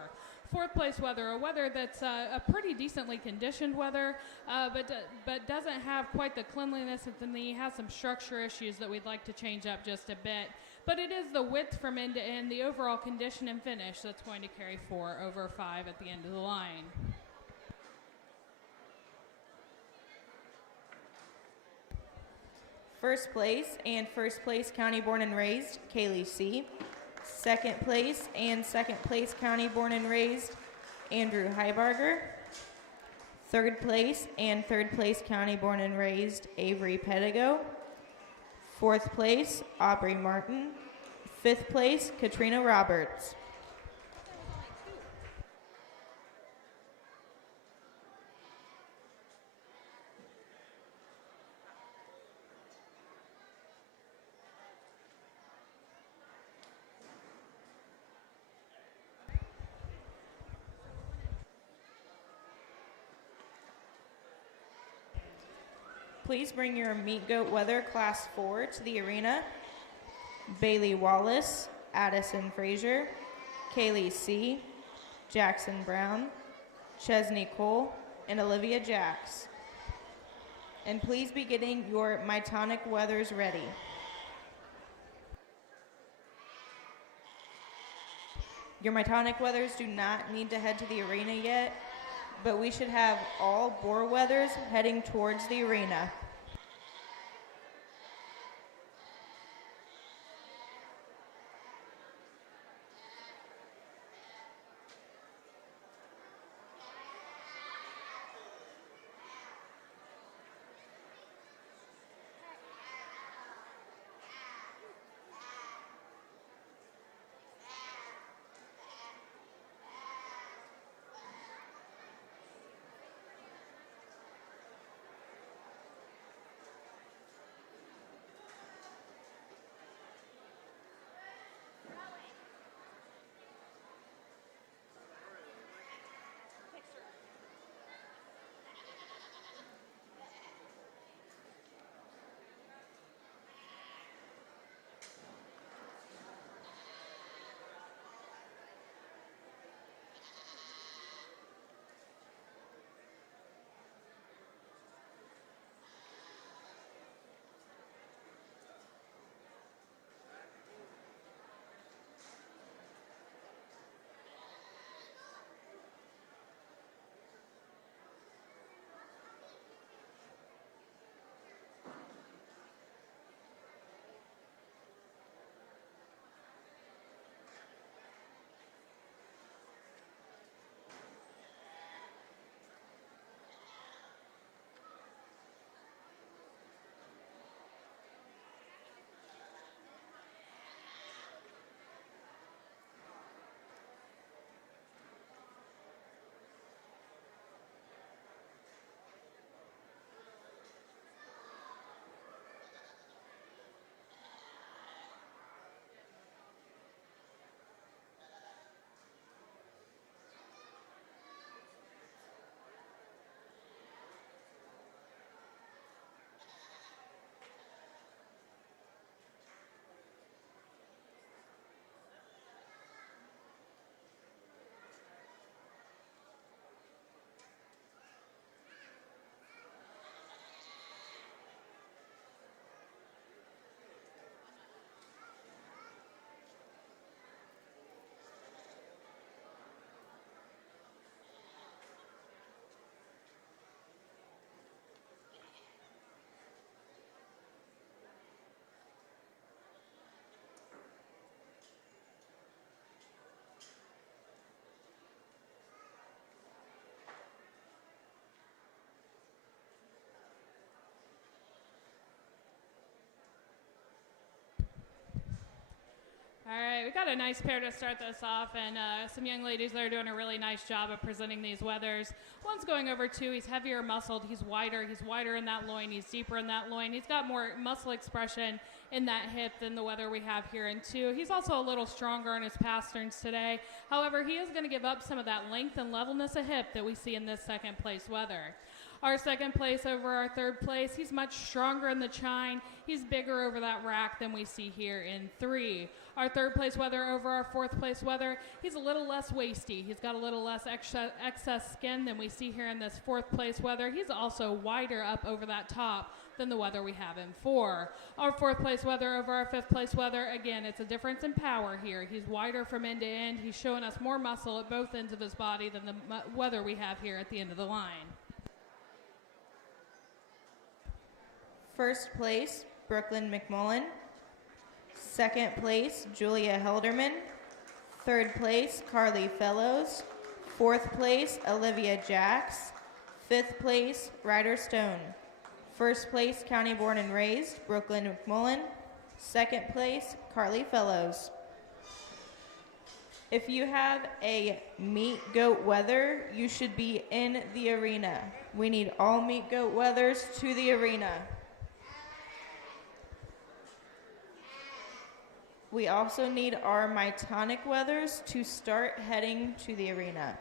4th place weather, a weather that's a pretty decently conditioned weather, but doesn't have quite the cleanliness at the knee, has some structure issues that we'd like to change up just a bit. But it is the width from end to end, the overall condition and finish that's going to carry 4 over 5 at the end of the line. First place and first place county born and raised, Kaylee C. Second place and second place county born and raised, Andrew Heibarger. Third place and third place county born and raised, Avery Pedigo. Fourth place, Aubrey Martin. Fifth place, Katrina Roberts. Please bring your Meat Goat Weather Class 4 to the arena. Bailey Wallace, Addison Frazier, Kaylee C., Jackson Brown, Chesney Cole, and Olivia Jacks. And please be getting your Mytonic Weathers ready. Your Mytonic Weathers do not need to head to the arena yet, but we should have all Boar Weathers heading towards the arena. All right, we got a nice pair to start this off, and some young ladies that are doing a really nice job of presenting these weathers. One's going over 2. He's heavier muscled. He's wider in that loin. He's deeper in that loin. He's got more muscle expression in that hip than the weather we have here in 2. He's also a little stronger in his pasterns today. However, he is going to give up some of that length and levelness of hip that we see in this second place weather. Our second place over our third place, he's much stronger in the chine. He's bigger over that rack than we see here in 3. Our third place weather over our fourth place weather, he's a little less waisty. He's got a little less excess skin than we see here in this fourth place weather. He's also wider up over that top than the weather we have in 4. Our fourth place weather over our fifth place weather, again, it's a difference in power here. He's wider from end to end. He's showing us more muscle at both ends of his body than the weather we have here at the end of the line. First place, Brooklyn McMullen. Second place, Julia Helderman. Third place, Carly Fellows. Fourth place, Olivia Jacks. Fifth place, Ryder Stone. First place, county born and raised, Brooklyn McMullen. Second place, Carly Fellows. If you have a meet goat weather, you should be in the arena. We need all meet goat weathers to the arena. We also need our Mytonic weathers to start heading to the arena.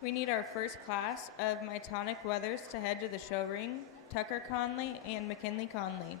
We need our first class of Mytonic weathers to head to the show ring, Tucker Conley and McKinley Conley.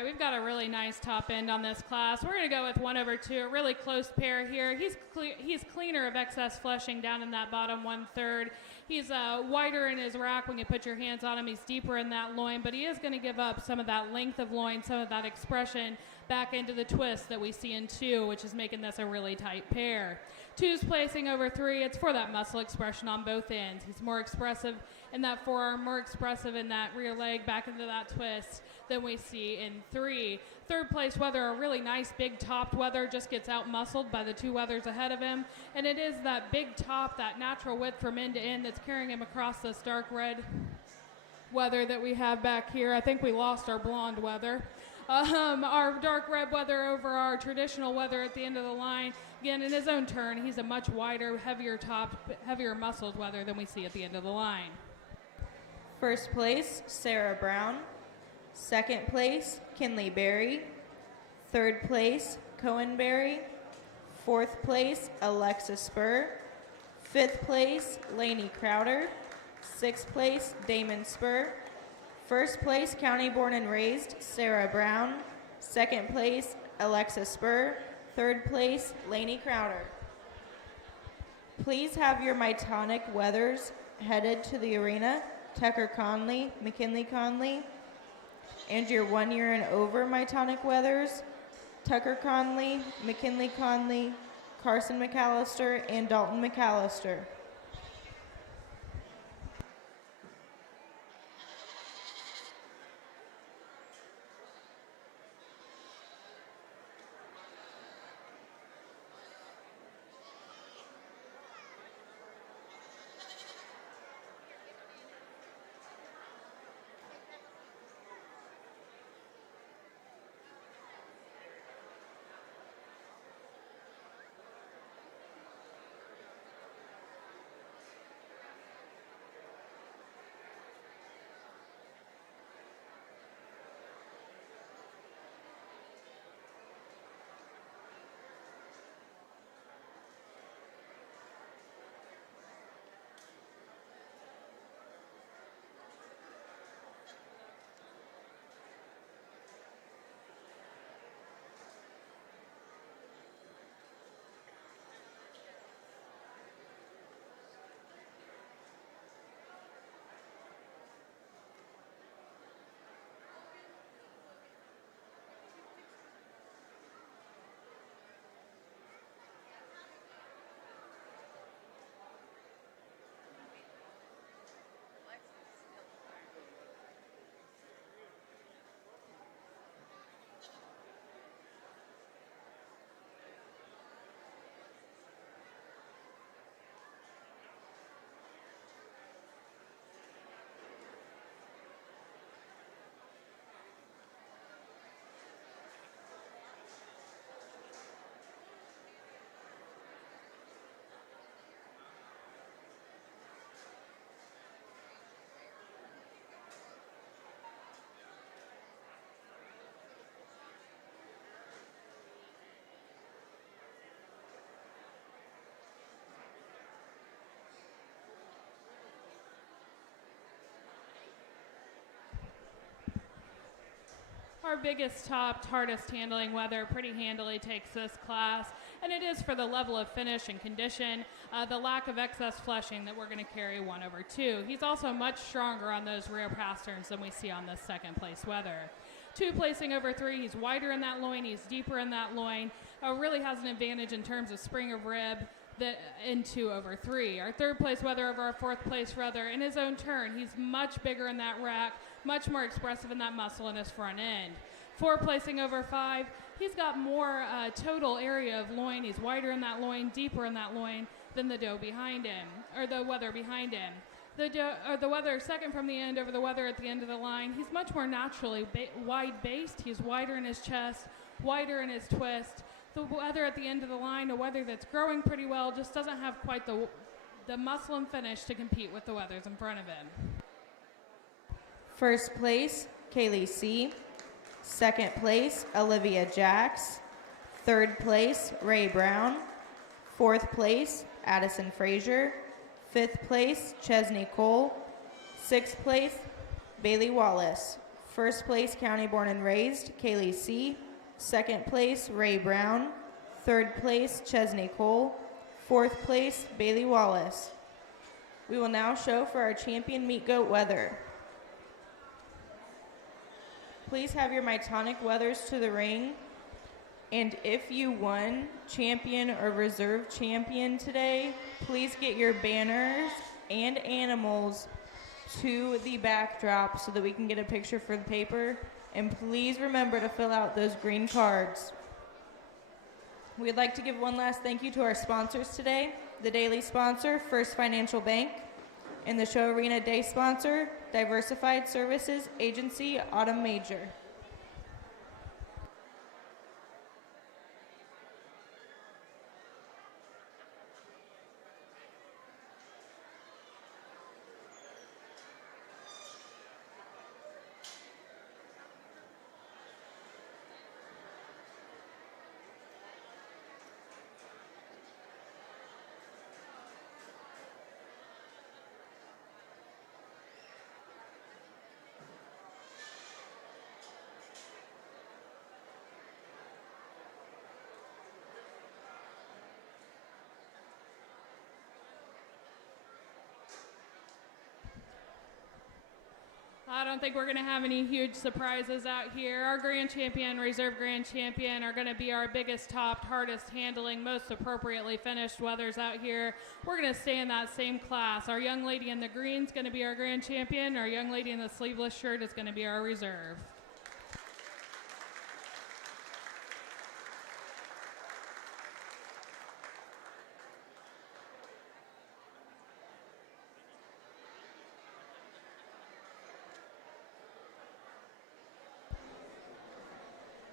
right, we've got a really nice top end on this class. We're going to go with 1/2, a really close pair here. He's cleaner of excess fleshing down in that bottom 1/3. He's wider in his rack when you put your hands on him. He's deeper in that loin, but he is going to give up some of that length of loin, some of that expression back into the twist that we see in 2, which is making this a really tight pair. 2's placing over 3. It's for that muscle expression on both ends. He's more expressive in that forearm, more expressive in that rear leg back into that twist than we see in 3. 3rd place Weather, a really nice big topped Weather, just gets out muscled by the 2 Weathers ahead of him. And it is that big top, that natural width from end to end that's carrying him across this dark red Weather that we have back here. I think we lost our blonde Weather. Our dark red Weather over our traditional Weather at the end of the line. Again, in his own turn, he's a much wider, heavier topped, heavier muscled Weather than we see at the end of the line. 1st place, Sarah Brown. 2nd place, Kinley Berry. 3rd place, Cohen Berry. 4th place, Alexa Spur. 5th place, Lainey Crowder. 6th place, Damon Spur. 1st place, county born and raised, Sarah Brown. 2nd place, Alexa Spur. 3rd place, Lainey Crowder. Please have your Mytonic Weathers headed to the arena. Tucker Conley, McKinley Conley, and your 1 year and over Mytonic Weathers, Tucker Conley, McKinley Conley, Carson McAllister, and Dalton McAllister. Our biggest topped, hardest handling Weather pretty handily takes this class, and it is for the level of finish and condition, the lack of excess fleshing that we're going to carry 1/2. He's also much stronger on those rear pasterns than we see on this 2nd place Weather. 2 placing over 3, he's wider in that loin, he's deeper in that loin, really has an advantage in terms of spring of rib in 2/3. Our 3rd place Weather over our 4th place Weather. In his own turn, he's much bigger in that rack, much more expressive in that muscle in his front end. 4 placing over 5, he's got more total area of loin. He's wider in that loin, deeper in that loin than the doe behind him, or the Weather behind him. The Weather second from the end over the Weather at the end of the line. He's much more naturally wide-based. He's wider in his chest, wider in his twist. The Weather at the end of the line, a Weather that's growing pretty well, just doesn't have quite the muscle and finish to compete with the Weathers in front of him. 1st place, Kaylee C. 2nd place, Olivia Jacks. 3rd place, Ray Brown. 4th place, Addison Frazier. 5th place, Chesney Cole. 6th place, Bailey Wallace. First place, County Born and Raised, Kaylee C. Second place, Ray Brown. Third place, Chesney Cole. Fourth place, Bailey Wallace. We will now show for our champion meat goat weather. Please have your Mytonic weathers to the ring. And if you won champion or reserve champion today, please get your banners and animals to the backdrop so that we can get a picture for the paper. And please remember to fill out those green cards. We'd like to give one last thank you to our sponsors today. The daily sponsor, First Financial Bank, and the show arena day sponsor, Diversified Services Agency Autumn Major. I don't think we're going to have any huge surprises out here. Our grand champion, reserve grand champion, are going to be our biggest topped, hardest handling, most appropriately finished weathers out here. We're going to stay in that same class. Our young lady in the green is going to be our grand champion. Our young lady in the sleeveless shirt is going to be our reserve.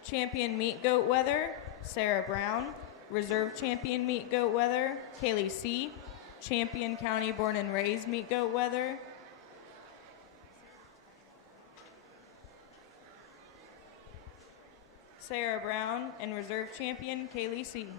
Champion meat goat weather, Sarah Brown. Reserve champion meat goat weather, Kaylee C. Champion county born and raised meat goat weather, Sarah Brown. And reserve champion, Kaylee C.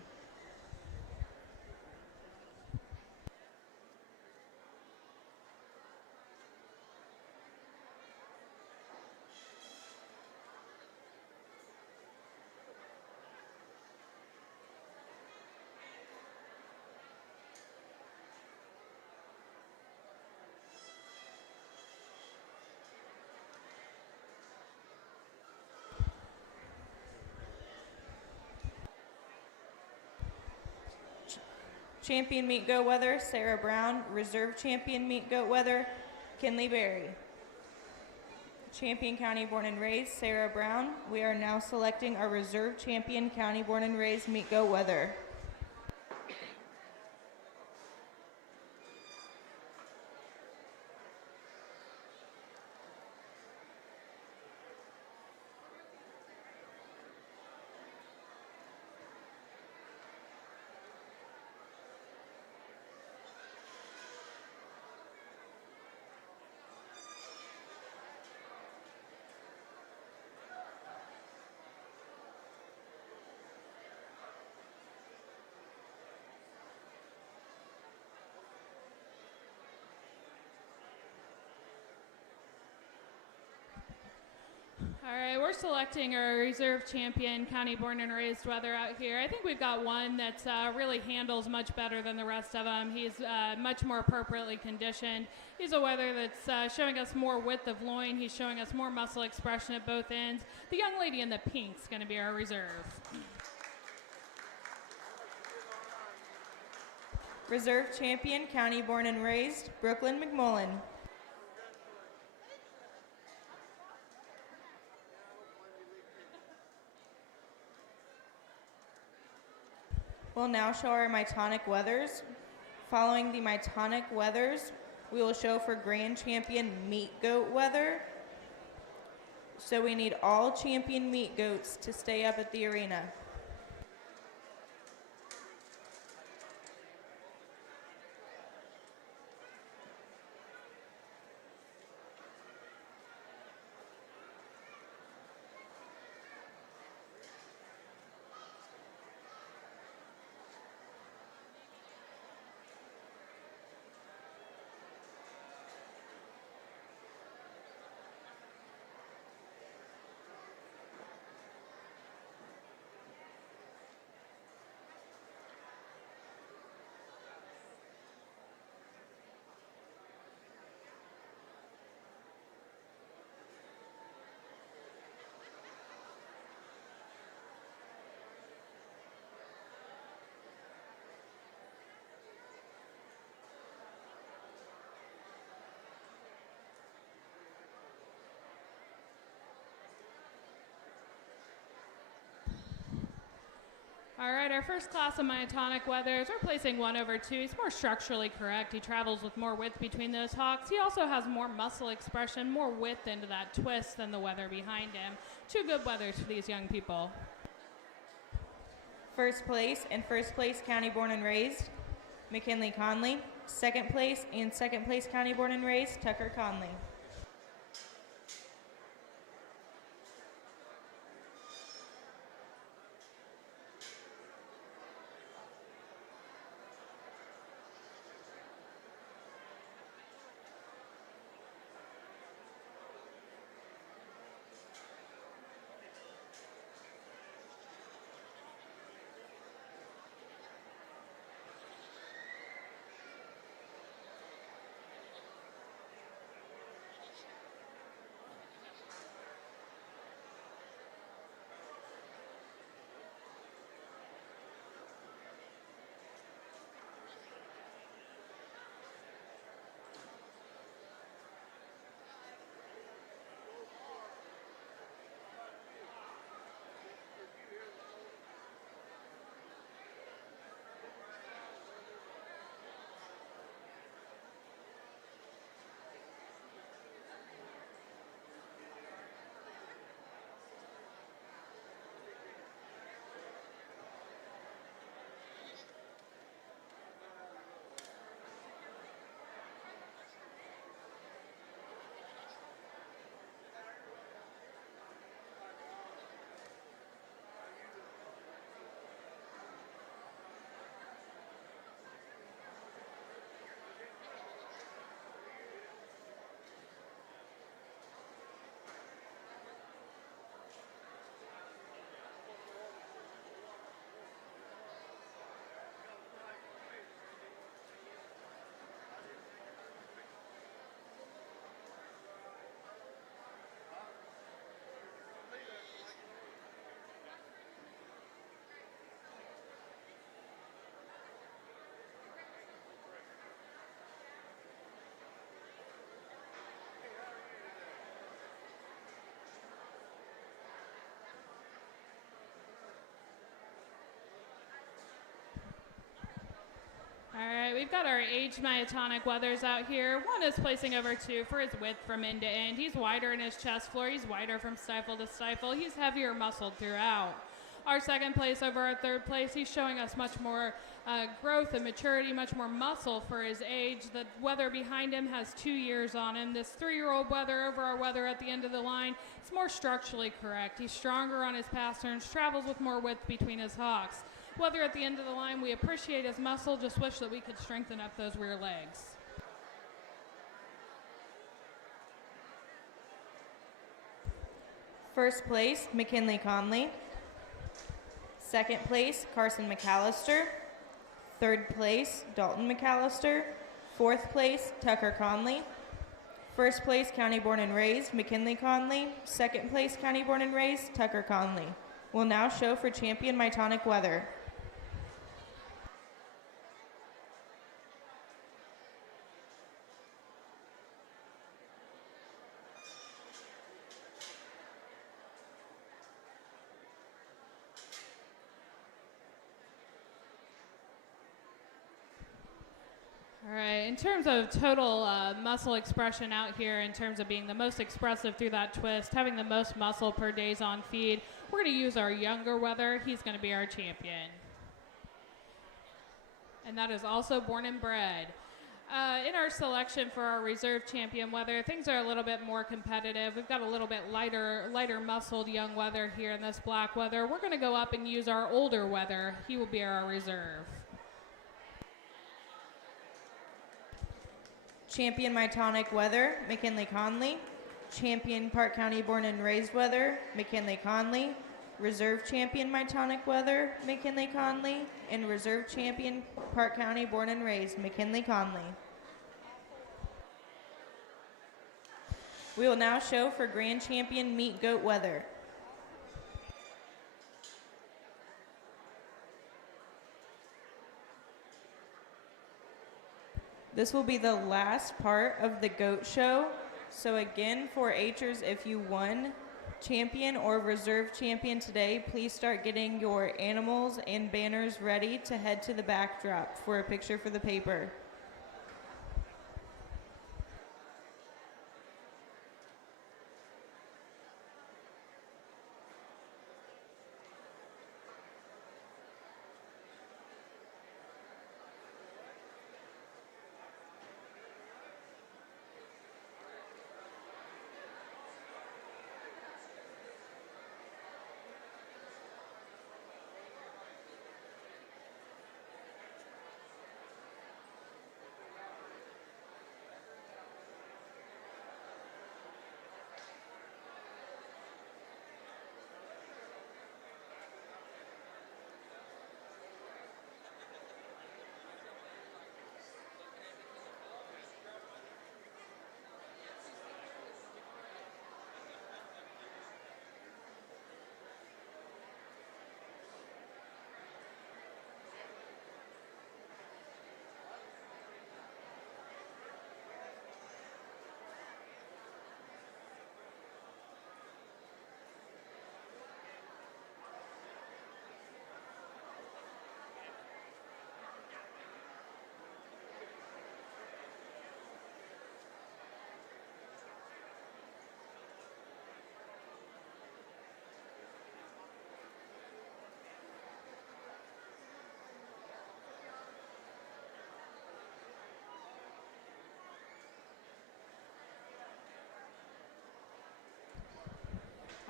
Champion meat goat weather, Sarah Brown. Reserve champion meat goat weather, Kinley Berry. Champion county born and raised, Sarah Brown. We are now selecting our reserve champion county born and raised meat goat weather. All right, we're selecting our reserve champion, county born and raised weather out here. I think we've got one that really handles much better than the rest of them. He's much more appropriately conditioned. He's a weather that's showing us more width of loin. He's showing us more muscle expression at both ends. The young lady in the pink's going to be our reserve. Reserve champion, county born and raised, Brooklyn McMullen. We'll now show our Mytonic weathers. Following the Mytonic weathers, we will show for grand champion meat goat weather. So we need all champion meat goats to stay up at the arena. All right, our first class of myotonic weathers, we're placing 1/2. He's more structurally correct. He travels with more width between those hocks. He also has more muscle expression, more width into that twist than the weather behind him. 2 good weathers for these young people. First place and first place county born and raised, McKinley Conley. Second place and second place county born and raised, Tucker Conley. All right, we've got our aged myotonic weathers out here. One is placing over 2 for his width from end to end. He's wider in his chest floor. He's wider from stifle to stifle. He's heavier muscled throughout. Our second place over our third place, he's showing us much more growth and maturity, much more muscle for his age. The weather behind him has 2 years on him. This 3-year-old weather over our weather at the end of the line, it's more structurally correct. He's stronger on his pass turns, travels with more width between his hocks. Weather at the end of the line, we appreciate his muscle, just wish that we could strengthen up those rear legs. First place, McKinley Conley. Second place, Carson McAllister. Third place, Dalton McAllister. Fourth place, Tucker Conley. First place, county born and raised, McKinley Conley. Second place, county born and raised, Tucker Conley. Will now show for champion myotonic weather. All right, in terms of total muscle expression out here, in terms of being the most expressive through that twist, having the most muscle per days on feed, we're going to use our younger weather. He's going to be our champion. And that is also born and bred. In our selection for our reserve champion weather, things are a little bit more competitive. We've got a little bit lighter muscled young weather here in this black weather. We're going to go up and use our older weather. He will be our reserve. Champion myotonic weather, McKinley Conley. Champion Parke County born and raised weather, McKinley Conley. Reserve champion myotonic weather, McKinley Conley. And reserve champion Parke County born and raised, McKinley Conley. We will now show for grand champion meat goat weather. This will be the last part of the goat show. So again, for H'ers, if you won champion or reserve champion today, please start getting your animals and banners ready to head to the backdrop for a picture for the paper.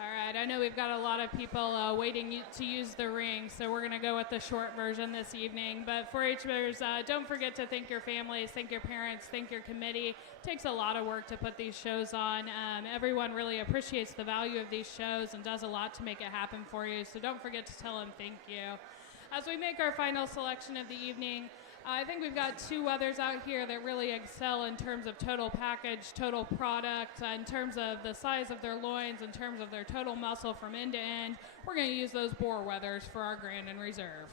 All right, I know we've got a lot of people waiting to use the ring, so we're going to go with the short version this evening. But 4-Hers, don't forget to thank your families, thank your parents, thank your committee. It takes a lot of work to put these shows on. Everyone really appreciates the value of these shows and does a lot to make it happen for you, so don't forget to tell them thank you. As we make our final selection of the evening, I think we've got two others out here that really excel in terms of total package, total product, in terms of the size of their loins, in terms of their total muscle from end to end. We're going to use those boar weathers for our Grand and Reserve.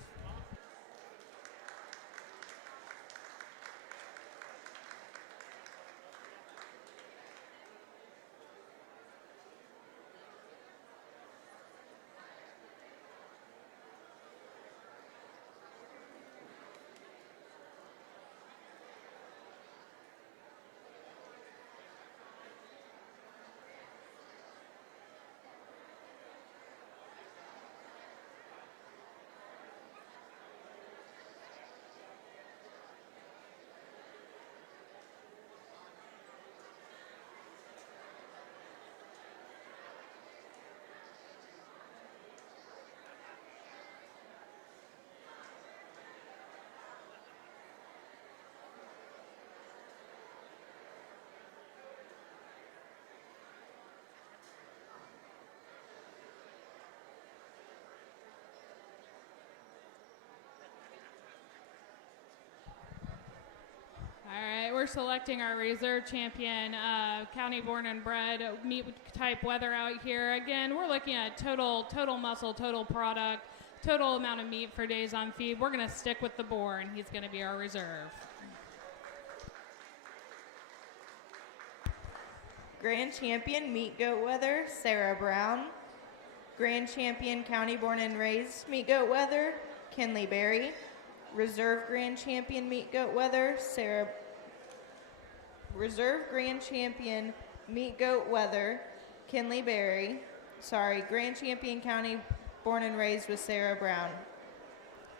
All right, we're selecting our reserve champion, county born and bred meat type weather out here. Again, we're looking at total muscle, total product, total amount of meat for days on feed. We're going to stick with the boar, and he's going to be our reserve. Grand champion meat goat weather, Sarah Brown. Grand champion county born and raised meat goat weather, Kinley Berry. Reserve grand champion meat goat weather, Reserve grand champion meat goat weather, Kinley Berry. Grand champion county born and raised with Sarah Brown.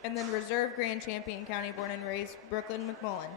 And then reserve grand champion county born and raised, Brooklyn McMullen.